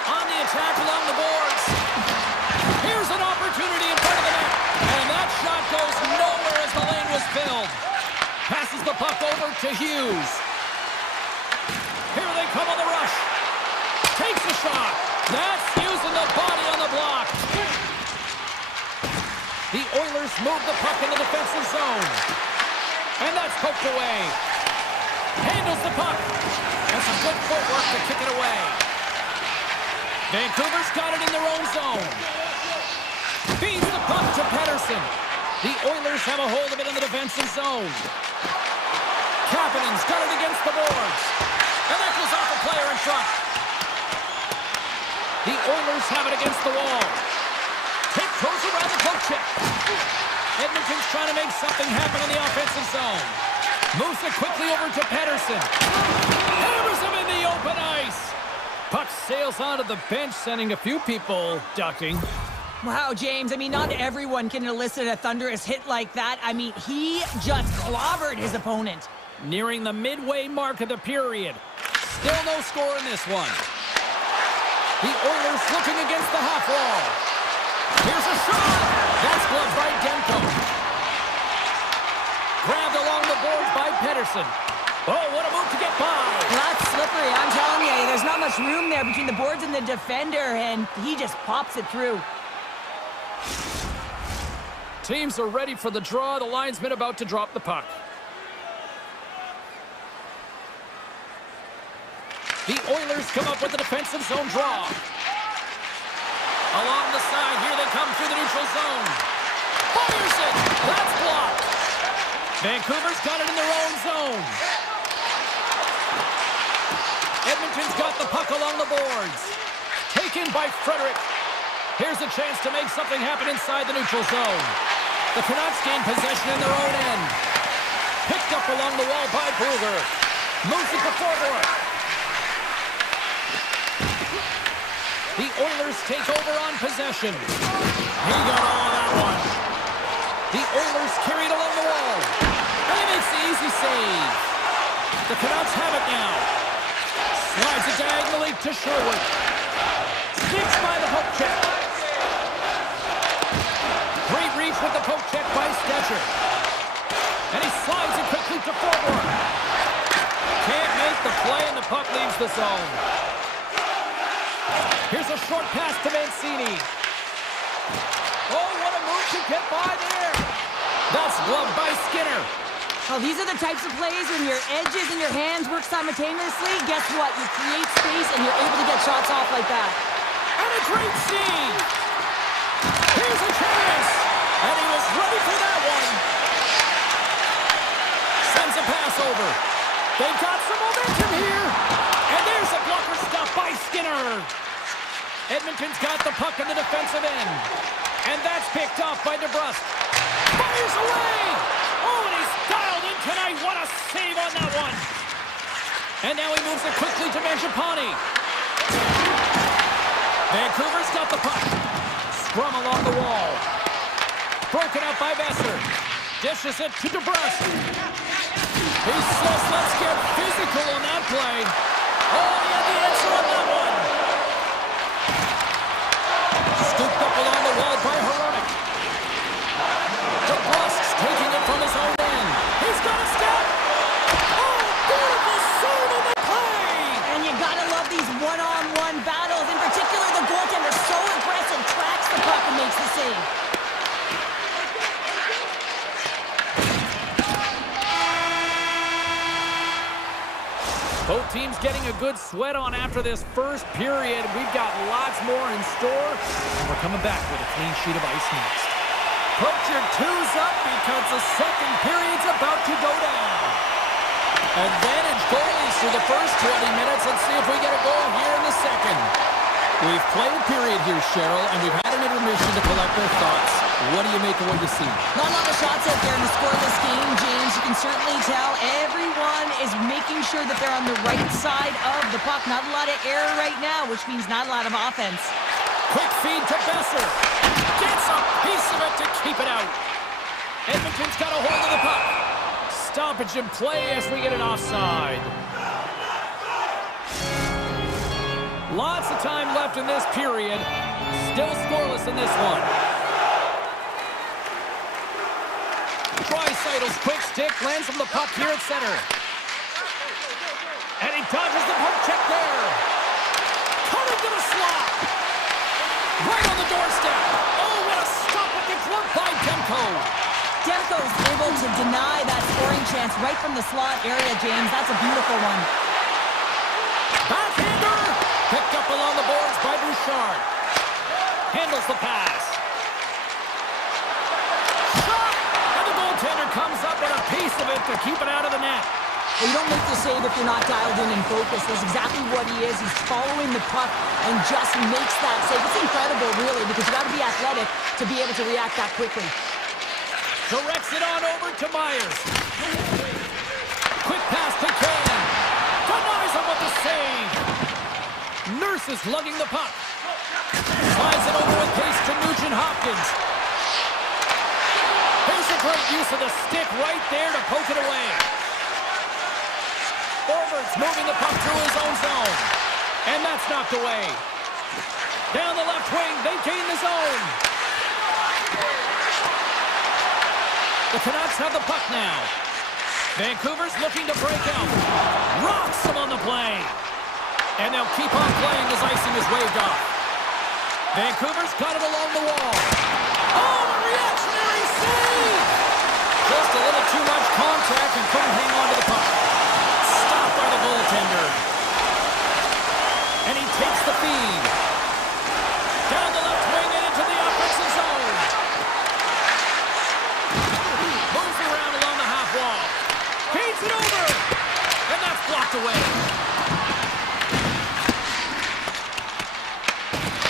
On the attack along the boards. Here's an opportunity in front of the net. And that shot goes nowhere as the lane was filled. Passes the puck over to Hughes. Here they come on the rush. Takes a shot. That's using the body on the block. The Oilers move the puck in the defensive zone. And that's poked away. Handles the puck. And some good footwork to kick it away. Vancouver's got it in their own zone. Feeds the puck to Pettersson. The Oilers have a hold of it in the defensive zone. Kapanen's got it against the boards. And that goes off a player in front. The Oilers have it against the wall. Take goes around the poke check. Edmonton's trying to make something happen in the offensive zone. Moves it quickly over to Pettersson. Hammers him in the open ice. Puck sails onto the bench, sending a few people ducking. Wow, James, I mean, not everyone can elicit a thunderous hit like that. I mean, he just clobbered his opponent. Nearing the midway mark of the period. Still no score in this one. The Oilers looking against the half wall. Here's a shot. That's gloved by Demko. Grabbed along the boards by Pettersson. Oh, what a move to get by. That's slippery, I'm telling you. There's not much room there between the boards and the defender, and he just pops it through. Teams are ready for the draw. The linesman about to drop the puck. The Oilers come up with the defensive zone draw. Along the side, here they come through the neutral zone. Fires it! That's blocked. Vancouver's got it in their own zone. Edmonton's got the puck along the boards. Taken by Frederick. Here's a chance to make something happen inside the neutral zone. The Canucks gain possession in their own end. Picked up along the wall by Brugger. Moves it to forward. The Oilers take over on possession. He got all of that one. The Oilers carried along the wall. And he makes the easy save. The Canucks have it now. Slides it diagonally to Sherwood. Sneaks by the poke check. Great reach with the poke check by Stetcher. And he slides it quickly to forward. Can't make the play and the puck leaves the zone. Here's a short pass to Mancini. Oh, what a move to get by there. That's gloved by Skinner. Oh, these are the types of plays when your edges and your hands work simultaneously. Guess what? You create space and you're able to get shots off like that. And a great save. Here's a chance. And he was ready for that one. Sends a pass over. They've got some momentum here. And there's a blocker stop by Skinner. Edmonton's got the puck in the defensive end. And that's picked off by DeBrusque. Fires away! Oh, and he's dialed in tonight. What a save on that one. And now he moves it quickly to Mangiapane. Vancouver's got the puck. Scrum along the wall. Broken up by Besser. Dishes it to DeBrusque. He says, let's get physical on that play. Oh, he had the answer on that one. Scooped up along the wall by Hronek. DeBrusque's taking it from his own end. He's got a step. Oh, beautiful save on the play. And you gotta love these one-on-one battles. In particular, the goaltender so aggressive, tracks the puck and makes the save. Both teams getting a good sweat on after this first period. We've got lots more in store, and we're coming back with a clean sheet of ice next. Put your twos up because the second period's about to go down. Advantage goalies through the first 20 minutes. Let's see if we get a goal here in the second. We've played a period here, Cheryl, and we've had an intermission to collect our thoughts. What do you make of what you see? Not a lot of shots out there in the scoreless game, James. You can certainly tell everyone is making sure that they're on the right side of the puck. Not a lot of error right now, which means not a lot of offense. Quick feed to Besser. Gets a piece of it to keep it out. Edmonton's got a hold of the puck. Stoppage in play as we get it offside. Lots of time left in this period. Still scoreless in this one. Draisaitl quick stick lands from the puck here at center. And he dodges the poke check there. Coming to the slot. Right on the doorstep. Oh, what a stop with the glove by Demko. Demko's able to deny that scoring chance right from the slot area, James. That's a beautiful one. Backhander. Picked up along the boards by Bouchard. Handles the pass. Shot! And the goaltender comes up with a piece of it to keep it out of the net. Well, you don't make the save if you're not dialed in and focused. That's exactly what he is. He's following the puck and just makes that save. It's incredible, really, because you got to be athletic to be able to react that quickly. Directs it on over to Myers. Quick pass to Kane. Denies him with the save. Nurse is lugging the puck. Slides it over with pace to Nugent-Hopkins. Here's a great use of the stick right there to poke it away. Orbert's moving the puck through his own zone. And that's knocked away. Down the left wing, they gain the zone. The Canucks have the puck now. Vancouver's looking to break out. Rocks him on the play. And they'll keep on playing as icing is waved off. Vancouver's got it along the wall. Oh, a reactionary save! Just a little too much contact and couldn't hang on to the puck. Stopped by the goaltender. And he takes the feed. Down the left wing and into the offensive zone. Moves around along the half wall. Feeds it over. And that's blocked away.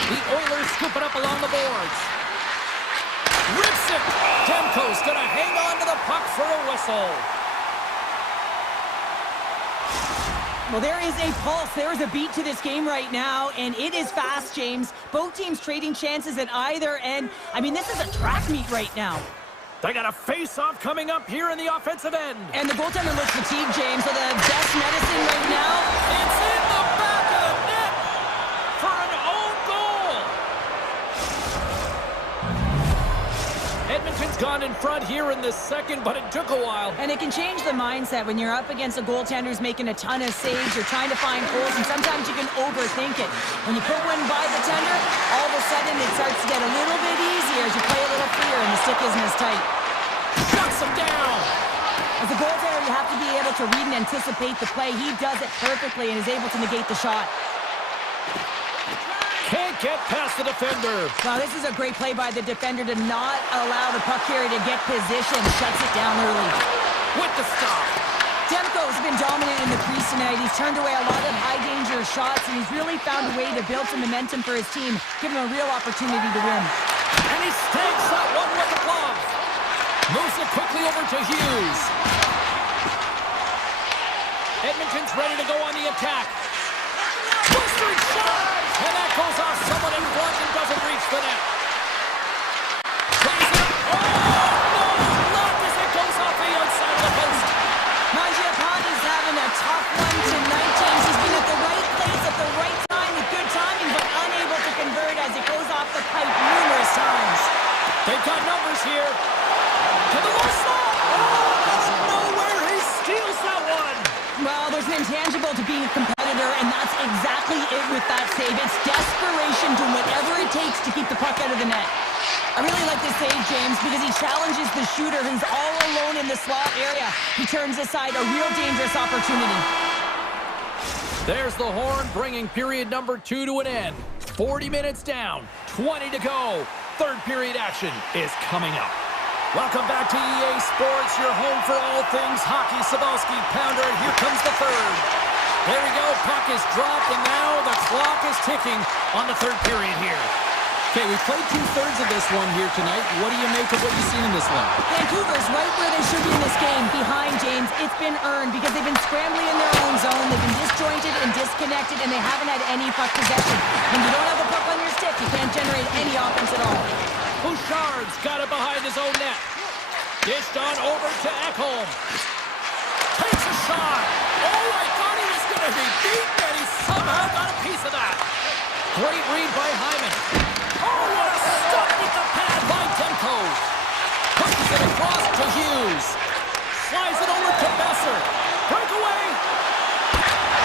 The Oilers scoop it up along the boards. Rips it. Demko's going to hang on to the puck for a whistle. Well, there is a pulse. There is a beat to this game right now, and it is fast, James. Both teams trading chances at either end. I mean, this is a track meet right now. They got a face-off coming up here in the offensive end. And the goaltender looks fatigued, James, so the best medicine right now. It's in the back of the net for an own goal. Edmonton's gone in front here in the second, but it took a while. And it can change the mindset when you're up against a goaltender who's making a ton of saves. You're trying to find holes, and sometimes you can overthink it. When you put one by the tender, all of a sudden it starts to get a little bit easier as you play a little freer and the stick isn't as tight. Shuts him down. As a goaltender, you have to be able to read and anticipate the play. He does it perfectly and is able to negate the shot. Can't get past the defender. Now, this is a great play by the defender to not allow the puck carrier to get position. Shuts it down early. With the stop. Demko's been dominant in the crease tonight. He's turned away a lot of high-danger shots, and he's really found a way to build some momentum for his team, giving him a real opportunity to win. And he stakes that one with the glove. Moves it quickly over to Hughes. Edmonton's ready to go on the attack. Blistering shot! And that goes off someone in front and doesn't reach the net. Plays it. Oh, no! Not as it goes off the outside of the post. Mangiapane's having a tough one tonight, James. He's been at the right place at the right time with good timing, but unable to convert as it goes off the pipe numerous times. They've got numbers here. To the low slot. Oh, out of nowhere, he steals that one. Well, there's an intangible to being a competitor, and that's exactly it with that save. It's desperation, doing whatever it takes to keep the puck out of the net. I really like this save, James, because he challenges the shooter who's all alone in the slot area. He turns aside a real dangerous opportunity. There's the horn, bringing period number 2 to an end. 40 minutes down, 20 to go. Third period action is coming up. Welcome back to EA Sports, your home for all things hockey. Cybulski, pounder, and here comes the third. There we go, puck is dropped, and now the clock is ticking on the third period here. Okay, we played 2/3 of this one here tonight. What do you make of what you've seen in this one? Vancouver's right where they should be in this game, behind, James. It's been earned because they've been scrambling in their own zone. They've been disjointed and disconnected, and they haven't had any puck possession. When you don't have the puck on your stick, you can't generate any offense at all. Bouchard's got it behind his own net. Dished on over to Ekholm. Takes a shot. Oh, I thought he was going to be beaten, and he somehow got a piece of that. Great read by Hyman. Oh, what a stop with the pad by Demko. Pushes it across to Hughes. Slides it over to Besser. Breakaway.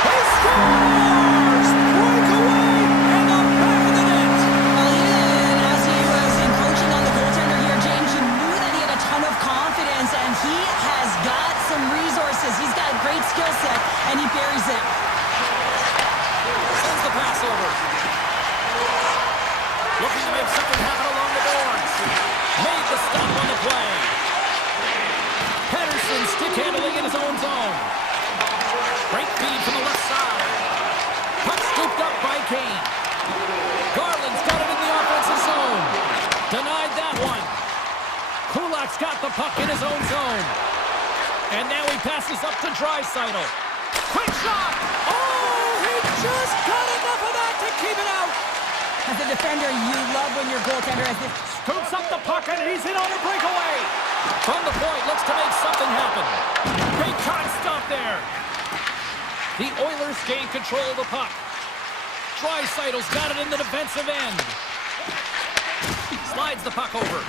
He scores! Breakaway and the back of the net. Well, even as he was encroaching on the goaltender here, James, you knew that he had a ton of confidence, and he has got some resources. He's got a great skill set, and he buries it. Sends the pass over. Looking to make something happen along the boards. Made the stop on the play. Pettersson stick handling in his own zone. Great feed from the left side. Puck scooped up by Kane. Garland's got it in the offensive zone. Denied that one. Kulak's got the puck in his own zone. And now he passes up to Draisaitl. Quick shot! Oh, he just got enough of that to keep it out. As a defender, you love when your goaltender has this. Scoops up the puck, and he's in on a breakaway. From the point, looks to make something happen. Big time stop there. The Oilers gain control of the puck. Draisaitl's got it in the defensive end. Slides the puck over.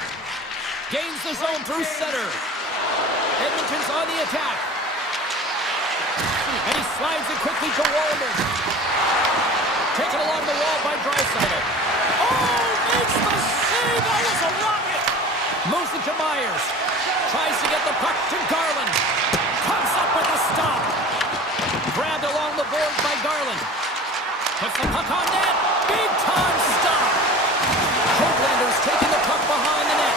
Gains the zone through center. Edmonton's on the attack. And he slides it quickly to Walden. Taken along the wall by Draisaitl. Oh, makes the save! That was a rocket! Moves it to Myers. Tries to get the puck to Garland. Comes up with a stop. Grabbed along the board by Garland. Puts the puck on net. Big time stop. Hoaglander's taking the puck behind the net.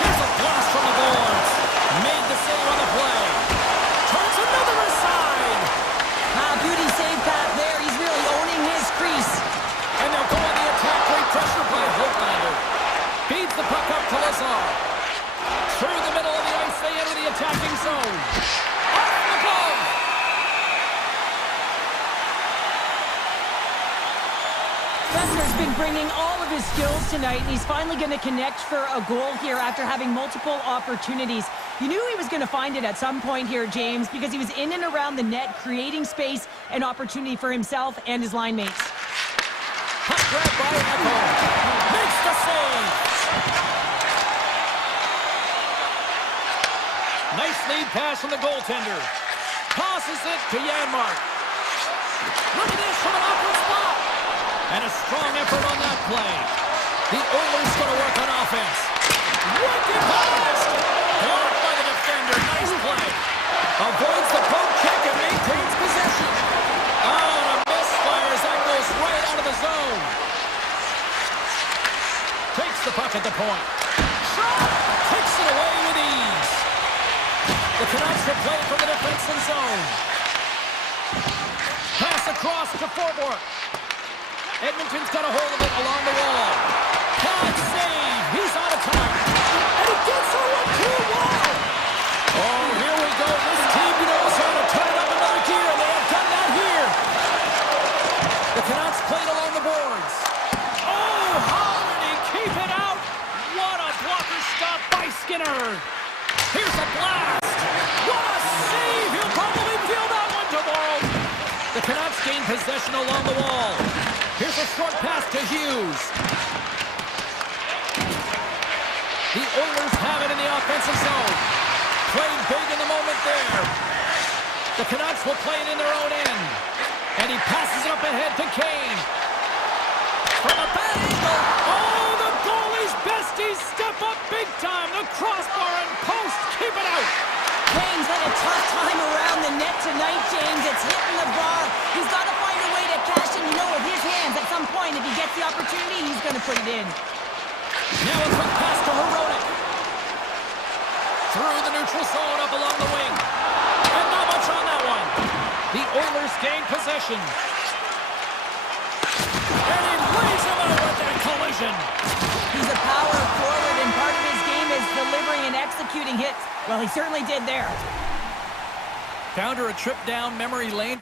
Here's a blast from the boards. Made the save on the play. Turns another aside. Beauty save Pat there. He's really owning his crease. And they'll go on the attack. Great pressure by Hoaglander. Feeds the puck up to Lazar. Through the middle of the ice, they enter the attacking zone. Off the goal. Besser's been bringing all of his skills tonight, and he's finally going to connect for a goal here after having multiple opportunities. You knew he was going to find it at some point here, James, because he was in and around the net, creating space and opportunity for himself and his line mates. Puck grab by Ekholm. Makes the save. Nice lead pass from the goaltender. Tosses it to Janmark. Look at this from an awkward spot. And a strong effort on that play. The Oilers going to work on offense. Wicked pass. Blocked by the defender. Nice play. Avoids the poke check and maintains possession. Oh, and a misfire as that goes right out of the zone. Takes the puck at the point. Shot! Takes it away with ease. The Canucks will play from the defensive zone. Pass across to Forbort. Edmonton's got a hold of it along the wall. Can't save. He's on a time. And he gets a 1-2 wall. Oh, here we go. This team knows how to turn up another gear. They have done that here. The Canucks played along the boards. Oh, how did he keep it out? What a blocker stop by Skinner. Here's a blast. What a save. He'll probably feel that one tomorrow. The Canucks gain possession along the wall. Here's a short pass to Hughes. The Oilers have it in the offensive zone. Playing big in the moment there. The Canucks will play it in their own end. And he passes it up ahead to Kane. From a bad angle. Oh, the goalie's besties step up big time. The crossbar and post. Keep it out. Kane's had a tough time around the net tonight, James. It's hitting the bar. He's got to find a way to cash in. You know, with his hands, at some point, if he gets the opportunity, he's going to put it in. Now a quick pass to Herodic. Through the neutral zone, up along the wing. And not much on that one. The Oilers gain possession. And he lays him out with that collision. He's a power forward, and part of his game is delivering and executing hits. Well, he certainly did there. Founder a trip down memory lane.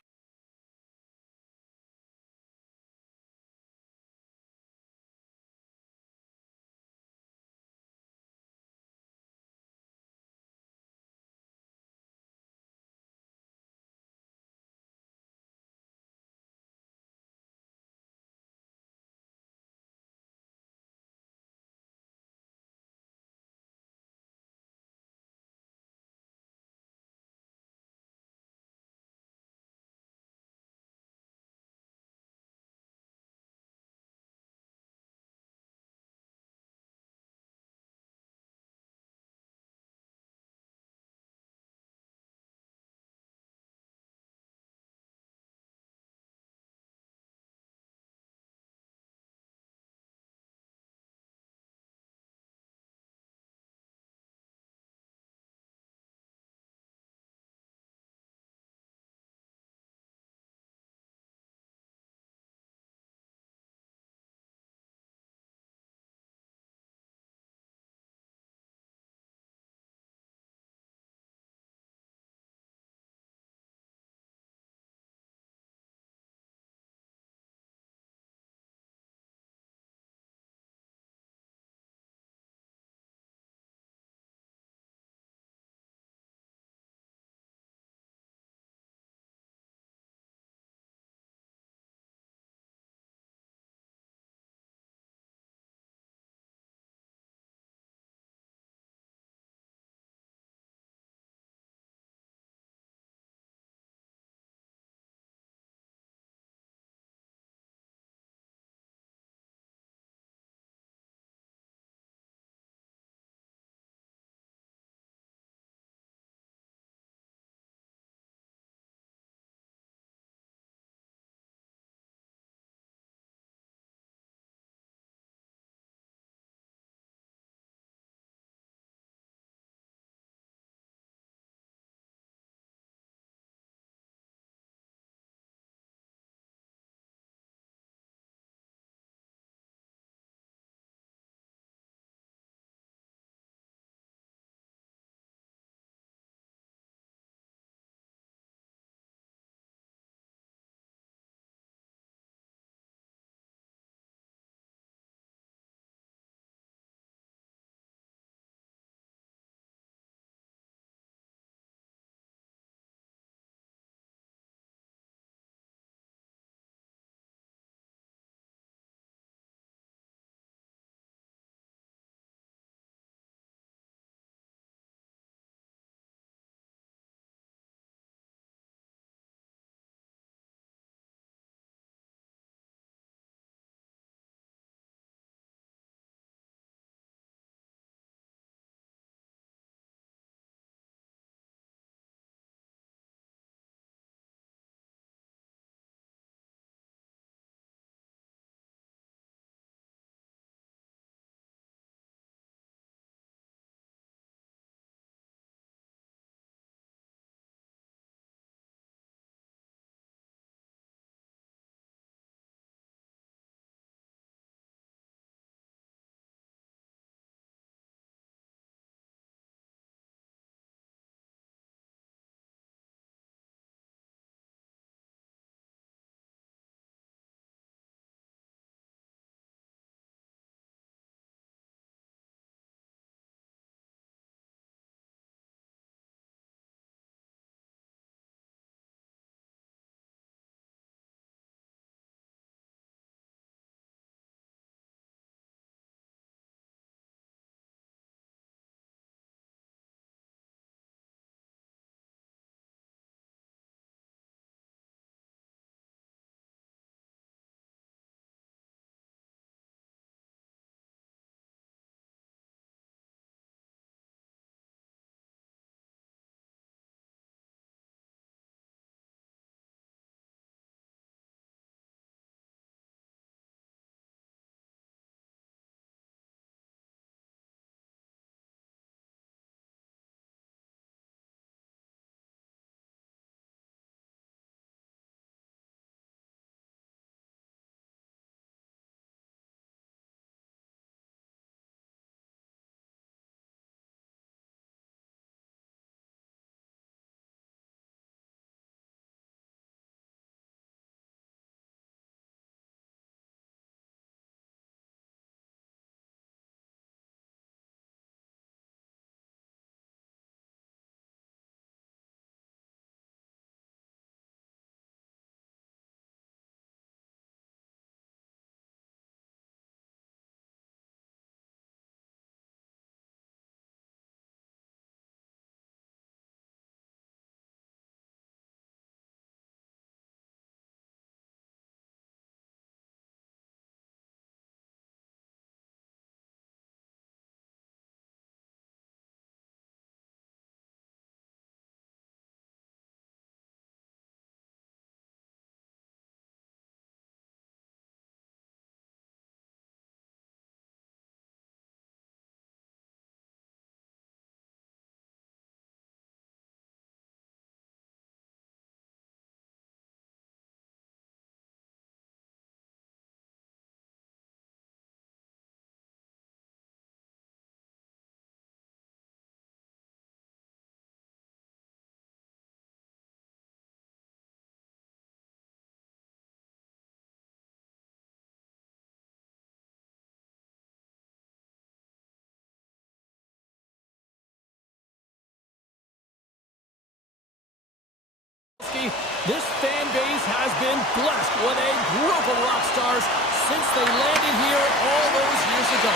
This fan base has been blessed with a group of rock stars since they landed here all those years ago.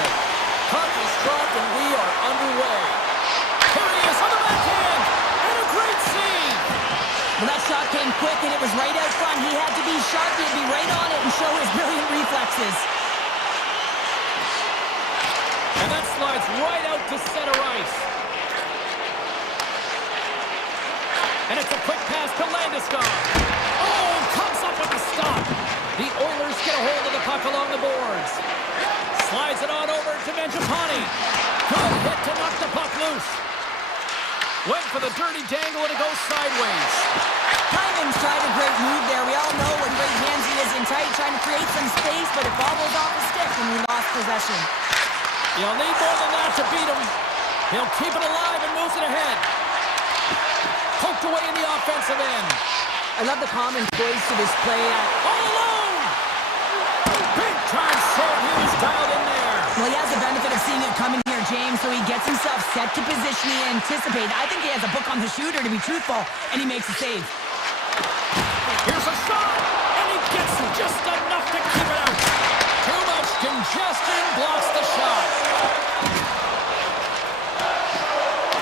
Puck is dropped and we are underway. Here he is on the backhand, and a great save. Well, that shot came quick and it was right out front. He had to be sharp, he had to be right on it and show his brilliant reflexes. And that slides right out to center ice. And it's a quick pass to Landeskog. Oh, comes up with the stop. The Oilers get a hold of the puck along the boards. Slides it on over to Mangiapane. Good hit to knock the puck loose. Went for the dirty dangle and it goes sideways. Hyman's tried a great move there. We all know what great hands he is in tight, trying to create some space, but it bobbled off the stick and we lost possession. You'll need more than that to beat him. He'll keep it alive and moves it ahead. Poked away in the offensive end. I love the common poise to this play. All alone! Big time save. He was dialed in there. Well, he has the benefit of seeing it coming here, James, so he gets himself set to position he anticipated. I think he has a book on the shooter, to be truthful, and he makes a save. Here's a shot, and he gets just enough to keep it out. Too much congestion blocks the shot.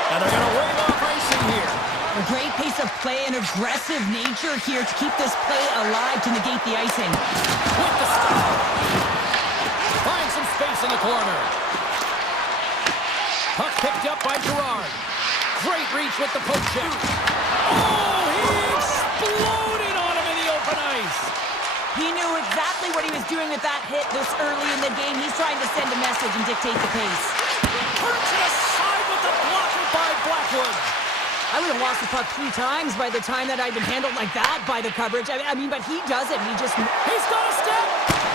And they're going to wave off icing here. A great pace of play and aggressive nature here to keep this play alive to negate the icing. With the stop. Finds some space in the corner. Puck picked up by Gerard. Great reach with the poke check. Oh, he exploded on him in the open ice. He knew exactly what he was doing with that hit this early in the game. He's trying to send a message and dictate the pace. Turns it aside with the blocker by Blackwood. I would have lost the puck 3 times by the time that I'd been handled like that by the coverage. I mean, but he does it. He's got a step.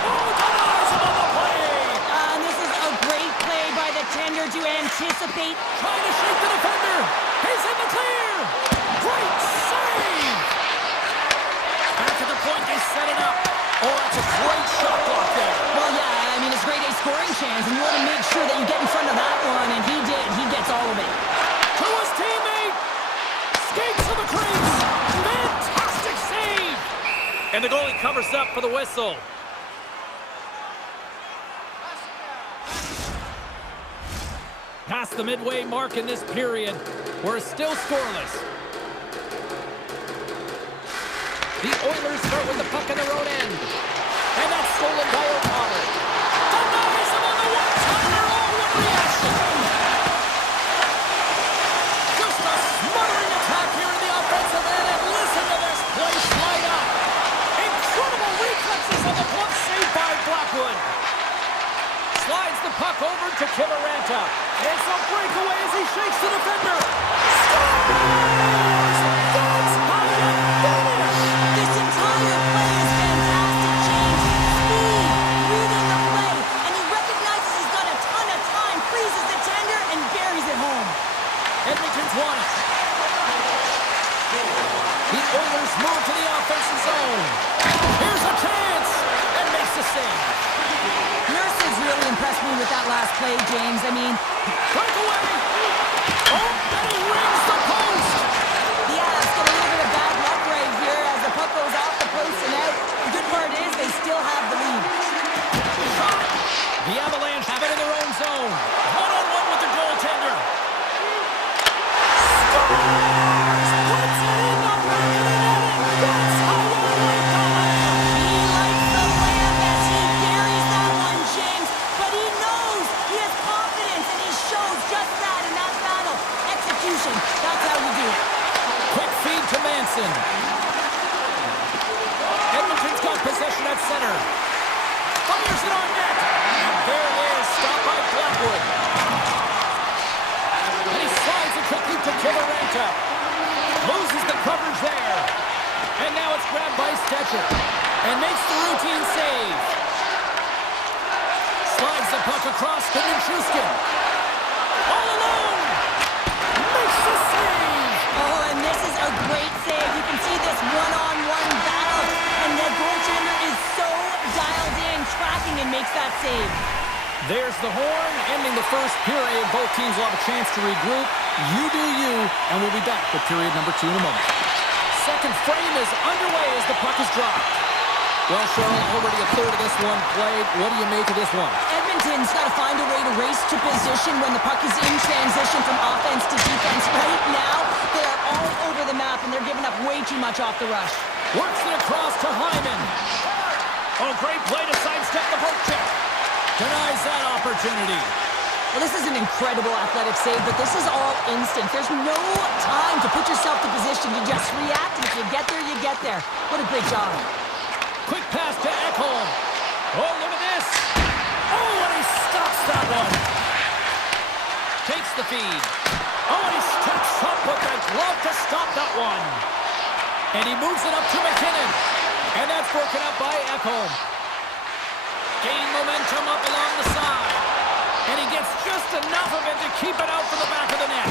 Oh, denies him on the play. And this is a great play by the tender to anticipate. Trying to shake the defender. He's in the clear. Great save. Back to the point, they set it up. Oh, that's a great shot block there. Well, yeah, I mean, it's grade A scoring chance, and you want to make sure that you get in front of that one, and he did. He gets all of it. To his teammate. Skates to the crease. Fantastic save. And the goalie covers up for the whistle. Past the midway mark in this period, we're still scoreless. The Oilers start with the puck in their own end. And that's stolen by O'Connor. Denies him on the one-timer. Oh, what reaction. Just a smothering attack here in the offensive end. And listen to this play slide up. Incredible reflexes on the glove save by Blackwood. Slides the puck over to Kivaranta. It's a breakaway as he shakes the defender. Scores! That's how you finish! This entire play is fantastic, James. Speed, reading the play, and he recognizes he's got a ton of time, freezes the tender, and buries it home. Edmonton's won it. The Oilers move to the offensive zone. Here's a chance! And makes the save. Nurse has really impressed me with that last play, James. I mean, breakaway! Oh, and he rings the post! Yeah, it's got a little bit of bad luck right here as the puck goes off the post and out. The good part is they still have the lead. The Avalanche have it in their own zone. One-on-one with the goaltender. Scores! Puts it in the back of the net, and that's how you like the lamb. He likes the lamb as he buries that one, James. But he knows he has confidence, and he shows just that in that battle. Execution, that's how you do it. Quick feed to Manson. Edmonton's got possession at center. Fires it on net. And there it is, stopped by Blackwood. And he slides it quickly to Kivaranta. Loses the coverage there. And now it's grabbed by Stetcher. And makes the routine save. Slides the puck across to Nichushkin. All alone. Makes the save. Oh, and this is a great save. You can see this one-on-one battle, and the goaltender is so dialed in, tracking, and makes that save. There's the horn, ending the first period. Both teams will have a chance to regroup. You do you, and we'll be back with period number 2 in a moment. second frame is underway as the puck is dropped. Well, Cheryl, already a third of this one played. What do you make of this one? Edmonton's got to find a way to race to position when the puck is in transition from offense to defense. Right now, they are all over the map, and they're giving up way too much off the rush. Works it across to Hyman. Oh, great play to sidestep the poke check. Denies that opportunity. Well, this is an incredible athletic save, but this is all instinct. There's no time to put yourself to position. You just react, and if you get there, you get there. What a great job. Quick pass to Ekholm. Oh, look at this. Oh, and he stops that one. Takes the feed. Oh, and he steps up with that glove to stop that one. And he moves it up to McKinnon. And that's broken up by Ekholm. Gaining momentum up along the side. And he gets just enough of it to keep it out from the back of the net.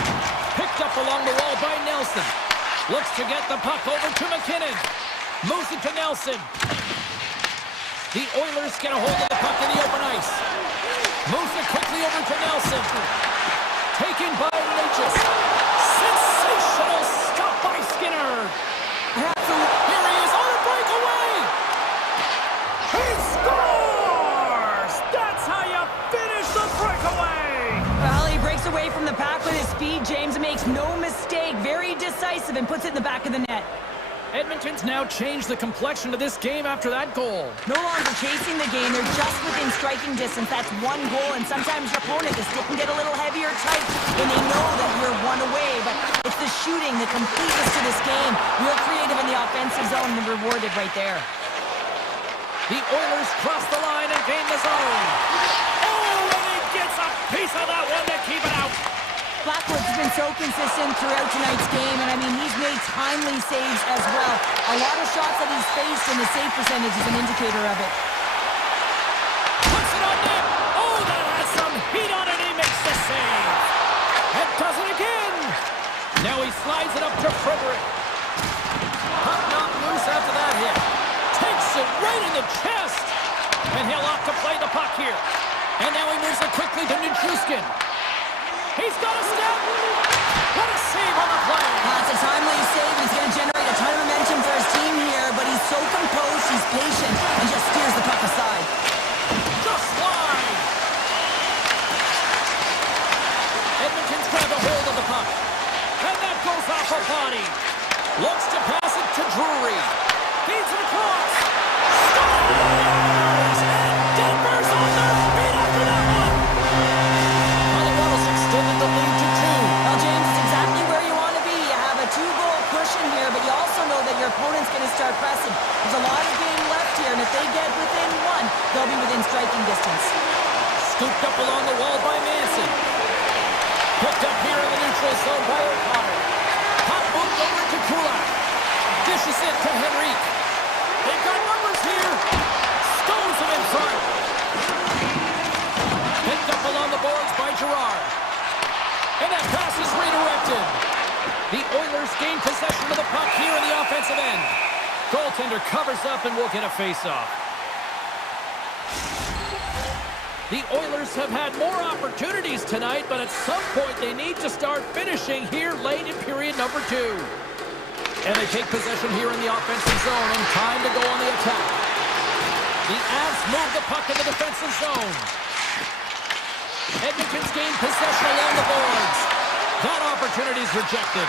Picked up along the wall by Nelson. Looks to get the puck over to McKinnon. Moves it to Nelson. The Oilers get a hold of the puck in the open ice. Moves it quickly over to Nelson. Taken by Natchez. Sensational stop by Skinner. Here he is on a breakaway. He scores! That's how you finish the breakaway. Well, he breaks away from the pack with his speed. James makes no mistake. Very decisive and puts it in the back of the net. Edmonton's now changed the complexion of this game after that goal. No longer chasing the game, they're just within striking distance. That's one goal, and sometimes your opponent, the stick can get a little heavier tight when they know that you're one away. But it's the shooting, the completeness to this game. Real creative in the offensive zone and rewarded right there. The Oilers cross the line and gain the zone. Oh, and he gets a piece of that one to keep it out. Blackwood's been so consistent throughout tonight's game, and I mean, he's made timely saves as well. A lot of shots that he's faced, and the save percentage is an indicator of it. Puts it on net. Oh, that has some heat on it. He makes the save. And does it again. Now he slides it up to Frederick. Puck knocked loose after that hit. Takes it right in the chest. And he'll opt to play the puck here. And now he moves it quickly to Nichushkin. He's got a step. What a save on the play. It's a timely save. He's going to generate a ton of momentum for his team here, but he's so composed, he's patient, and just steers the puck aside. Just wide. Edmonton's grabbed a hold of the puck. And that goes off a body. Looks to pass it to Drury. Feeds it across. Scores! And Denver's on their feet after that one. Colorado's extended the lead to 2. Well, James, it's exactly where you want to be. You have a 2-goal cushion here, but you also know that your opponent's going to start pressing. There's a lot of game left here, and if they get within 1, they'll be within striking distance. Scooped up along the wall by Manson. Picked up here in the neutral zone by O'Connor. Pop moved over to Kulak. Dishes it to Henrique. They've got numbers here. Stones him in front. Picked up along the boards by Girard. And that pass is redirected. The Oilers gain possession of the puck here in the offensive end. Goaltender covers up and will get a face-off. The Oilers have had more opportunities tonight, but at some point they need to start finishing here late in period number 2. And they take possession here in the offensive zone, and time to go on the attack. The Avs move the puck in the defensive zone. Edmonton's gained possession along the boards. That opportunity's rejected.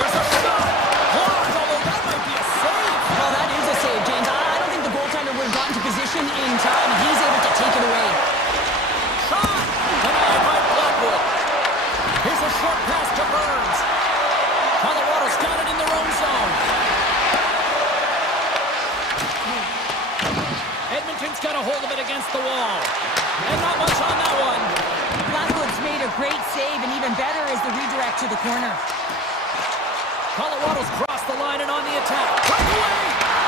Here's a shot. Blocked, although that might be a save. Well, that is a save, James. I don't think the goaltender would have gotten to position in time. He's able to take it away. Shot. Denied by Blackwood. Here's a short pass to Burns. Colorado's got it in their own zone. Edmonton's got a hold of it against the wall. And not much on that one. Blackwood's made a great save, and even better is the redirect to the corner. Colorado's crossed the line and on the attack. Breakaway!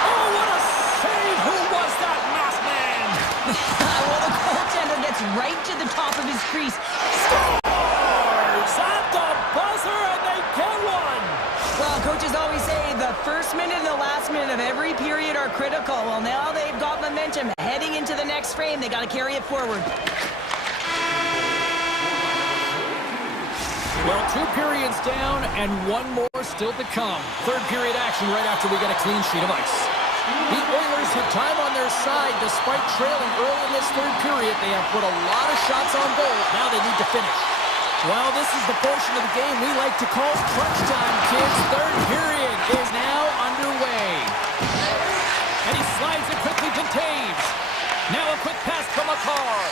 Oh, what a save! Who was that masked man? Well, the goaltender gets right to the top of his crease. Scores at the buzzer, and they get one! Well, coaches always say the first minute and the last minute of every period are critical. Well, now they've got momentum. Heading into the next frame, they got to carry it forward. Well, 2 periods down and 1 more still to come. Third period action right after we get a clean sheet of ice. The Oilers have time on their side. Despite trailing early in this third period, they have put a lot of shots on goal. Now they need to finish. Well, this is the portion of the game we like to call crunch time, kids. Third period is now underway. And he slides it quickly to Taves. Now a quick pass from Makar.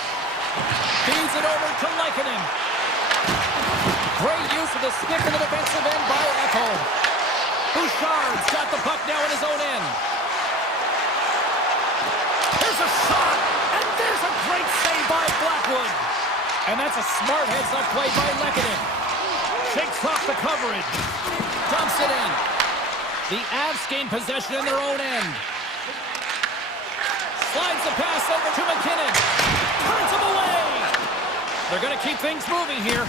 Feeds it over to Lehkonen. Great use of the stick in the defensive end by Echo. Bouchard's got the puck now in his own end. There's a shot, and there's a great save by Blackwood. And that's a smart heads-up play by Lehkonen. Shakes off the coverage. Dumps it in. The Avs gain possession in their own end. Slides the pass over to McKinnon. Turns him away. They're going to keep things moving here.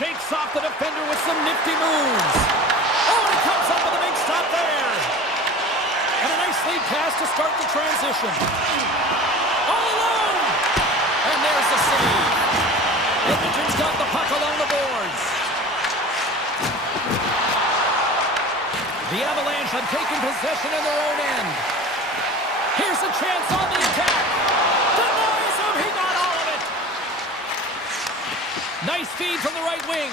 Shakes off the defender with some nifty moves. Oh, and he comes up with a big stop there. And a nice lead pass to start the transition. All alone. And there's the save. Edmonton's got the puck along the boards. The Avalanche have taken possession in their own end. Here's a chance on the attack. Denies him. He got all of it. Nice feed from the right wing.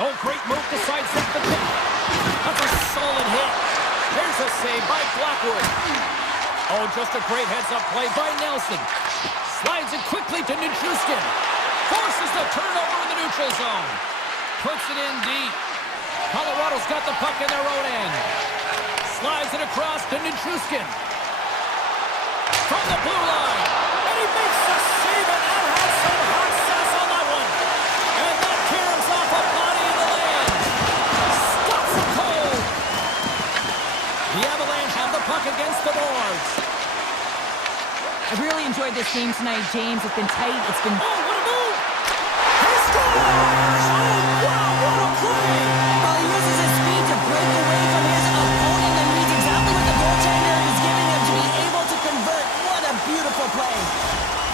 Oh, great move to sidestep the tip. That's a solid hit. There's a save by Blackwood. Oh, just a great heads-up play by Nelson. Slides it quickly to Nichushkin. Forces the turnover in the neutral zone. Puts it in deep. Colorado's got the puck in their own end. Slides it across to Nichushkin. From the blue line. And he makes the save, and that has some hot sauce on that one. And that tears off a body in the land. Stops him cold. The Avalanche have the puck against the boards. I've really enjoyed this game tonight, James. It's been tight. It's been... Oh, what a move! He scores! Oh, wow, what a play! Well, he uses his speed to break away from his opponent and reads exactly what the goaltender is giving him to be able to convert. What a beautiful play.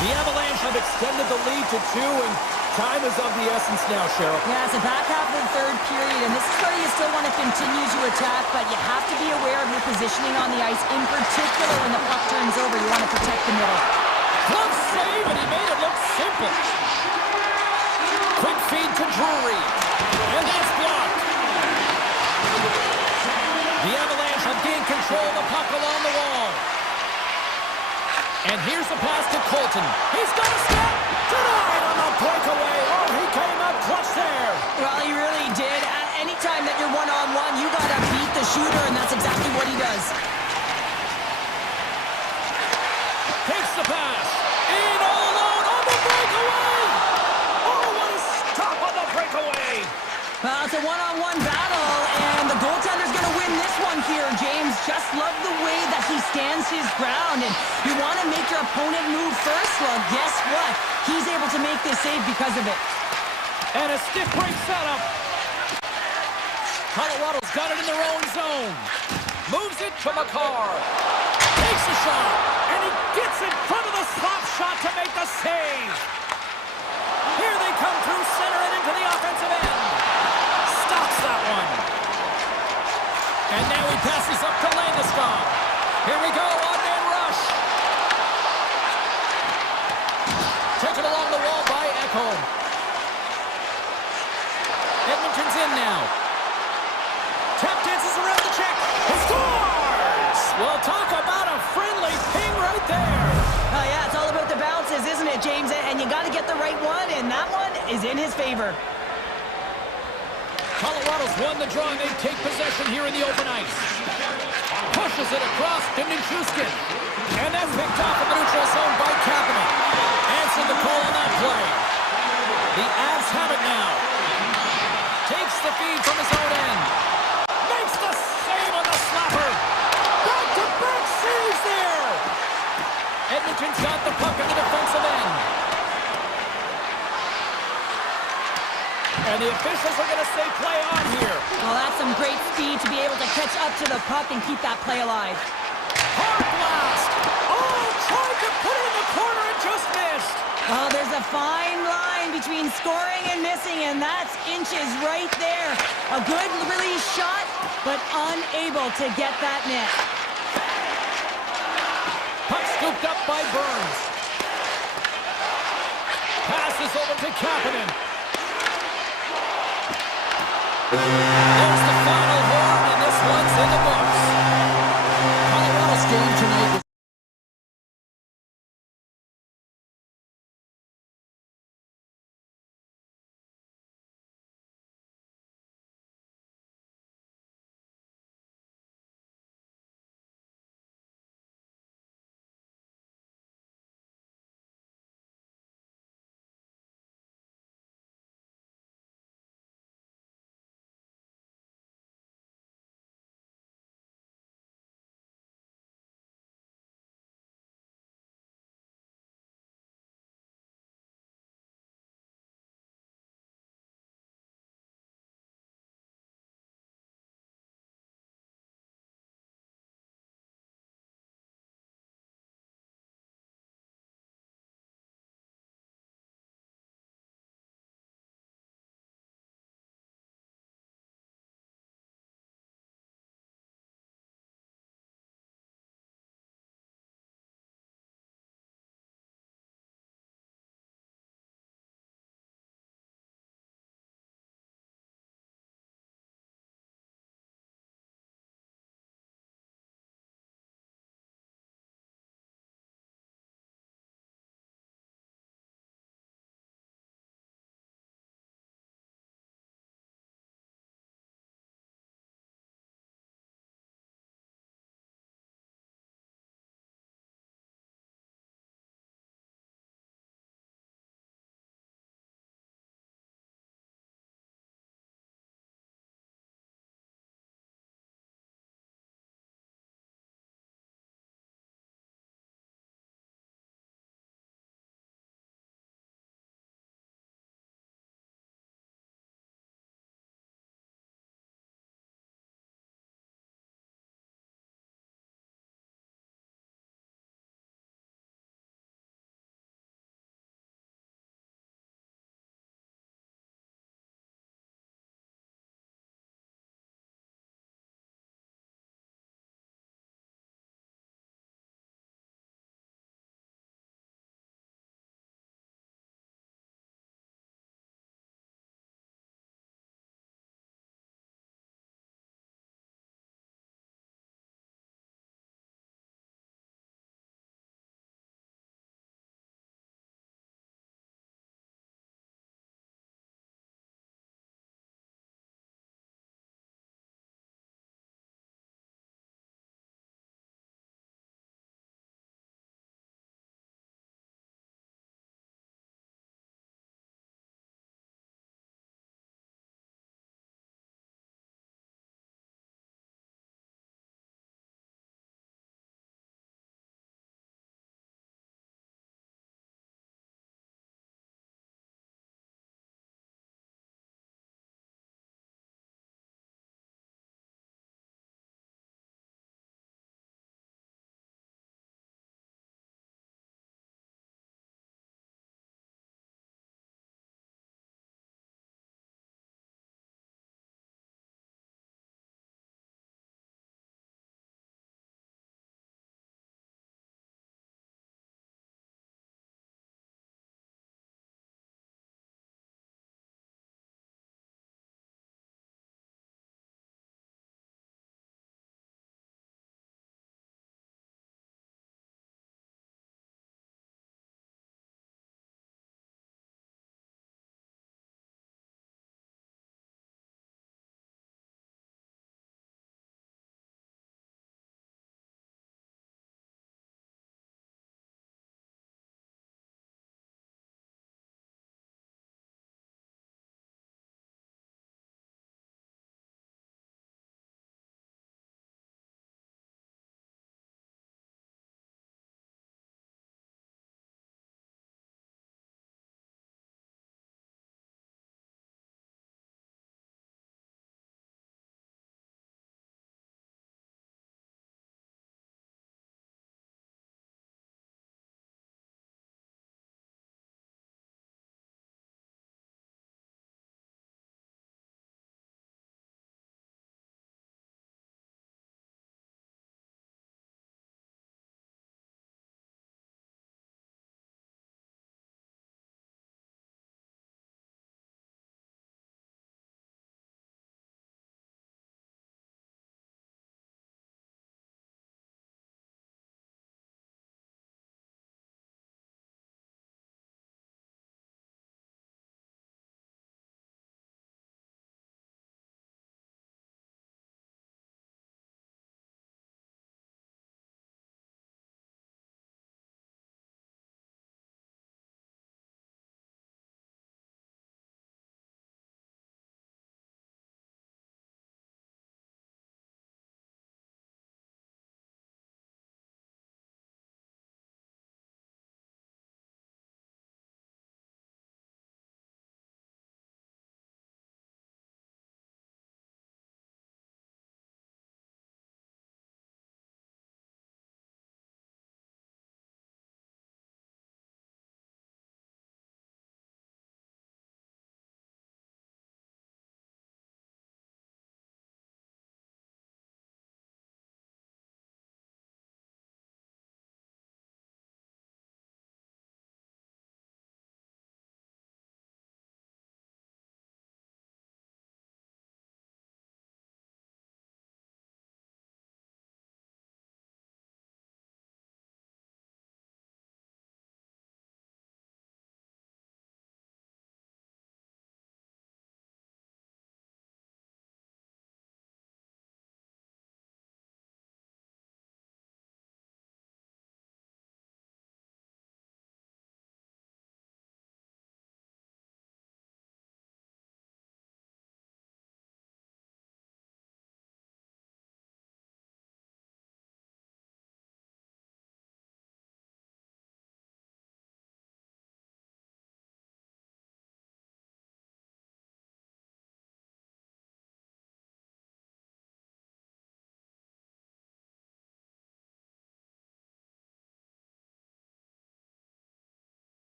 The Avalanche have extended the lead to 2, and time is of the essence now, Cheryl. Yeah, it's the back half of the third period, and this is where you still want to continue to attack, but you have to be aware of your positioning on the ice. In particular, when the puck turns over, you want to protect the middle. Close save, and he made it look simple. Quick feed to Drury, and that's blocked. The Avalanche have gained control of the puck along the wall. And here's a pass to Colton. He's got a step. Denied on the breakaway. Oh, he came up clutch there. Well, he really did. Anytime that you're one-on-one, you got to beat the shooter, and that's exactly what he does. Takes the pass. In all alone on the breakaway. Oh, what a stop on the breakaway. Well, it's a one-on-one battle, and the goaltender's going to win this one here, James. Just love the way that he stands his ground, and you want to make your opponent move first. Well, guess what? He's able to make this save because of it. And a stiff break setup. Colorado's got it in their own zone. Moves it to Makar. Takes a shot, and he gets in front of the slap shot to make the save. Here they come through center and into the offensive end. Stops that one. And now he passes up to Landeskog. Here we go, on-man rush. Taken along the wall by Ekholm. Edmonton's in now. Tap dances around the check. He scores! Well, talk about a friendly ping right there. Oh, yeah, it's all about the bounces, isn't it, James? And you got to get the right one, and that one is in his favor. Colorado's won the draw, and they take possession here in the open ice. Pushes it across to Nichushkin. And that's picked off in the neutral zone by Kapanen. Answered the call on that play. The Avs have it now. Takes the feed from his own end. Makes the save on the slapper. Back-to-back saves there. Edmonton's got the puck in the defensive end. And the officials are going to say play on here. Well, that's some great speed to be able to catch up to the puck and keep that play alive. Hard blast. Oh, tried to put it in the corner and just missed. Oh, there's a fine line between scoring and missing, and that's inches right there. A good release shot, but unable to get that net. Puck scooped up by Burns. Passes over to Kapanen. There's the final horn, and this one's in the books. Colorado's game tonight was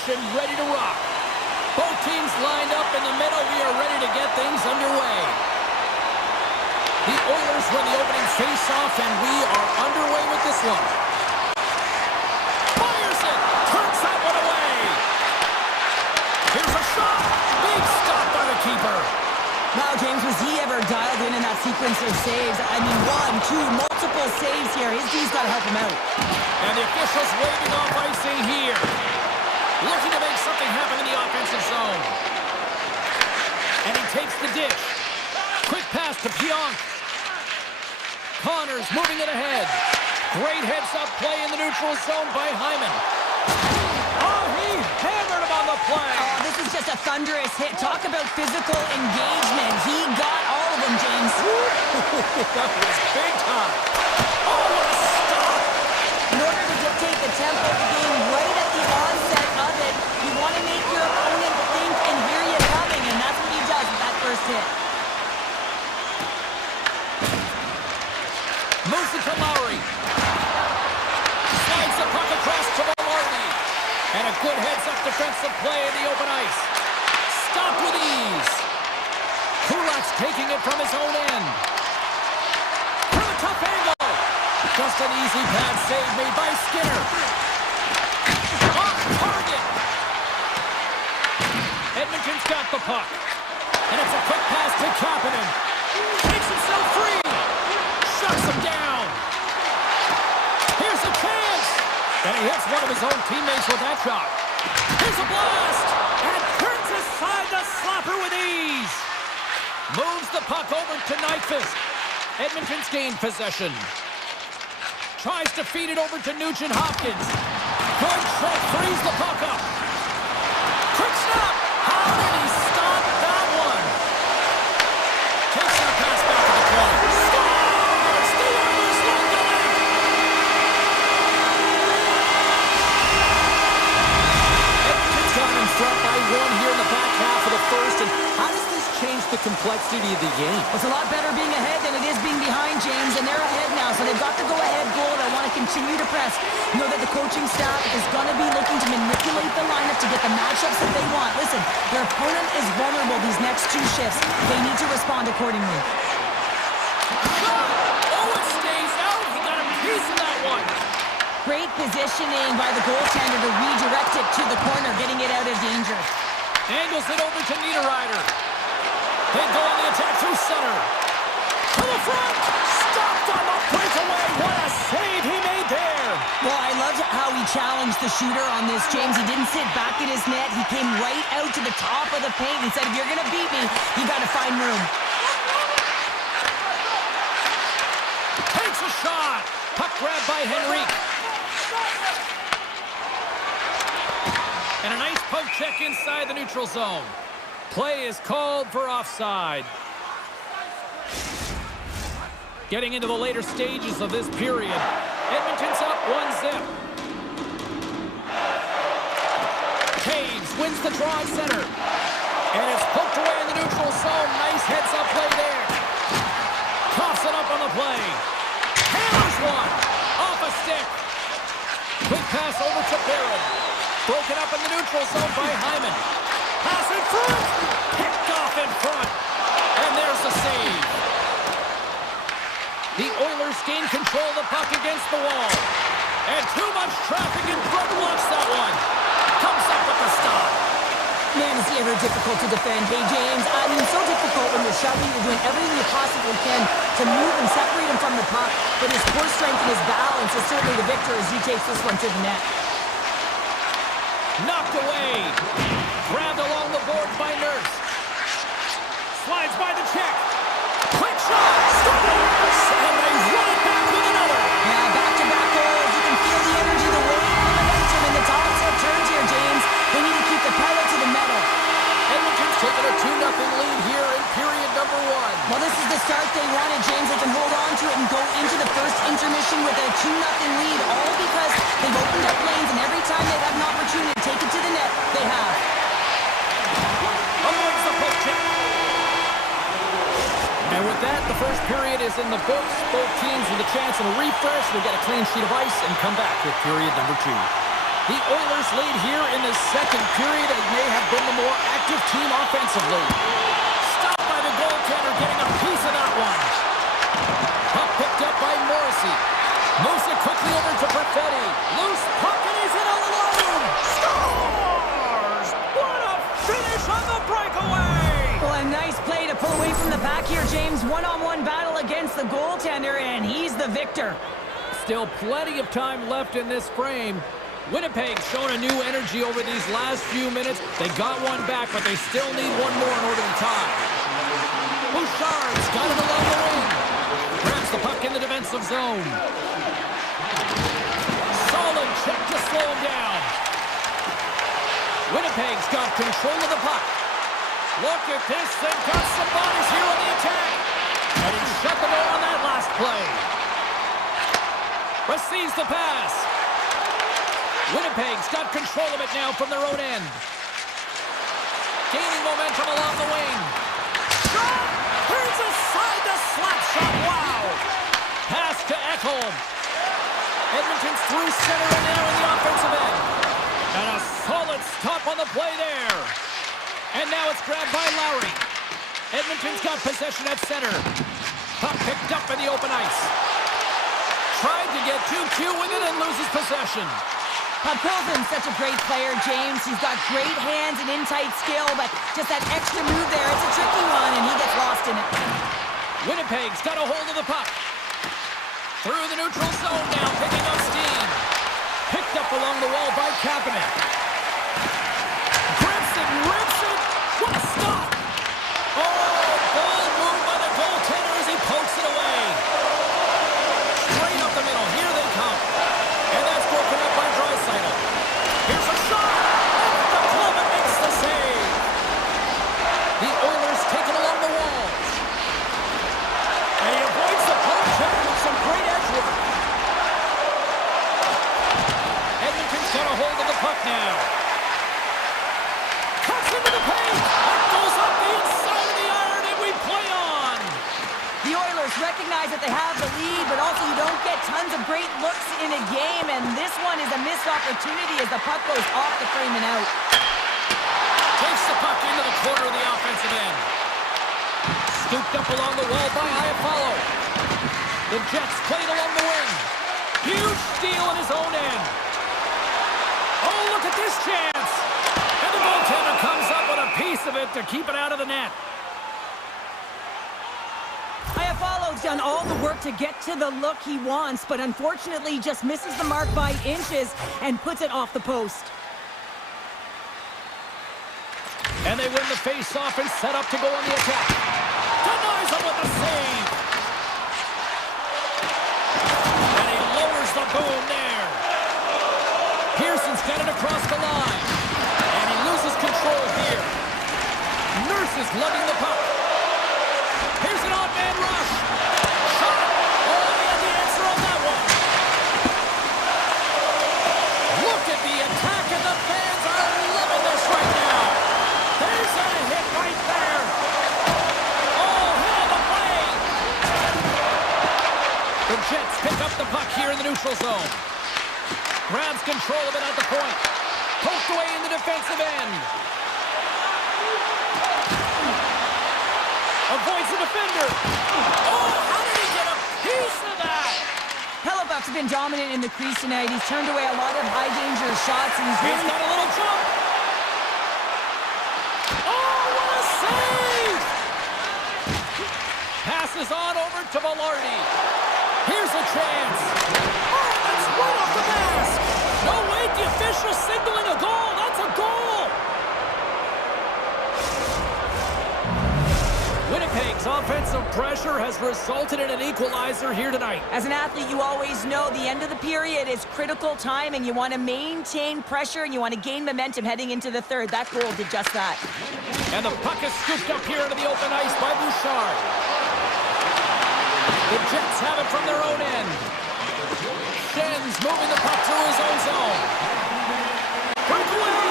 formation, ready to rock. Both teams lined up in the middle. We are ready to get things underway. The Oilers win the opening face-off, and we are underway with this one. Fires it! Turns that one away! Here's a shot! Big stop by the keeper. Wow, James, was he ever dialed in that sequence of saves? I mean, 1, 2, multiple saves here. His D's got to help him out. And the officials waving off icing here. Looking to make something happen in the offensive zone. And he takes the dish. Quick pass to Pionk. Connors moving it ahead. Great heads-up play in the neutral zone by Hyman. Oh, he hammered him on the play. Oh, this is just a thunderous hit. Talk about physical engagement. He got all of them, James. That was big time. Oh, what a stop. In order to dictate the tempo of the game right at the onset of it, you want to make your opponent think and hear you coming, and that's what he does with that first hit. Moves it to Lowry. Slides the puck across to Maloney. And a good heads-up defensive play in the open ice. Stop with ease. Kulak's taking it from his own end. From a tough angle. Just an easy pad save made by Skinner. Off target. Edmonton's got the puck. And it's a quick pass to Kapanen. Takes himself free. Shuts him down. Here's a chance. And he hits one of his own teammates with that shot. Here's a blast. And turns aside the slapper with ease. Moves the puck over to Nyquist. Edmonton's gained possession. Tries to feed it over to Nugent Hopkins. Good shot. Frees the puck up. Quick snap. How did he stop that one? Takes that pass back to the corner. Front by 1 here in the back half of the first. And how does this change the complexity of the game? It's a lot better being ahead than it is being behind, James, and they're ahead now, so they've got the go-ahead goal. They want to continue to press. Know that the coaching staff is going to be looking to manipulate the lineup to get the matchups that they want. Listen, their opponent is vulnerable these next 2 shifts. They need to respond accordingly. Oh, it stays out. He got a piece of that one. Great positioning by the goaltender to redirect it to the corner, getting it out of danger. Angles it over to Niederreiter. They go on the attack through center. To the front. Stopped on the breakaway. What a save he made there. Well, I loved how he challenged the shooter on this, James. He didn't sit back in his net. He came right out to the top of the paint and said, if you're going to beat me, you got to find room. Takes a shot. Puck grabbed by Henrique. And a nice poke check inside the neutral zone. Play is called for offside. Getting into the later stages of this period. Edmonton's up 1-0. Taves wins the draw at center. And it's poked away in the neutral zone. Nice heads-up play there. Coughs it up on the play. Hammers one. Off a stick. Quick pass over to Barron. Broken up in the neutral zone by Hyman. Pass in front. Picked off in front. And there's the save. The Oilers gain control of the puck against the wall. And too much traffic in front blocks that one. Comes up with the stop. Man, is he ever difficult to defend. Hey, James, I mean, so difficult when you're shoving. You're doing everything you possibly can to move and separate him from the puck. But his core strength and his balance is certainly the victor as he takes this one to the net. Knocked away. Grabbed along the boards by Nurse. Slides by the check. Quick shot. Scores! And they run it back with another. Yeah, back-to-back goals. You can feel the energy, the weight, the momentum, and the tops have turned here, James. They need to keep the pedal to the metal. Edmonton's taking a 2-0 lead here in period number 1. Well, this is the start they wanted, James. They can hold on to it and go into the first intermission with a 2-0 lead, all because they've opened up lanes, and every time they've had an opportunity to take it to the net, they have. Avoids the poke check. And with that, the first period is in the books. Both teams with a chance of a refresh will get a clean sheet of ice and come back with period number 2. The Oilers lead here in the second period and may have been the more active team offensively. Stopped by the goaltender, getting a piece of that one. Puck picked up by Morrissey. Moves it quickly over to Perfetti. Loose puck and he's in all alone. Scores! What a finish on the breakaway! Well, a nice play to pull away from the pack here, James. One-on-one battle against the goaltender, and he's the victor. Still plenty of time left in this frame. Winnipeg showing a new energy over these last few minutes. They got one back, but they still need one more in order to tie. Bouchard's got it along the wing. Grabs the puck in the defensive zone. Solid check to slow him down. Winnipeg's got control of the puck. Look at this. They've got some bodies here on the attack. And he shut the door on that last play. Receives the pass. Winnipeg's got control of it now from their own end. Gaining momentum along the wing. Shot! Here's a side-to-slap shot. Wow! Pass to Ekholm. Edmonton's through center and now in the offensive end. And a solid stop on the play there. And now it's grabbed by Lowry. Edmonton's got possession at center. Puck picked up in the open ice. Tried to get too cute with it and loses possession. Pilsen's such a great player, James. He's got great hands and in-tight skill, but just that extra move there, it's a tricky one, and he gets lost in it. Winnipeg's got a hold of the puck. Through the neutral zone now, picking up steam. Picked up along the wall by Kapanen. Grips it, rips it. What a stop! Oh, bold move by the goaltender as he pokes it away. Straight up the middle, here they come. And that's broken up by Draisaitl. Here's a shot! And the club makes the save. The Oilers take it along the wall. And he avoids the poke check with some great edge work. Edmonton's got a hold of the puck now. Cuts into the paint. That goes up the inside of the iron and we play on. The Oilers recognize that they have the lead, but also you don't get tons of great looks in a game, and this one is a missed opportunity as the puck goes off the frame and out. Takes the puck into the corner of the offensive end. Scooped up along the wall by Iafallo. The Jets played along the wing. Huge steal in his own end. Oh, look at this chance. And the goaltender comes up with a piece of it to keep it out of the net. Iafallo's done all the work to get to the look he wants, but unfortunately just misses the mark by inches and puts it off the post. And they win the face-off and set up to go on the attack. Denies him with the save. And he lowers the boom there. Pearson's got it across the line. And he loses control here. Nurse is lugging the puck. Here's an odd man rush. Shot. Oh, he had the answer on that one. Look at the attack, and the fans are loving this right now. There's a hit right there. Oh, hit on the play. The Jets pick up the puck here in the neutral zone. Grabs control of it at the point. Poked away in the defensive end. Avoids the defender. Oh, how did he get a piece of that? Hellebuck's been dominant in the crease tonight. He's turned away a lot of high-danger shots, and he's He's got a little jump. Oh, what a save! Passes on over to Velarde. Here's a chance. Oh, that's right off the mask. No, wait, the official signaling a goal. That's a goal. Winnipeg's offensive pressure has resulted in an equalizer here tonight. As an athlete, you always know the end of the period is critical time, and you want to maintain pressure, and you want to gain momentum heading into the third. That goal did just that. And the puck is scooped up here into the open ice by Bouchard. The Jets have it from their own end. Schen's moving the puck through his own zone. Breakaway!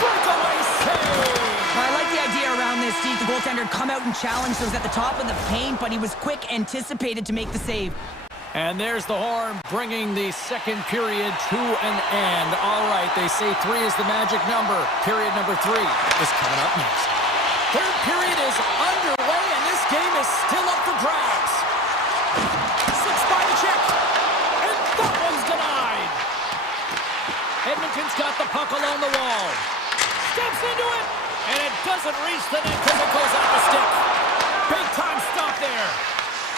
Breakaway save! I like the idea around this, Steve. The goaltender come out and challenge those at the top of the paint, but he was quick, anticipated to make the save. And there's the horn, bringing the second period to an end. All right, they say 3 is the magic number. Period number 3 is coming up next. Third period is underway, and this game is still up for grabs. 6 by the check, and that one's denied. Edmonton's got the puck along the wall. Steps into it, and it doesn't reach the net because it goes off the stick. Big time stop there.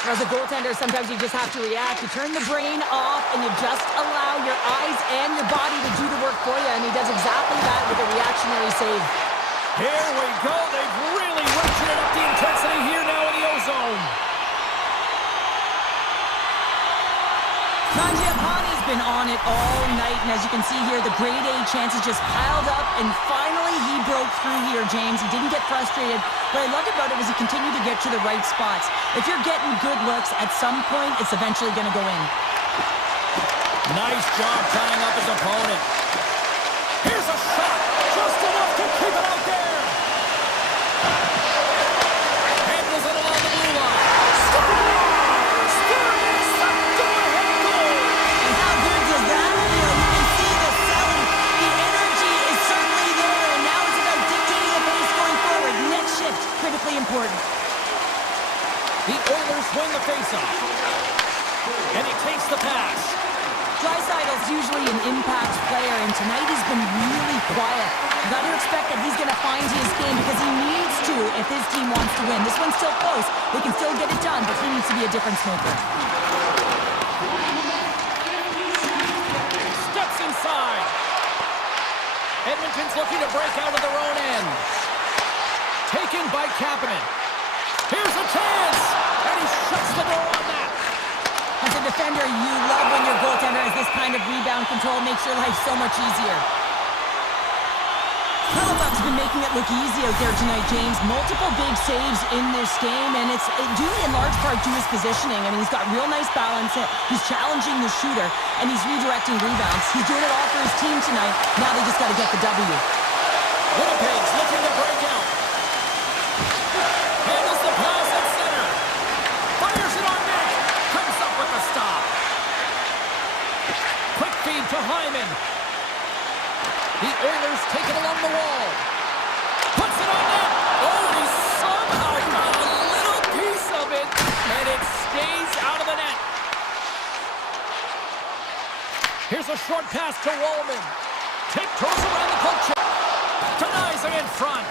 As a goaltender, sometimes you just have to react. You turn the brain off, and you just allow your eyes and your body to do the work for you, and he does exactly that with a reactionary save. Here we go. They've really ratcheted up the intensity here now in the O-zone. Mangiapane's been on it all night, and as you can see here, the grade A chances just piled up, and finally he broke through here, James. He didn't get frustrated. What I loved about it was he continued to get to the right spots. If you're getting good looks, at some point, it's eventually going to go in. Nice job tying up his opponent. Here's a shot, just enough to keep it out there. Handles it along the blue line. Scores! There is the go-ahead goal. And how good does that feel? You can see the selling. The energy is certainly there, and now it's about dictating the pace going forward. Next shift, critically important. The Oilers win the faceoff. And he takes the pass. Dreisaitl's usually an impact player, and tonight he's been really quiet. You got to expect that he's going to find his game because he needs to if his team wants to win. This one's still close. They can still get it done, but he needs to be a difference maker. Steps inside. Edmonton's looking to break out of their own end. Taken by Kapanen. Here's a chance, and he shuts the door on that. As a defender, you love when your goaltender has this kind of rebound control. Makes your life so much easier. Hellebuyck's been making it look easy out there tonight, James. Multiple big saves in this game, and it's due in large part to his positioning. I mean, he's got real nice balance. He's challenging the shooter, and he's redirecting rebounds. He's doing it all for his team tonight. Now they just got to get the W. Winnipeg's looking to break out. Handles the pass at center. Fires it on net. Comes up with the stop. Quick feed to Hyman. The Oilers take it along the wall. Puts it on net. Oh, he somehow got a little piece of it, and it stays out of the net. Here's a short pass to Wallman. Tiptoes around the poke check. Denies him in front.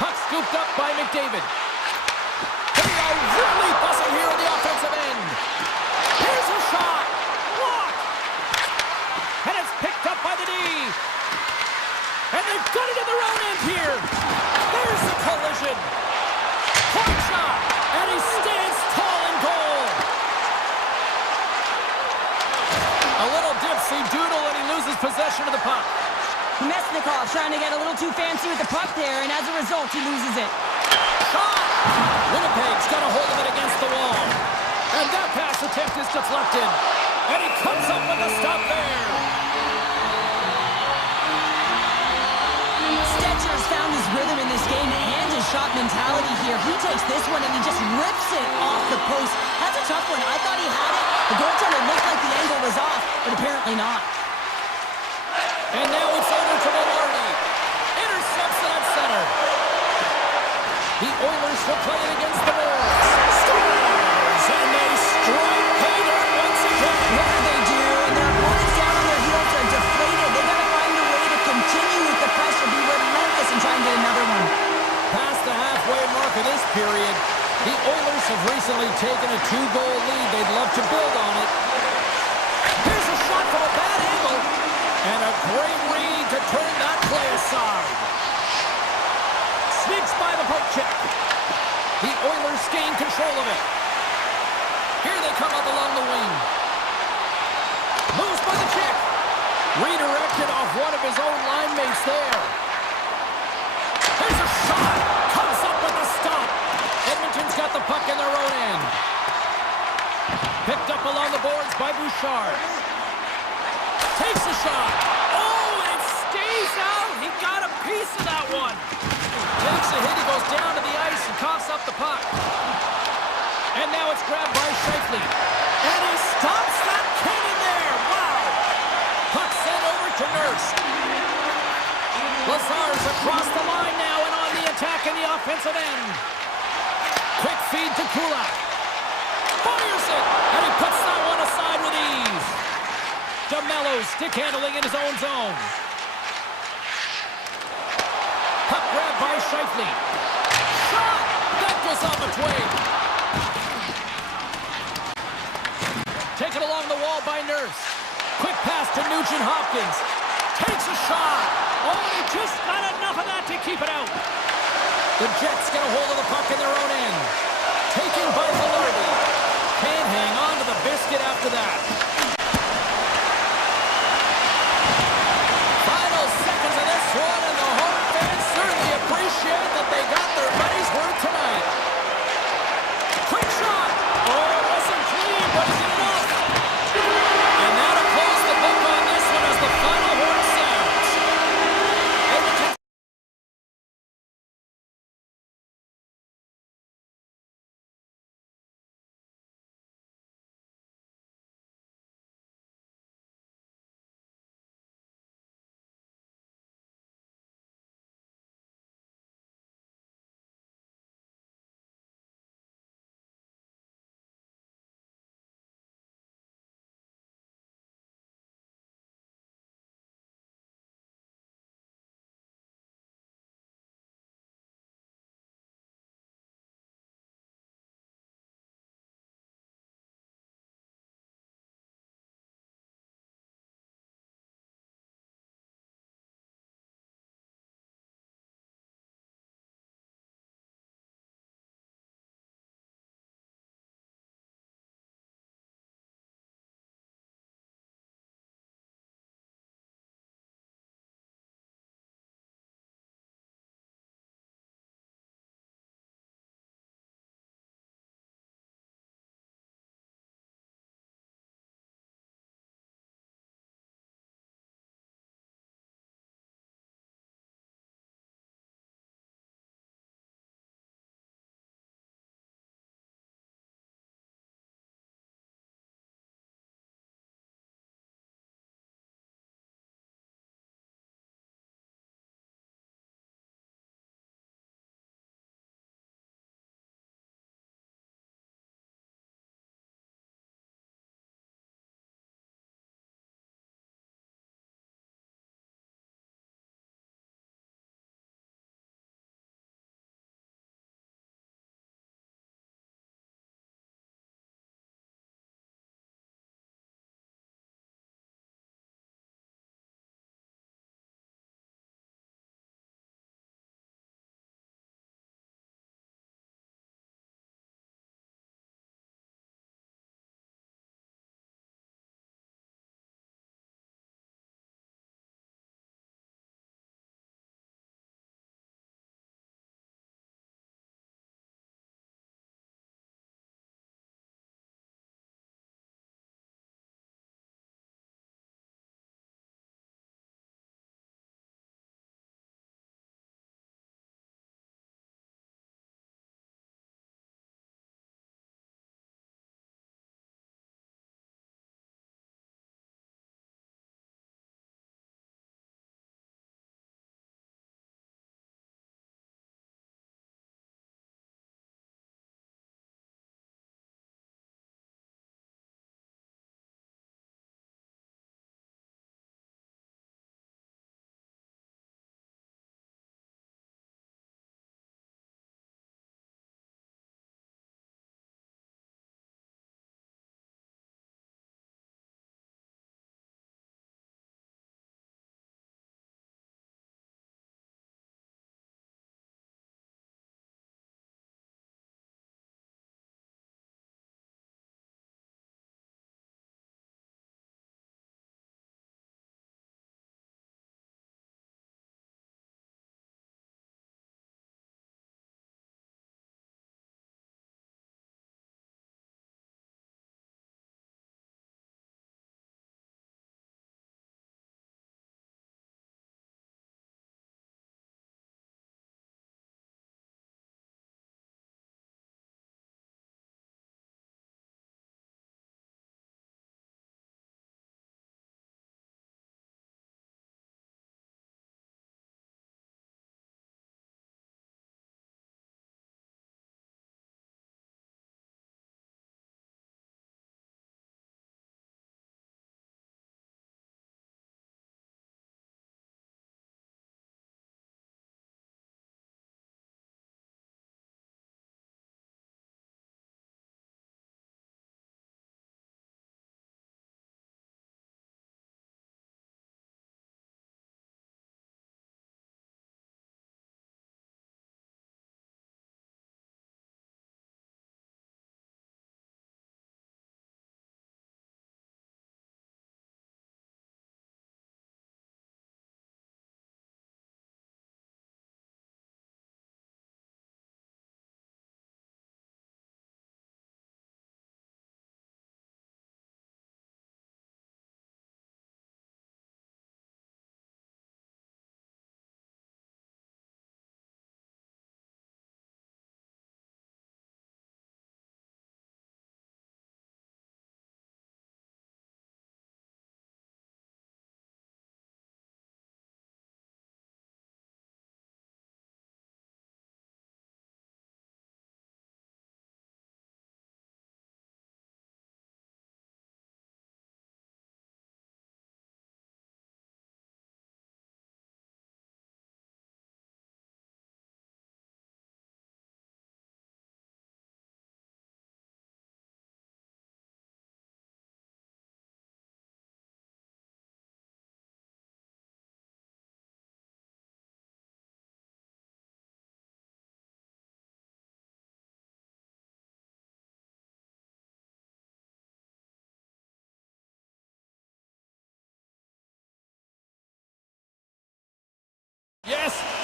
Puck scooped up by McDavid. They are really buzzing here on the offensive end. Here's a shot. Blocked. And it's picked up by the D. And they've got it in their own end here. There's the collision. Hard shot. And he stands tall in goal. A little dipsy doodle, and he loses possession of the puck. Mesnikov trying to get a little too fancy with the puck there, and as a result, he loses it. Shot! Winnipeg's got a hold of it against the wall. And that pass attempt is deflected. And he comes up with a stop there. Stetcher's found his rhythm in this game and his shot mentality here. He takes this one and he just rips it off the post. That's a tough one. I thought he had it. The goaltender looked like the angle was off, but apparently not. And now it's over to Velarde. Intercepts it at center. The Oilers will play it against the Bulls. Scores! And they strike pay dirt once again. Yeah, they do. And their opponents down on their heels are deflated. They got to find a way to continue with the pressure, be relentless, and try and get another one. Past the halfway mark of this period, the Oilers have recently taken a 2-goal lead. They'd love to build on it. Here's a shot from a bad angle. And a great read to turn that play aside. Sneaks by the poke check. The Oilers gain control of it. Here they come up along the wing. Moves by the check. Redirected off one of his own line mates there. There's a shot. Comes up with a stop. Edmonton's got the puck in their own end. Picked up along the boards by Bouchard. Takes a shot. Oh, and it stays out. He got a piece of that one. Takes a hit. He goes down to the ice and coughs up the puck. And And now it's grabbed by Shifley. And he stops that cannon there. Wow. Puck sent over to Nurse. Lazar's across the line now and on the attack in the offensive end. Quick feed to Kulak. Fires it. And he puts that one aside with ease. DeMello stick handling in his own zone. Puck grabbed by Shifley. Shot! That goes off a twig. Taken along the wall by Nurse. Quick pass to Nugent Hopkins. Takes a shot. Oh, he just got enough of that to keep it out. The Jets get a hold of the puck in their own end. Taken by Velarde. Can't hang on to the biscuit after that.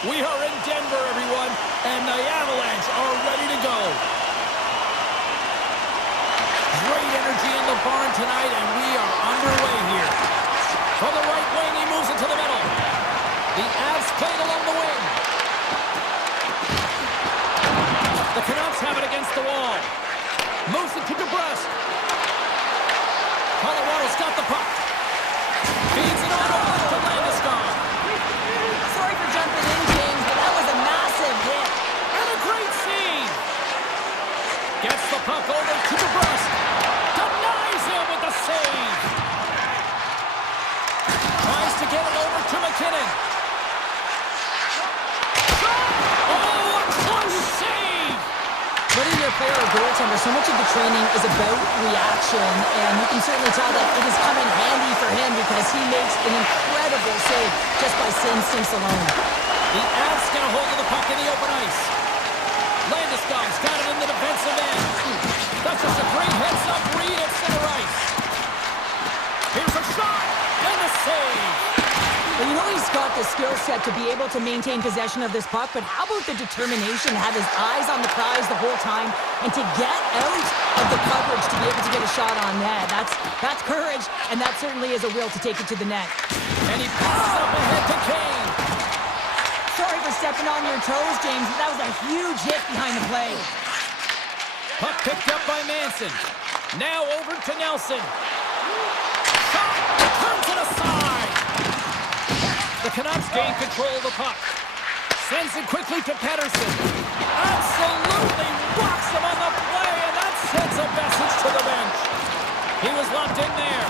We are in Denver, everyone, and the Avalanche are ready to go. Great energy in the barn tonight, and we are underway here. From the right wing, he moves into the middle. The Avs played along the wing. The Canucks have it against the wall. Moves it to DeBrusque. Colorado's got the puck. Feeds it on over to Landeskog. Sorry for jumping in, James, but that was a massive hit. And a great save. Gets the puck over to DeBrusque. Denies him with the save. Tries to get it over to McKinnon. Oh, a close save. Whether you're a player or goaltender, so much of the training is about reaction, and you can certainly tell that it has come in handy for him because he makes an incredible save just by instincts alone. The Avs get a hold of the puck in the open ice. Landeskog's got it in the defensive end. That's just a great heads-up read at center ice. Here's a shot, and the save. Well, you know he's got the skill set to be able to maintain possession of this puck, but how about the determination to have his eyes on the prize the whole time and to get out of the coverage to be able to get a shot on net? That's courage, and that certainly is a will to take it to the net. And he passes up ahead to Kane. Sorry for stepping on your toes, James, but that was a huge hit behind the play. Puck picked up by Manson. Now over to Nelson. Shot! Turns it aside! The Canucks gain control of the puck. Sends it quickly to Pettersson. Absolutely rocks him on the play, and that sends a message to the bench. He was locked in there.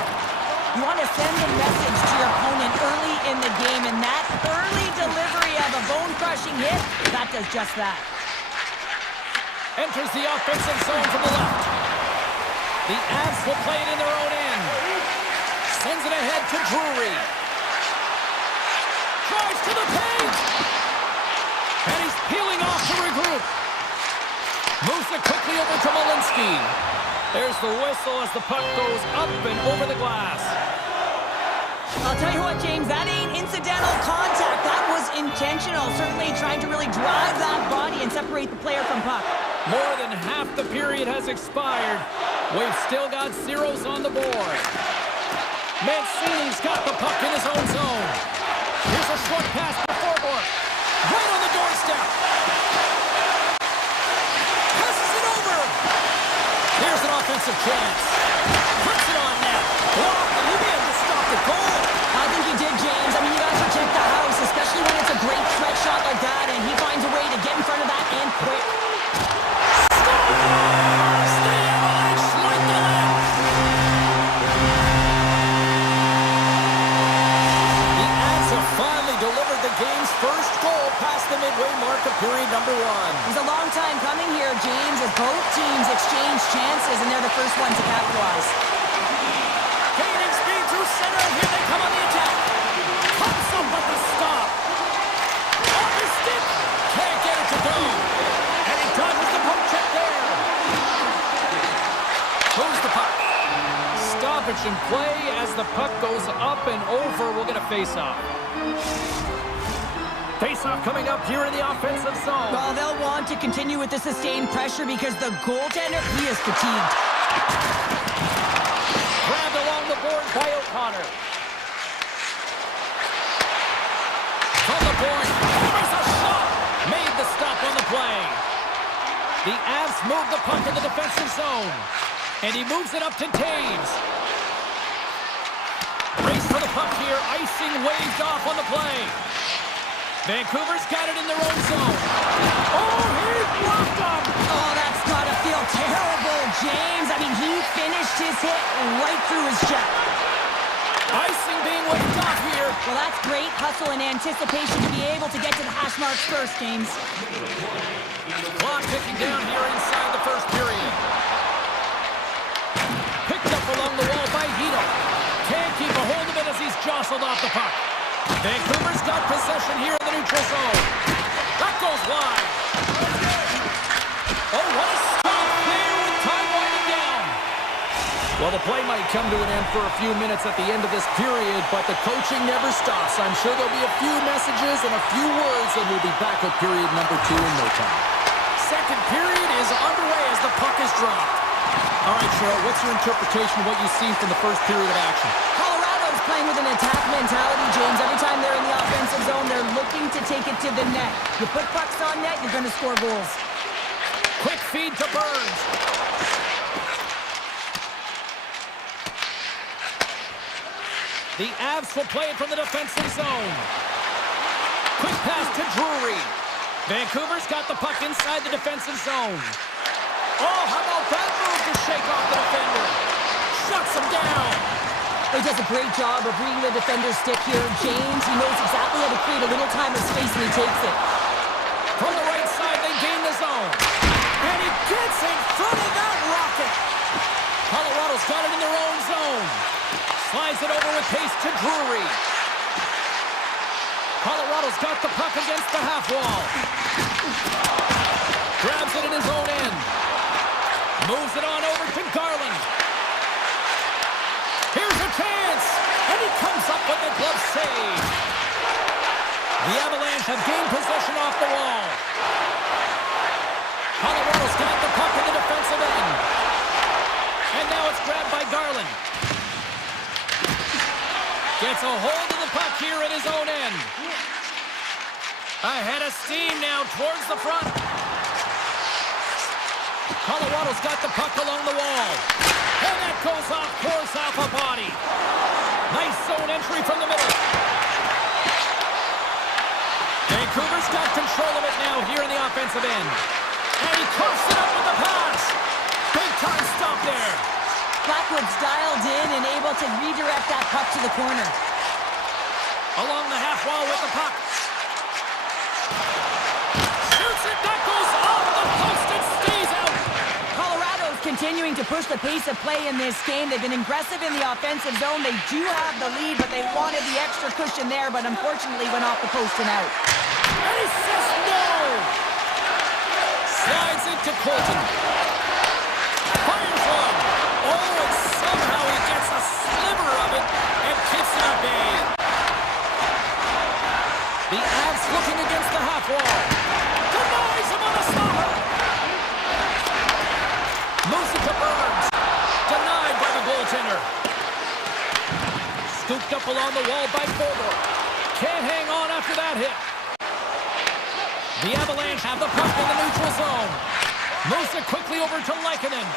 You want to send a message to your opponent early in the game, and that early delivery of a bone-crushing hit, that does just that. Enters the offensive zone from the left. The Avs will play it in their own end. Sends it ahead to Drury. Drives to the paint! And he's peeling off to regroup. Moves it quickly over to Malinsky. There's the whistle as the puck goes up and over the glass. I'll tell you what, James, that ain't incidental contact. That was intentional. Certainly trying to really drive that body and separate the player from puck. More than half the period has expired. We've still got zeros on the board. Mancini's got the puck in his own zone. Here's a short pass to Forbort. Right on the doorstep. Passes it over. Here's an offensive chance. Puts it on net. Block, and he may have just stopped the goal. I think he did, James. I mean, you got to protect the house, especially when it's a great stretch shot like that, and he finds a way to get in front of that and quick. Stars! The Avalanche like the left. The Avs have finally delivered the game's first goal past the midway mark of period number one. It was a long time coming here, James, as both teams exchange chances, and they're the first one to capitalize. Gaining speed through center, and here they come on the attack. Comes up with the stop. Off his stick. Can't get it to go. And he dodges the poke check there. Moves the puck. Stoppage in play as the puck goes up and over. We'll get a face-off. Face-off coming up here in the offensive zone. Well, they'll want to continue with the sustained pressure because the goaltender, he is fatigued. Grabbed along the board by O'Connor. From the point, there's a shot. Made the stop on the play. The Avs move the puck in the defensive zone. And he moves it up to Taves. Race for the puck here. Icing waved off on the play. Vancouver's got it in their own zone. Oh, he blocked him! Oh, that's gotta feel terrible, James. I mean, he finished his hit right through his check. Icing being waved off here. Well, that's great hustle and anticipation to be able to get to the hash marks first, James. Clock ticking down here inside the first period. Picked up along the wall by Hito. Can't keep a hold of it as he's jostled off the puck. Vancouver's got possession here in the neutral zone. That goes wide. Oh, what a stop there with time winding down. Well, the play might come to an end for a few minutes at the end of this period, but the coaching never stops. I'm sure there'll be a few messages and a few words, and we'll be back with period number 2 in no time. Second period is underway as the puck is dropped. All right, Cheryl, what's your interpretation of what you've seen from the first period of action? Colorado's playing with an attack mentality, James. Every time they're in the offensive zone, they're looking to take it to the net. You put pucks on net, you're going to score goals. Quick feed to Burns. The Avs will play it from the defensive zone. Quick pass to Drury. Vancouver's got the puck inside the defensive zone. Oh, how about that move to shake off the defender? Shuts him down. He does a great job of reading the defender's stick here. James, he knows exactly how to create a little time and space, and he takes it. From the right side, they gain the zone. And he gets in front of that rocket. Colorado's got it in their own zone. Slides it over with pace to Drury. Colorado's got the puck against the half wall. Grabs it in his own end. Moves it on over to Garland. Here's a chance. And he comes up with a glove save. The Avalanche have gained possession off the wall. Colorado's got the puck in the defensive end. And now it's grabbed by Garland. Gets a hold of the puck here at his own end. Ahead of steam now towards the front. Colorado's got the puck along the wall. And that goes off, pours off a body. Nice zone entry from the middle. Vancouver's got control of it now here in the offensive end. And he coughs it up with the pass. Big time stop there. Blackwood's dialed in and able to redirect that puck to the corner. Along the half wall with the puck. Shoots it, that goes off the post and stays out. Colorado's continuing to push the pace of play in this game. They've been aggressive in the offensive zone. They do have the lead, but they wanted the extra cushion there, but unfortunately went off the post and out. And he says no! Slides it to Colton. Fires one. Oh, and somehow he gets a sliver of it and keeps it at bay. The Avs looking against the half wall. Denies him on the stopper. Moves it to Burns. Denied by the goaltender. Scooped up along the wall by Fodor. Can't hang on after that hit. The Avalanche have the puck in the neutral zone. Moves it quickly over to Lehkonen.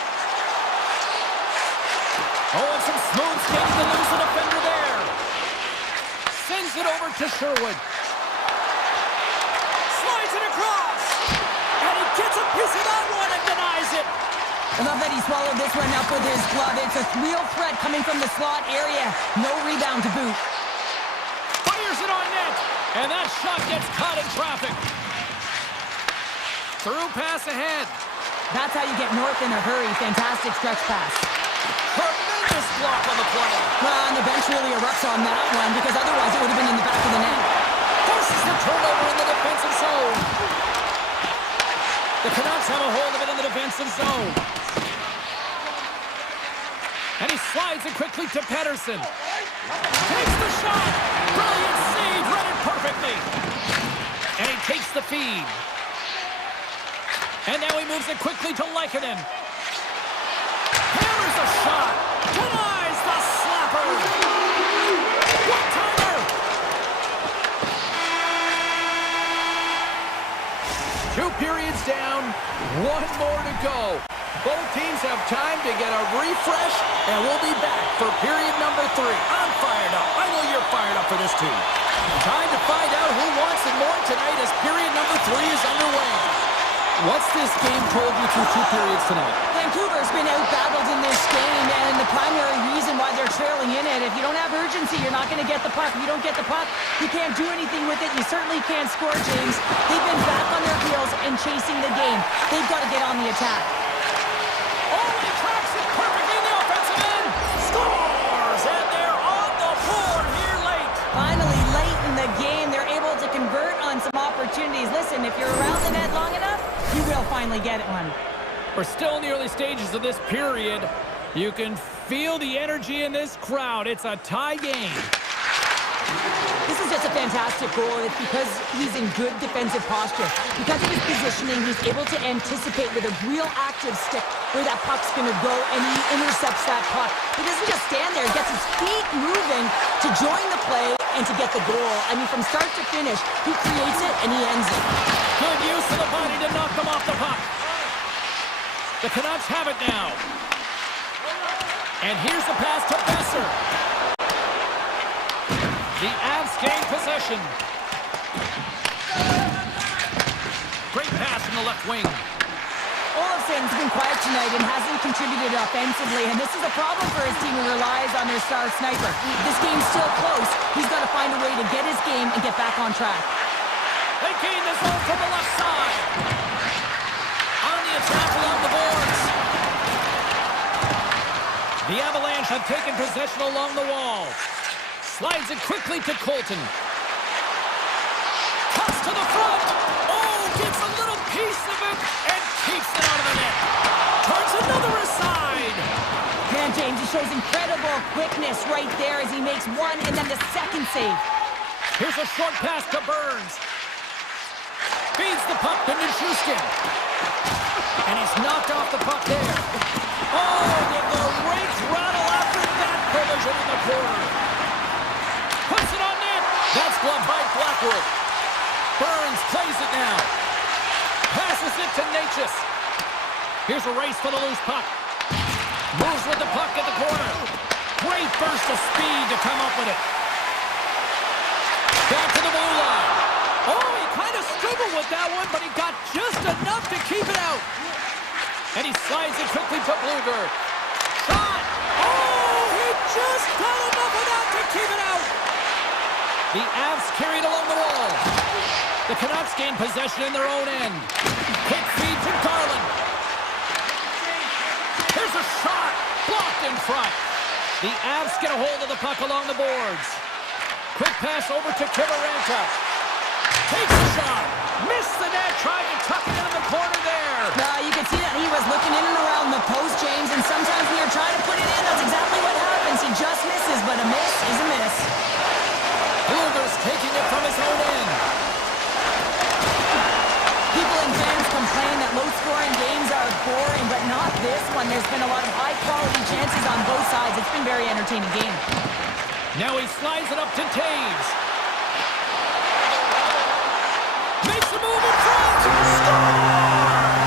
Oh, and some smooth skating to lose the defender there. Sends it over to Sherwood. Slides it across. And he gets a piece of that one and denies it. I love that he swallowed this one up with his glove. It's a real threat coming from the slot area. No rebound to boot. Fires it on net. And that shot gets caught in traffic. Through pass ahead. That's how you get north in a hurry. Fantastic stretch pass. Tremendous block on the play. Well, and the bench really erupts on that one because otherwise it would have been in the back of the net. Forces the turnover in the defensive zone. The Canucks have a hold of it in the defensive zone. And he slides it quickly to Pettersson. Takes the shot. Brilliant save. Read it perfectly. And he takes the feed. And now he moves it quickly to Lehkonen. Hammers the shot. Denies the slapper. One-timer. 2 periods down. 1 more to go. Both teams have time to get a refresh, and we'll be back for period number 3. I'm fired up. I know you're fired up for this team. Time to find out who wants it more tonight as period number 3 is underway. What's this game told you through 2 periods tonight? Vancouver's been out-battled in this game, and the primary reason why they're trailing in it, if you don't have urgency, you're not going to get the puck. If you don't get the puck, you can't do anything with it. You certainly can't score, James. They've been back on their heels and chasing the game. They've got to get on the attack. Oh, he tracks it perfectly in the offensive end. Scores, and they're on the board here late. Finally, late in the game, they're able to convert on some opportunities. Listen, if you're around the net long enough, you will finally get one. We're still in the early stages of this period. You can feel the energy in this crowd. It's a tie game. This is just a fantastic goal, and it's because he's in good defensive posture. Because of his positioning, he's able to anticipate with a real active stick where that puck's going to go, and he intercepts that puck. He doesn't just stand there. He gets his feet moving to join the play and to get the goal. I mean, from start to finish, he creates it and he ends it. Good use of the body to knock them off the puck. The Canucks have it now. And here's the pass to Besser. The Avs gain possession. Great pass from the left wing. Olofsson's been quiet tonight and hasn't contributed offensively, and this is a problem for his team who relies on their star sniper. This game's still close. He's got to find a way to get his game and get back on track. They gain this one from the left side. On the attack along the boards. The Avalanche have taken possession along the wall. Slides it quickly to Colton. Cuts to the front. Oh, gets a little piece of it and keeps it out of the net. Turns another aside. Man, James, he shows incredible quickness right there as he makes one and then the second save. Here's a short pass to Burns. Feeds the puck to Nichushkin. And he's knocked off the puck there. Oh, the rakes rattle after that collision in the corner. Puts it on net. That's gloved by Blackwood. Burns plays it now. Passes it to Natchez. Here's a race for the loose puck. Moves with the puck at the corner. Great burst of speed to come up with it. Back to the blue line. Oh, he kind of struggled with that one, but he got just enough to keep it out. And he slides it quickly to Blueger. Shot! Oh, he just got enough of that to keep it out. The Avs carried along the wall. The Canucks gain possession in their own end. Quick feed to Garland. Here's a shot. Blocked in front. The Avs get a hold of the puck along the boards. Quick pass over to Kivaranta. Takes a shot. Missed the net. Tried to tuck it in the corner there. You can see that he was looking in and around the post, James, and sometimes when you're trying to put it in, that's exactly what happens. He just misses, but a miss is a miss. Blueger's taking it from his own end. People and fans complain that low-scoring games are boring, but not this one. There's been a lot of high-quality chances on both sides. It's been a very entertaining game. Now he slides it up to Taves. Makes a move in front. Scores!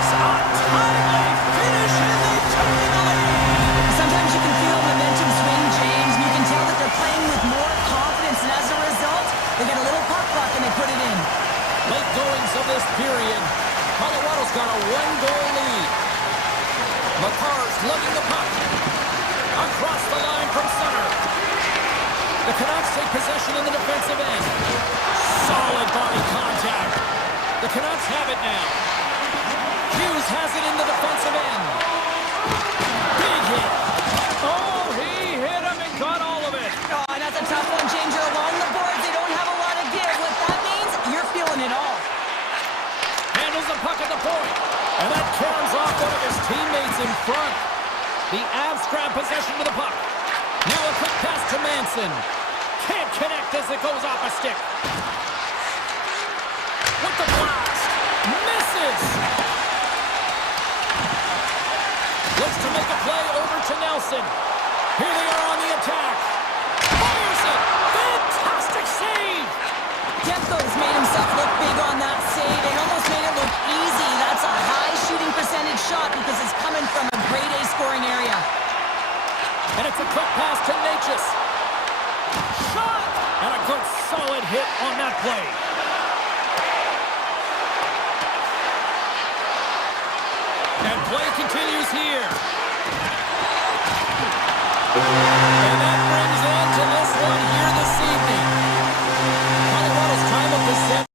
A timely finish, and they took the lead. Sometimes you can feel momentum swing, James. You can tell that they're playing with more confidence, and as a result, they get a little pop-pop and they put it in. Late goings of this period. Colorado's got a one-goal lead. McCarr's lugging the puck. Across the line from center. The Canucks take possession in the defensive end. Solid body contact. The Canucks have it now. Hughes has it in the defensive end. Big hit. Oh, he hit him and got all of it. Oh, and that's a tough one, James. You're along the boards. They don't have a lot of give. What that means, you're feeling it all. Handles the puck at the point. And that carries off one of his teammates in front. The Avs grab possession with the puck. Now a quick pass to Manson. Can't connect as it goes off a stick. With the blast. Misses. Looks to make a play over to Nelson. Here they are on the attack. Fires it. Fantastic save. Demko's made himself look big on that save and almost made it look easy. That's a high shooting percentage shot because it's coming from a grade A scoring area. And it's a quick pass to Natchez. Shot! And a good solid hit on that play. And play continues here. And that brings end to this one here this evening. Colorado's time of possession.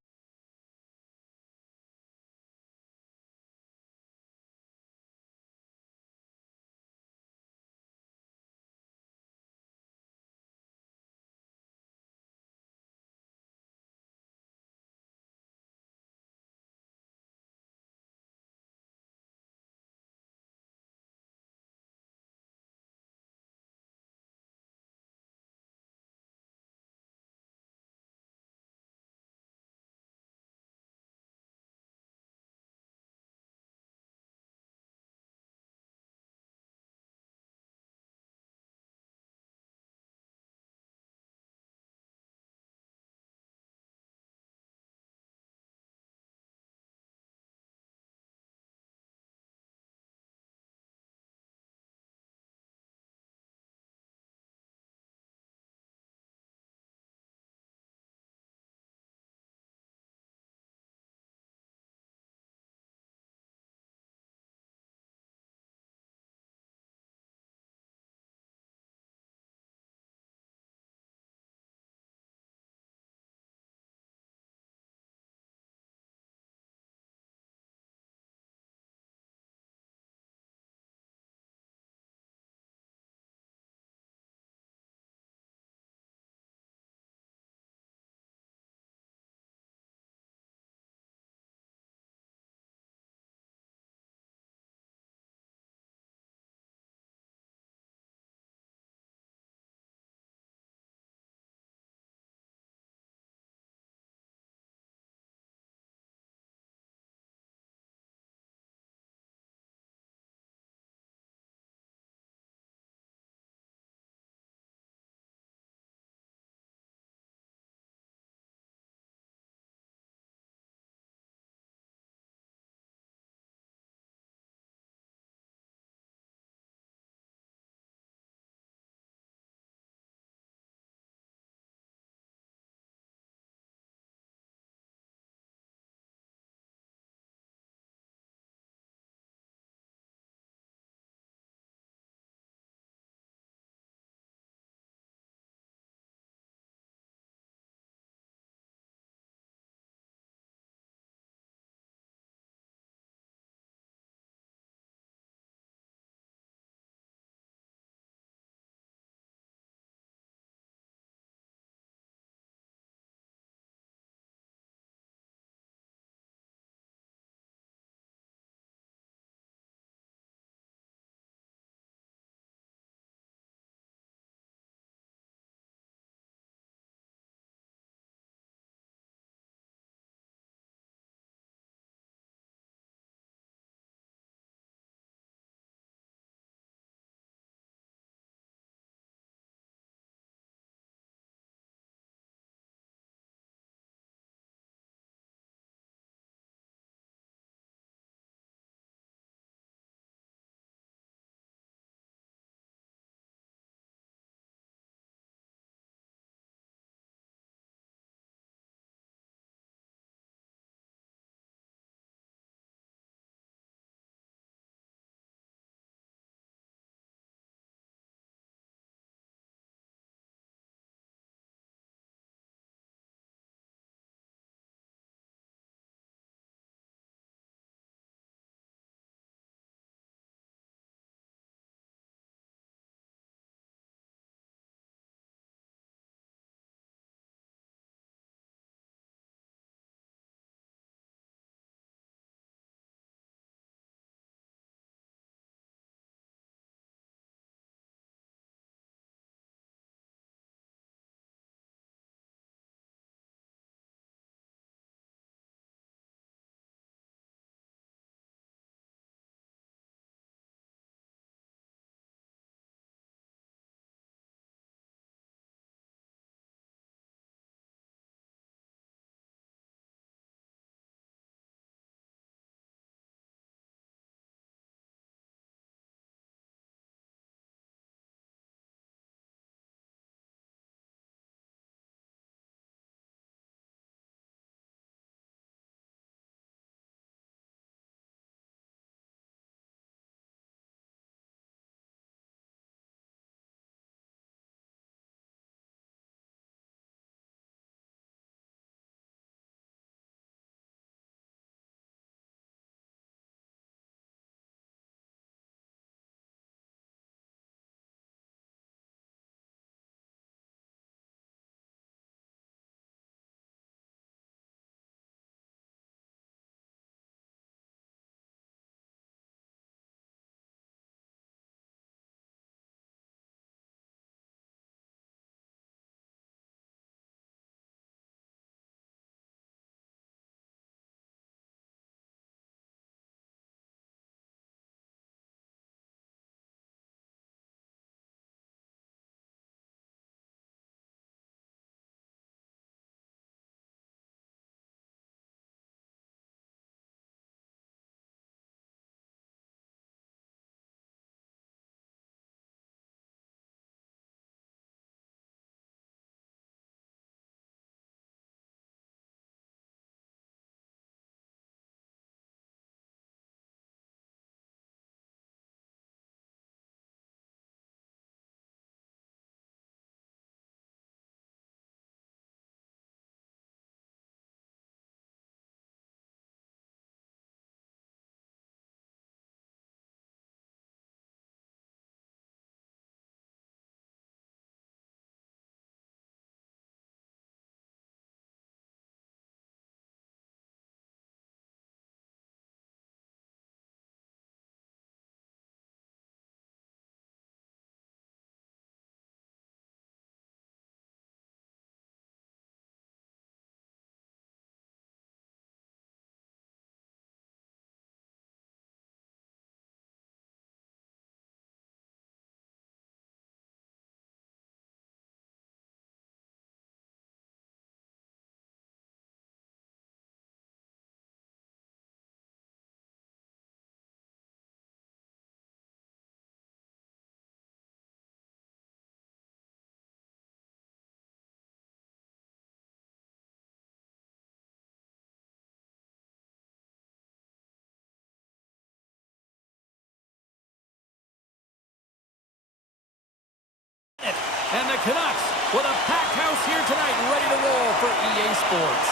And the Canucks with a packed house here tonight, ready to roll for EA Sports.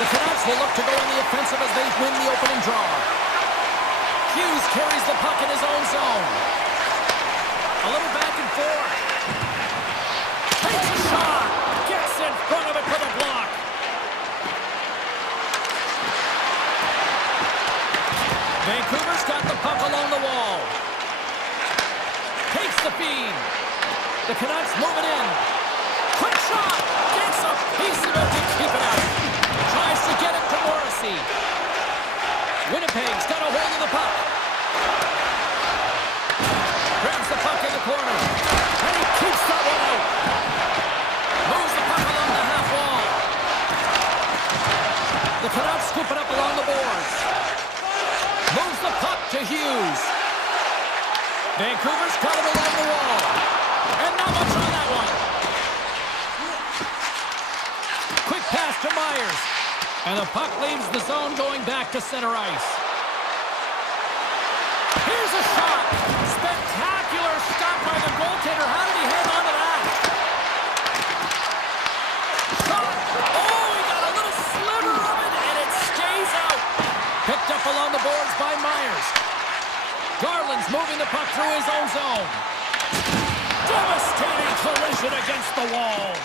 The Canucks will look to go on the offensive as they win the opening draw. Hughes carries the puck in his own zone. A little back and forth. Takes a shot. Gets in front of it for the block. Vancouver's got the puck along the wall. Takes the feed. The Canucks move it in. Quick shot. Gets a piece of it to keep it out. Tries to get it to Morrissey. Winnipeg's got a hold of the puck. Grabs the puck in the corner. And he keeps that one out. Moves the puck along the half wall. The Canucks scoop it up along the boards. Moves the puck to Hughes. Vancouver's got it along the wall. And not much on that one. Quick pass to Myers. And the puck leaves the zone going back to center ice. Here's a shot. Spectacular stop by the goaltender. How did he hang on to that? Shot. Oh, he got a little sliver of it, and it stays out. Picked up along the boards by Myers. Garland's moving the puck through his own zone. Devastating collision against the wall.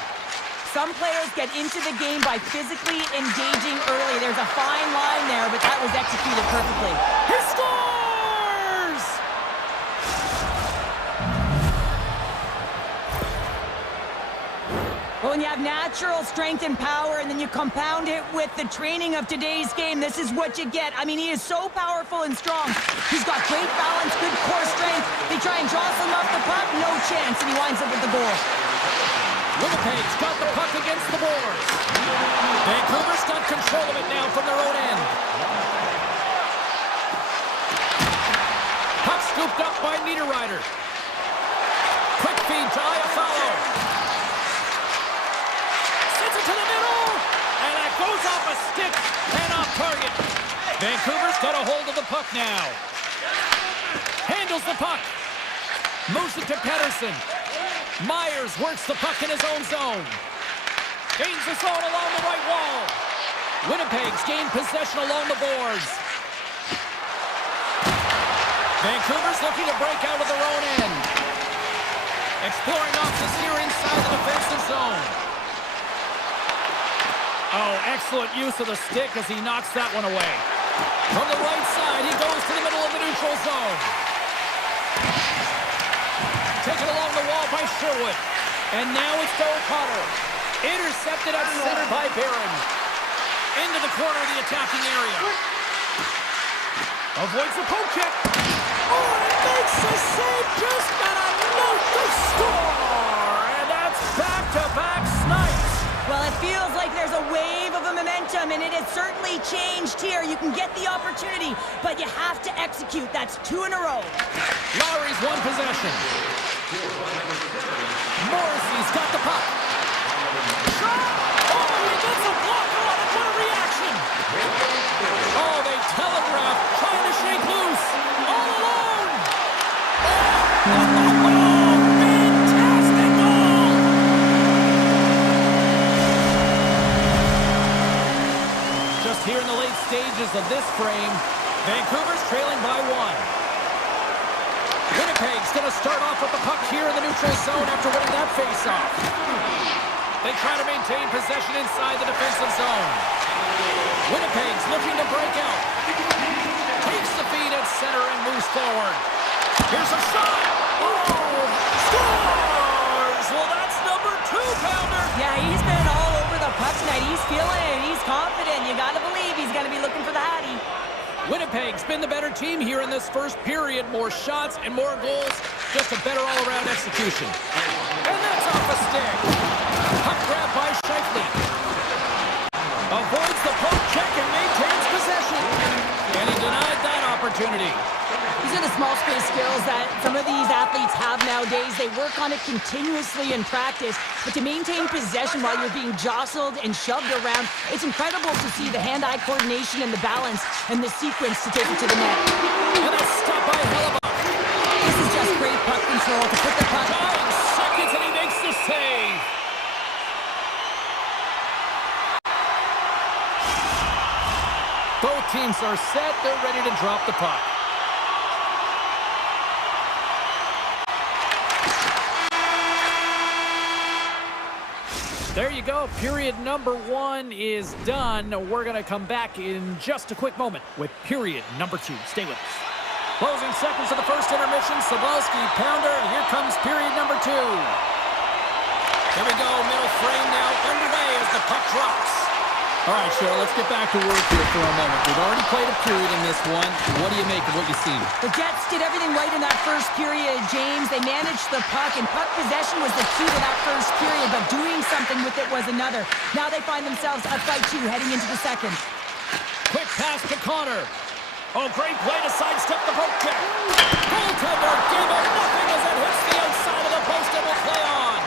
Some players get into the game by physically engaging early. There's a fine line there, but that was executed perfectly. He scores! Well, when you have natural strength and power, and then you compound it with the training of today's game, this is what you get. I mean, he is so powerful and strong. He's got great balance, good core strength. They try and jostle him off the puck, no chance, and he winds up with the goal. Winnipeg's got the puck against the boards. Vancouver's got control of it now from their own end. Puck scooped up by Niederreiter. Quick feed to Iafallo. Sends it to the middle. And that goes off a stick and off target. Vancouver's got a hold of the puck now. Handles the puck. Moves it to Pettersson. Myers works the puck in his own zone. Gains the zone along the right wall. Winnipeg's gained possession along the boards. Vancouver's looking to break out of their own end. Exploring options here inside the defensive zone. Oh, excellent use of the stick as he knocks that one away. From the right side, he goes to the middle of the neutral zone. Taken along the wall by Sherwood. And now it's O'Connor. Intercepted at center by Barron. Into the corner of the attacking area. Avoids the poke check. Oh, it makes the save just not enough to score. And that's back-to-back snipes. Well, it feels like there's a wave of a momentum, and it has certainly changed here. You can get the opportunity, but you have to execute. That's 2 in a row. Lowry's won possession. Morrissey's got the puck. Shot! Oh, he gets a blocker on it. What a reaction! Oh, they telegraph, trying to shake loose. All alone! Oh, fantastic goal! Just here in the late stages of this frame, Vancouver's trailing by 1. Winnipeg's going to start off with the puck here in the neutral zone after winning that faceoff. They try to maintain possession inside the defensive zone. Winnipeg's looking to break out. Takes the feed at center and moves forward. Here's a shot. Oh, scores! Well, that's number 2-pounder. Yeah, he's been all over the puck tonight. He's feeling it. He's confident. You got to believe he's going to be looking for the Hattie. Winnipeg's been the better team here in this first period. More shots and more goals. Just a better all-around execution. And that's off a stick. Puck grab by Scheifele. Avoids the poke check and maintains possession. And he denied that opportunity. These are the small space skills that some of these athletes have nowadays. They work on it continuously in practice, but to maintain possession while you're being jostled and shoved around, it's incredible to see the hand-eye coordination and the balance and the sequence to take it to the net. And a stop by Hellebuck. This is just great puck control to put the puck. 9 seconds and he teams are set. They're ready to drop the puck. There you go. Period number 1 is done. We're going to come back in just a quick moment with period number 2. Stay with us. Closing seconds of the first intermission. Sobolewski, pounder, and here comes period number 2. Here we go. Middle frame now underway as the puck drops. All right, Cheryl, let's get back to work here for a moment. We've already played a period in this one. What do you make of what you've seen? The Jets did everything right in that first period, James. They managed the puck, and puck possession was the key to that first period, but doing something with it was another. Now they find themselves up by 2 heading into the second. Quick pass to Connor. Oh, great play to sidestep the poke check. Goaltender gave up nothing as it hits the outside of the post and will play on.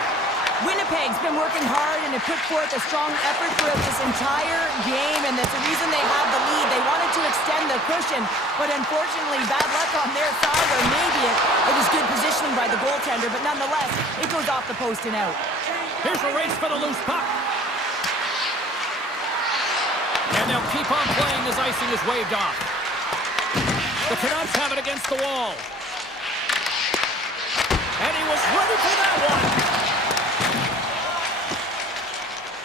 Winnipeg's been working hard and have put forth a strong effort throughout this entire game, and that's the reason they have the lead. They wanted to extend the cushion, but unfortunately, bad luck on their side, or maybe it was good positioning by the goaltender, but nonetheless, it goes off the post and out. Here's a race for the loose puck. And they'll keep on playing as icing is waved off. The Canucks have it against the wall. And he was ready for that one.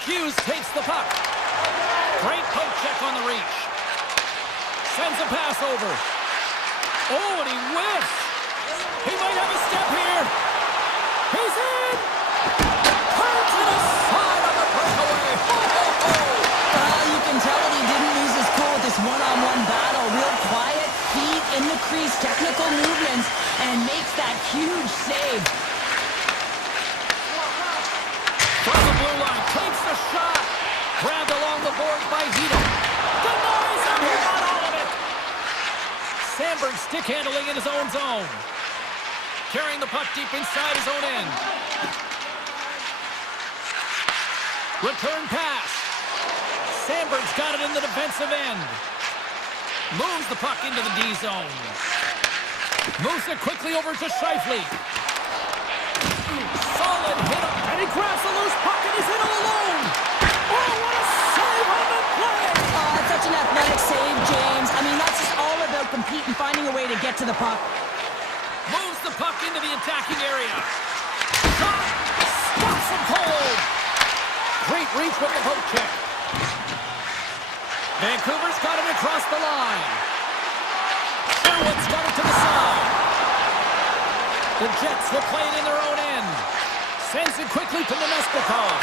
Hughes takes the puck. Great poke check on the reach. Sends a pass over. Oh, and he whiffs. He might have a step here. He's in. Turn to the side on the breakaway. You can tell that he didn't lose his cool with this one-on-one battle. Real quiet, feet in the crease, technical movements, and makes that huge save. From the blue line, takes the shot. Grabbed along the boards by Hito. Denies him, he got all of it. Sandberg stick handling in his own zone. Carrying the puck deep inside his own end. Return pass. Sandberg's got it in the defensive end. Moves the puck into the D zone. Moves it quickly over to Scheifele. Solid hit. And he grabs the loose puck and he's in all alone. Oh, what a save on the play. Oh, it's such an athletic save, James. I mean, that's just all about competing, finding a way to get to the puck. Moves the puck into the attacking area. Shot. Stops him cold. Great reach with the poke check. Vancouver's got it across the line. Sherwood's got it to the side. The Jets will play it in their own end. Sends it quickly to Nemestikov.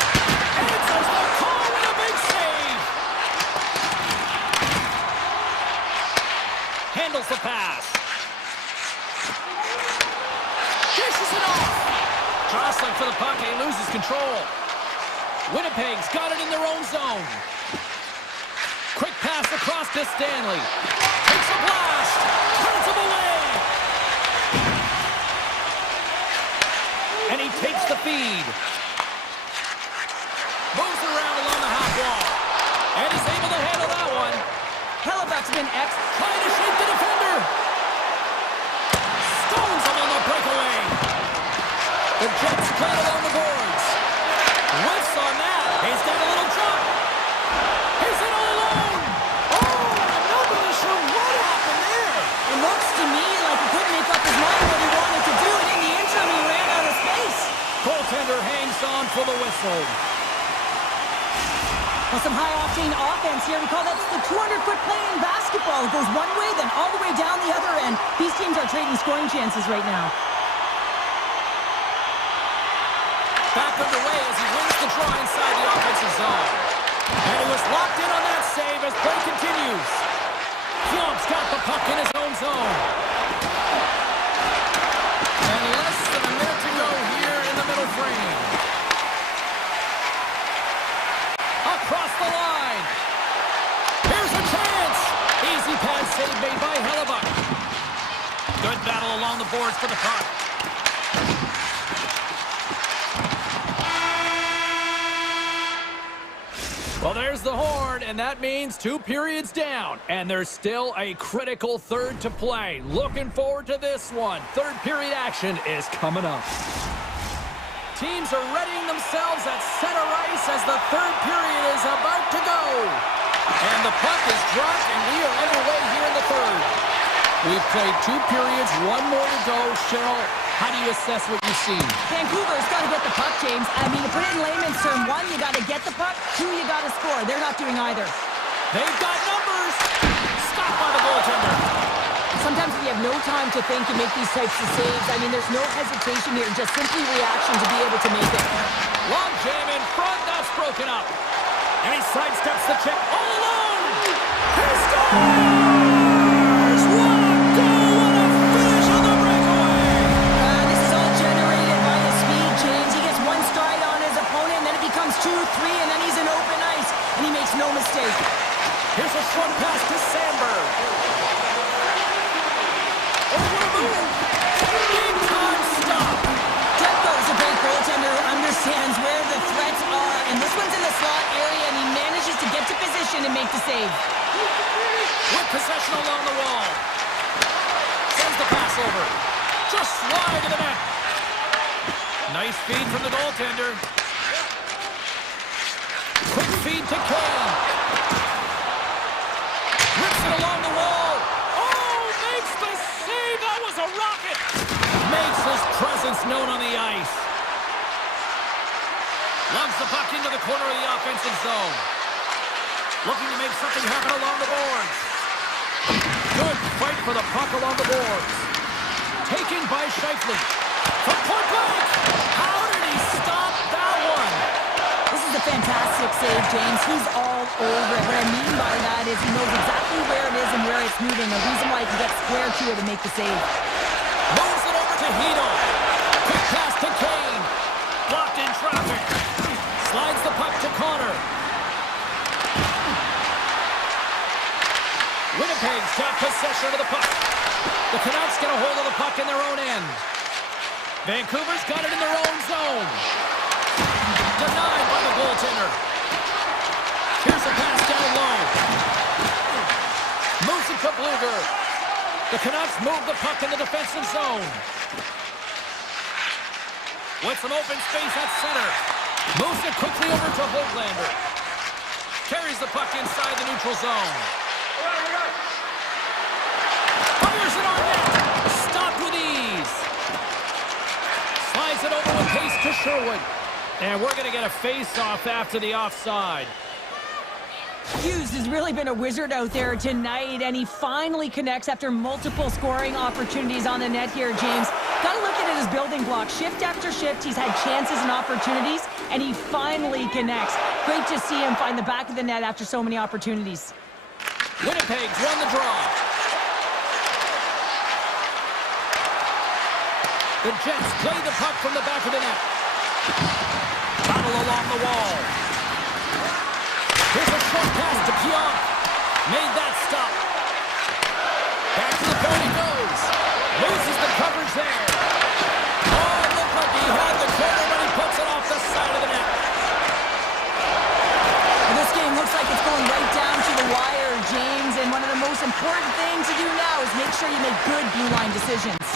Answers the call with a big save. Handles the pass. Dishes it off. Jostling for the puck. He loses control. Winnipeg's got it in their own zone. Quick pass across to Stanley. Takes a blast. Turns him away. And he takes the feed. Moves around along the half wall. And he's able to handle that one. Hellebuck's been trying to shake the defender. Stones him on the breakaway. The Jets play it along the boards. Whiffs on that. He's got a little jump. He's in all alone. Oh, I'm not really sure what happened there. It looks to me like he couldn't make up his mind what he wanted to do, and in the interim, he ran out of space. Goaltender hangs on for the whistle. Well, some high-octane offense here. We call that the 200-foot play in basketball. It goes one way, then all the way down the other end. These teams are trading scoring chances right now. Back underway as he wins the draw inside the offensive zone. And he was locked in on that save as play continues. Klump's got the puck in his own zone. And less than a minute to go here in the middle frame. Across the line. Here's a chance. Easy pass save made by Hellebuck. Good battle along the boards for the puck. Well, there's the horn, and that means 2 periods down. And there's still a critical third to play. Looking forward to this one. Third period action is coming up. Teams are readying themselves at center ice as the third period is about to go. And the puck is dropped, and we are underway here in the third. We've played 2 periods, 1 more to go. Cheryl, how do you assess what you've seen? Vancouver's got to get the puck, James. I mean, to put it in layman's term, 1, you got to get the puck. 2, you got to score. They're not doing either. They've got numbers. Stopped by the goaltender. Sometimes when you have no time to think, you make these types of saves. I mean, there's no hesitation here, just simply reaction to be able to make it. Long jam in front, that's broken up. And he sidesteps the check all alone. He scores! What a goal, what a finish on the breakaway. This is all generated by his speed, James. He gets 1 stride on his opponent, and then it becomes 2, 3, and then he's in open ice, and he makes no mistake. Here's a short pass to Sandberg. Oh, what a move! Big time stop! Demko's a great goaltender who understands where the threats are, and this one's in the slot area, and he manages to get to position and make the save. With possession along the wall. Sends the pass over. Just slide to the net. Nice feed from the goaltender. Quick feed to Kane. Rips it along the wall. Oh, makes the save. That was a rocket. Makes his presence known on the ice. Loves the puck into the corner of the offensive zone. Looking to make something happen along the boards. Good fight for the puck along the boards. Taken by Scheifele. From point blank. How did he stop that one? This is a fantastic save, James. He's all over it. What I mean by that is he knows exactly where it is and where it's moving. The reason why he can get square to it and make the save. Moves it over to Hito. Quick pass to Kane. Blocked in traffic. Slides the puck to Connor. Winnipeg's got possession of the puck. The Canucks get a hold of the puck in their own end. Vancouver's got it in their own zone. Denied by the goaltender. Here's a pass down low. Moves it to Bluger. The Canucks move the puck in the defensive zone. With some open space at center. Moves it quickly over to Hoglander. Carries the puck inside the neutral zone. Fires it on net. Stopped with ease. Slides it over with pace to Sherwood. And we're going to get a face-off after the offside. Hughes has really been a wizard out there tonight, and he finally connects after multiple scoring opportunities on the net here, James. Got to look at it as building blocks. Shift after shift, he's had chances and opportunities, and he finally connects. Great to see him find the back of the net after so many opportunities. Winnipeg's won the draw. The Jets play the puck from the back of the net. Battle along the wall. Here's a short pass to Pionk. Made that stop. Back to the point he goes. Loses the coverage there. Oh, it looked like he had the corner, but he puts it off the side of the net. Well, this game looks like it's going right down to the wire, James, and one of the most important things to do now is make sure you make good blue line decisions.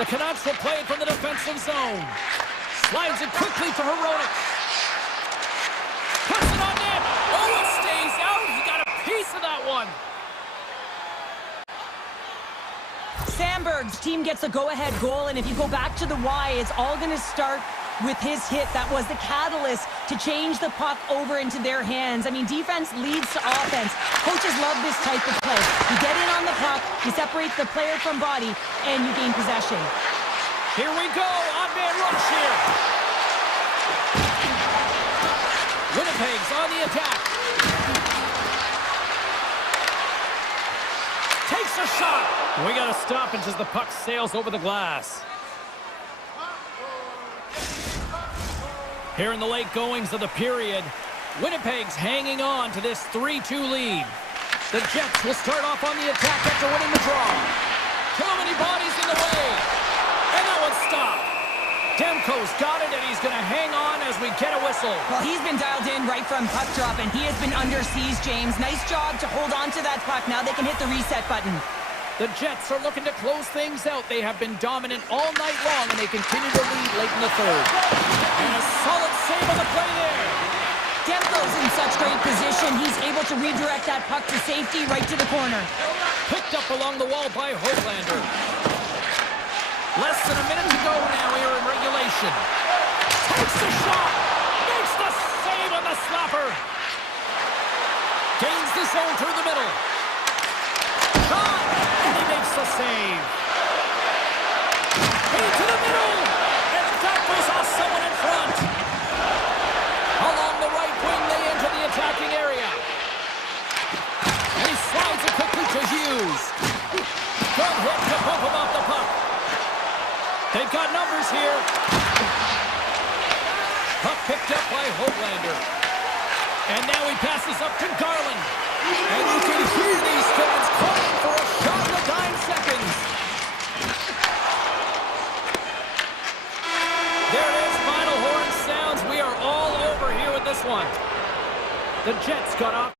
The Canucks will play it from the defensive zone. Slides it quickly to Hronek. Puts it on net. Oh, it stays out. He got a piece of that one. Sandberg's team gets a go-ahead goal, and if you go back to the why, it's all going to start with his hit. That was the catalyst to change the puck over into their hands. I mean, defense leads to offense. Coaches love this type of play. You get in on the puck, you separate the player from body, and you gain possession. Here we go. On-man rush here. Winnipeg's on the attack. Takes a shot. We got to stop it as the puck sails over the glass. Here in the late goings of the period, Winnipeg's hanging on to this 3-2 lead. The Jets will start off on the attack after winning the draw. Too many bodies in the way. And that one's stopped. Demko's got it, and he's going to hang on as we get a whistle. Well, he's been dialed in right from puck drop, and he has been under siege, James. Nice job to hold on to that puck. Now they can hit the reset button. The Jets are looking to close things out. They have been dominant all night long, and they continue to lead late in the third. And a solid save on the play there. Demko's in such great position. He's able to redirect that puck to safety right to the corner. Picked up along the wall by Hoglander. Less than a minute to go now here in regulation. Takes the shot. Makes the save on the slapper. Gains the zone through the middle. Shot. And he makes the save. Into the middle. And that was off someone in front. Along the right wing, they enter the attacking area. And he slides it quickly to Hughes. Good hit to bump him off the puck. They've got numbers here. Puck picked up by Hoglander. And now he passes up to Garland. And you can hear these fans calling for a shot in the dying seconds. There it is, final horn sounds. We are all over here with this one. The Jets got off.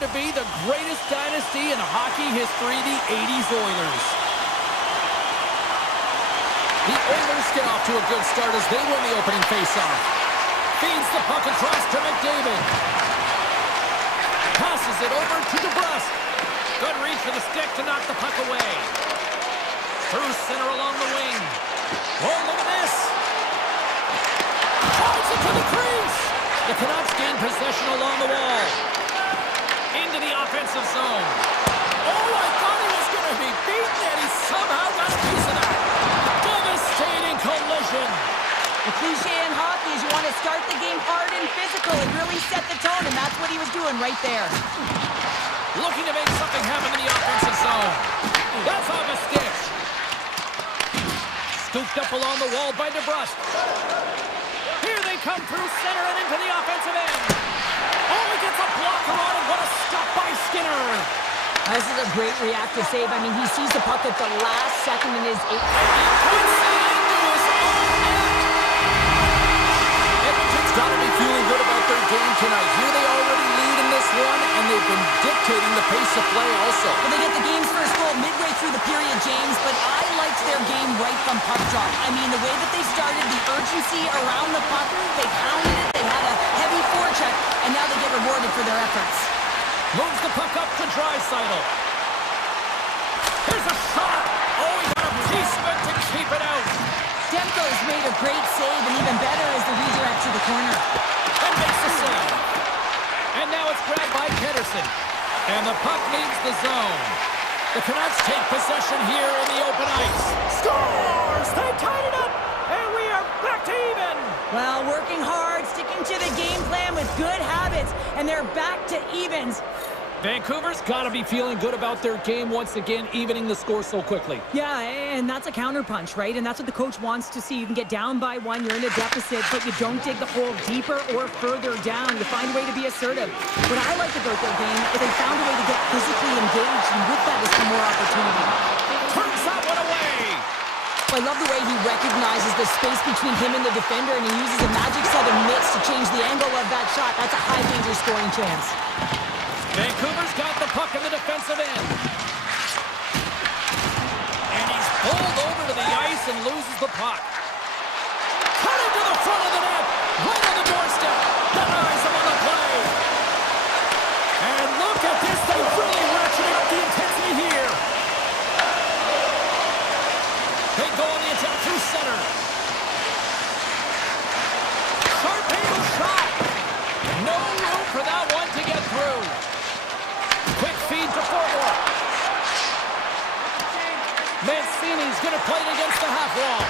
to be the greatest dynasty in hockey history, the 80s Oilers. The Oilers get off to a good start as they win the opening faceoff. Feeds the puck across to McDavid. Passes it over to DeBrusque. Good reach for the stick to knock the puck away. Through center along the wing. Oh, look at this. Drives it to the crease. The Canucks gain possession along the wall. Into the offensive zone. Oh, I thought he was going to be beaten, and he somehow got a piece of that. Devastating collision. The cliche in hockey is you want to start the game hard and physical and really set the tone, and that's what he was doing right there. Looking to make something happen in the offensive zone. That's off a stick. Scooped up along the wall by DeBrusque. Here they come through center and into the offensive end. Oh, he gets a blocker on it. What a stop by Skinner. This is a great reactive save. I mean, he sees the puck at the last second in his eight. Edmonton's got to be feeling good about their game tonight. Here they already lead in this one, and they've been dictating the pace of play also. Well, they get the game's first goal midway through the period, James, but I liked their game right from puck drop. I mean, the way that they started, the urgency around the puck, they pounded it, they had a heavy forecheck, and now they get rewarded for their efforts. Moves the puck up to Draisaitl. Here's a shot. Oh, he got a piece of it to keep it out. Demko's made a great save, and even better is the redirect to the corner. And makes the save. And now it's grabbed by Pettersson. And the puck leaves the zone. The Canucks take possession here in the open ice. Scores! They tied it up, and we are back to even. Well, working hard, sticking to the game plan with good habits, and they're back to evens. Vancouver's got to be feeling good about their game once again, evening the score so quickly. Yeah, and that's a counterpunch, right? And that's what the coach wants to see. You can get down by one, you're in a deficit, but you don't dig the hole deeper or further down. You find a way to be assertive. What I like about their game is they found a way to get physically engaged, and with that is some more opportunity. Turns that one away. I love the way he recognizes the space between him and the defender, and he uses a magic set of mitts to change the angle of that shot. That's a high-danger scoring chance. Vancouver's got the puck in the defensive end. And he's pulled over to the ice and loses the puck. Cutting to the front of the net. Right on the doorstep. Denies him on the play. And look at this. They're really ratcheting up the intensity here. They go on the attack through center. Sharp angle shot. No room for that one to get through. Quick feed to forward. Mancini's going to play it against the half wall.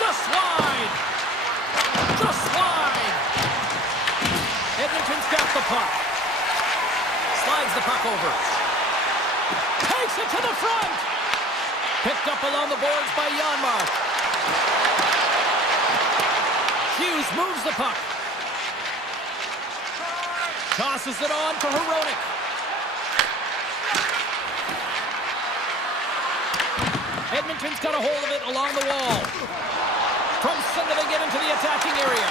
Just wide. Just wide. Edmonton's got the puck. Slides the puck over. Takes it to the front. Picked up along the boards by Janmark. Hughes moves the puck. Tosses it on to Hronek. Edmonton's got a hold of it along the wall. From center they get into the attacking area.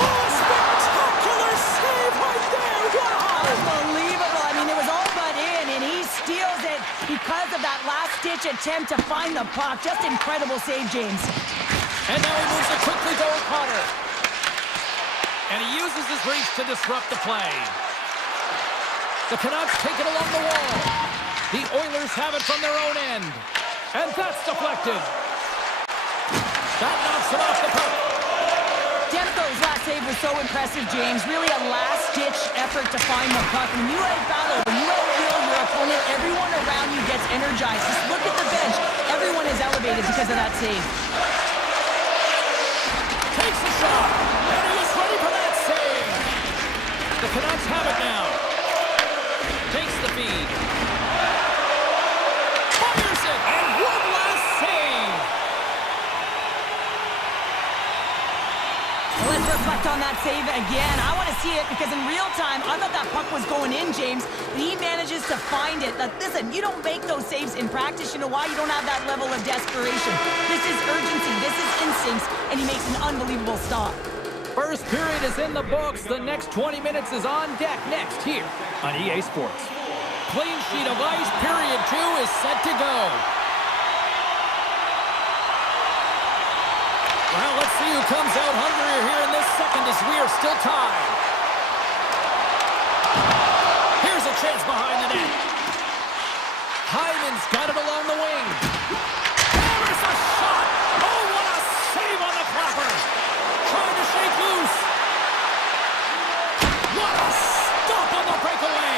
Oh, spectacular save right there! Wow! Unbelievable. I mean, it was all but in, and he steals it because of that last-ditch attempt to find the puck. Just incredible save, James. And now he moves it quickly to O'Connor. And he uses his reach to disrupt the play. The Canucks take it along the wall. The Oilers have it from their own end. And that's deflected. That knocks it off the puck. Demko's last save was so impressive, James. Really a last-ditch effort to find the puck. When you out-battle, when you outfield your opponent, everyone around you gets energized. Just look at the bench. Everyone is elevated because of that save. Takes a shot. And he is ready for that save. The Canucks have it now. Takes the feed. Fires it. And one last save. Well, let's reflect on that save again. I want to see it because in real time, I thought that puck was going in, James. But he manages to find it. Listen, you don't make those saves in practice. You know why? You don't have that level of desperation. This is urgency. This is instincts. And he makes an unbelievable stop. First period is in the books. The next 20 minutes is on deck next here on EA Sports. Clean sheet of ice. Period 2 is set to go. Well, let's see who comes out hungrier here in this second as we are still tied. Here's a chance behind the net. Hyman's got it along the wing. There's a shot. Oh, what a save on the flapper. Trying to shake loose. What a stop on the breakaway.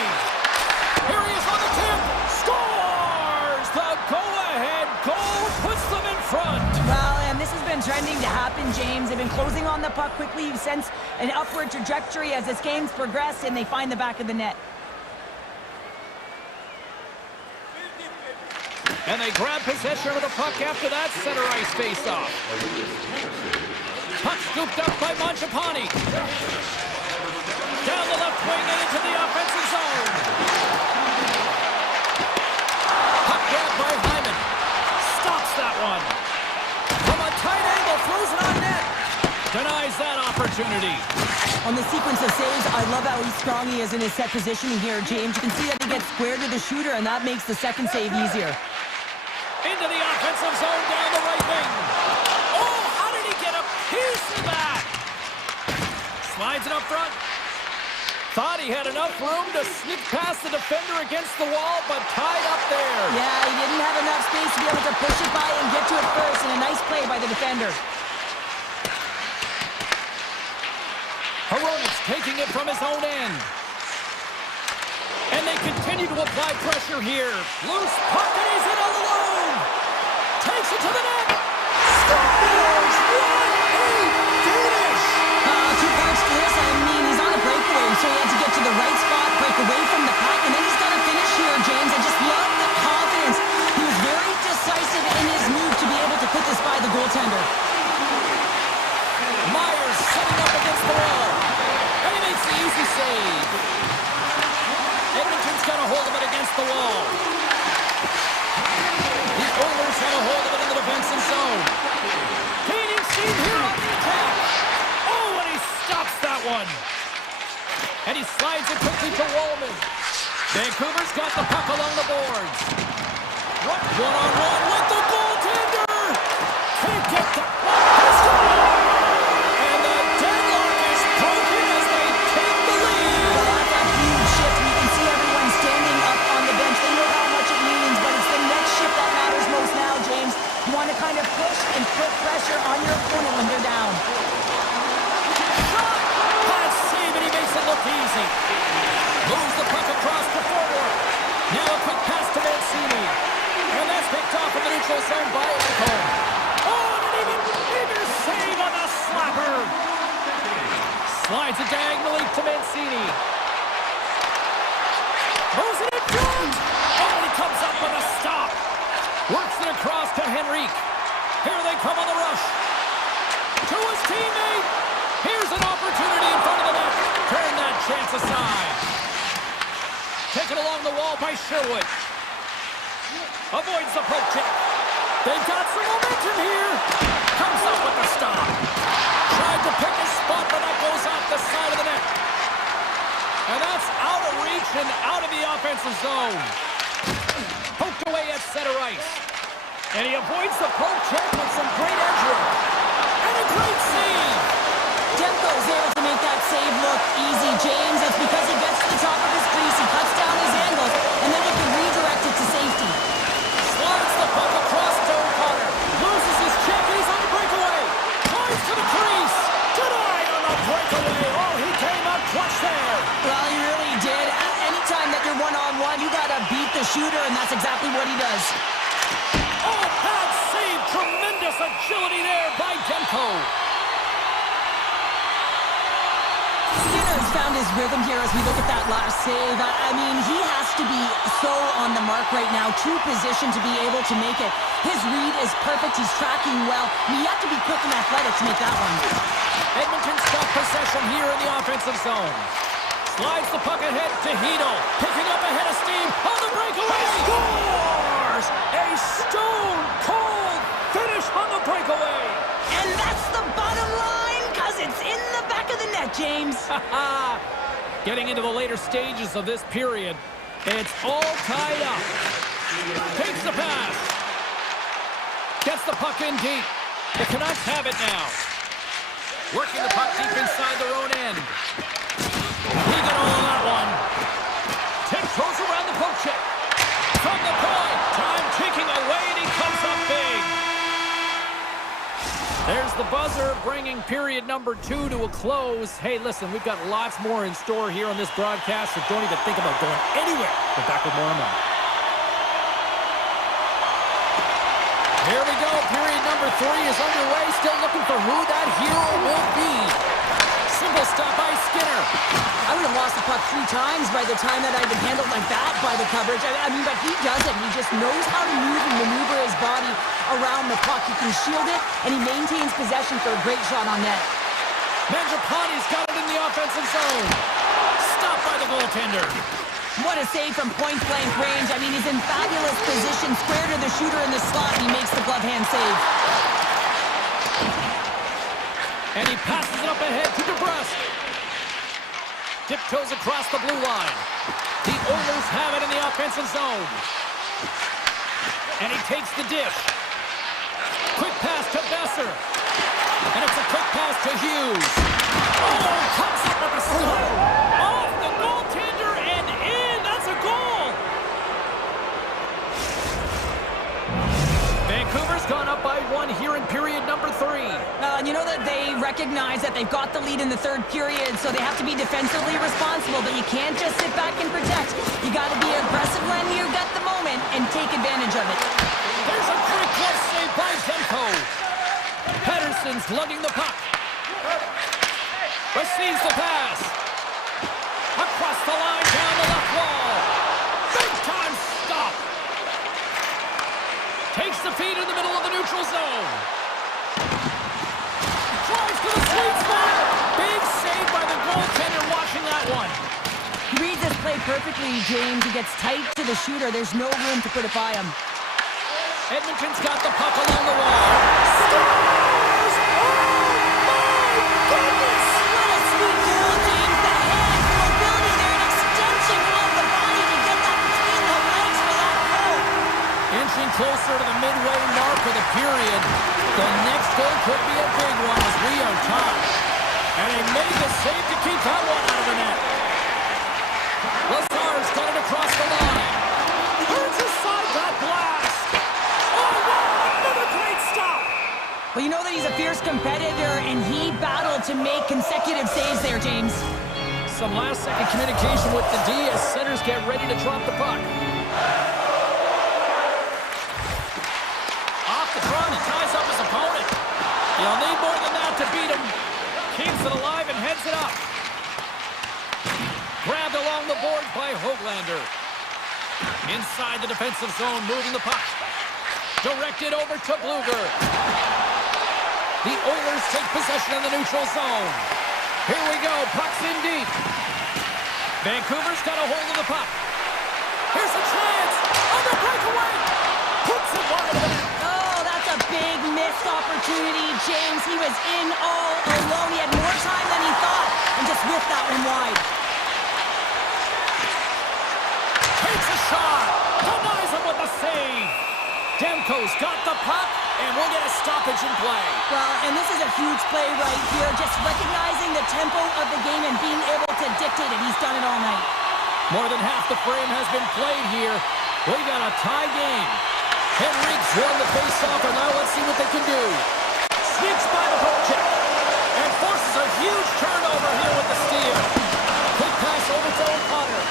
Here he is on the tip. Scores! The go-ahead goal puts them in front. Well, and this has been trending to happen, James. They've been closing on the puck quickly. You sense an upward trajectory as this game's progressed, and they find the back of the net. And they grab possession of the puck after that center ice face-off. Puck scooped up by Mangiapane. Down the left wing and into the offensive zone. Puck grabbed by Hyman. Stops that one. From a tight angle, throws it on net. Denies that opportunity. On the sequence of saves, I love how strong he is in his set positioning here, James. You can see that he gets square to the shooter, and that makes the second save easier. Into the offensive zone down the right wing. Oh, how did he get a piece of that? Slides it up front. Thought he had enough room to sneak past the defender against the wall, but tied up there. Yeah, he didn't have enough space to be able to push it by and get to it first, and a nice play by the defender. Hronek's taking it from his own end. And they continue to apply pressure here. Loose puck, and he's in alone. Takes it to the net. Scores! What a finish! Two parts to this. I mean, he's on a breakaway, so he had to get to the right spot, break away from the puck, and then he's got to finish here, James. I just love the confidence. He was very decisive in his move to be able to put this by the goaltender. Myers setting up against the wall. And he makes the easy save. Edmonton's got a hold of it against the wall. The Oilers have a hold of it in the defensive zone. Gaining steam here on the attack. Oh, and he stops that one. And he slides it quickly to Wallman. Vancouver's got the puck along the boards. One-on-one with the goaltender. Can't get the... And the deadlock is broken as they take the lead. Well, that's a huge shift. You can see everyone standing up on the bench. They know how much it means, but it's the next shift that matters most now, James. You want to kind of push and put pressure on your opponent when they're down. Shot! Pass save, and he makes it look easy. Moves the puck across the forward. Now a quick pass to Mancini. And that's picked off in the neutral zone by Echo. Oh, and an even bigger save on the slapper. Slides it diagonally to Mancini. Moves it in front. Oh, and he comes up with a stop. Works it across to Henrique. Here they come on the rush. To his teammate. Here's an opportunity in front of the net. Turn that chance aside. Taken along the wall by Sherwood. Avoids the poke check. They've got some momentum here. Comes up with the stop. Tried to pick his spot, but that goes off the side of the net. And that's out of reach and out of the offensive zone. Poked away at center ice. And he avoids the poke check with some great edge work. And a great save. Demko's able to make that save look easy, James. It's because he gets to the top of his crease, he cuts down his angles, and then he can redirect it to safety. Slides the puck across to O'Connor. Loses his check, and he's on the breakaway. Drives to the crease. Denied on the breakaway. Oh, he came up clutch there. Well, he really did. Anytime that you're one-on-one, you got to beat the shooter, and that's exactly what he does. Oh, bad save. Tremendous agility there by Demko. Skinner's found his rhythm here as we look at that last save. I mean, he has to be so on the mark right now, true position to be able to make it. His read is perfect. He's tracking well. You have to be quick and athletic to make that one. Edmonton's got possession here in the offensive zone. Slides the puck ahead to Heedle. Picking up ahead of steam on the breakaway. Scores! A stone-cold finish on the breakaway. And that's the bottom line, because it's in the back of the net, James. Getting into the later stages of this period, it's all tied up. Takes the pass. Gets the puck in deep. The Canucks have it now. Working the puck deep inside their own end. He got all on that one. Tiptoes around the poke check. From the point. Time ticking away, and he comes up big. There's the buzzer, bringing period number 2 to a close. Hey, listen, we've got lots more in store here on this broadcast, so don't even think about going anywhere. We're back with more in a moment. Here we go. Period number 3 is underway. Still looking for who that hero will be. Simple stop by Skinner. I would have lost the puck 3 times by the time that I'd been handled like that by the coverage. I mean, but he doesn't. He just knows how to move and maneuver his body around the puck. He can shield it, and he maintains possession for a great shot on net. Mangiapane's got it in the offensive zone. Stopped by the goaltender. What a save from point-blank range. I mean, he's in fabulous position, square to the shooter in the slot, and he makes the glove hand save. And he passes it up ahead to DeBrusque. Tiptoes across the blue line. The Oilers have it in the offensive zone. And he takes the dish. Quick pass to Besser. And it's a quick pass to Hughes. Oh, comes up with a stop. Off the goaltender and in. That's a goal. Vancouver's gone up by 1 here in period number 3. You know that they recognize that they've got the lead in the third period, so they have to be defensively responsible, but you can't just sit back and protect. You got to be aggressive when you got the moment and take advantage of it. There's a great glove save by Demko. Pettersson's lugging the puck. Receives the pass. Across the line, down the left wall. Big time stop. Takes the feed in the middle of the neutral zone. Drives to the sweet spot. Big save by the goaltender watching that one. He reads this play perfectly, James. He gets tight to the shooter. There's no room to put it by him. Edmonton's got the puck along the wall. Scores! Oh, my goodness! What a sweet goal, James. The head, the mobility there, an extension of the body to get that between the legs for that goal. Inching closer to the midway mark of the period. The next goal could be a big one as we are tied. And he made the save to keep that one out of the net. Lazar's got it across the line. Turns aside that blast. Oh, wow, another great stop. Well, you know that he's a fierce competitor, and he battled to make consecutive saves there, James. Some last-second communication with the D as centers get ready to drop the puck. Off the front, he ties up his opponent. You'll need more than that to beat him. Keeps it alive and heads it up. Grabbed along the boards by Höglander. Inside the defensive zone, moving the puck. Directed over to Bluger. The Oilers take possession in the neutral zone. Here we go, puck's in deep. Vancouver's got a hold of the puck. Here's a chance. On the breakaway. Puts it wide of the net. Oh, that's a big missed opportunity, James. He was in all alone. He had more time than he thought and just whiffed that one wide. Takes a shot. Denies him with a save. Demko's got the puck, and we'll get a stoppage in play. Well, and this is a huge play right here. Just recognizing the tempo of the game and being able to dictate it. He's done it all night. More than half the frame has been played here. We got a tie game. Henrique's won the face-off, and now let's see what they can do. Sneaks by the poke check and forces a huge turnover here with the steal. Quick pass over to O'Connor.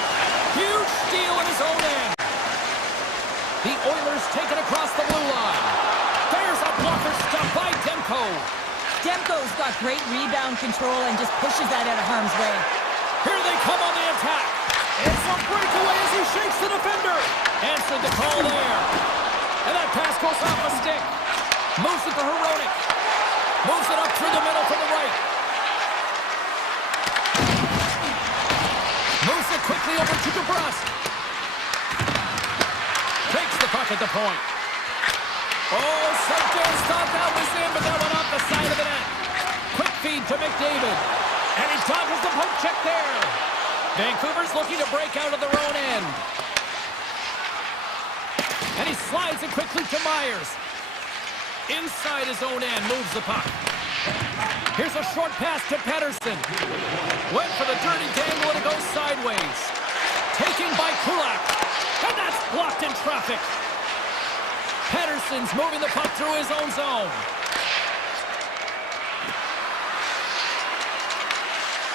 Huge steal in his own end. The Oilers take it across the blue line. There's a blocker stop by Demko. Demko's got great rebound control and just pushes that out of harm's way. Here they come on the attack. It's a breakaway as he shakes the defender. Answered the call there. And that pass goes off a stick. Moves it to Hronek. Moves it up through the middle to the right. Moves it quickly over to DeBrusque. Takes the puck at the point. Oh, St. John's thought that was in, but that went off the side of the net. Quick feed to McDavid. And he toggles the poke check there. Vancouver's looking to break out of their own end. And he slides it quickly to Myers. Inside his own end, moves the puck. Here's a short pass to Pettersson. Went for the dirty dangle and it goes sideways. Taken by Kulak. And that's blocked in traffic. Pettersson's moving the puck through his own zone.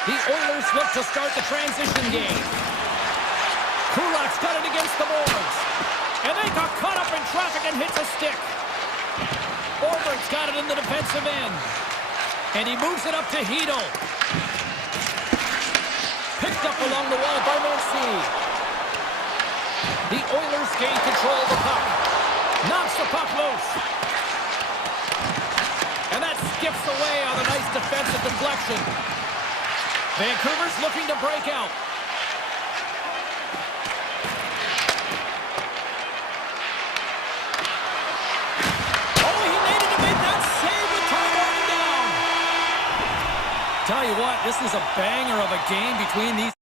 The Oilers look to start the transition game. Kulak's got it against the boards. And they got caught up in traffic and hits a stick. Orbert's got it in the defensive end. And he moves it up to Hedel. Picked up along the wall by Mancini. The Oilers gain control of the puck. Knocks the puck loose. And that skips away on a nice defensive deflection. Vancouver's looking to break out. Oh, he needed to make that save with time running down. Tell you what, this was a banger of a game between these